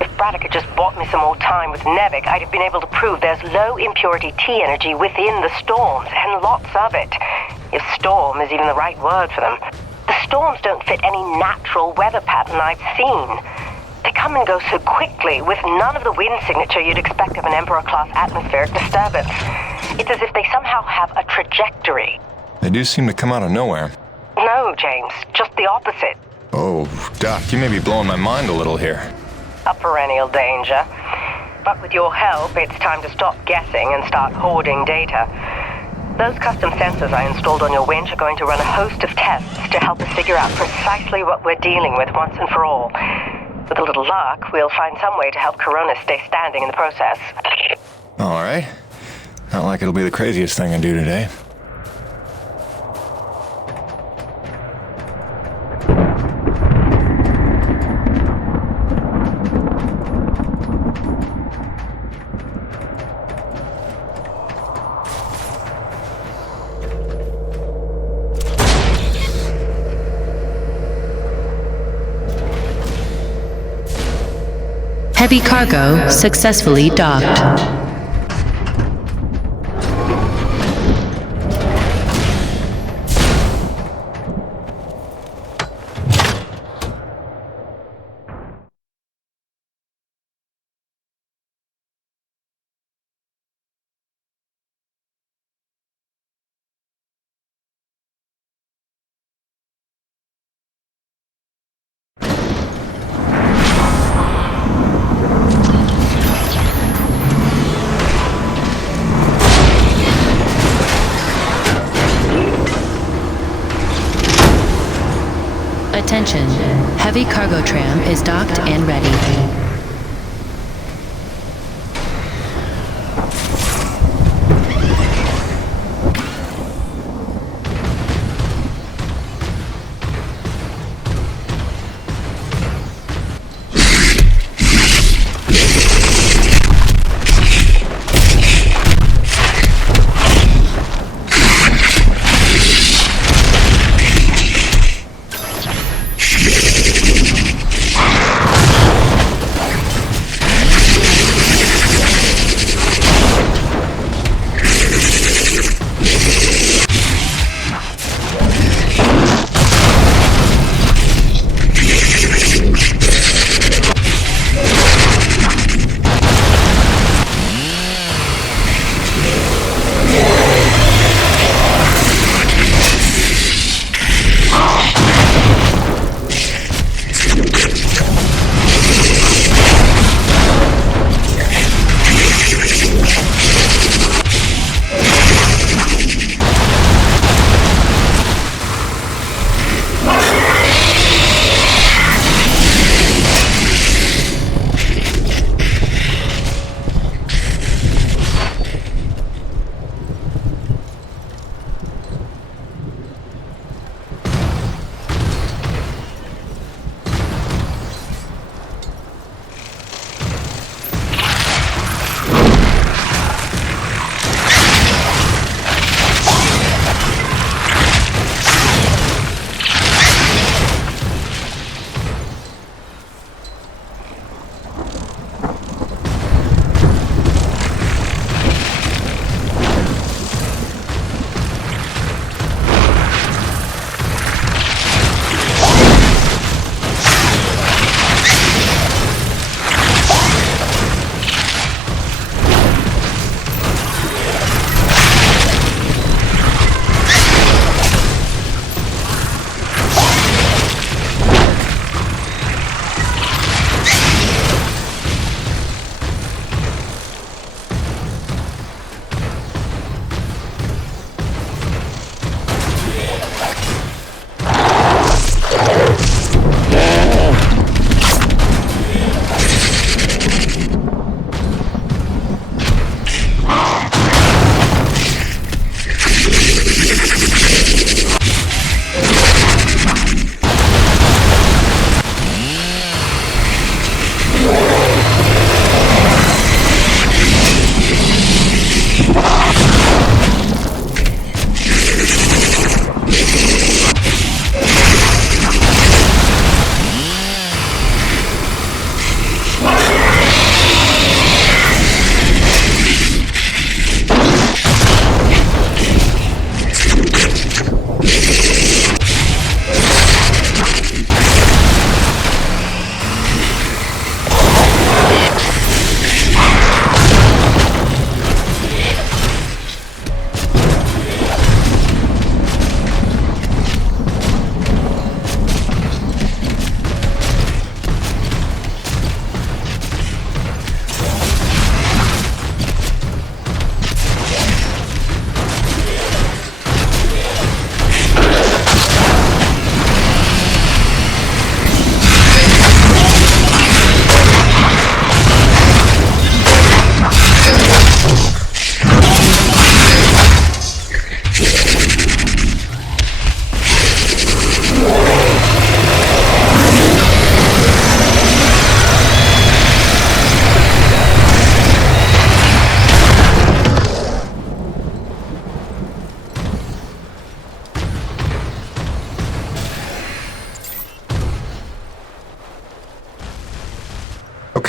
If Braddock had just bought me some more time with Nevik, I'd have been able to prove there's low impurity T energy within the storms, and lots of it. If storm is even the right word for them. The storms don't fit any natural weather pattern I've seen. They come and go so quickly, with none of the wind signature you'd expect of an Emperor-class atmospheric disturbance. It's as if they somehow have a trajectory. They do seem to come out of nowhere. No, James, just the opposite. Oh, Doc, you may be blowing my mind a little here. A perennial danger. But with your help, it's time to stop guessing and start hoarding data. Those custom sensors I installed on your winch are going to run a host of tests to help us figure out precisely what we're dealing with once and for all. With a little luck, we'll find some way to help Coronis stay standing in the process. All right. Not like it'll be the craziest thing I do today. Heavy cargo successfully docked. Attention, heavy cargo tram is docked and ready.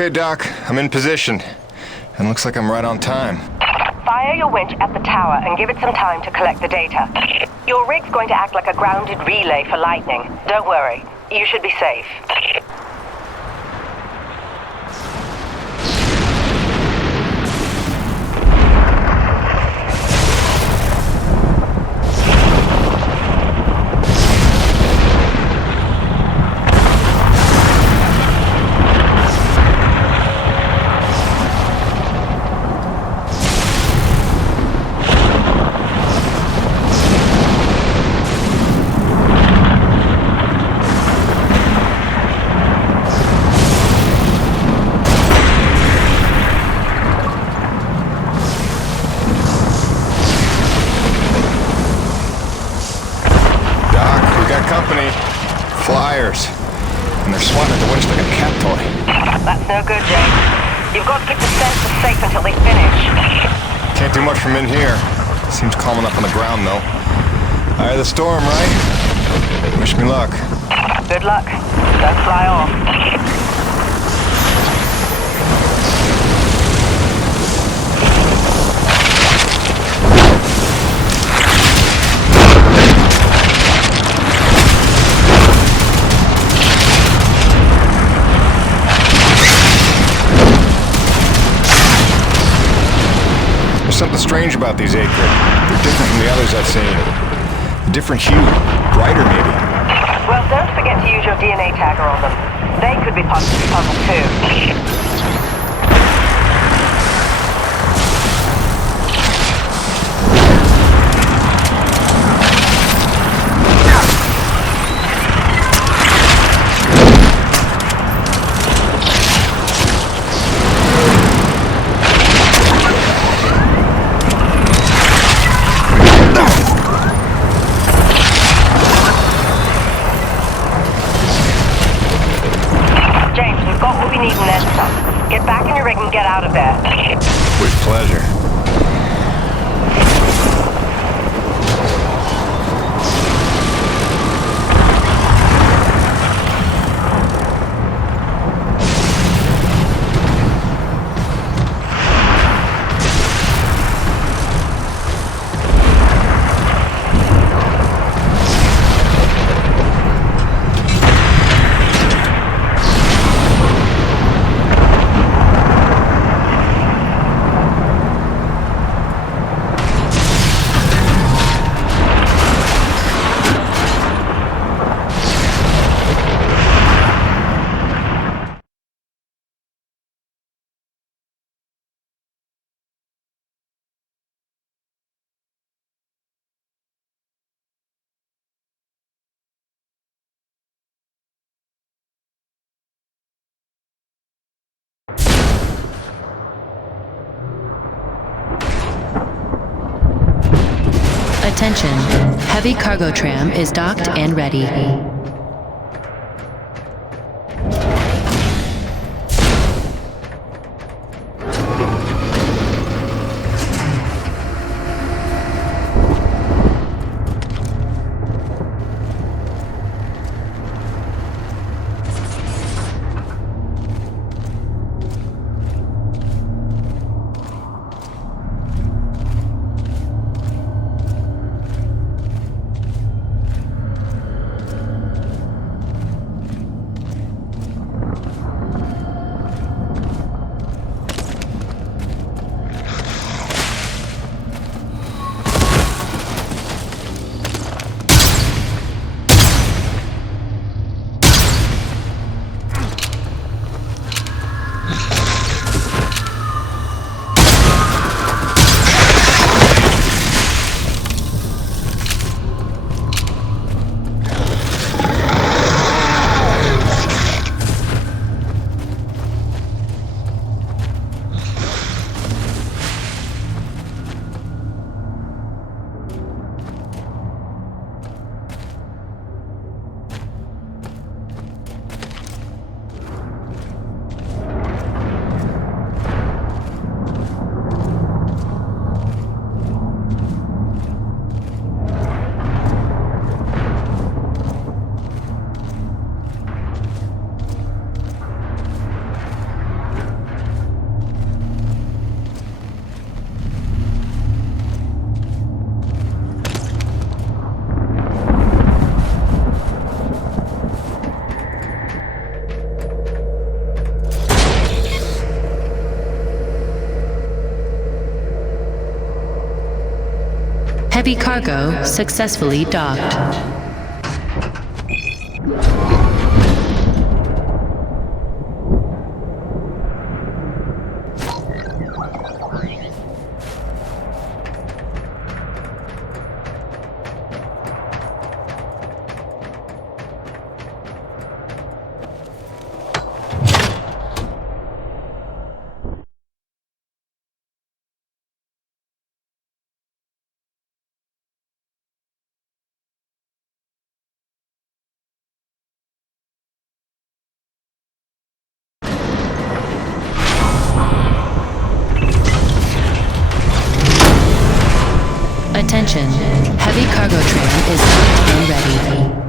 Okay, Doc. I'm in position. And looks like I'm right on time. Fire your winch at the tower and give it some time to collect the data. Your rig's going to act like a grounded relay for lightning. Don't worry. You should be safe. Flyers. And they're swatting at the winch like a cat toy. That's no good, James. You've got to keep the sensors safe until they finish. Can't do much from in here. Seems calm enough on the ground, though. Eye of the storm, right? Wish me luck. Good luck. Don't fly off. Something strange about these Acrid. They're different from the others I've seen. A different hue. Brighter, maybe. Well, don't forget to use your DNA tagger on them. They could be part of the puzzle, too. Get back in your rig and get out of there. With pleasure. Attention, heavy cargo tram is docked and ready. Heavy cargo successfully docked. Attention, heavy cargo train is docked and ready.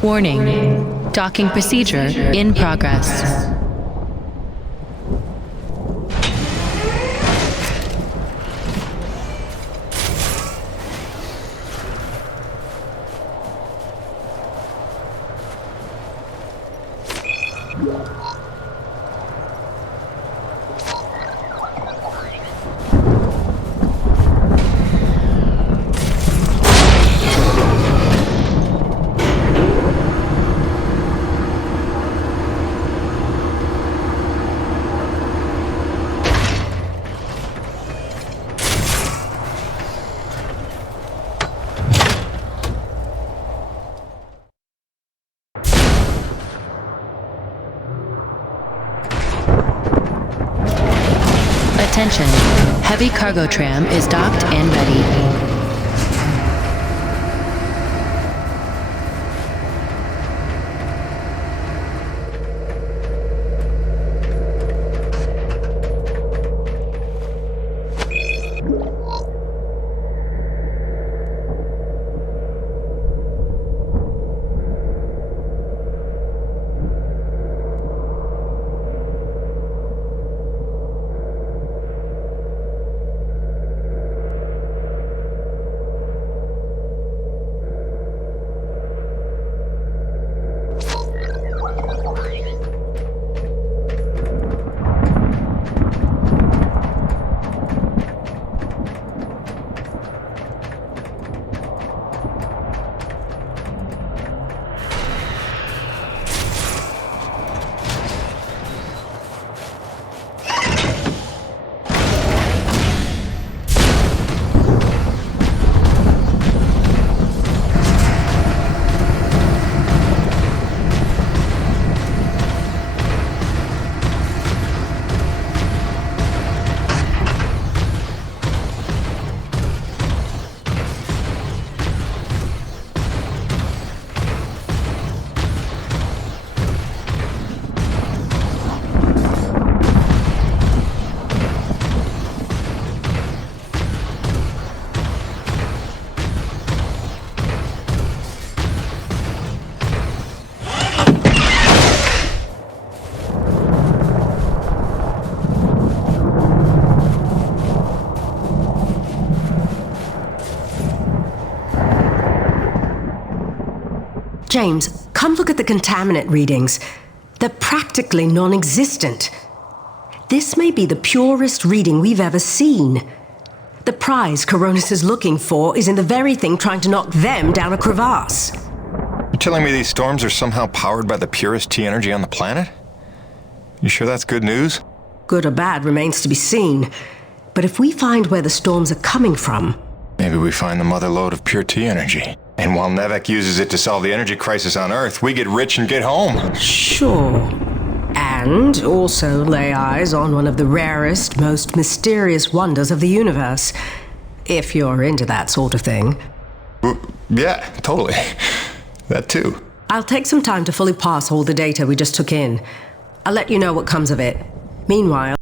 Warning, docking procedure in progress. Attention, heavy cargo tram is docked and ready. James, come look at the contaminant readings. They're practically non-existent. This may be the purest reading we've ever seen. The prize Coronis is looking for is in the very thing trying to knock them down a crevasse. You're telling me these storms are somehow powered by the purest T energy on the planet? You sure that's good news? Good or bad remains to be seen. But if we find where the storms are coming from... Maybe we find the mother lode of pure T energy. And while Nevek uses it to solve the energy crisis on Earth, we get rich and get home. Sure. And also lay eyes on one of the rarest, most mysterious wonders of the universe. If you're into that sort of thing. Yeah, totally. That too. I'll take some time to fully parse all the data we just took in. I'll let you know what comes of it. Meanwhile...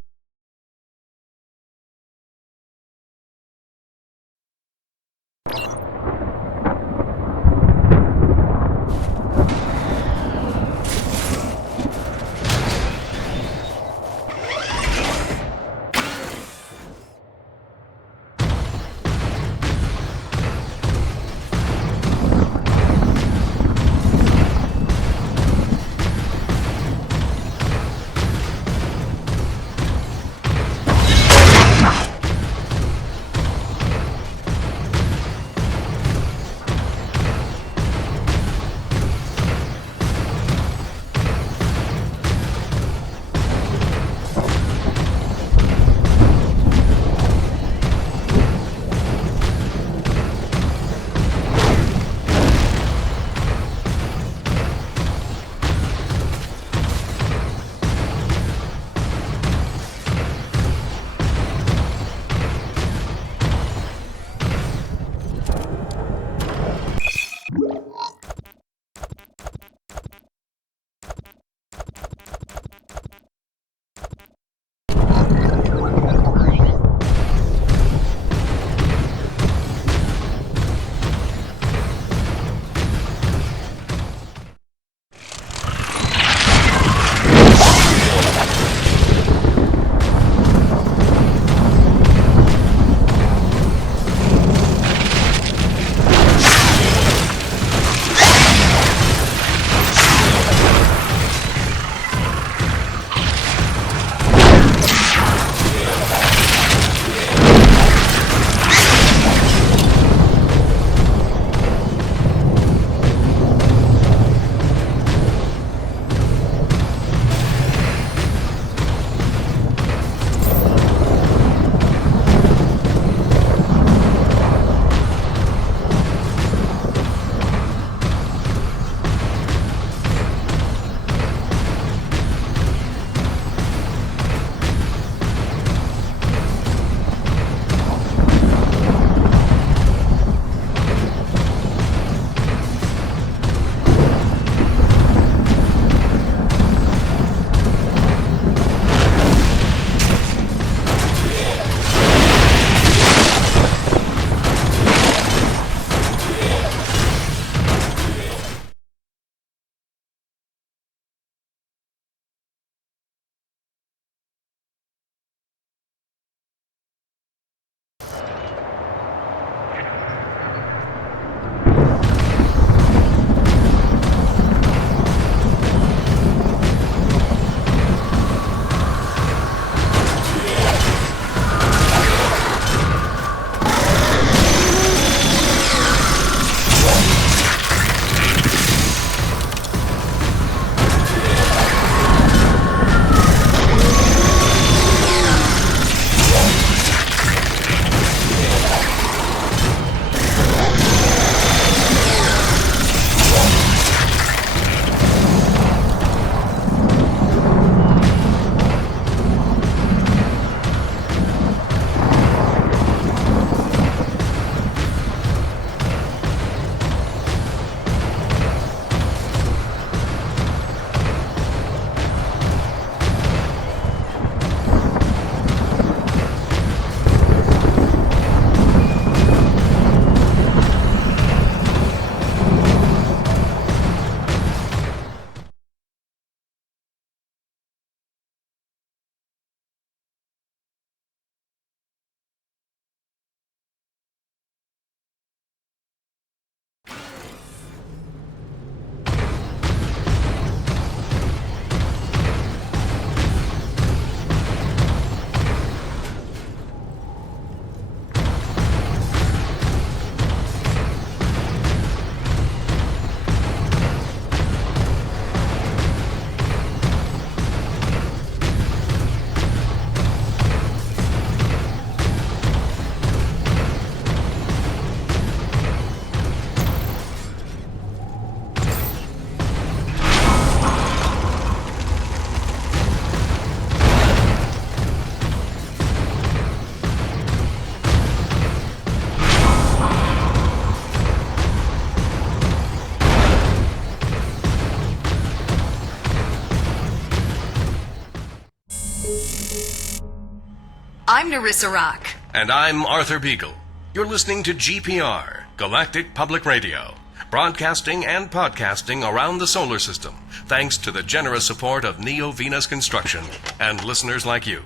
I'm Narissa Rock. And I'm Arthur Beagle. You're listening to GPR, Galactic Public Radio, broadcasting and podcasting around the solar system, thanks to the generous support of Neo Venus Construction and listeners like you.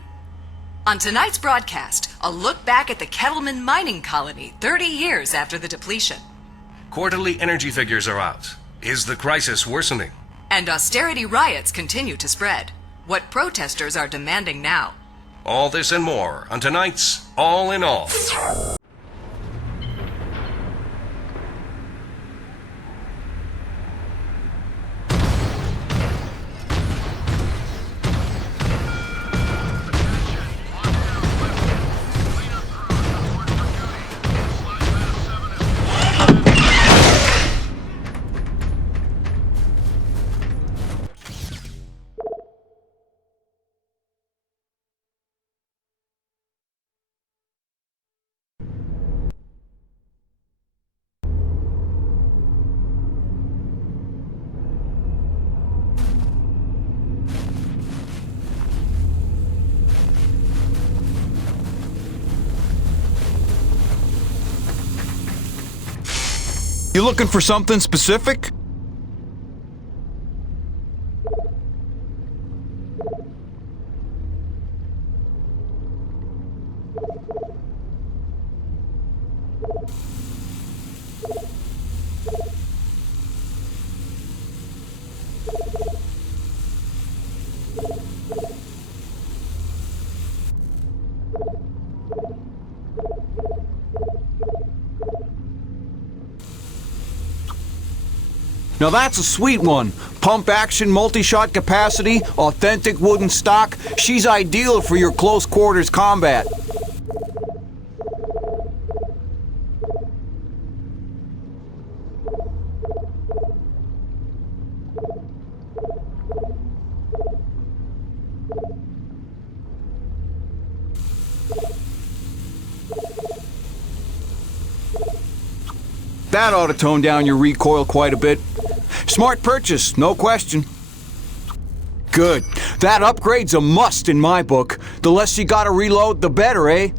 On tonight's broadcast, a look back at the Kettleman mining colony 30 years after the depletion. Quarterly energy figures are out. Is the crisis worsening? And austerity riots continue to spread. What protesters are demanding now. All this and more on tonight's All in All. You looking for something specific? Now that's a sweet one. Pump action, multi-shot capacity, authentic wooden stock. She's ideal for your close quarters combat. That ought to tone down your recoil quite a bit. Smart purchase, no question. Good. That upgrade's a must in my book. The less you gotta reload, the better, eh?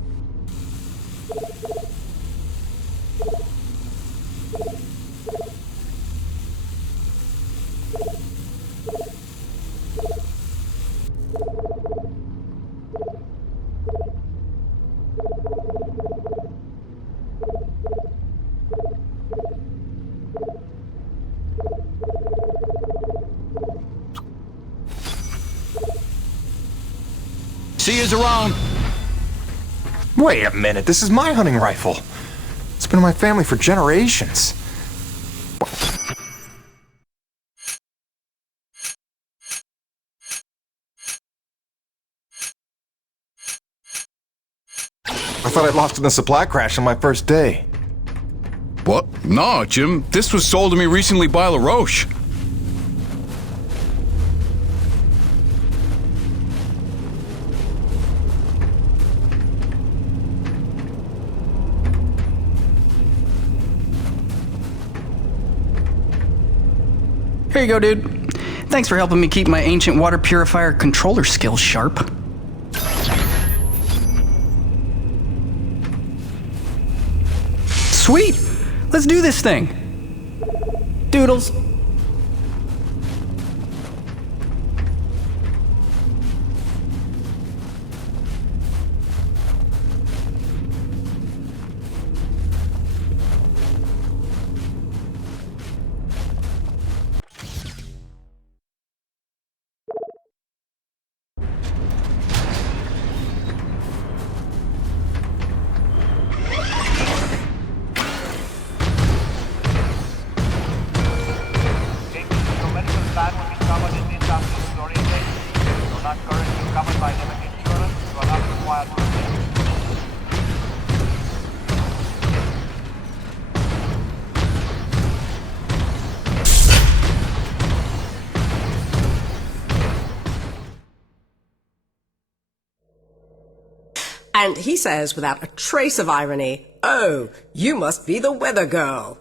See yous around. Wait a minute, this is my hunting rifle. It's been in my family for generations. I thought I'd lost it in a supply crash on my first day. What? No, Jim. This was sold to me recently by LaRoche. Here you go, dude. Thanks for helping me keep my ancient water purifier controller skills sharp. Sweet! Let's do this thing. Doodles. And he says, without a trace of irony, "Oh, you must be the weather girl."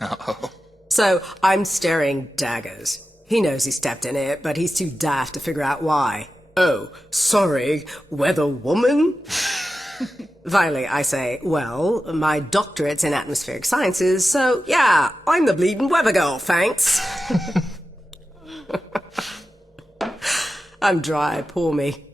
Uh-oh. So I'm staring daggers. He knows he stepped in it, but he's too daft to figure out why. Oh, sorry, weather woman? Finally, I say, well, my doctorate's in atmospheric sciences, so yeah, I'm the bleeding weather girl, thanks. I'm dry, poor me.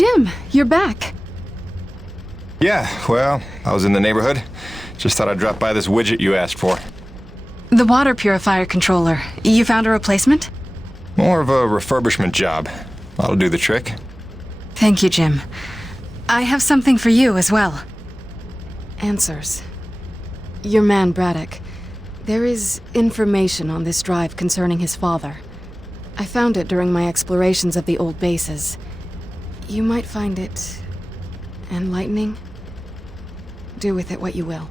Jim, you're back. Yeah, well, I was in the neighborhood. Just thought I'd drop by this widget you asked for. The water purifier controller. You found a replacement? More of a refurbishment job. That'll do the trick. Thank you, Jim. I have something for you as well. Answers. Your man, Braddock. There is information on this drive concerning his father. I found it during my explorations of the old bases. You might find it enlightening. Do with it what you will.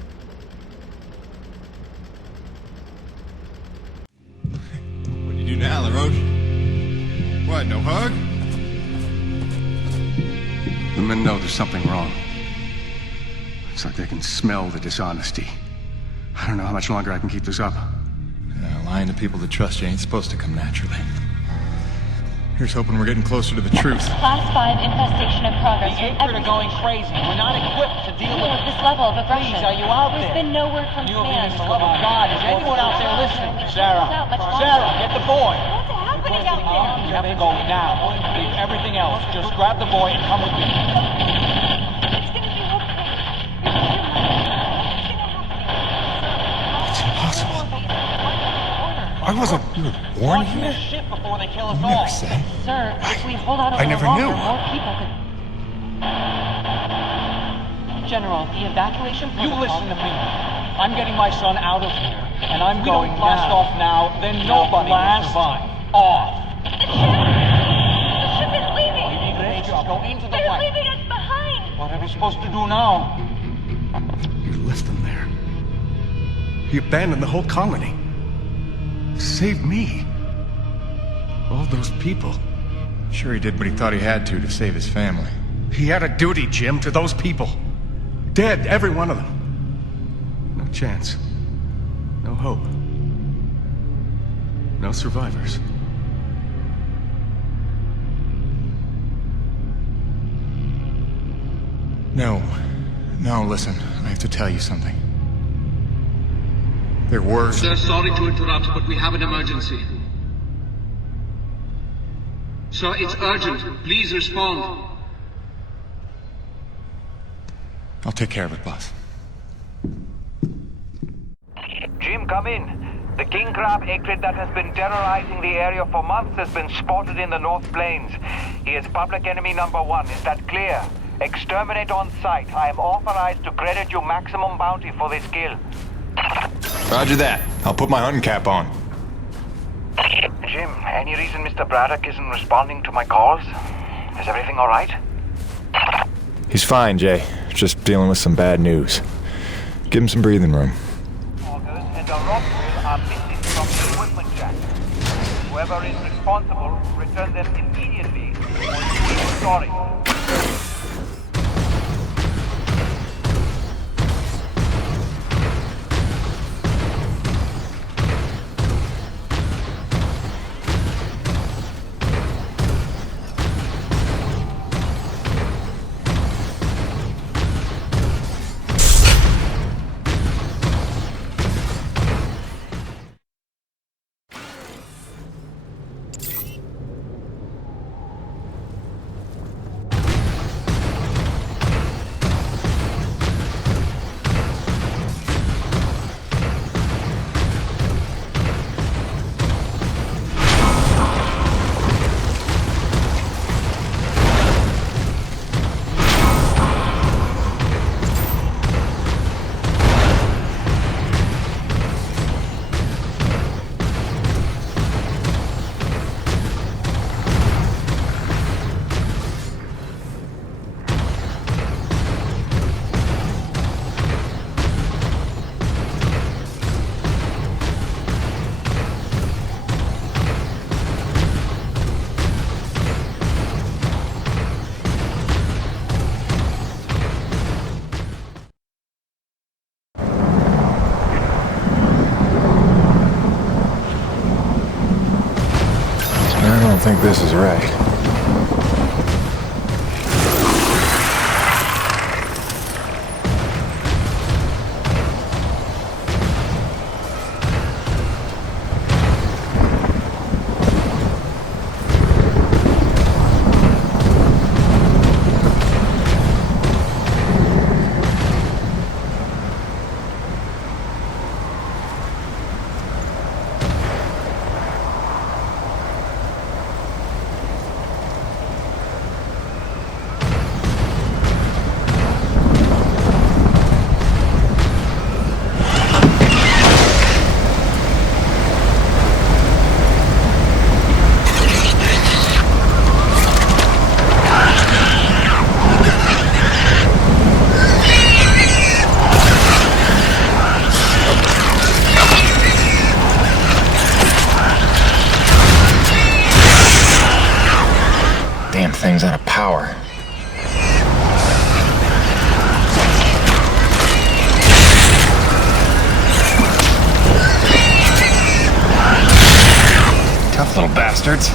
What do you do now, LaRoche? What, no hug? The men know there's something wrong. It's like they can smell the dishonesty. I don't know how much longer I can keep this up. Lying to people that trust you ain't supposed to come naturally. Here's hoping we're getting closer to the truth. Class 5 infestation in progress. The Acrid are going crazy. We're not equipped to deal with this level of aggression. Please, are you out There's there? been no word from command. For the love of God, is anyone out there listening? Sarah, get the boy. What's happening out there? You have to go now. Leave everything else. Just grab the boy and come with me. It's impossible. I wasn't born here. Shit before they kill us You all. never said. Sir, if we hold out a I little never longer, knew. more people could... General, the evacuation You protocol... listen to me. I'm getting my son out of here, and I'm We going don't blast now. off now, then nobody will survive. Off. The ship is leaving! Go into the They're light. leaving us behind! What are we supposed to do now? You left them there. You abandoned the whole colony. Saved me. All those people. Sure he did what he thought he had to save his family. He had a duty, Jim, to those people. Dead, every one of them. No chance. No hope. No survivors. No, listen. I have to tell you something. There were... Sir, sorry to interrupt, but we have an emergency. Sir, it's urgent. Please respond. I'll take care of it, boss. Jim, come in. The king crab acrid that has been terrorizing the area for months has been spotted in the North Plains. He is public enemy number 1. Is that clear? Exterminate on sight. I am authorized to credit you maximum bounty for this kill. Roger that. I'll put my hunting cap on. Jim, any reason Mr. Braddock isn't responding to my calls? Is everything all right? He's fine, Jay. Just dealing with some bad news. Give him some breathing room. Augers and a rock drill are missing from the equipment jack. Whoever is responsible, return them immediately, or you will be sorry. I don't think this is right. thing's out of power. Tough little bastards.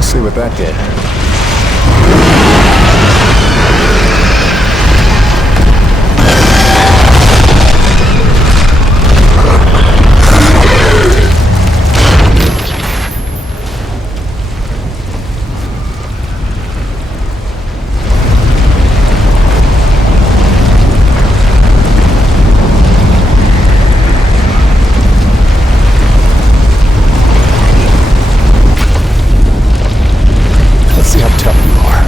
See what that did. See how tough you are.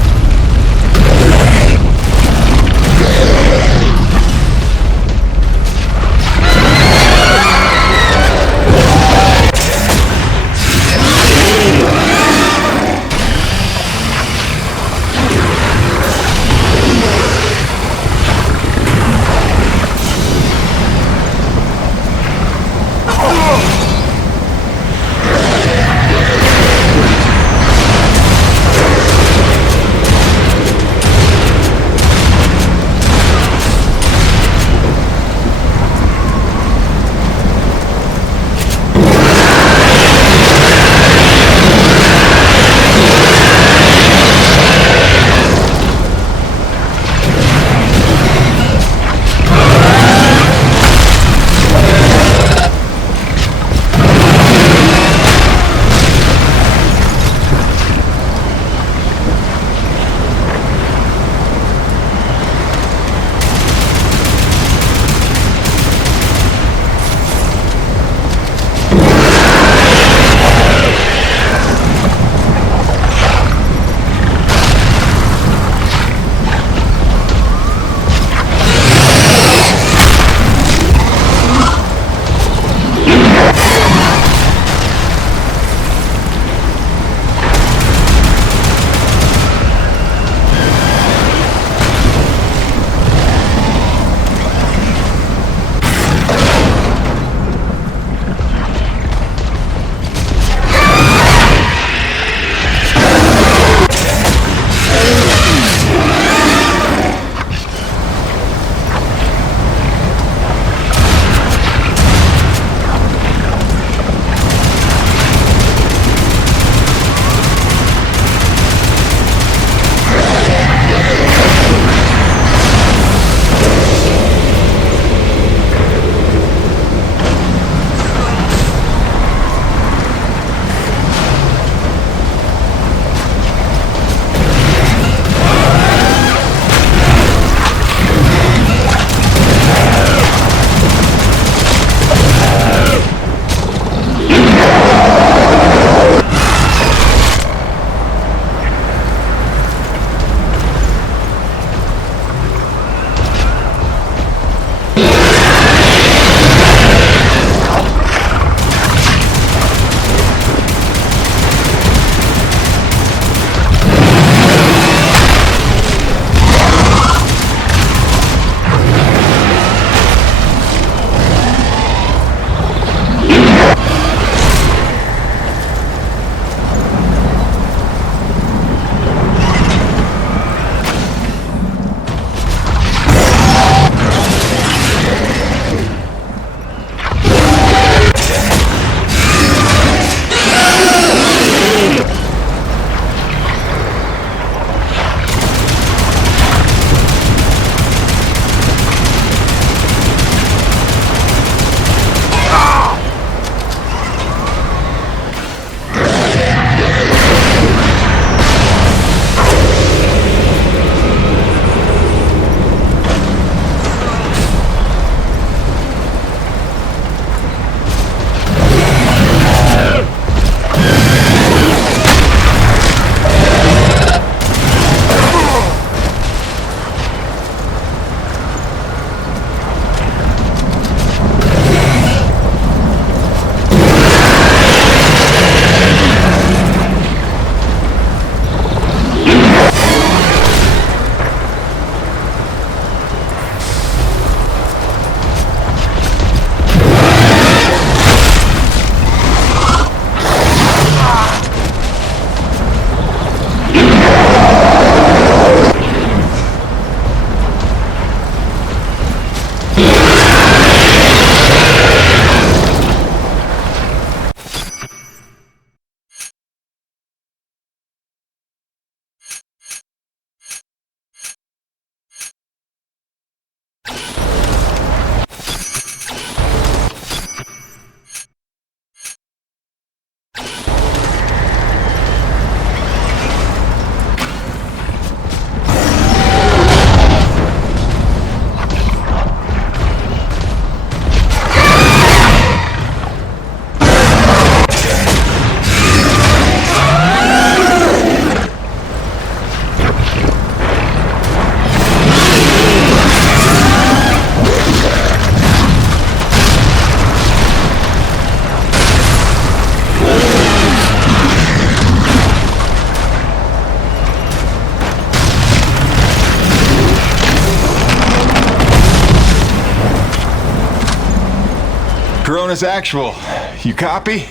Cronus Actual. You copy?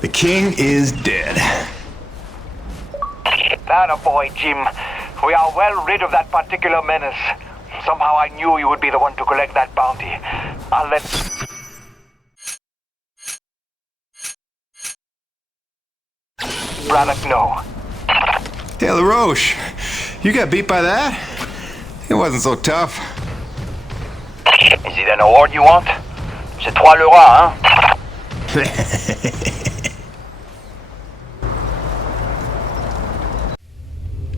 The king is dead. Attaboy, Jim. We are well rid of that particular menace. Somehow I knew you would be the one to collect that bounty. I'll let... Braddock know. Hey, LaRoche, you got beat by that? It wasn't so tough. Is it an award you want? C'est toi le roi, hein?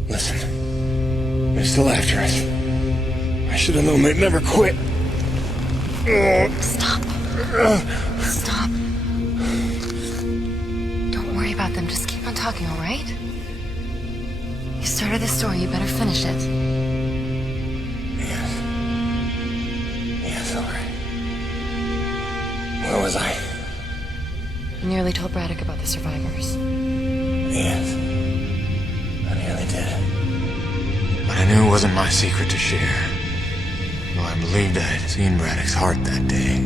Listen, they're still after us. I should have known they'd never quit. Stop. Stop. Don't worry about them. Just keep on talking, all right? You started this story. You better finish it. Yes, all right. Where was I? You nearly told Braddock about the survivors. Yes. I nearly did. But I knew it wasn't my secret to share. Though I believed I had seen Braddock's heart that day.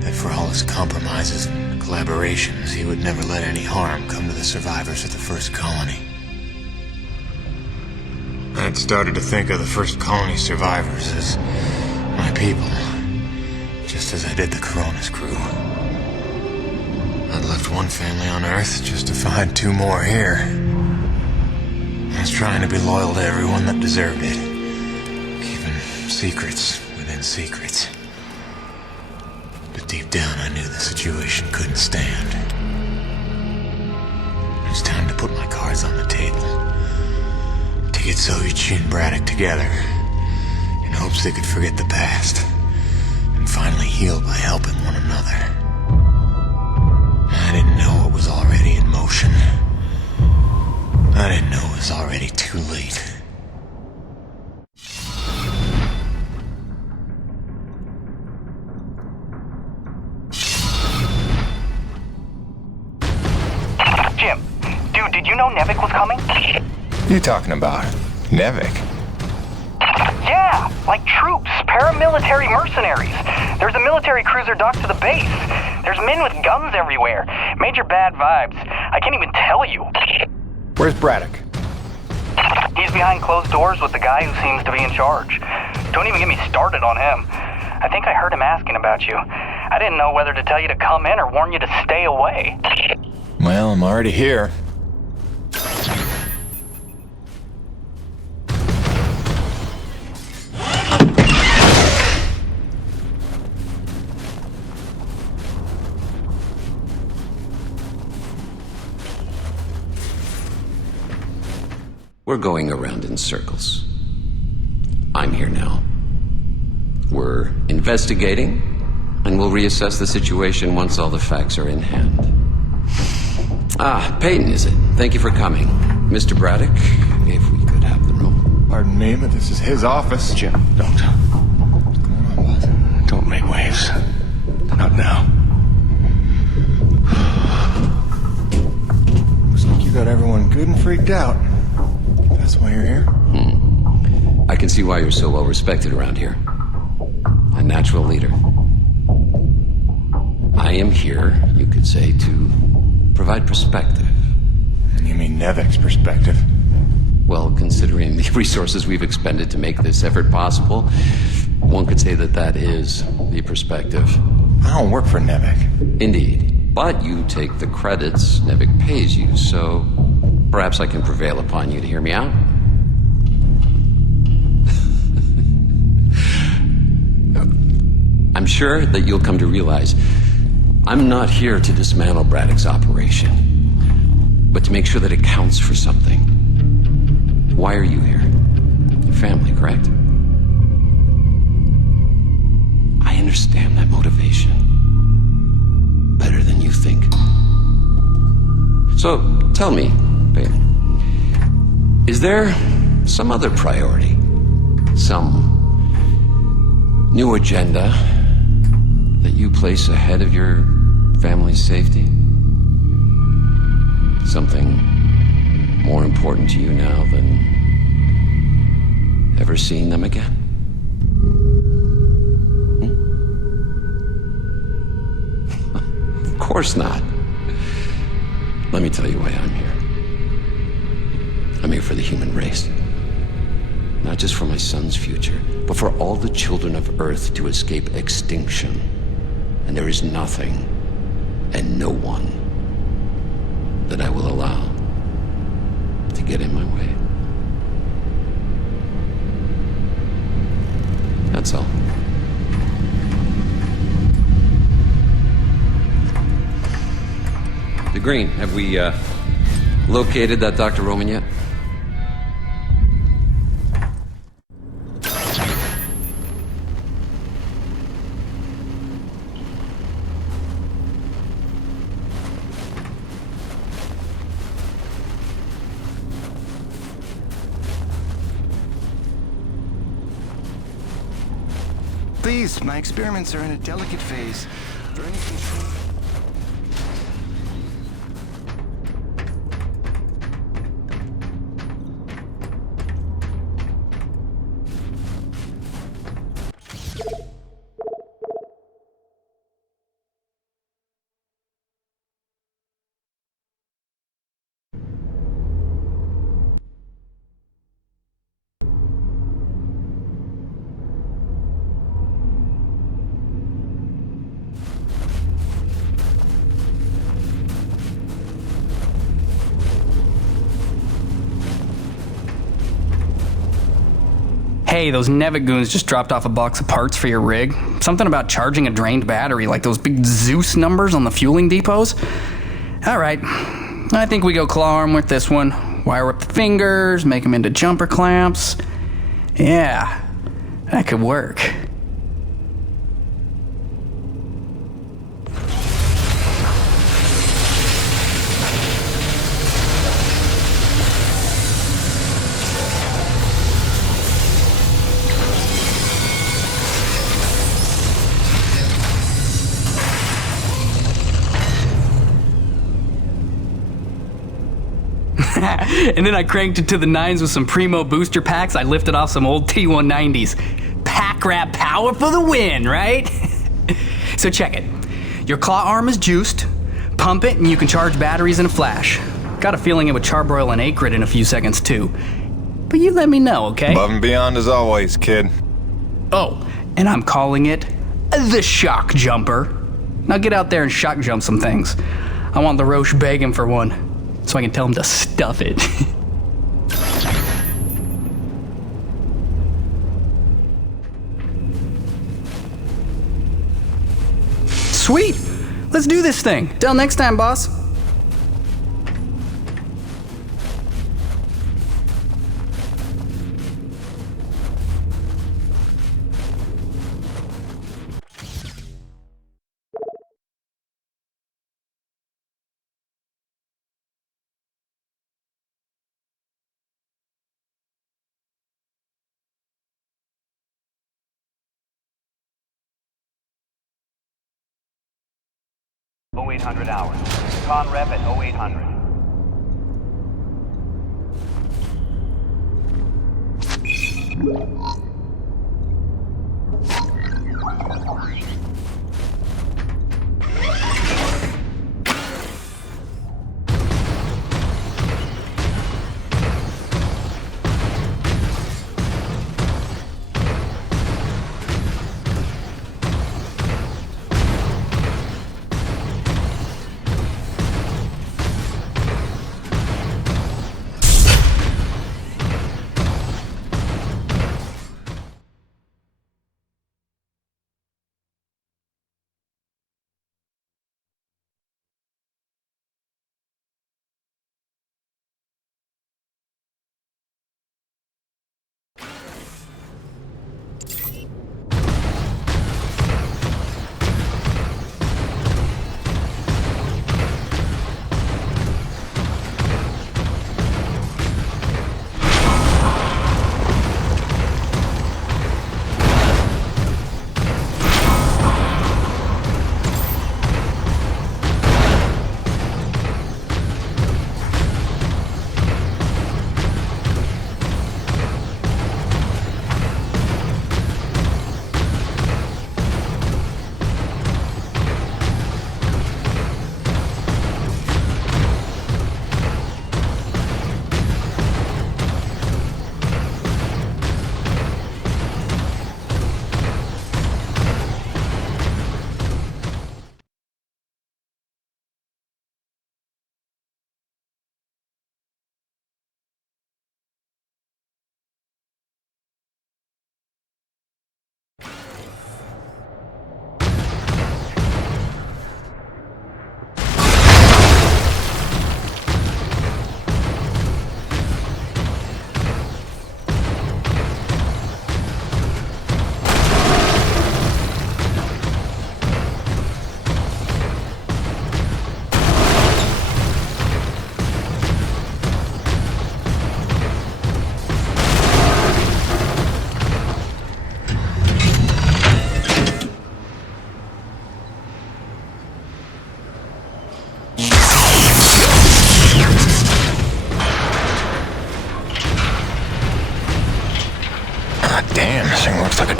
That for all his compromises and collaborations, he would never let any harm come to the survivors of the first colony. I had started to think of the first colony survivors as my people, just as I did the Cronus crew. I'd left one family on Earth just to find two more here. I was trying to be loyal to everyone that deserved it, keeping secrets within secrets. But deep down I knew the situation couldn't stand. It was time to put my cards on the table. To get Soyuchi and Braddock together, in hopes they could forget the past, and finally heal by helping one another. I didn't know what was already in motion. I didn't know it was already too late. Jim, dude, did you know Nevik was coming? What are you talking about? Nevik? Yeah, like troops, paramilitary mercenaries. There's a military cruiser docked to the base. There's men with guns everywhere. Major bad vibes. I can't even tell you. Where's Braddock? He's behind closed doors with the guy who seems to be in charge. Don't even get me started on him. I think I heard him asking about you. I didn't know whether to tell you to come in or warn you to stay away. Well, I'm already here. We're going around in circles. I'm here now. We're investigating, and we'll reassess the situation once all the facts are in hand. Ah, Peyton, is it? Thank you for coming. Mr. Braddock, if we could have the room. Pardon me, but this is his office. Jim, don't. Don't make waves. Not now. Looks like you got everyone good and freaked out. That's why you're here? I can see why you're so well respected around here. A natural leader. I am here, you could say, to provide perspective. You mean Nevik's perspective? Well, considering the resources we've expended to make this effort possible, one could say that that is the perspective. I don't work for Nevik. Indeed. But you take the credits Nevik pays you, so perhaps I can prevail upon you to hear me out. I'm sure that you'll come to realize I'm not here to dismantle Braddock's operation, but to make sure that it counts for something. Why are you here? Your family, correct? I understand that motivation better than you think. So, tell me, Peyton, is there some other priority? Some new agenda that you place ahead of your family's safety? Something more important to you now than ever seeing them again? course not. Let me tell you why I'm here. I'm here for the human race. Not just for my son's future, but for all the children of Earth to escape extinction. And there is nothing and no one that I will allow to get in my way. That's all. The Green, have we located that Dr. Roman yet? Please, my experiments are in a delicate phase. Are any control? Hey, those Nevik goons just dropped off a box of parts for your rig. Something about charging a drained battery, like those big Zeus numbers on the fueling depots. Alright, I think we go claw arm with this one. Wire up the fingers, make them into jumper clamps. Yeah, that could work. And then I cranked it to the nines with some primo booster packs. I lifted off some old T190s. Pack rat power for the win, right? So check it. Your claw arm is juiced. Pump it and you can charge batteries in a flash. Got a feeling it would charbroil an acrid in a few seconds too. But you let me know, okay? Above and beyond as always, kid. Oh, and I'm calling it the shock jumper. Now get out there and shock jump some things. I want LaRoche begging for one, so I can tell him to stuff it. Sweet! Let's do this thing. Till next time, boss. Oh 0800 hours. Con rep at 0800.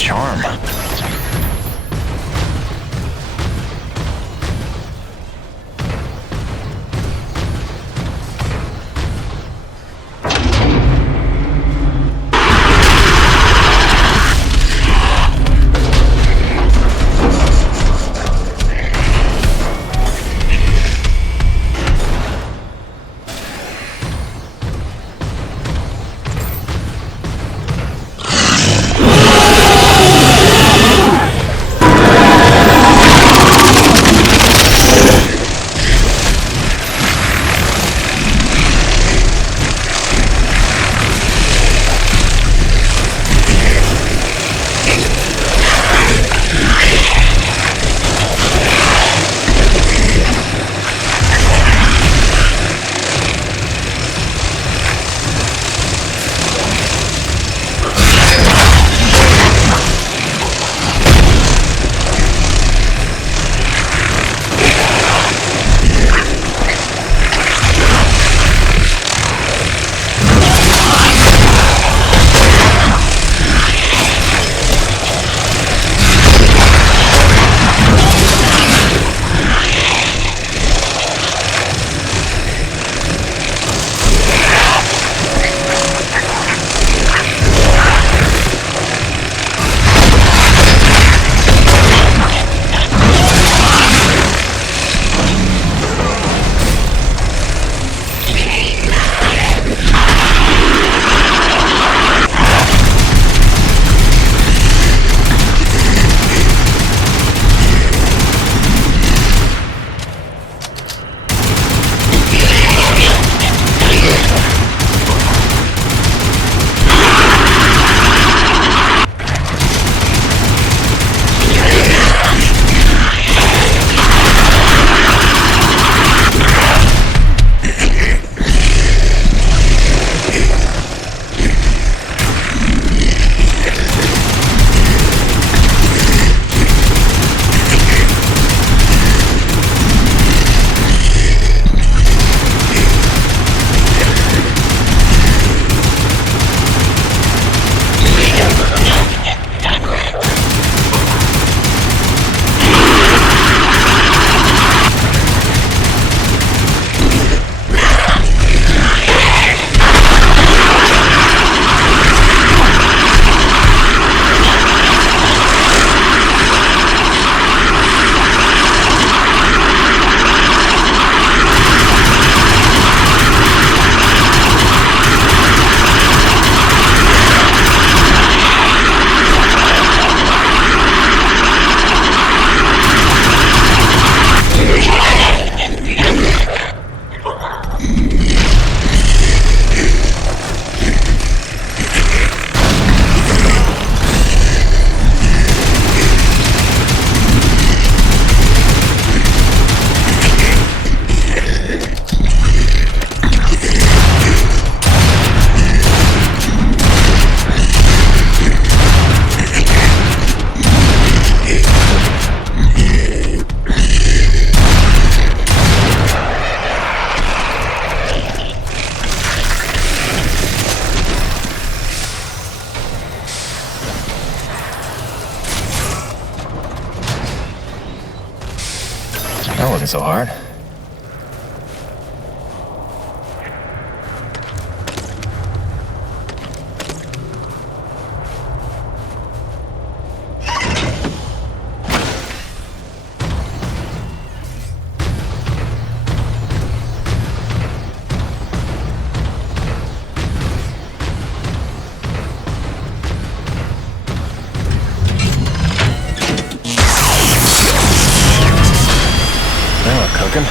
charm. That wasn't so hard. Cooking.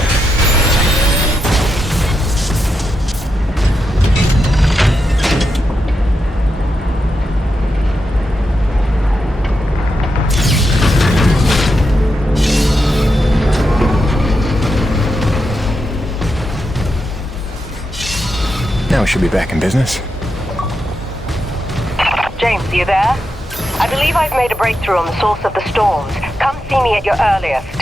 Now we should be back in business. James, are you there? I believe I've made a breakthrough on the source of the storms. Come see me at your earliest.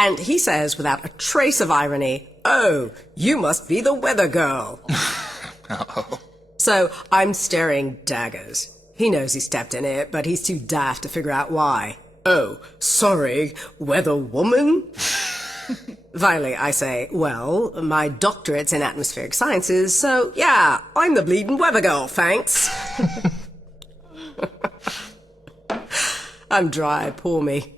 And he says without a trace of irony, "Oh, you must be the weather girl." Oh. So I'm staring daggers. He knows he stepped in it, but he's too daft to figure out why. "Oh, sorry, weather woman?" Finally, I say, "Well, my doctorate's in atmospheric sciences, so yeah, I'm the bleeding weather girl, thanks." I'm dry, poor me.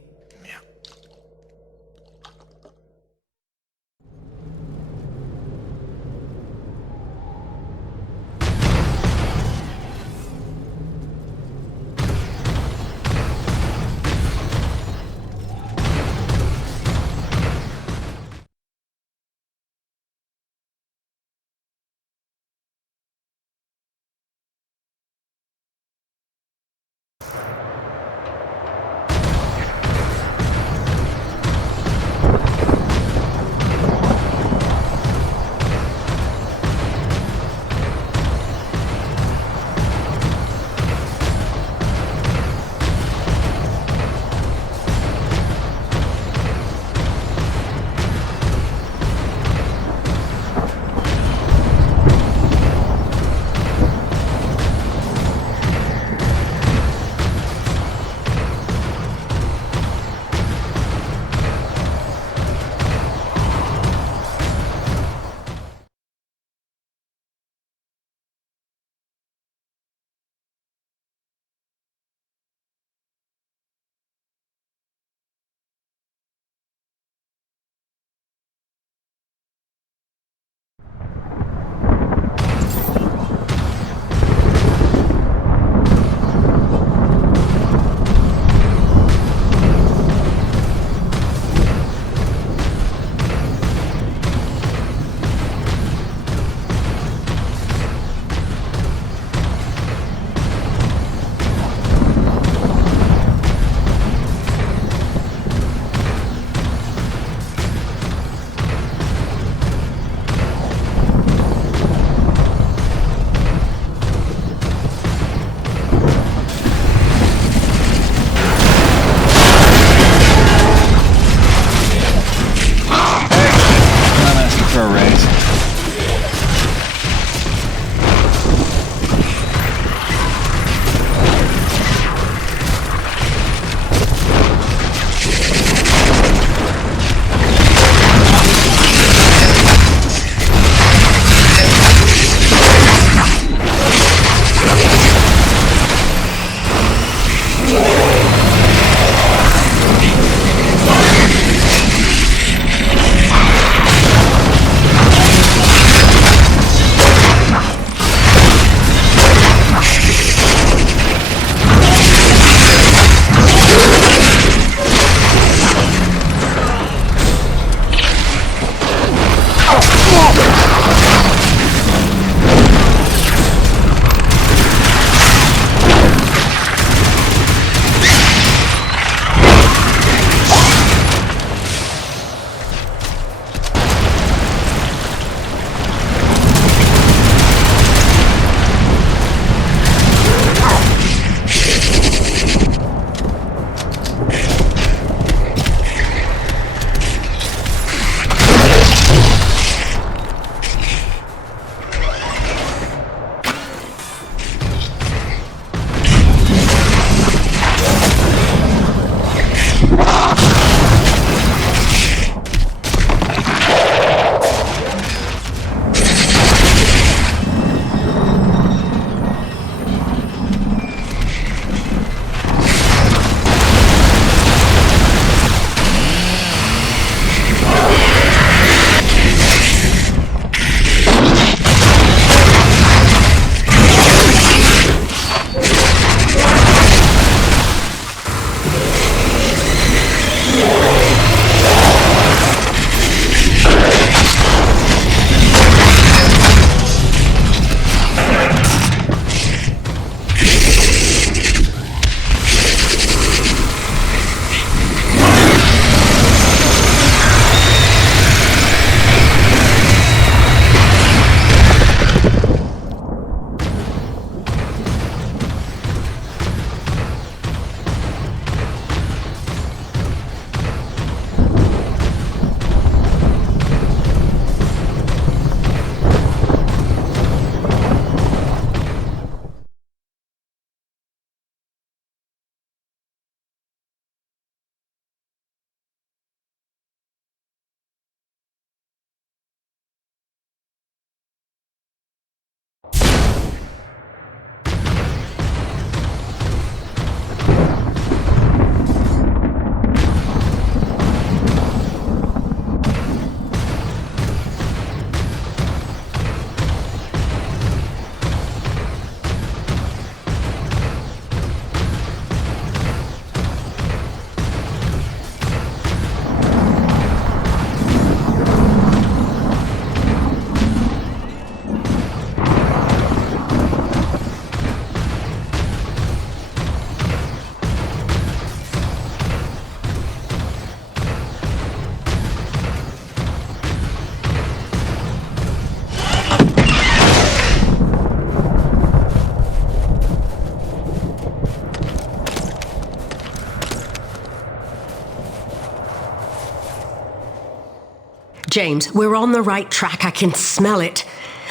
James, we're on the right track. I can smell it.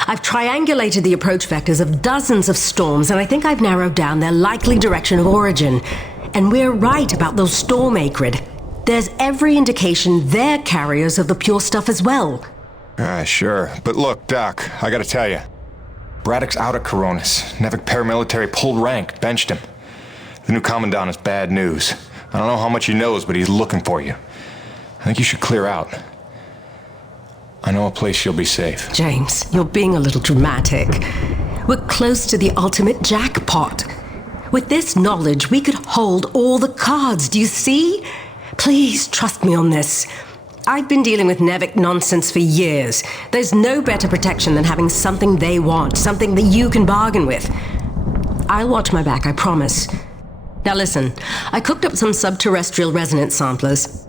I've triangulated the approach vectors of dozens of storms, and I think I've narrowed down their likely direction of origin. And we're right about those storm acrid. There's every indication they're carriers of the pure stuff as well. Sure. But look, Doc, I gotta tell you. Braddock's out at Coronis. Nevik paramilitary pulled rank, benched him. The new commandant is bad news. I don't know how much he knows, but he's looking for you. I think you should clear out. I know a place you'll be safe. James, you're being a little dramatic. We're close to the ultimate jackpot. With this knowledge, we could hold all the cards, do you see? Please trust me on this. I've been dealing with Nevik nonsense for years. There's no better protection than having something they want, something that you can bargain with. I'll watch my back, I promise. Now listen, I cooked up some subterrestrial resonance samplers.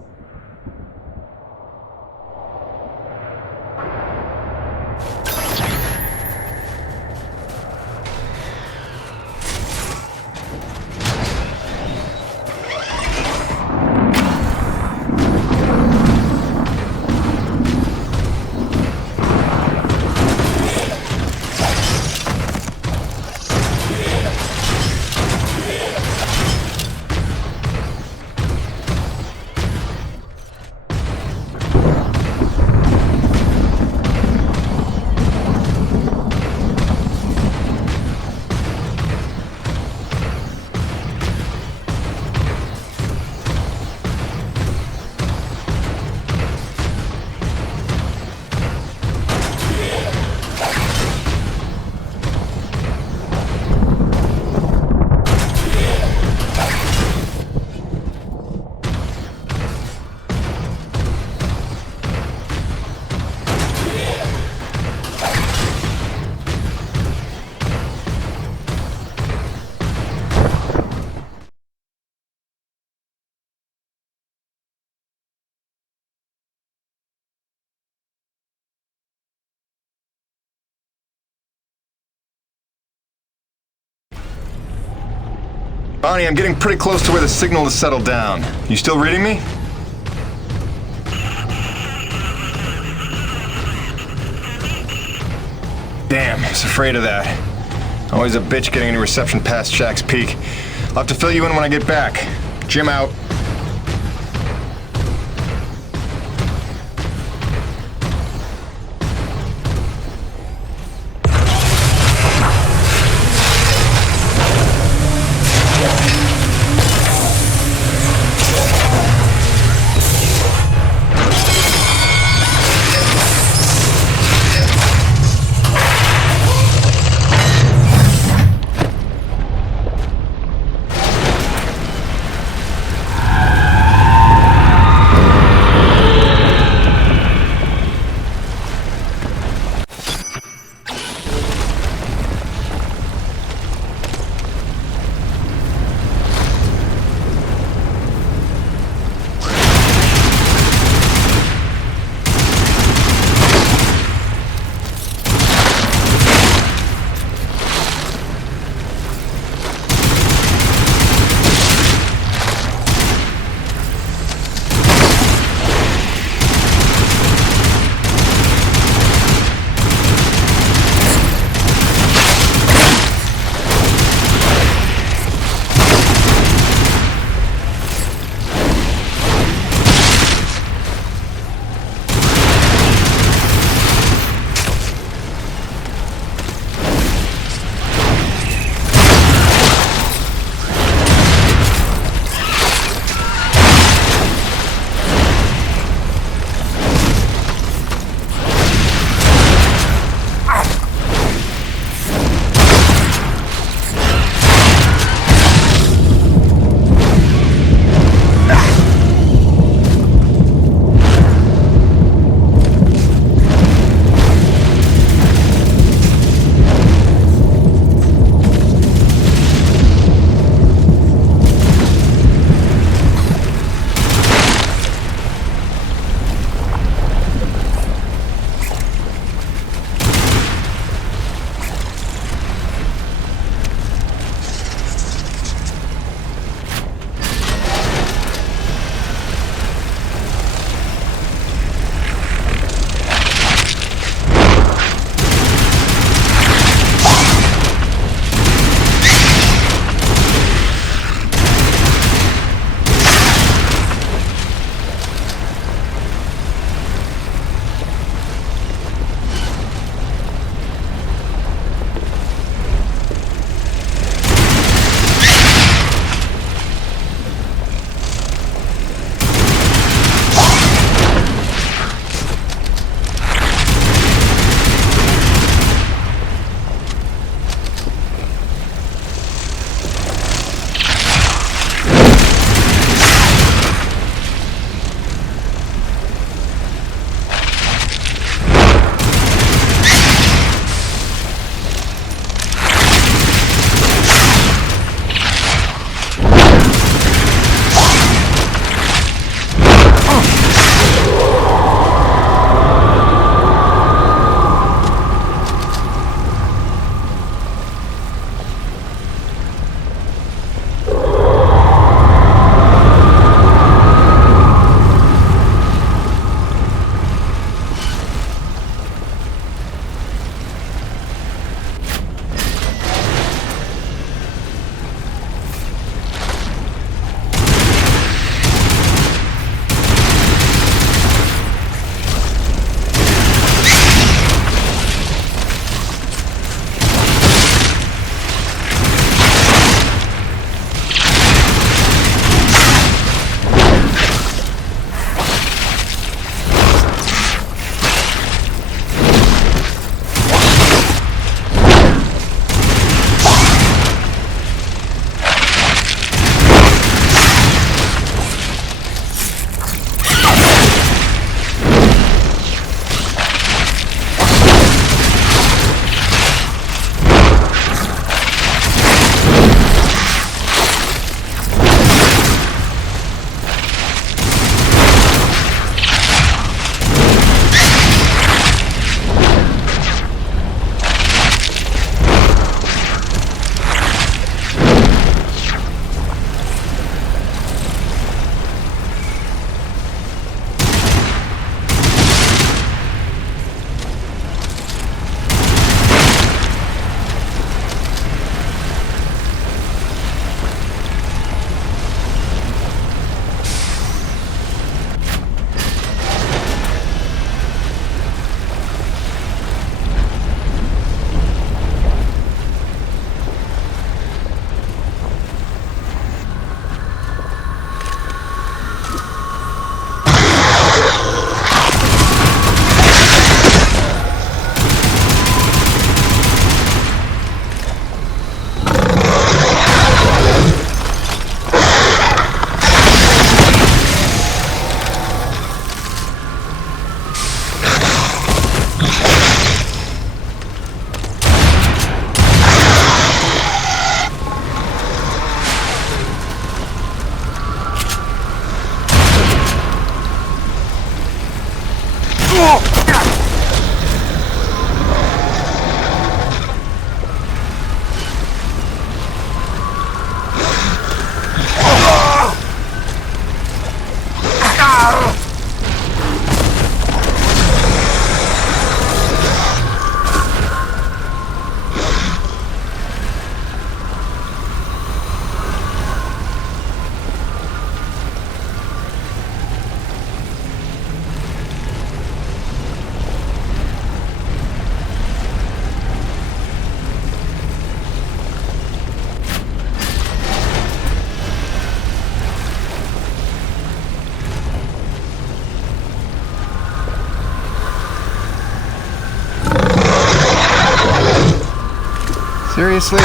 Bonnie, I'm getting pretty close to where the signal has settled down. You still reading me? Damn, I was afraid of that. Always a bitch getting any reception past Shack's Peak. I'll have to fill you in when I get back. Jim out. Seriously?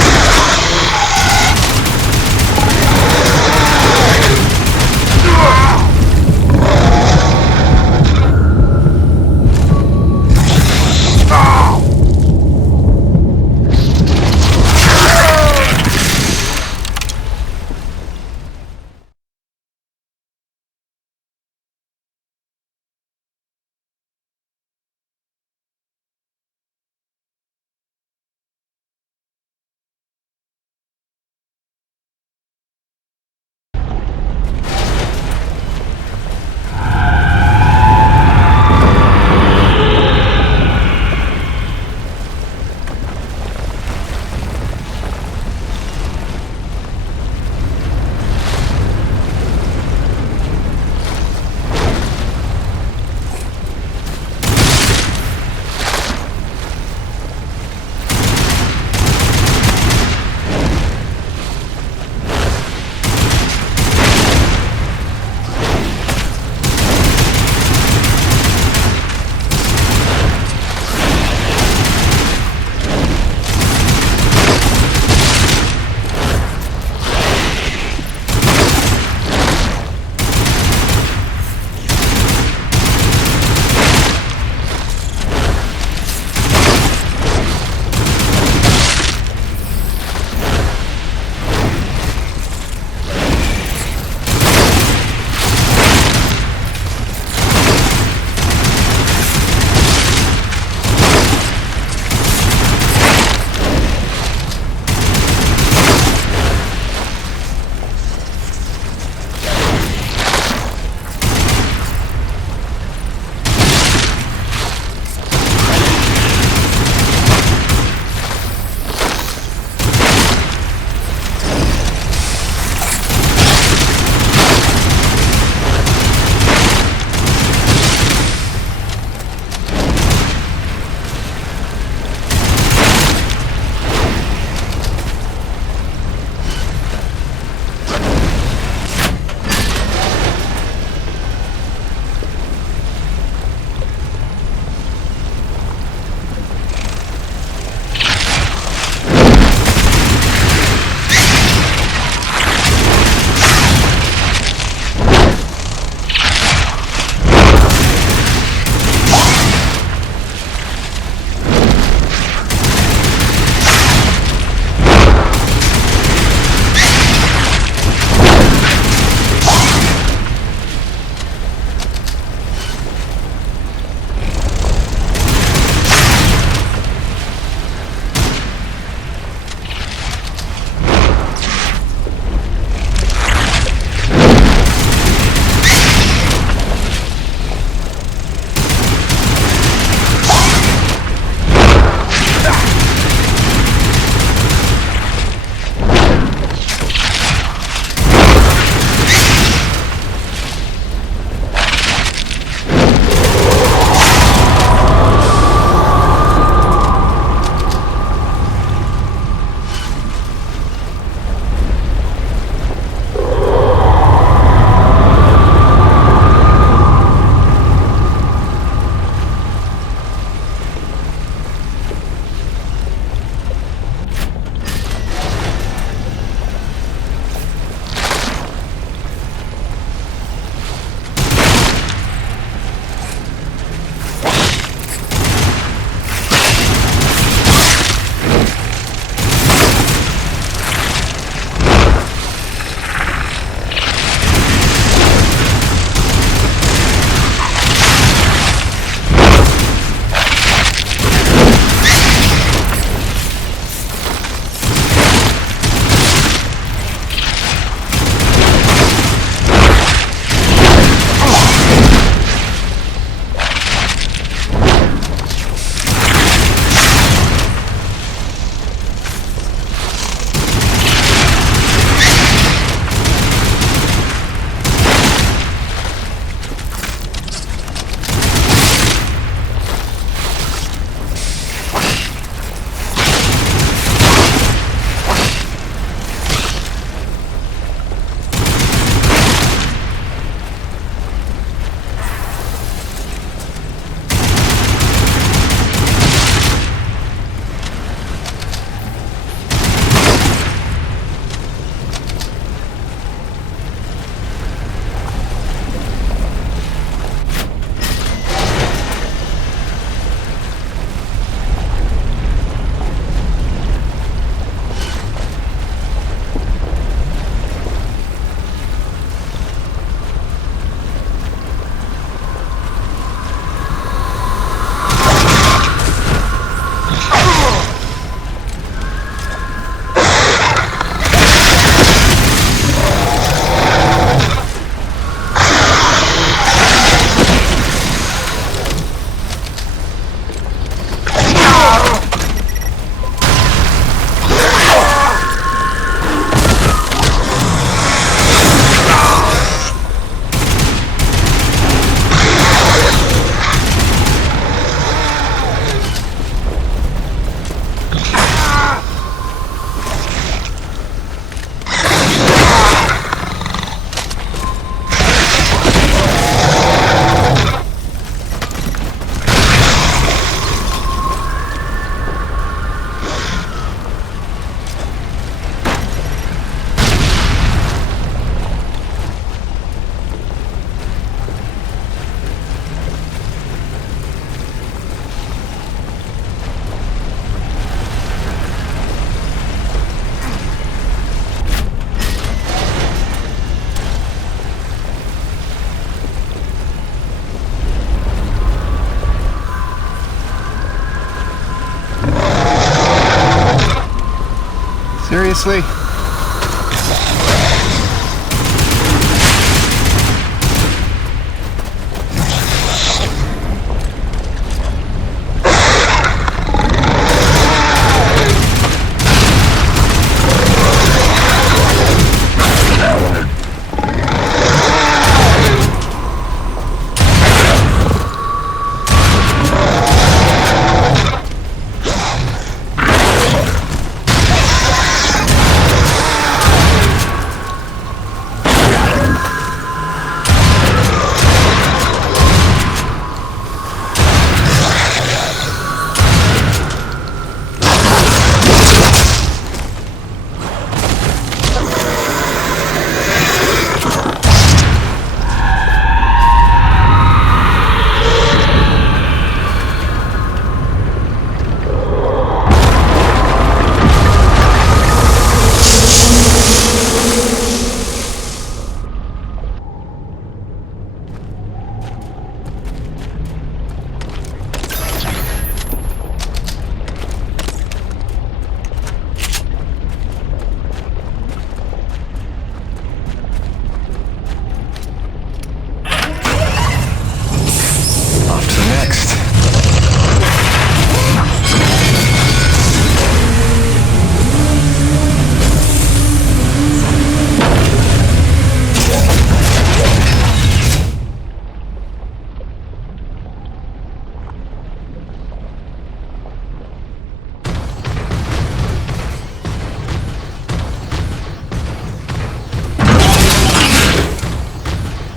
Seriously?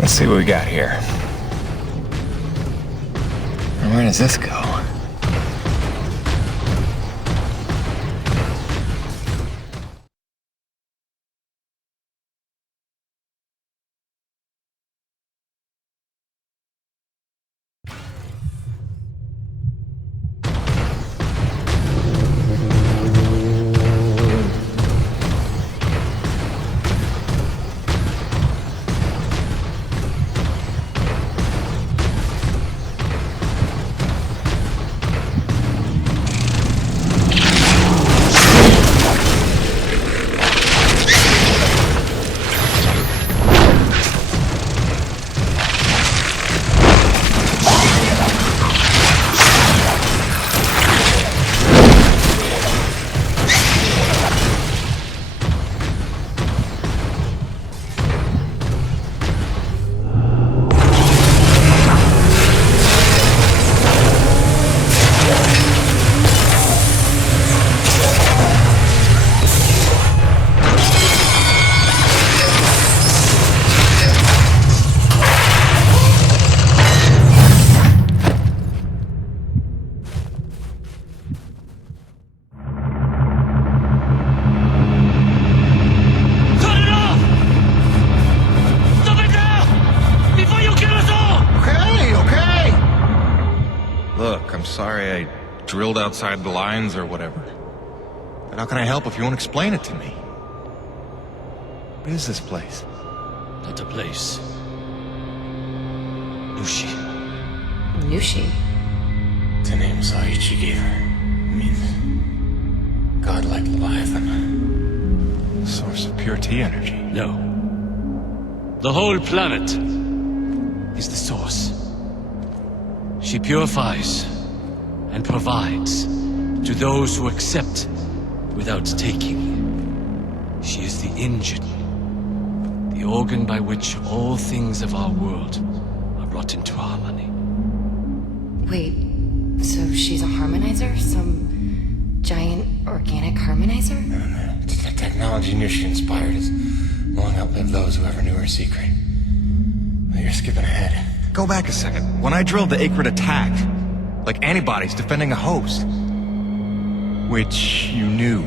Let's see what we got here. And where does this go? Sorry I drilled outside the lines or whatever. But how can I help if you won't explain it to me? What is this place? Not a place. Nushi. Nushi? It's a name Saichi gave her. It means godlike Leviathan. Source of pure T energy. No. The whole planet is the source. She purifies and provides to those who accept without taking. She is the engine, the organ by which all things of our world are brought into harmony. Wait, so she's a harmonizer? Some giant organic harmonizer? No. The technology Nushi inspired has long outlived those who ever knew her secret. But you're skipping ahead. Go back a second. When I drilled the Acrid attack, like antibodies defending a host, which you knew.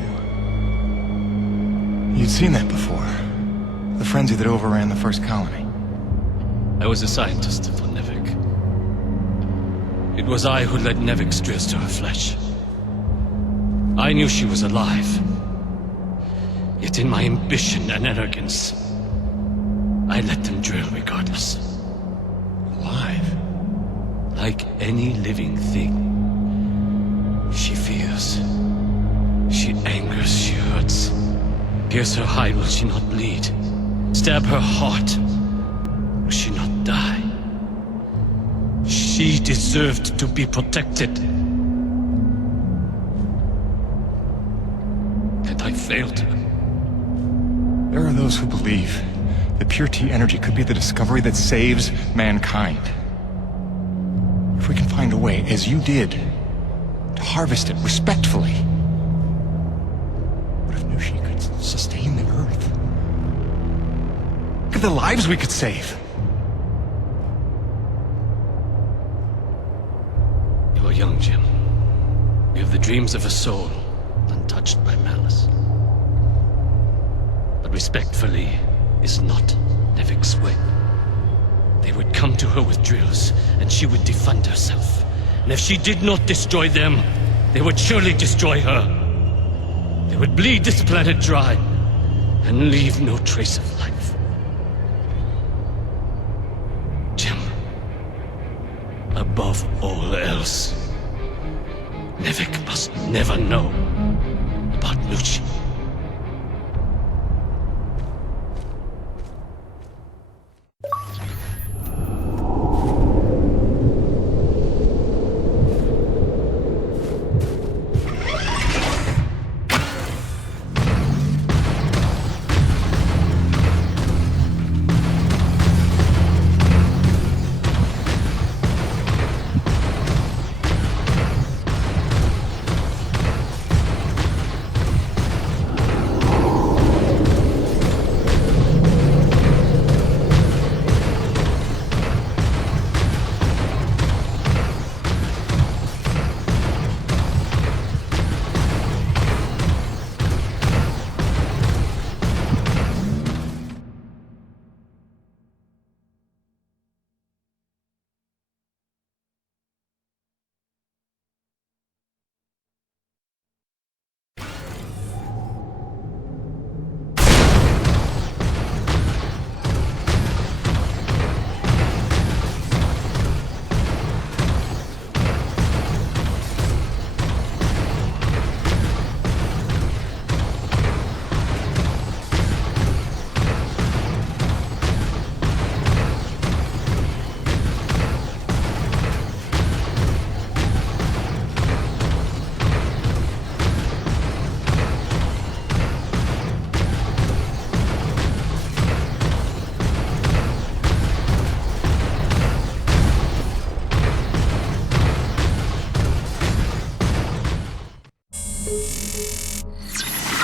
You'd seen that before. The frenzy that overran the first colony. I was a scientist for Nevik. It was I who led Nevik Striz to her flesh. I knew she was alive. Yet in my ambition and arrogance, I let them drill regardless. Alive? Like any living thing. She fears. She angers, she hurts. Pierce her hide, will she not bleed? Stab her heart, will she not die? She deserved to be protected. And I failed her. There are those who believe that pure T energy could be the discovery that saves mankind. If we can find a way, as you did, to harvest it respectfully. What if Nushi could sustain the Earth? Look at the lives we could save. You are young, Jim. You have the dreams of a soul, untouched by malice. But respectfully is not Nevik's way. They would come to her with drills, and she would defend herself. And if she did not destroy them, they would surely destroy her. They would bleed this planet dry, and leave no trace of life. Jim, above all else, Nevik must never know about Nushi.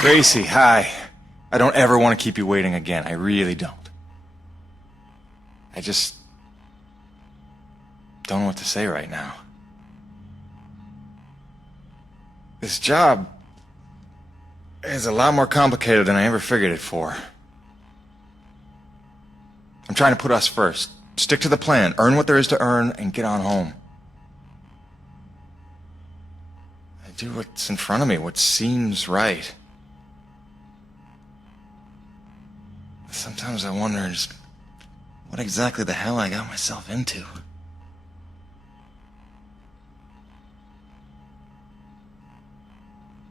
Gracie, hi. I don't ever want to keep you waiting again. I really don't. I just don't know what to say right now. This job is a lot more complicated than I ever figured it for. I'm trying to put us first. Stick to the plan, earn what there is to earn, and get on home. I do what's in front of me, what seems right. Sometimes I wonder just what exactly the hell I got myself into.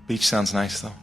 Beach sounds nice, though.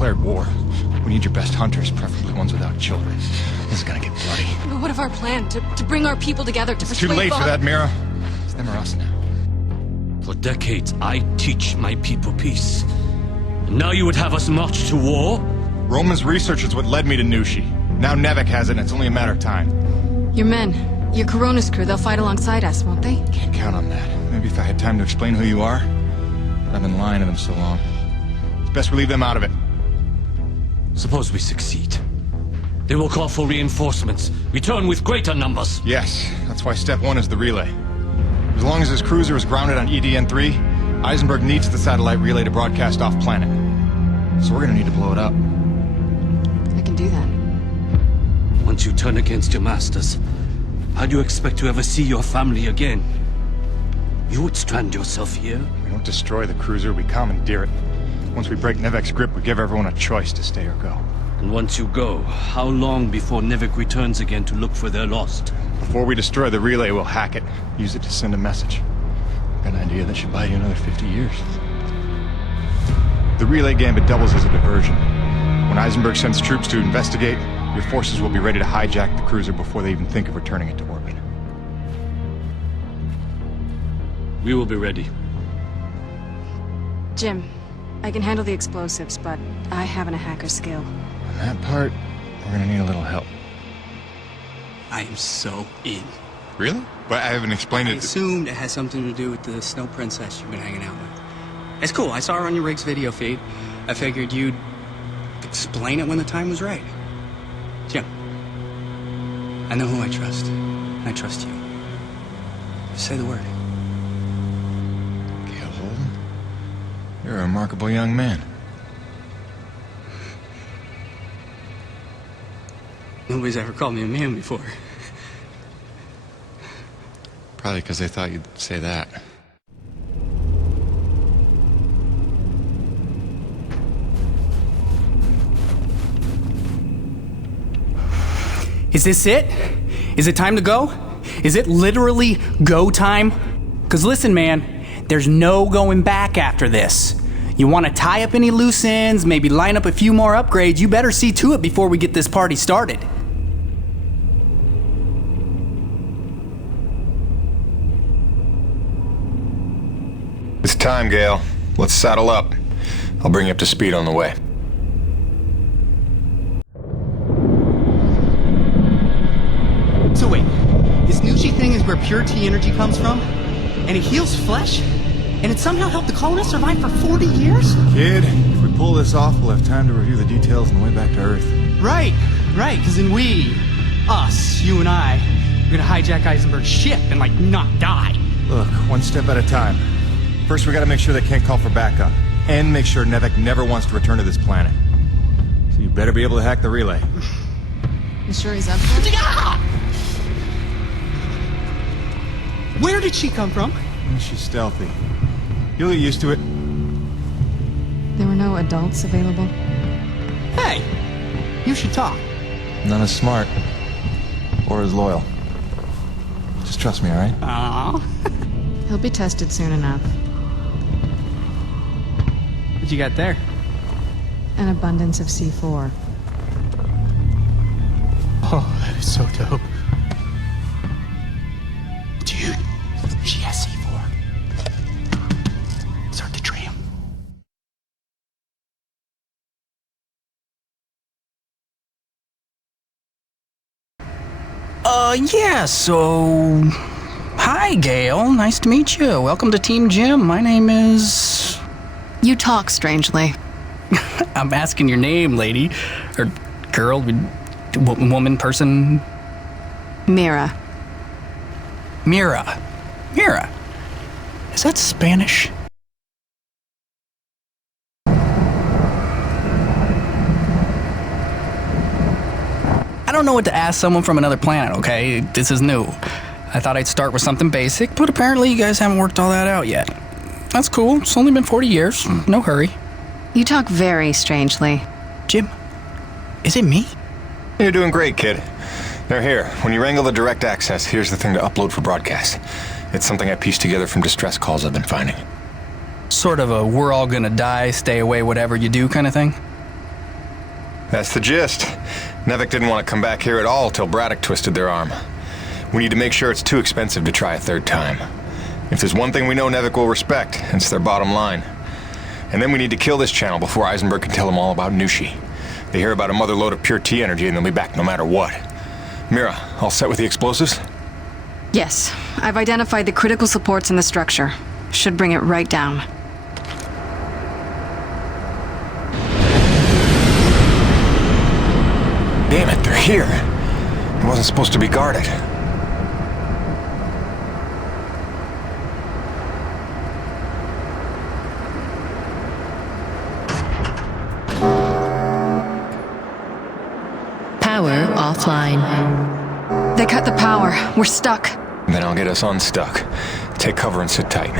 declared war. We need your best hunters, preferably ones without children. This is gonna get bloody. But what of our plan? To bring our people together to It's too late for that, Mira. It's them or us now. For decades, I teach my people peace. And now you would have us march to war? Roman's research is what led me to Nushi. Now Nevik has it, and it's only a matter of time. Your men, your Coronis crew, they'll fight alongside us, won't they? Can't count on that. Maybe if I had time to explain who you are. But I've been lying to them so long. It's best we leave them out of it. Suppose we succeed. They will call for reinforcements. Return with greater numbers. Yes, that's why step one is the relay. As long as his cruiser is grounded on E.D.N. 3, Eisenberg needs the satellite relay to broadcast off-planet. So we're gonna need to blow it up. I can do that. Once you turn against your masters, how do you expect to ever see your family again? You would strand yourself here? We don't destroy the cruiser, we commandeer it. Once we break Nevik's grip, we give everyone a choice to stay or go. And once you go, how long before Nevik returns again to look for their lost? Before we destroy the relay, we'll hack it. Use it to send a message. Got an idea that should buy you another 50 years. The relay gambit doubles as a diversion. When Eisenberg sends troops to investigate, your forces will be ready to hijack the cruiser before they even think of returning it to orbit. We will be ready. Jim, I can handle the explosives, but I haven't a hacker's skill. On that part, we're gonna need a little help. I am so in. Really? But I haven't explained I it. assumed it has something to do with the snow princess you've been hanging out with. It's cool. I saw her on your rig's video feed. I figured you'd explain it when the time was right. Jim, I know who I trust. I trust you. Just say the word. Gale Holden? You're a remarkable young man. Nobody's ever called me a man before. Probably because they thought you'd say that. Is this it? Is it time to go? Is it literally go time? Because listen, man, there's no going back after this. You want to tie up any loose ends, maybe line up a few more upgrades, you better see to it before we get this party started. It's time, Gale. Let's saddle up. I'll bring you up to speed on the way. So wait, this Nushi thing is where pure T energy comes from? And it heals flesh? And it somehow helped the colonists survive for 40 years? Kid, if we pull this off, we'll have time to review the details on the way back to Earth. Right, because then us, you and I, are gonna hijack Eisenberg's ship and, not die. Look, one step at a time. First, we gotta make sure they can't call for backup. And make sure Nevik never wants to return to this planet. So you better be able to hack the relay. You sure he's up for it? Where did she come from? She's stealthy. You'll get used to it. There were no adults available? Hey, you should talk. None as smart. Or as loyal. Just trust me, alright? Aww. He'll be tested soon enough. What you got there? An abundance of C4. Oh, that is so dope. Dude, she has C4. Start the tram. Yeah, so... Hi, Gale. Nice to meet you. Welcome to Team Jim. My name is... You talk strangely. I'm asking your name, lady. Or girl, woman, person. Mira. Mira. Is that Spanish? I don't know what to ask someone from another planet, okay? This is new. I thought I'd start with something basic, but apparently you guys haven't worked all that out yet. That's cool. It's only been 40 years. No hurry. You talk very strangely. Jim, is it me? You're doing great, kid. They're here. When you wrangle the direct access, here's the thing to upload for broadcast. It's something I pieced together from distress calls I've been finding. Sort of a we're all gonna die, stay away, whatever you do kind of thing? That's the gist. Nevik didn't want to come back here at all till Braddock twisted their arm. We need to make sure it's too expensive to try a third time. If there's one thing we know Nevik will respect, it's their bottom line. And then we need to kill this channel before Eisenberg can tell them all about Nushi. They hear about a mother load of pure T energy and they'll be back no matter what. Mira, all set with the explosives? Yes. I've identified the critical supports in the structure. Should bring it right down. Damn it, they're here. It wasn't supposed to be guarded. Power offline. They cut the power. We're stuck. Then I'll get us unstuck. Take cover and sit tight.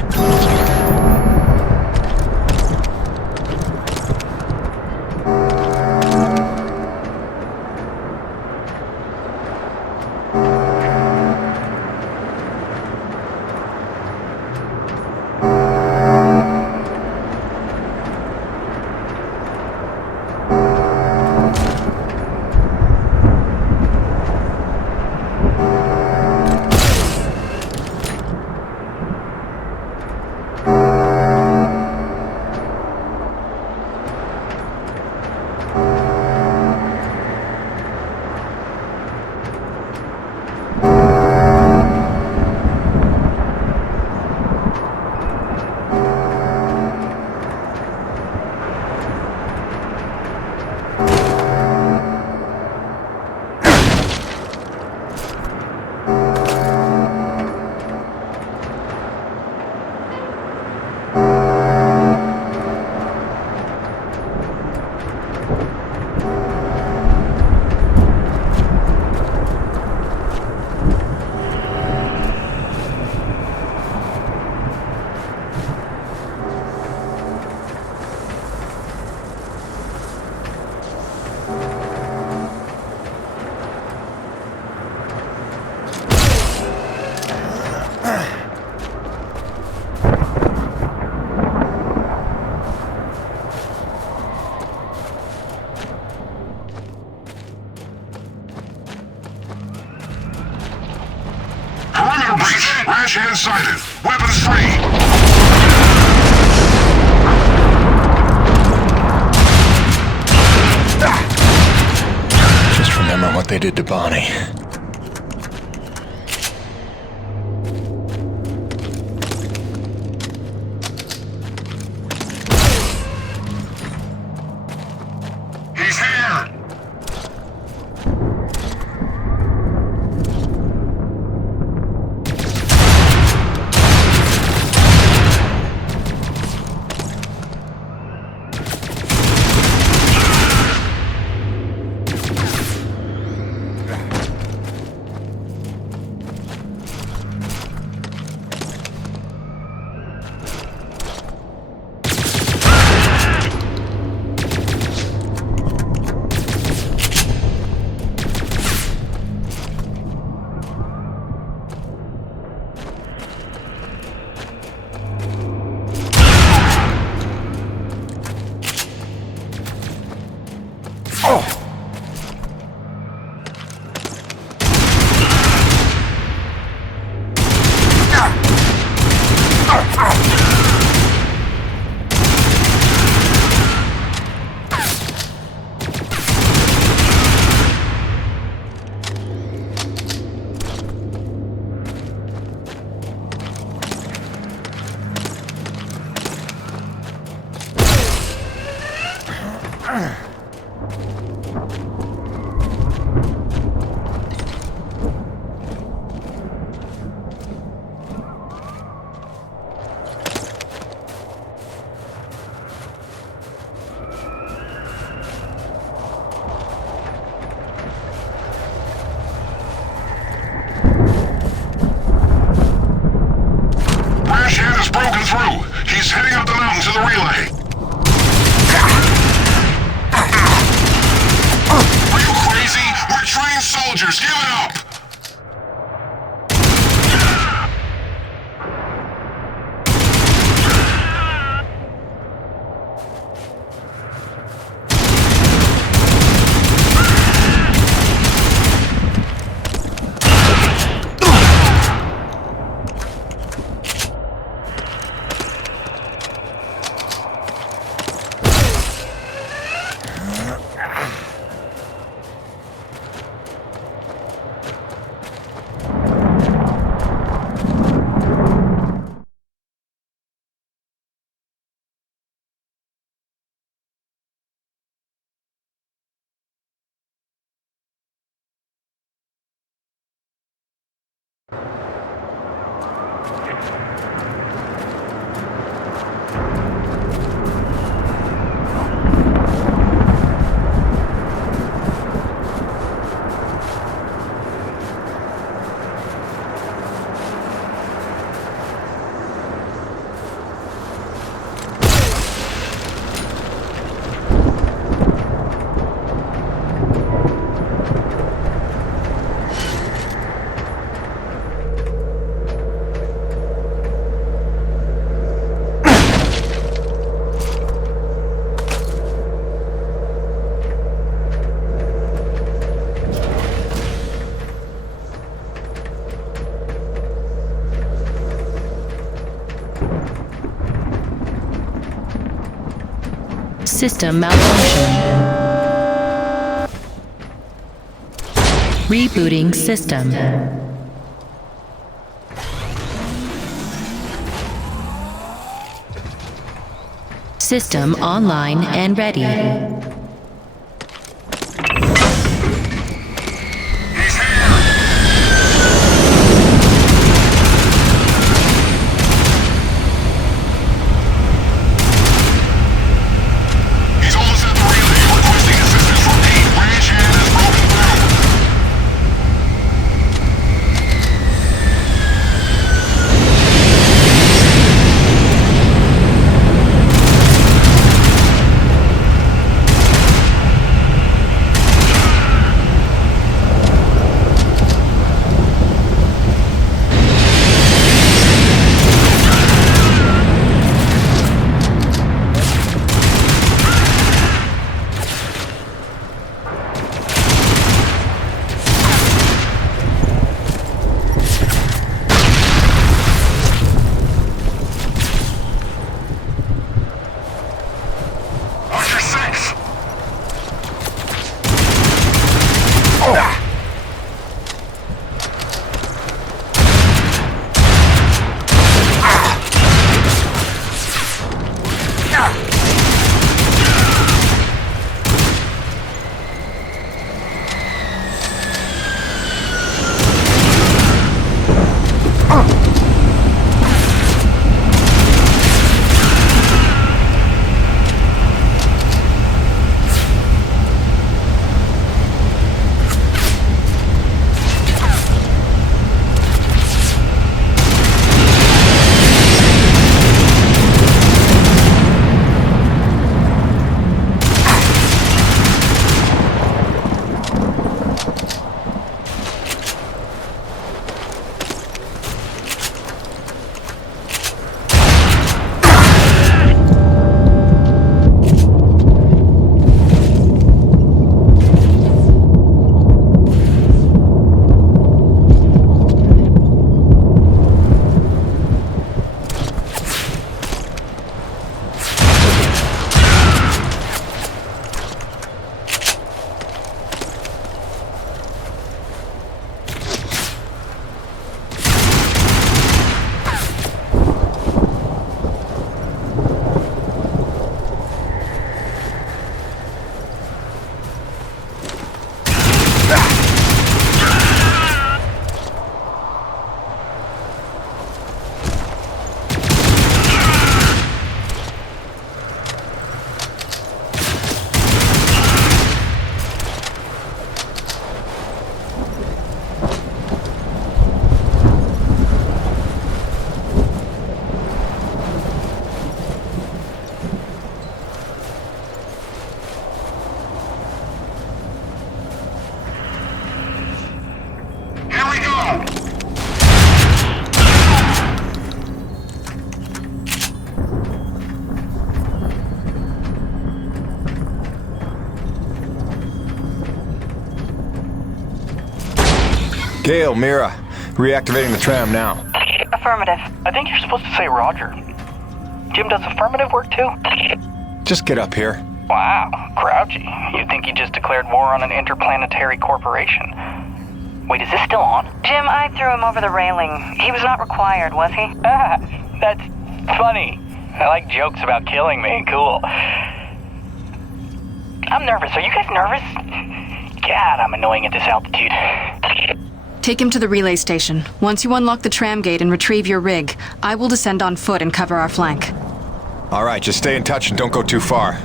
Rash hand sighted. Weapons free. Just remember what they did to Bonnie. He's here! Broken through. He's heading up the mountain to the relay. Are you crazy? We're trained soldiers. Give it up. System malfunction. Rebooting system. System online and ready. Gale, Mira, reactivating the tram now. Affirmative. I think you're supposed to say Roger. Jim, does affirmative work too? Just get up here. Wow, grouchy. You'd think he just declared war on an interplanetary corporation. Wait, is this still on? Jim, I threw him over the railing. He was not required, was he? Ah, that's funny. I like jokes about killing me. Cool. I'm nervous. Are you guys nervous? God, I'm annoying at this altitude. Take him to the relay station. Once you unlock the tram gate and retrieve your rig, I will descend on foot and cover our flank. All right, just stay in touch and don't go too far.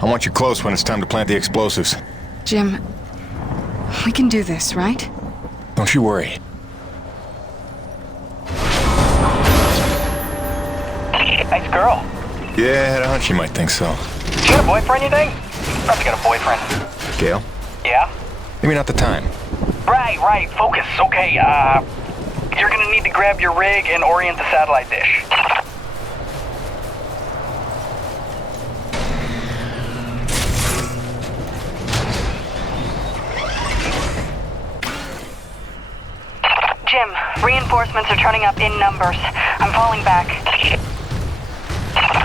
I want you close when it's time to plant the explosives. Jim, we can do this, right? Don't you worry. Nice girl. Yeah, I had a hunch you might think so. She got a boyfriend, you think? Probably got a boyfriend. Gale? Yeah? Maybe not the time. Right, focus. Okay, you're gonna need to grab your rig and orient the satellite dish. Jim, reinforcements are turning up in numbers. I'm falling back.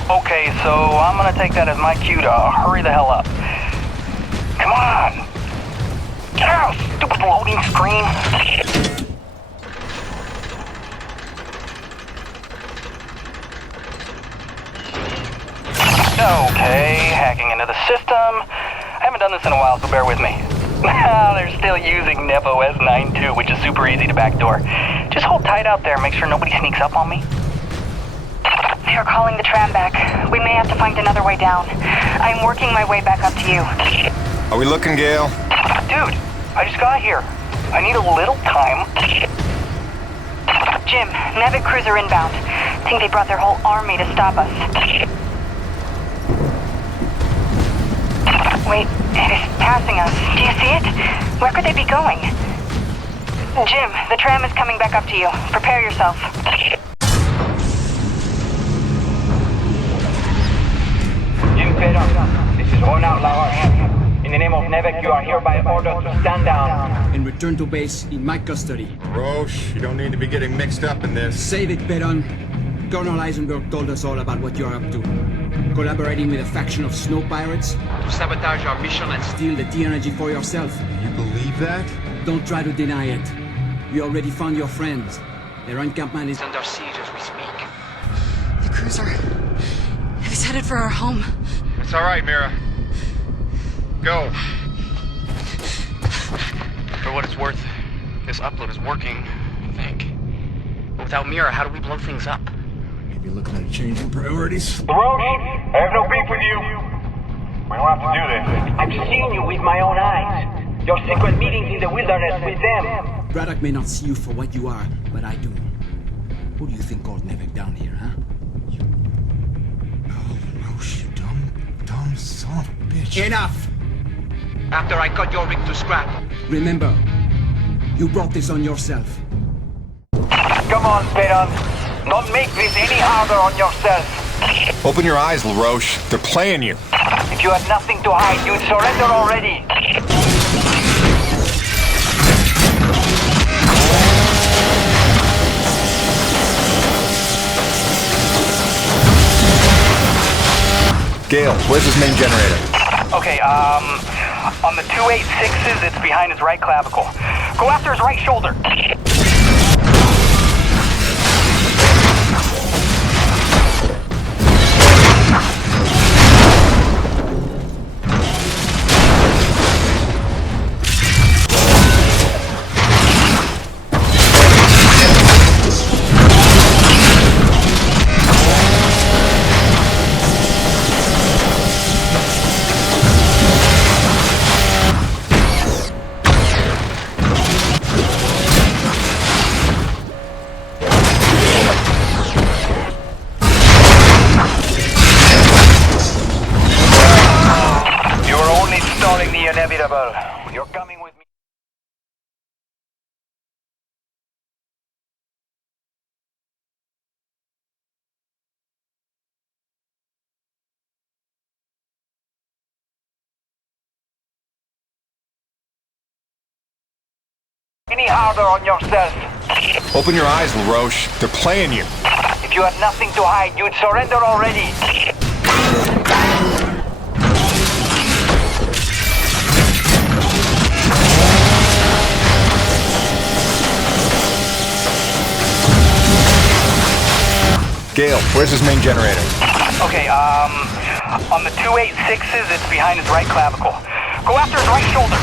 Okay, so I'm gonna take that as my cue to hurry the hell up. Come on! Get out, stupid loading screen! Okay, hacking into the system. I haven't done this in a while, so bear with me. They're still using NEPOS 9.2, which is super easy to backdoor. Just hold tight out there, make sure nobody sneaks up on me. They are calling the tram back. We may have to find another way down. I'm working my way back up to you. Are we looking, Gale? Dude, I just got here. I need a little time. Jim, Nevic cruiser inbound. Think they brought their whole army to stop us. Wait, it is passing us. Do you see it? Where could they be going? Jim, the tram is coming back up to you. Prepare yourself. Jim Pedon, this is Ron Outlaw. In the name of Nevic, you are hereby ordered to stand down. And return to base in my custody. Roche, you don't need to be getting mixed up in this. Save it, Pedon. Colonel Eisenberg told us all about what you're up to. Collaborating with a faction of snow pirates to sabotage our mission and steal the T-energy for yourself. You believe that? Don't try to deny it. We already found your friends. Their encampment is under siege as we speak. The cruiser. It was headed for our home. It's all right, Mira. Go. For what it's worth, this upload is working, I think. But without Mira, how do we blow things up? Maybe looking at a change in priorities. Roche, I have no beef with you. We don't have to do this. I've seen you with my own eyes. Your secret meetings in the wilderness with them. Braddock may not see you for what you are, but I do. Who do you think called Nevic down here, huh? Oh, Roche, you dumb son of a bitch. Enough! After I cut your rig to scrap. Remember, you brought this on yourself. Come on, Pedon. Don't make this any harder on yourself. Open your eyes, LaRoche. They're playing you. If you had nothing to hide, you'd surrender already. Gale, where's his main generator? Okay, on the 286s, it's behind his right clavicle. Go after his right shoulder. Inevitable. You're coming with me. Any harder on yourself. Open your eyes, LaRoche. They're playing you. If you had nothing to hide, you'd surrender already. Gale, where's his main generator? Okay, on the 286s, it's behind his right clavicle. Go after his right shoulder.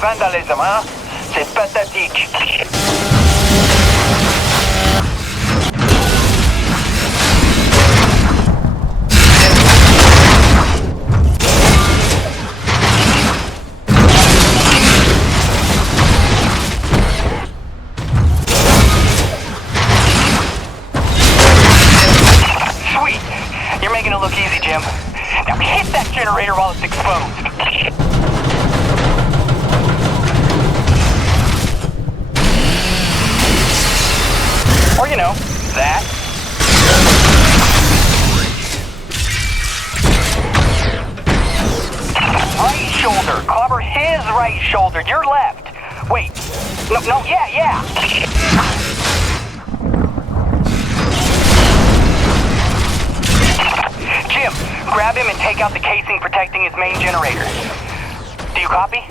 Vandalisme, hein? C'est pathétique. know, that. Right shoulder. Cover his right shoulder. Your left. Wait. No, yeah. Jim, grab him and take out the casing protecting his main generator. Do you copy?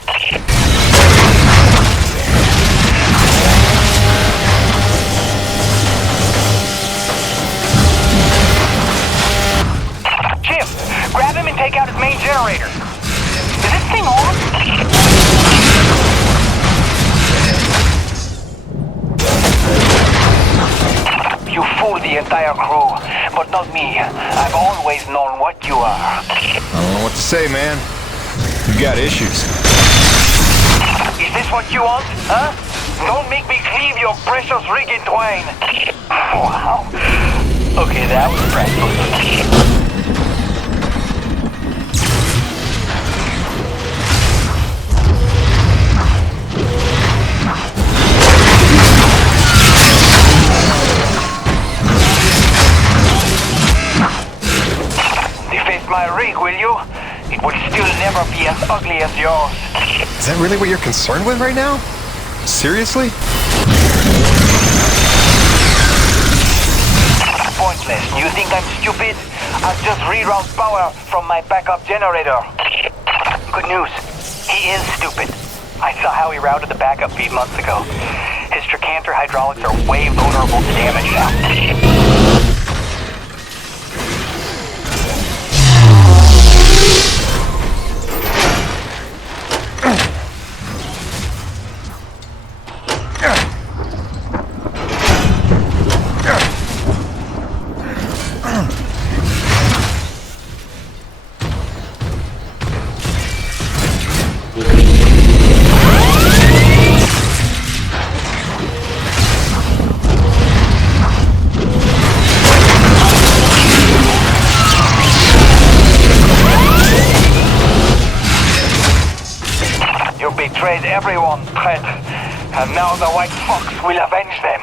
Jim, grab him and take out his main generator. Is this thing on? You fooled the entire crew, but not me. I've always known what you are. I don't know what to say, man. You got issues. Is this what you want, huh? Don't make me cleave your precious rig in twain. Wow. Okay, that was practical. My rig, will you? It will still never be as ugly as yours. Is that really what you're concerned with right now? Seriously? Pointless. You think I'm stupid? I'll just reroute power from my backup generator. Good news. He is stupid. I saw how he routed the backup feed months ago. His trachanter hydraulics are way vulnerable to damage now. Everyone, Fred. And now the White Fox will avenge them.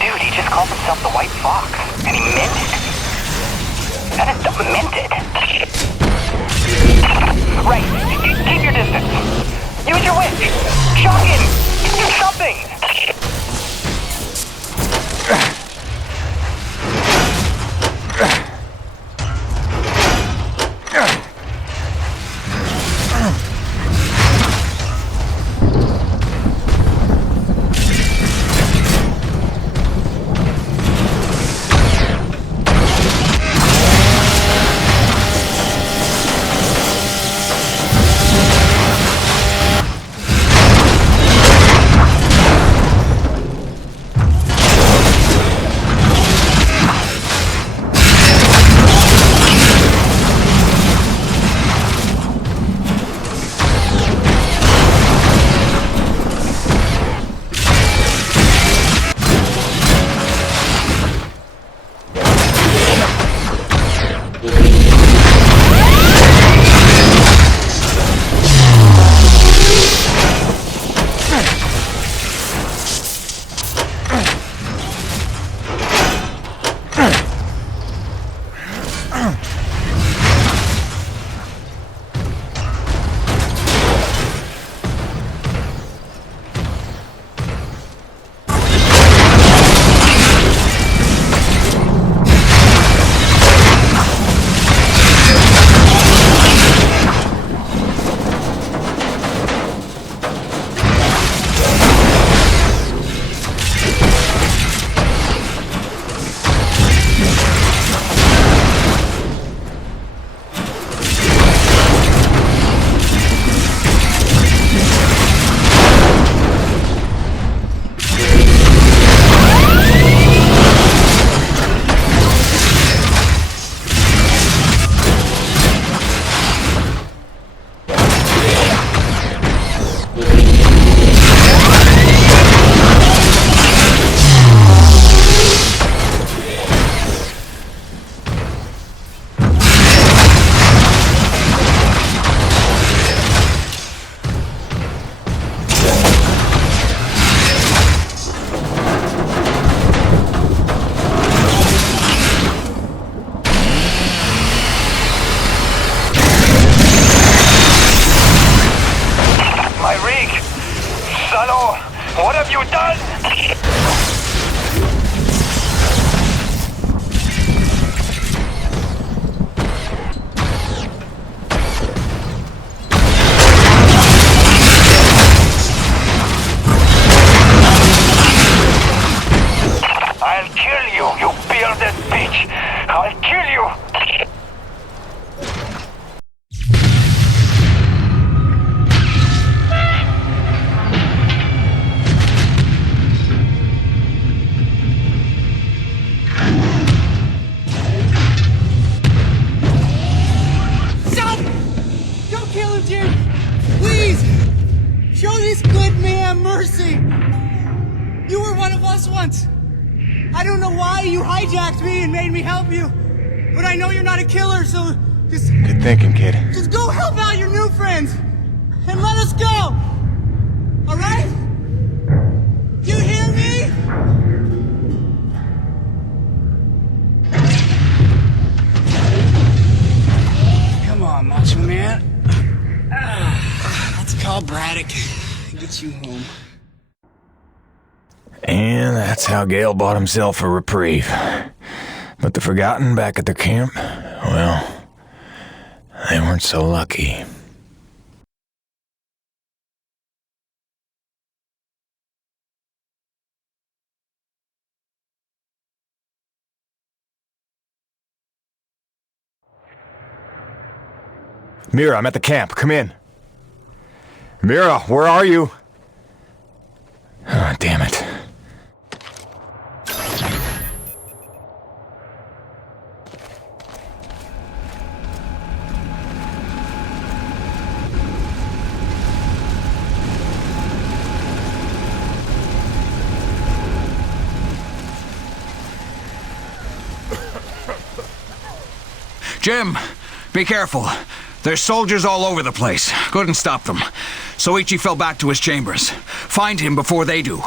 Dude, he just called himself the White Fox. And he meant it. That is demented. Right. Keep your distance. Use your witch. Shock him. Do something. Good man, Mercy! You were one of us once! I don't know why you hijacked me and made me help you, but I know you're not a killer, so just... Good thinking, kid. Just go help out your new friends! And let us go! Alright? You hear me? Come on, Macho Man. Let's call Braddock and get you home. And that's how Gale bought himself a reprieve. But the Forgotten back at their camp, well, they weren't so lucky. Mira, I'm at the camp. Come in. Mira, where are you? Oh, damn it. Jim, be careful. There's soldiers all over the place. Couldn't stop them. Soichi fell back to his chambers. Find him before they do.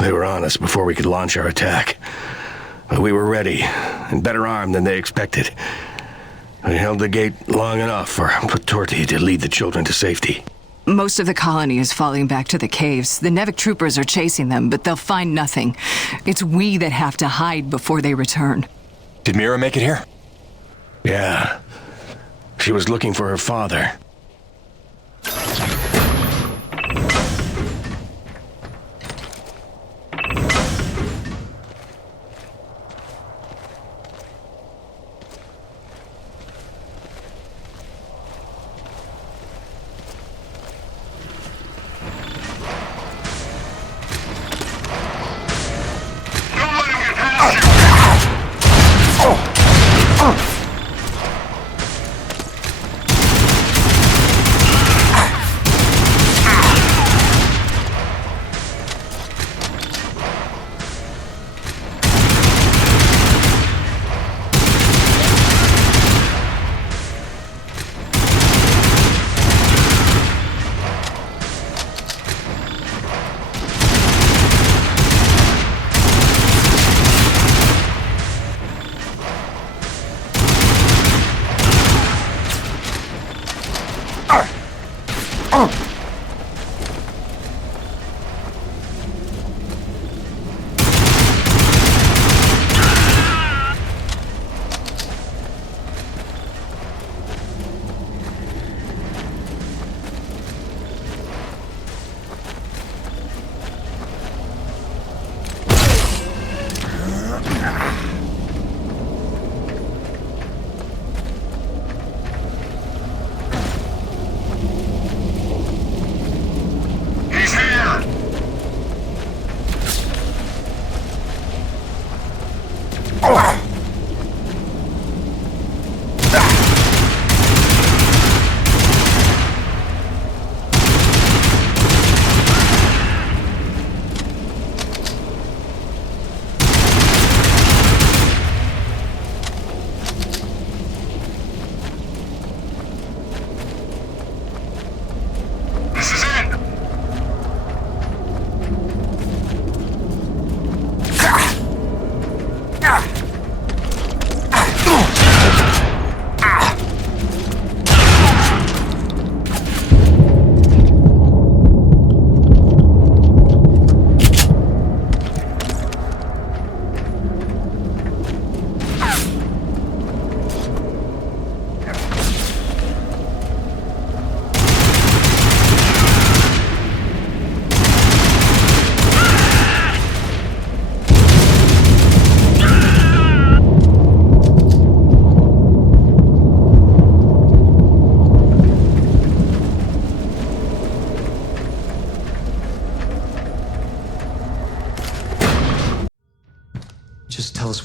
They were on us before we could launch our attack. But we were ready, and better armed than they expected. We held the gate long enough for Patorti to lead the children to safety. Most of the colony is falling back to the caves. The Nevik troopers are chasing them, but they'll find nothing. It's we that have to hide before they return. Did Mira make it here? Yeah. She was looking for her father.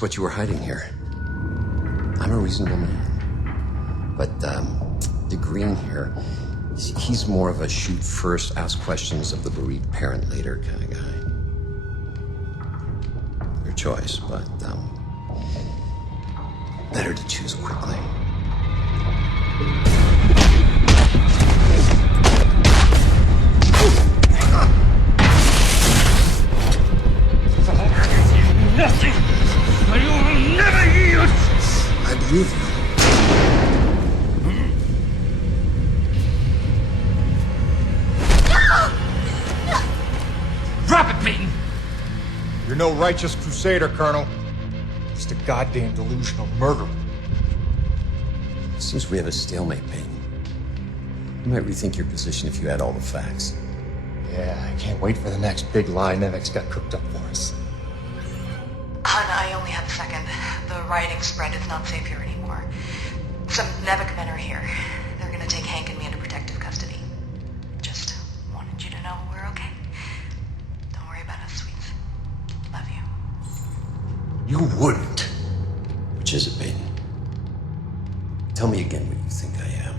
what you were hiding here. I'm a reasonable man. But, the Green here, he's more of a shoot first, ask questions of the bereaved parent later kind of guy. Your choice, but, better to choose quickly. Nothing! But you will never yield! I believe you. Drop it, Peyton! You're no righteous crusader, Colonel. Just a goddamn delusional murderer. Seems we have a stalemate, Peyton. You might rethink your position if you had all the facts. Yeah, I can't wait for the next big lie Nevek's got cooked up for us. Hun, I only have a second. The rioting spread. It's not safe here anymore. Some Nevek men are here. They're gonna take Hank and me into protective custody. Just wanted you to know we're okay. Don't worry about us, sweets. Love you. You wouldn't. Which is it, Peyton? Tell me again what you think I am.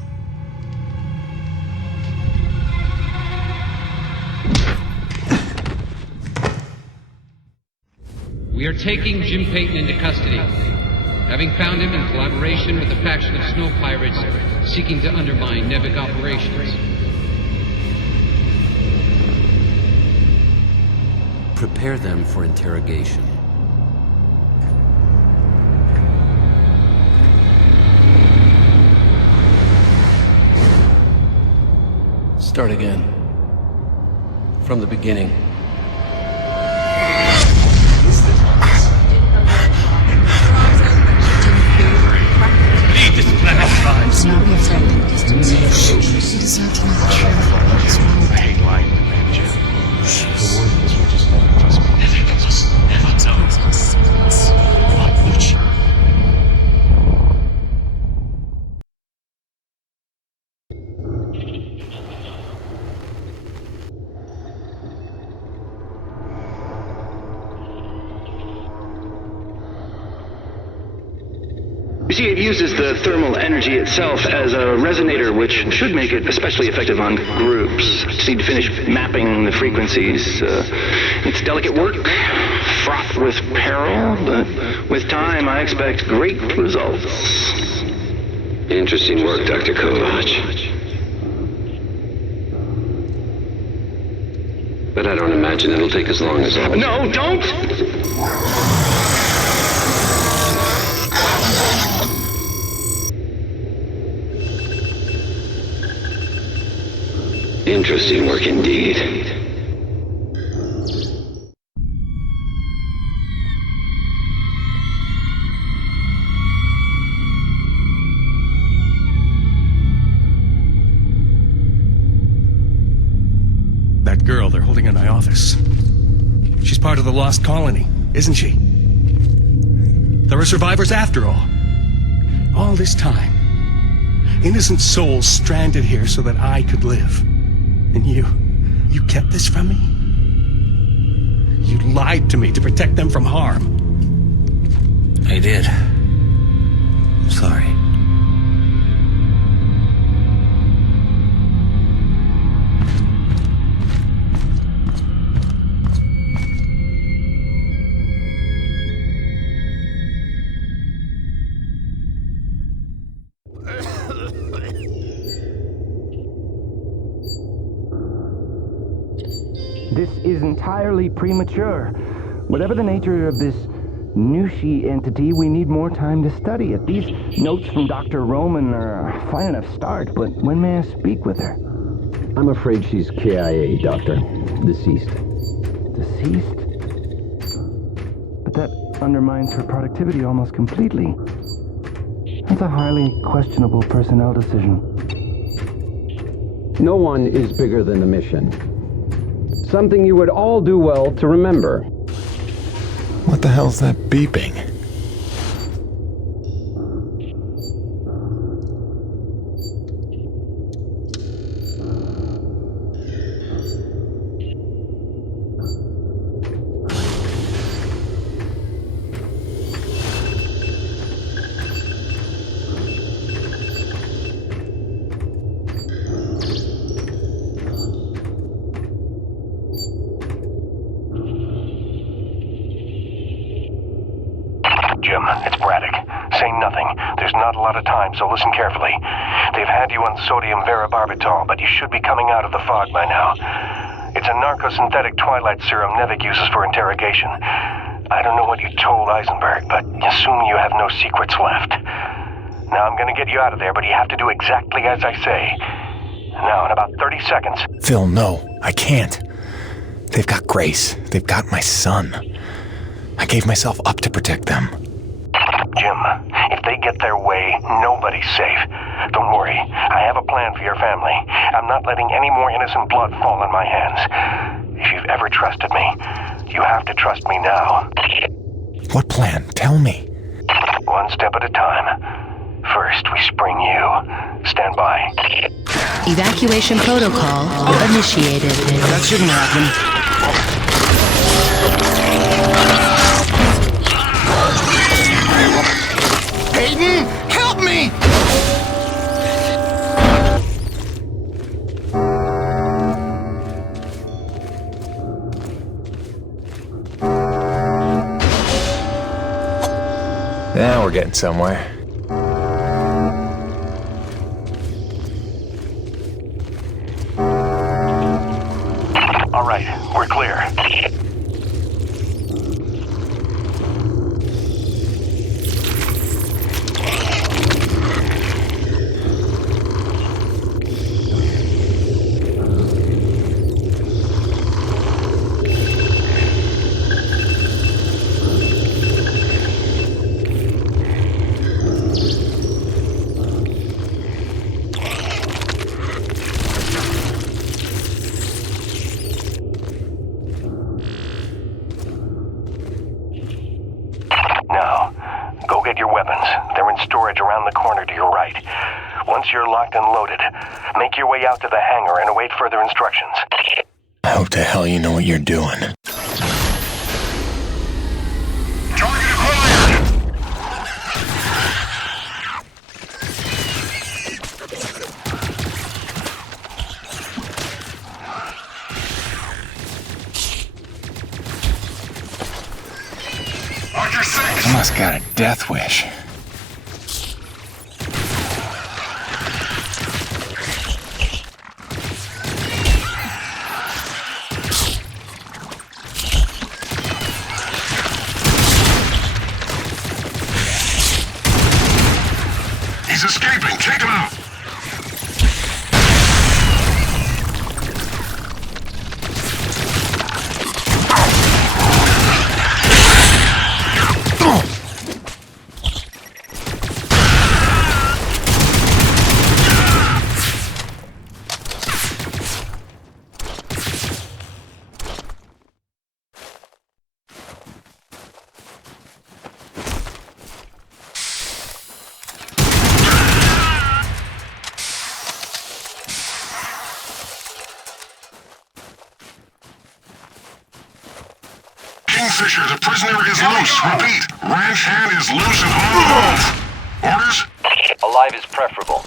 We are taking Jim Peyton into custody, having found him in collaboration with a faction of snow pirates seeking to undermine Nevek operations. Prepare them for interrogation. Start again. From the beginning. Leave this planet alive! Do not be afraid. Distance. You deserve to know the truth. What's wrong? I hate lying to man, Jim. The word is we just never trust me. Never trust. Never know. You see, it uses the thermal energy itself as a resonator, which should make it especially effective on groups. Just need to finish mapping the frequencies. It's delicate work, fraught with peril, but with time I expect great results. Interesting work, Dr. Kovac. But I don't imagine it'll take as long as all. No, don't! Interesting work indeed. That girl they're holding in my office. She's part of the lost colony, isn't she? There are survivors after all. All this time. Innocent souls stranded here so that I could live. And you kept this from me? You lied to me to protect them from harm. I did. I'm sorry. This is entirely premature. Whatever the nature of this Nushi entity, we need more time to study it. These notes from Dr. Roman are a fine enough start, but when may I speak with her? I'm afraid she's KIA, Doctor. Deceased. Deceased? But that undermines her productivity almost completely. That's a highly questionable personnel decision. No one is bigger than the mission. Something you would all do well to remember. What the hell's that beeping? There's not a lot of time, so listen carefully. They've had you on sodium varibarbital, but you should be coming out of the fog by now. It's a narcosynthetic twilight serum Nevik uses for interrogation. I don't know what you told Eisenberg, but assume you have no secrets left. Now I'm gonna get you out of there, but you have to do exactly as I say. Now, in about 30 seconds... Phil, no, I can't. They've got Grace. They've got my son. I gave myself up to protect them. Jim, if they get their way, nobody's safe. Don't worry, I have a plan for your family. I'm not letting any more innocent blood fall on my hands. If you've ever trusted me, you have to trust me now. What plan? Tell me. One step at a time. First, we spring you. Stand by. Evacuation protocol initiated. That shouldn't happen. Aiden, help me! Now we're getting somewhere. All right, we're clear. You're locked and loaded. Make your way out to the hangar and await further instructions. I hope to hell you know what you're doing. Target acquired! Roger 6! I must got a death wish. He's escaping. Take him out. Kingfisher, the prisoner is loose. Repeat, Ranch Hand is loose and on the move. Orders? Alive is preferable.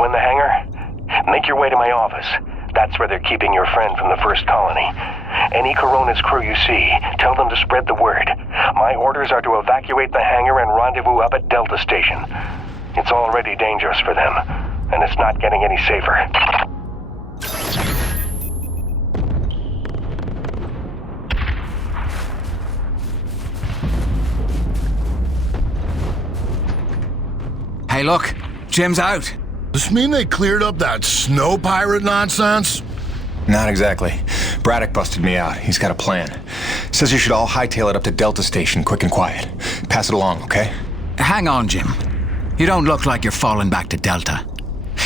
You in the hangar? Make your way to my office. That's where they're keeping your friend from the first colony. Any Coronas crew you see, tell them to spread the word. My orders are to evacuate the hangar and rendezvous up at Delta Station. It's already dangerous for them, and it's not getting any safer. Hey, look. Jim's out. Does this mean they cleared up that snow pirate nonsense? Not exactly. Braddock busted me out. He's got a plan. Says you should all hightail it up to Delta Station, quick and quiet. Pass it along, okay? Hang on, Jim. You don't look like you're falling back to Delta.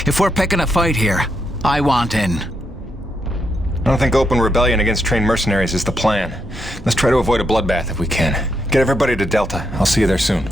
If we're picking a fight here, I want in. I don't think open rebellion against trained mercenaries is the plan. Let's try to avoid a bloodbath if we can. Get everybody to Delta. I'll see you there soon.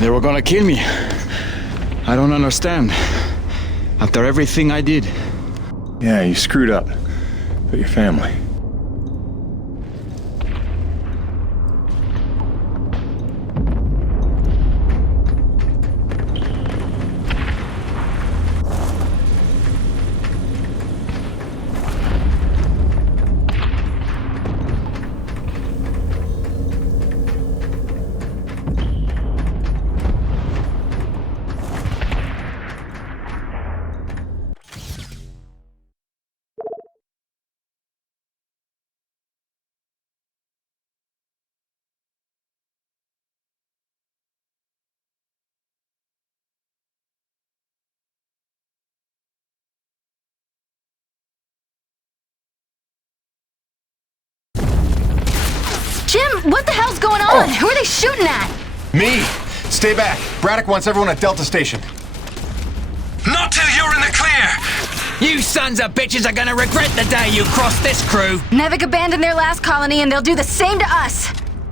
They were gonna kill me. I don't understand. After everything I did. Yeah, you screwed up. But your family. Jim, what the hell's going on? Who are they shooting at? Me! Stay back. Braddock wants everyone at Delta Station. Not till you're in the clear! You sons of bitches are gonna regret the day you crossed this crew! Nevik abandoned their last colony and they'll do the same to us!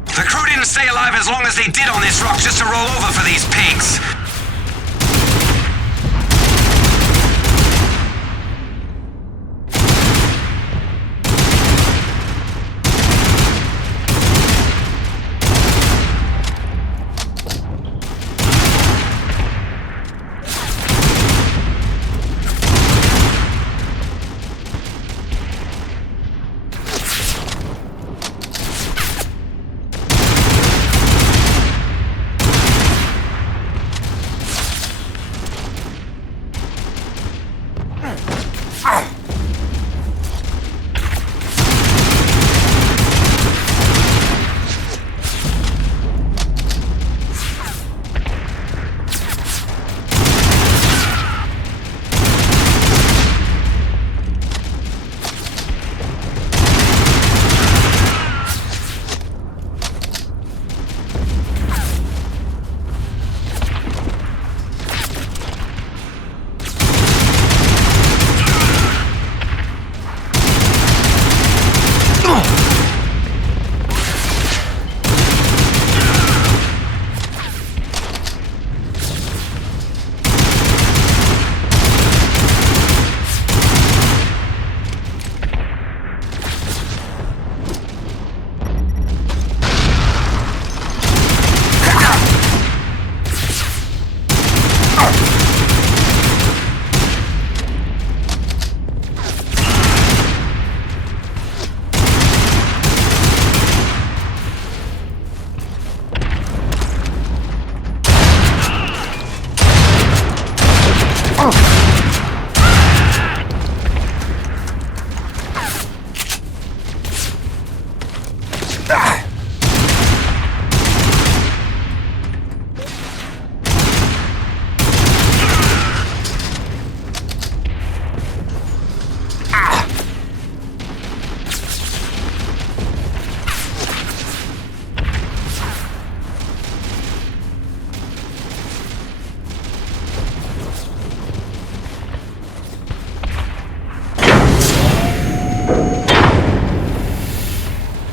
The crew didn't stay alive as long as they did on this rock just to roll over for these pigs!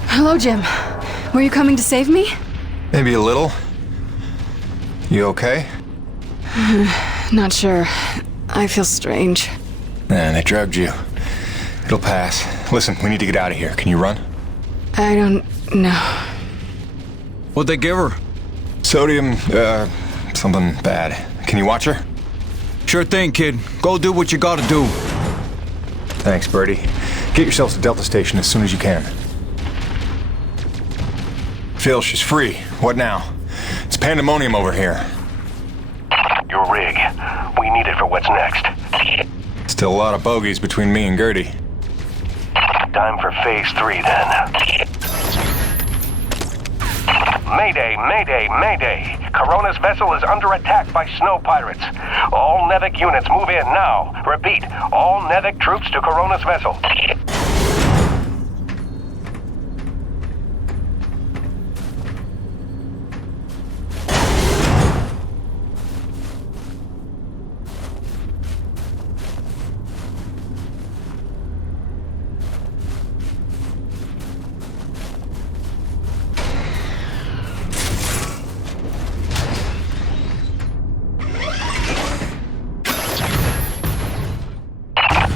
Hello, Jim. Were you coming to save me? Maybe a little. You okay? Not sure. I feel strange. Nah, they drugged you. It'll pass. Listen, we need to get out of here. Can you run? I don't know. What'd they give her? Sodium, something bad. Can you watch her? Sure thing, kid. Go do what you gotta do. Thanks, Birdie. Get yourselves to Delta Station as soon as you can. Phil, she's free. What now? It's pandemonium over here. Your rig. We need it for what's next. Still a lot of bogeys between me and Gertie. Time for Phase 3, then. Mayday, mayday, mayday! Corona's vessel is under attack by snow pirates. All Nevik units move in now. Repeat, all Nevik troops to Corona's vessel.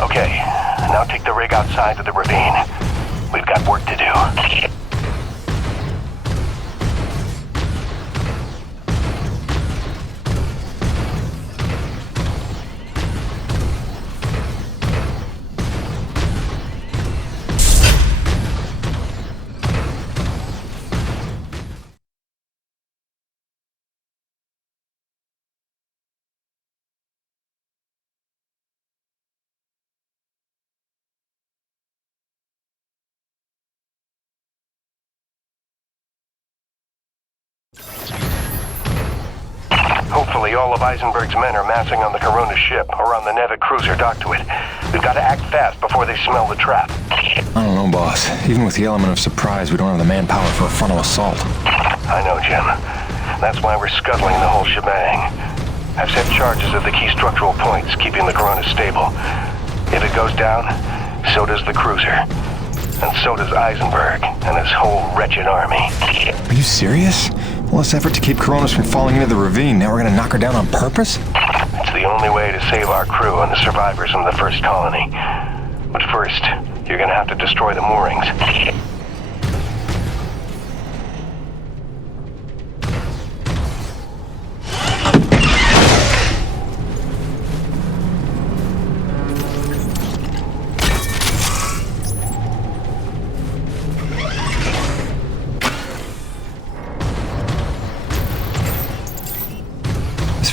Okay, now take the rig outside of the ravine. We've got work to do. Hopefully all of Eisenberg's men are massing on the Corona ship or on the Nevik cruiser docked to it. We've got to act fast before they smell the trap. I don't know, boss. Even with the element of surprise, we don't have the manpower for a frontal assault. I know, Jim. That's why we're scuttling the whole shebang. I've set charges at the key structural points, keeping the Corona stable. If it goes down, so does the cruiser. And so does Eisenberg and his whole wretched army. Are you serious? All this effort to keep Coronas from falling into the ravine, now we're gonna knock her down on purpose? It's the only way to save our crew and the survivors from the first colony. But first, you're gonna have to destroy the moorings.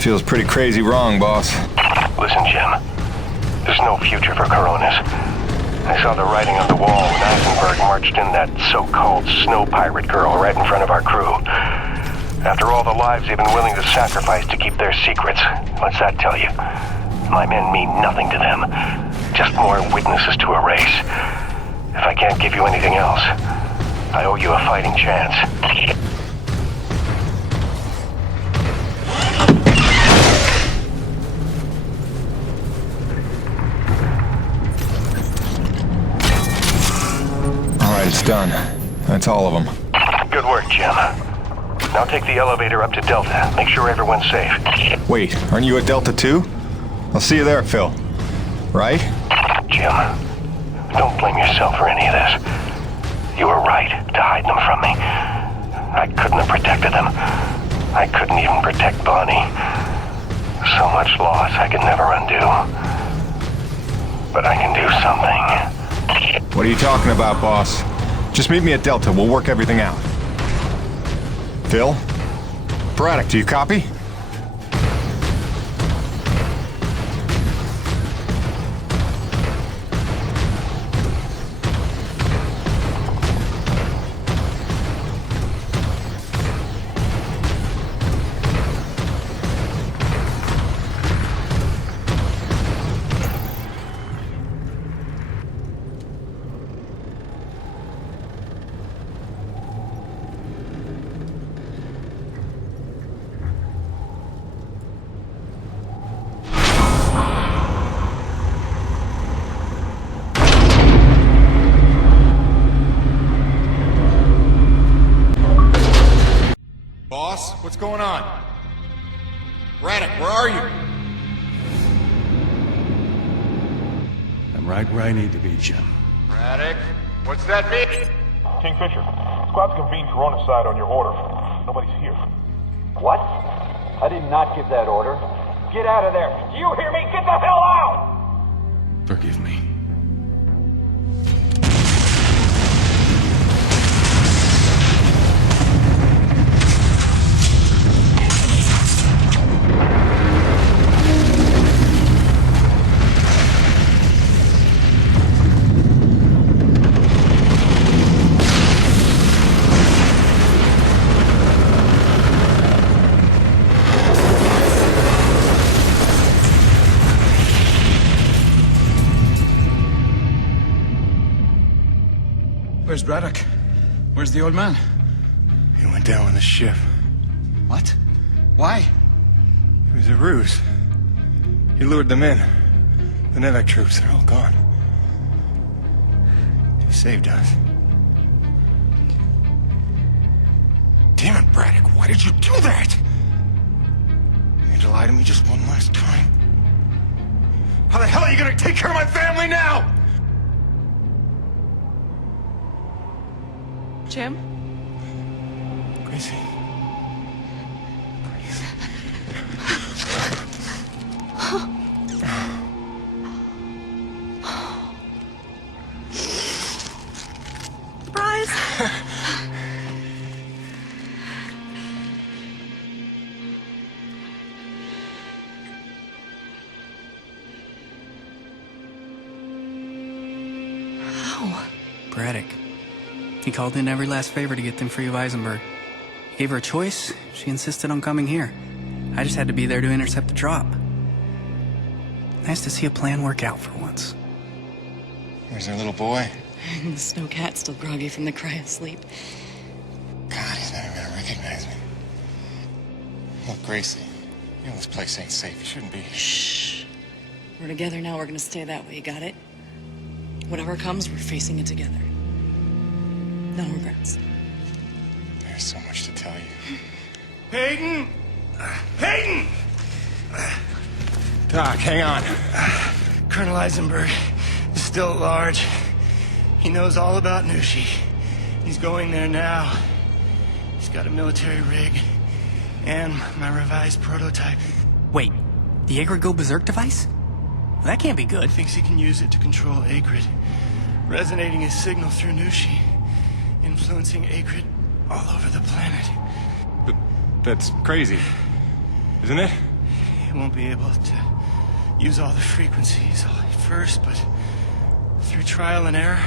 Feels pretty crazy wrong, boss. Listen, Jim. There's no future for Coronas. I saw the writing on the wall when Eisenberg marched in that so-called snow pirate girl right in front of our crew. After all the lives they've been willing to sacrifice to keep their secrets, what's that tell you? My men mean nothing to them. Just more witnesses to erase. If I can't give you anything else, I owe you a fighting chance. It's done. That's all of them. Good work, Jim. Now take the elevator up to Delta. Make sure everyone's safe. Wait, aren't you at Delta too? I'll see you there, Phil. Right? Jim, don't blame yourself for any of this. You were right to hide them from me. I couldn't have protected them. I couldn't even protect Bonnie. So much loss I could never undo. But I can do something. What are you talking about, boss? Just meet me at Delta. We'll work everything out. Phil? Braddock, do you copy? What's going on? Braddock, where are you? I'm right where I need to be, Jim. Braddock, what's that mean? Kingfisher, squad's convened Corona side on your order. Nobody's here. What? I did not give that order. Get out of there. Do you hear me? Get the hell out! Forgive me. Where's Braddock? Where's the old man? He went down on the ship. What? Why? It was a ruse. He lured them in. The Nevek troops, they're all gone. He saved us. Damn it, Braddock, why did you do that? You need to lie to me just one last time. How the hell are you gonna take care of my family now? Jim? Gracie. Bryce! How? Braddock. He called in every last favor to get them free of Eisenberg. He gave her a choice. She insisted on coming here. I just had to be there to intercept the drop. Nice to see a plan work out for once. Where's our little boy? The snowcat's still groggy from the cryo sleep. God, he's not even gonna recognize me. Look, Gracie, you know this place ain't safe. You shouldn't be here. Shh. We're together now. We're gonna stay that way. You got it? Whatever comes, we're facing it together. No regrets. There's so much to tell you. Hayden! Hayden! Doc, hang on. Colonel Eisenberg is still at large. He knows all about Nushi. He's going there now. He's got a military rig and my revised prototype. Wait, the Agrid Go Berserk device? That can't be good. He thinks he can use it to control Agrid, resonating his signal through Nushi, influencing Agrid all over the planet. But that's crazy, isn't it? He won't be able to use all the frequencies at first, but through trial and error,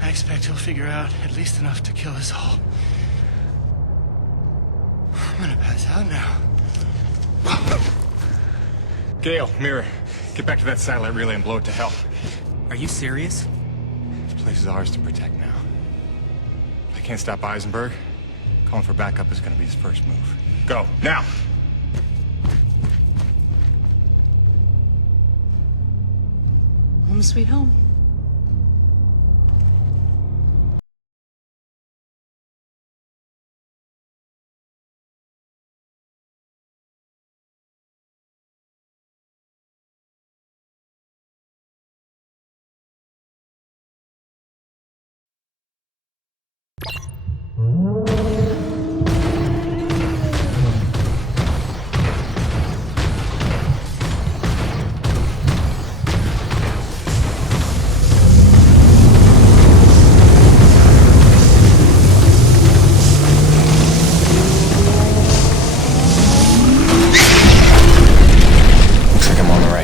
I expect he'll figure out at least enough to kill us all. I'm gonna pass out now. Gale, Mirror, get back to that satellite relay and blow it to hell. Are you serious? This place is ours to protect now. If I can't stop Eisenberg, calling for backup is gonna be his first move. Go, now! Home sweet home.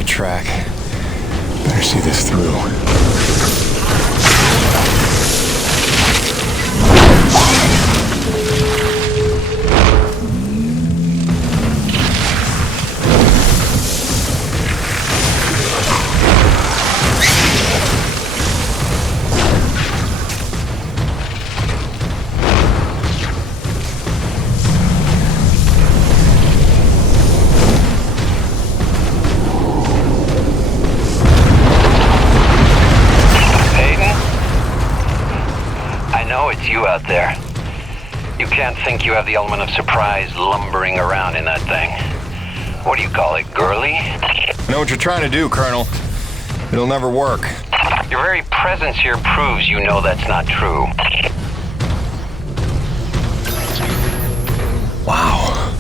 Track. Better see this through. You out there. You can't think you have the element of surprise lumbering around in that thing. What do you call it, girly? I know what you're trying to do, Colonel. It'll never work. Your very presence here proves you know that's not true. Wow.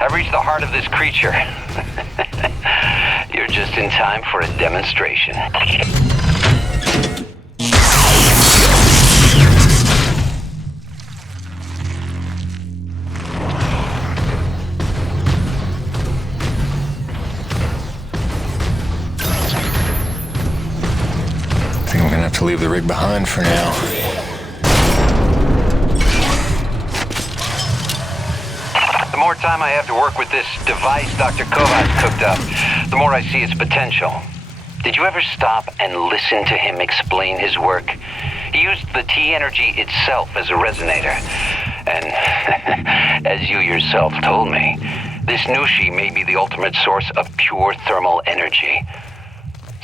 I've reached the heart of this creature. You're just in time for a demonstration. I think I'm gonna have to leave the rig behind for now. The more time I have to work with this device Dr. Kovacs cooked up, the more I see its potential. Did you ever stop and listen to him explain his work? He used the T-energy itself as a resonator. And as you yourself told me, this Nushi may be the ultimate source of pure thermal energy.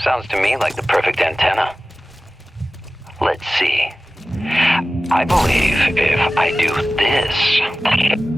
Sounds to me like the perfect antenna. Let's see. I believe if I do this...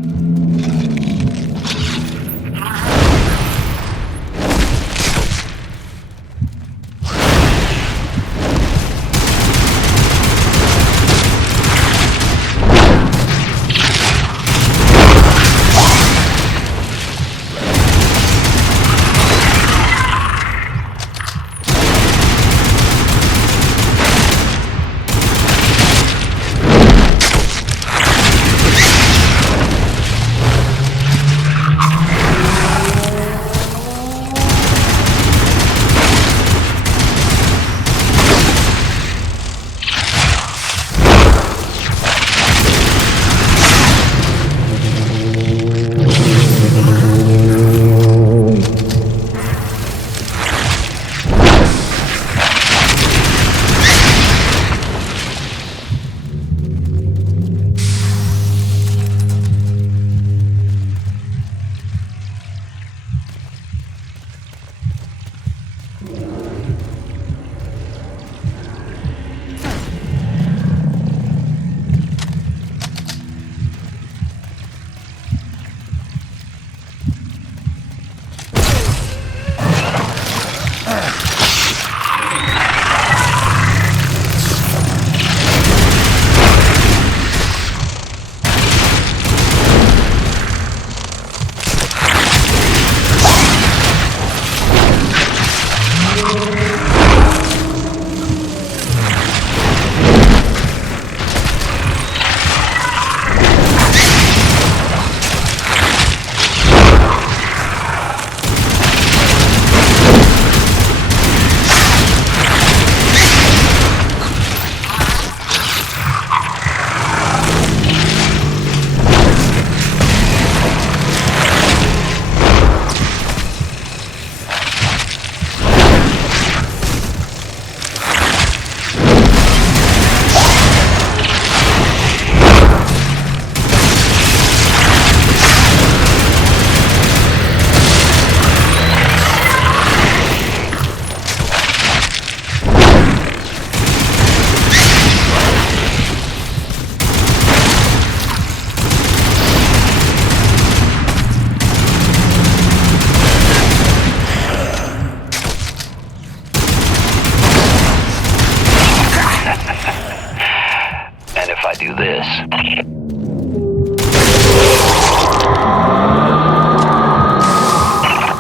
this.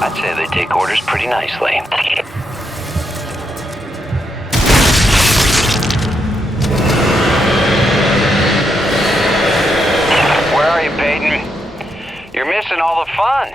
I'd say they take orders pretty nicely. Where are you, Peyton? You're missing all the fun.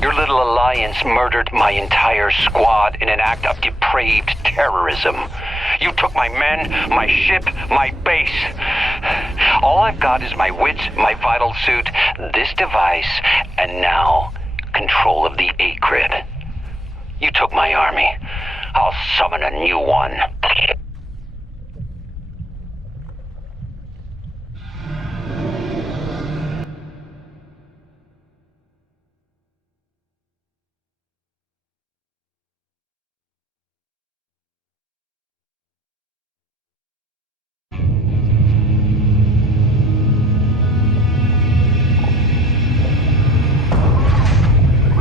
Your little alliance murdered my entire squad in an act of depraved terrorism. You took my men, my ship, my base. All I've got is my wits, my vital suit, this device, and now control of the A-crib. You took my army. I'll summon a new one.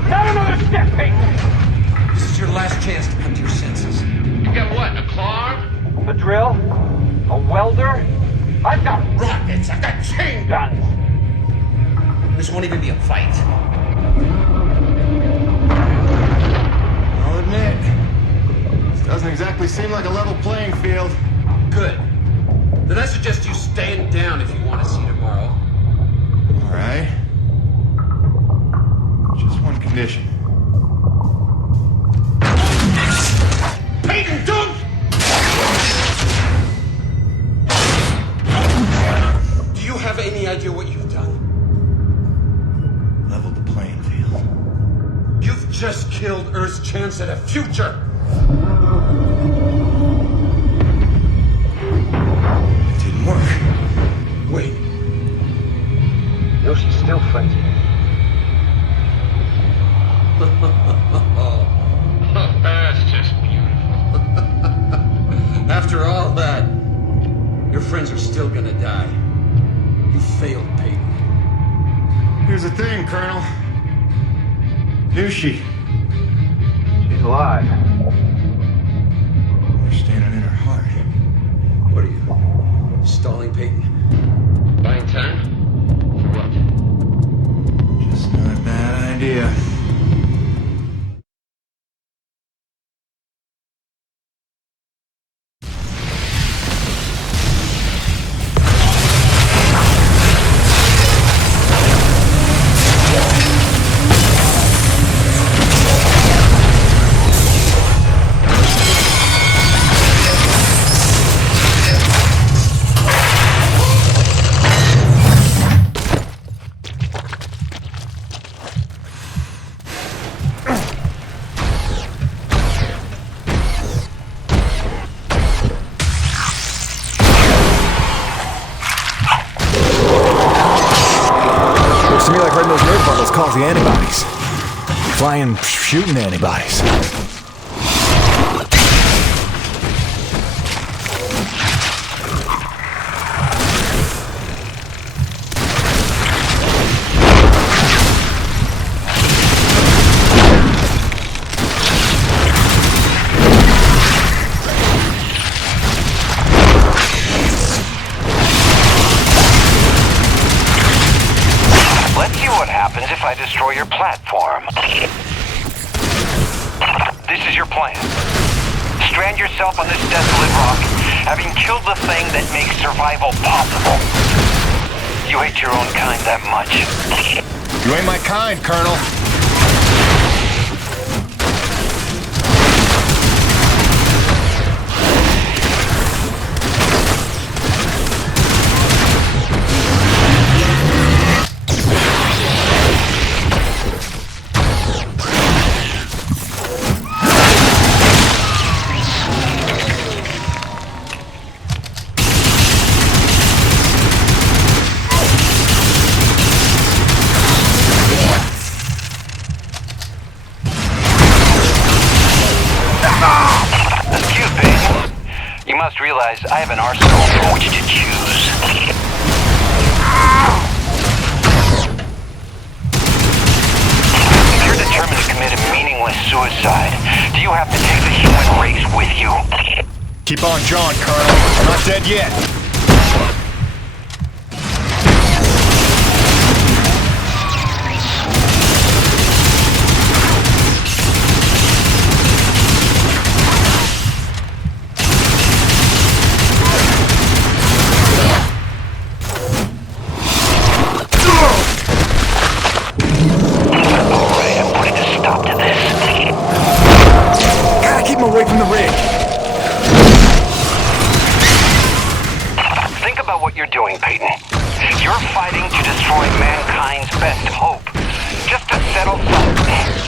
Not another step, Peyton! This is your last chance to come to your senses. You got what, a claw arm? A drill? A welder? I've got rockets, I've got chain guns! This won't even be a fight. I'll admit, this doesn't exactly seem like a level playing field. Good. Then I suggest you stand down if you want to see tomorrow. All right. Just one condition. Peyton, don't! Do you have any idea what you've done? Leveled the playing field. You've just killed Earth's chance at a future! It didn't work. Wait. No, she's still friends with me. That's just beautiful. After all that, your friends are still gonna die. You failed, Peyton. Here's the thing, Colonel. Nushi. She's alive. We're standing in her heart. What are you, stalling Peyton? Buying time? For what? Just not a bad idea. flying, shooting antibodies. Let's see what happens if I destroy your platform. This is your plan. Strand yourself on this desolate rock, having killed the thing that makes survival possible. You hate your own kind that much. You ain't my kind, Colonel. You must realize I have an arsenal from which to choose. If you're determined to commit a meaningless suicide, do you have to take the human race with you? Keep on John, Colonel. I'm not dead yet. Away from the rig. Think about what you're doing, Peyton. You're fighting to destroy mankind's best hope, just to settle some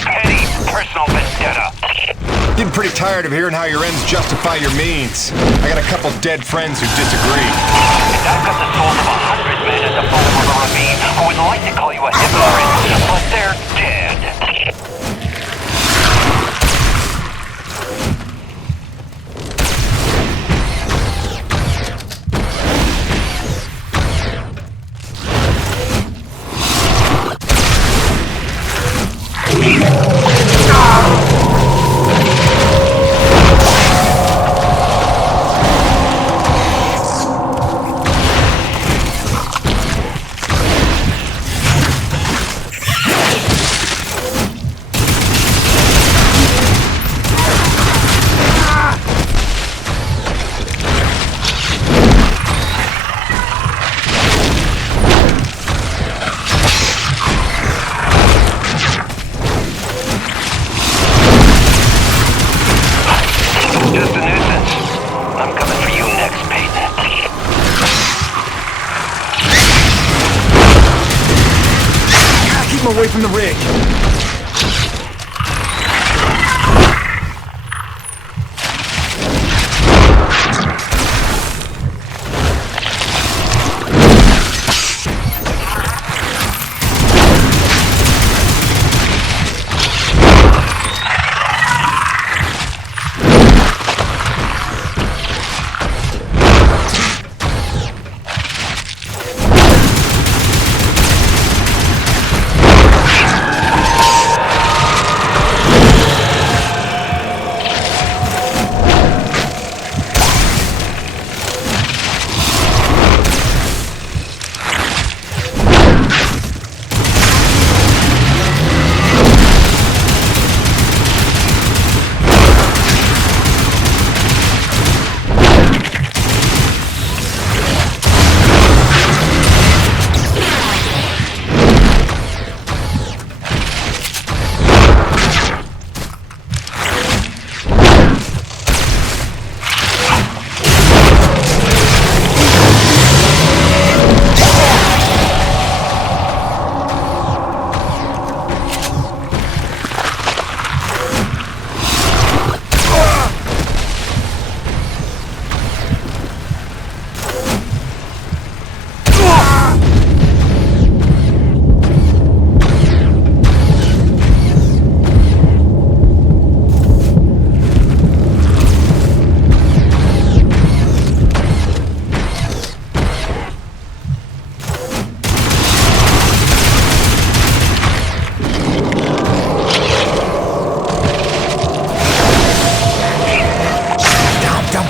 petty personal vendetta. Getting pretty tired of hearing how your ends justify your means. I got a couple dead friends who disagree. And I've got the souls of 100 men at the bottom of the ravine who would like to call you a hypocrite, but they're dead. Away from the rig.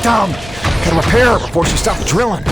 down. Gotta repair her before she stops drilling.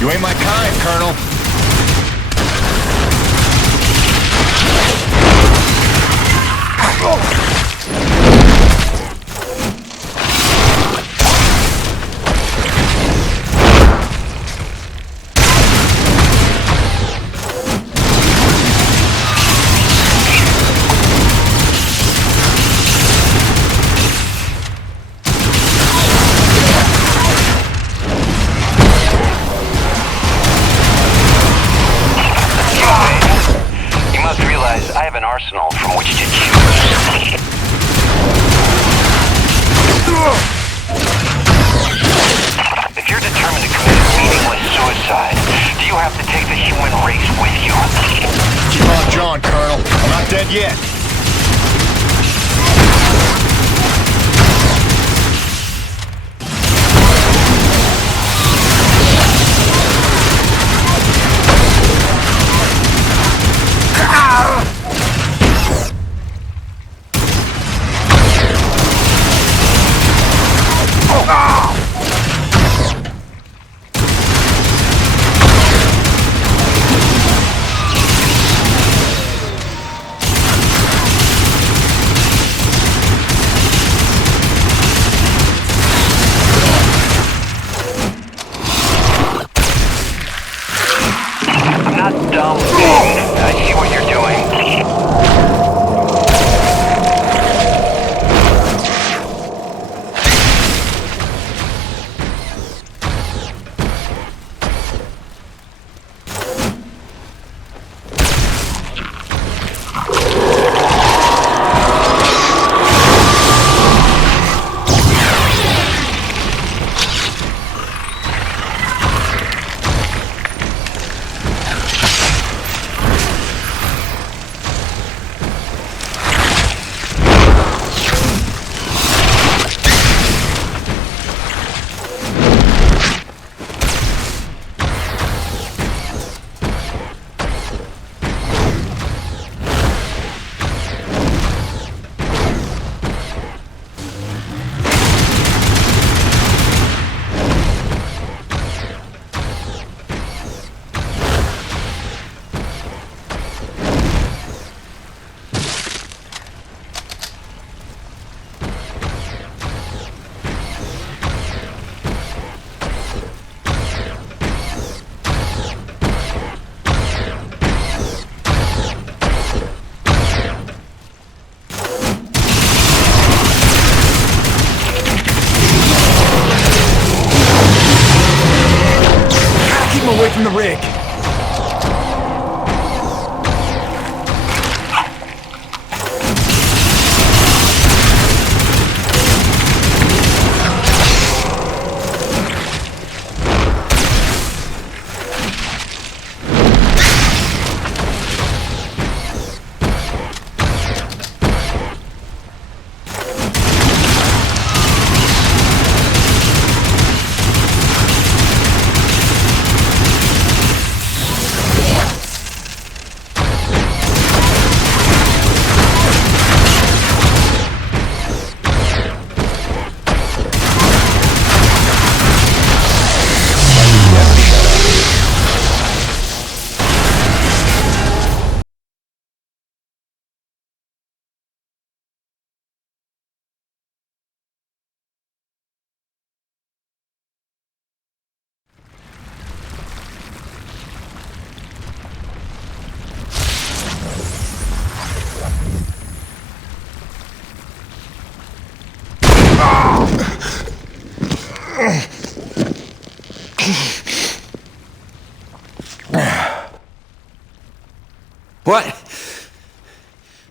You ain't my kind, Colonel. From which to choose. If you're determined to commit a meaningless suicide, do you have to take the human race with you? Keep on John, Colonel. I'm not dead yet.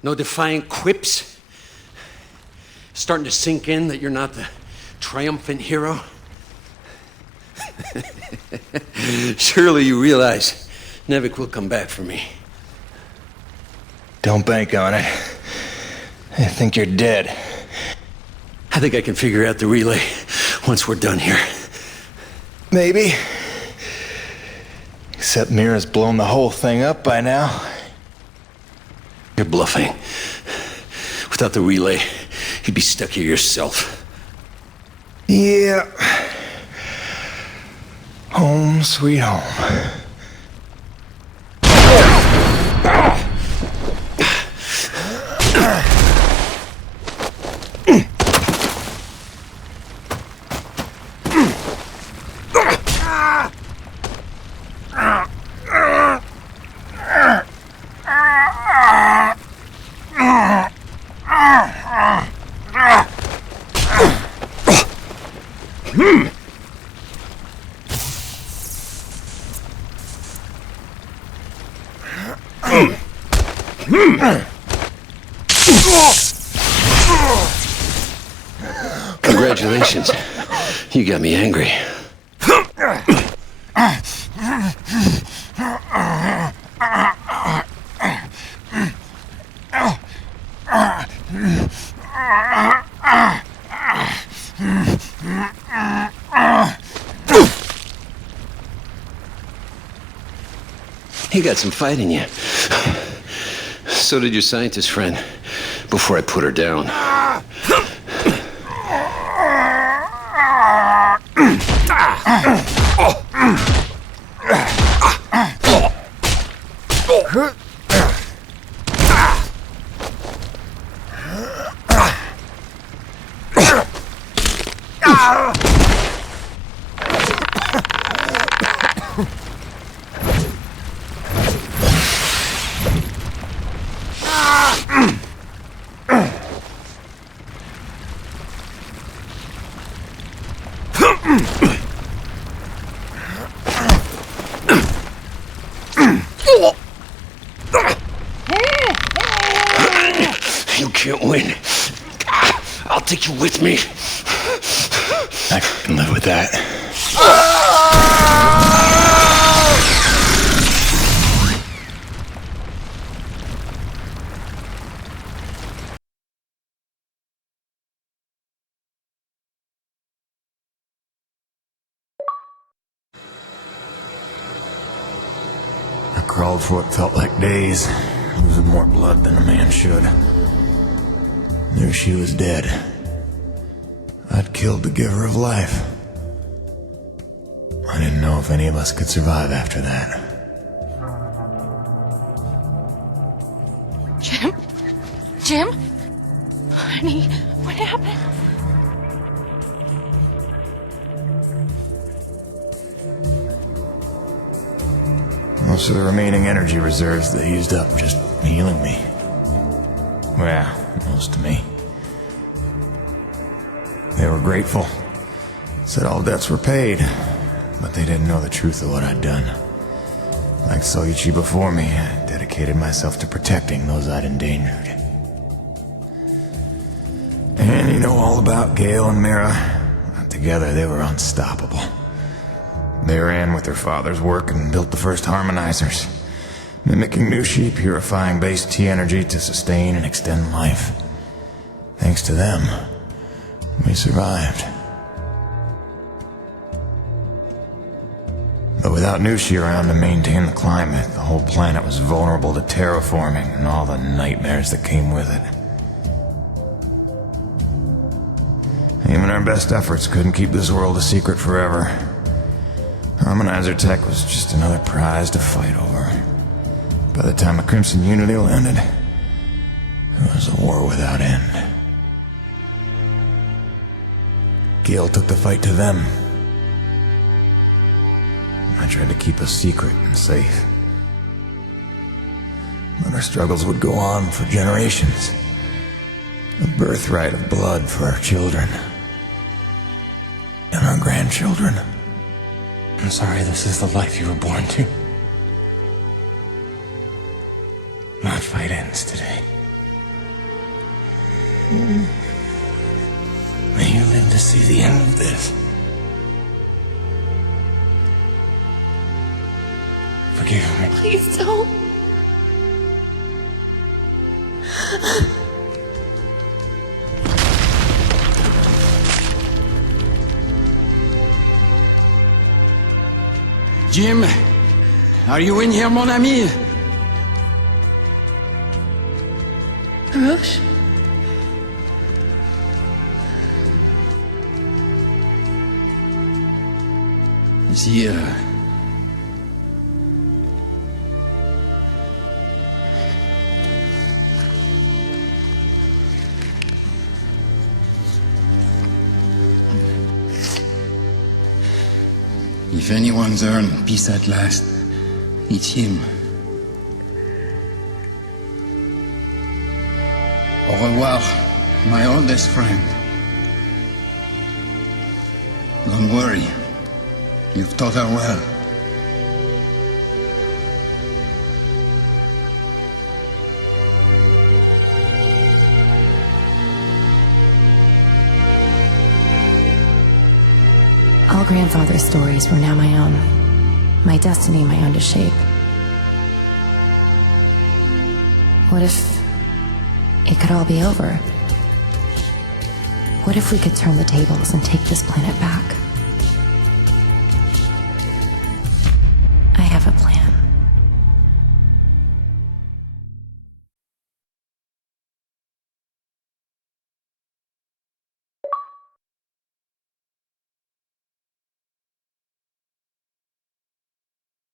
No defiant quips? Starting to sink in that you're not the triumphant hero? Surely you realize Nevik will come back for me. Don't bank on it. I think you're dead. I think I can figure out the relay once we're done here. Maybe. Except Mira's blown the whole thing up by now. You're bluffing. Without the relay, you'd be stuck here yourself. Yeah. Home sweet home. Congratulations. You got me angry. You got some fight in you. So did your scientist friend, before I put her down. You can't win. I'll take you with me. I can live with that. I crawled for what felt like days, losing more blood than a man should. Knew she was dead. I'd killed the giver of life. I didn't know if any of us could survive after that. Jim? Jim? Honey, what happened? Most of the remaining energy reserves they used up just healing me. Well, most of me. They were grateful. Said all debts were paid, but they didn't know the truth of what I'd done. Like Soichi before me, I dedicated myself to protecting those I'd endangered. And you know all about Gale and Mira. Together they were unstoppable. They ran with their father's work and built the first harmonizers, mimicking Nushi, purifying base T energy to sustain and extend life. Thanks to them, we survived. But without Nushi around to maintain the climate, the whole planet was vulnerable to terraforming and all the nightmares that came with it. Even our best efforts couldn't keep this world a secret forever. Harmonizer tech was just another prize to fight over. By the time the Crimson Unity landed, it was a war without end. Gale took the fight to them. I tried to keep us secret and safe. But our struggles would go on for generations. A birthright of blood for our children. And our grandchildren. I'm sorry this is the life you were born to. My fight ends today. May you live to see the end of this. Forgive me. Please don't. Jim, are you in here, mon ami? Roche? If anyone's earned peace at last, it's him. Au revoir, my oldest friend. Don't worry. You've taught her well. All grandfather's stories were now my own. My destiny my own to shape. What if it could all be over? What if we could turn the tables and take this planet back? I have a plan.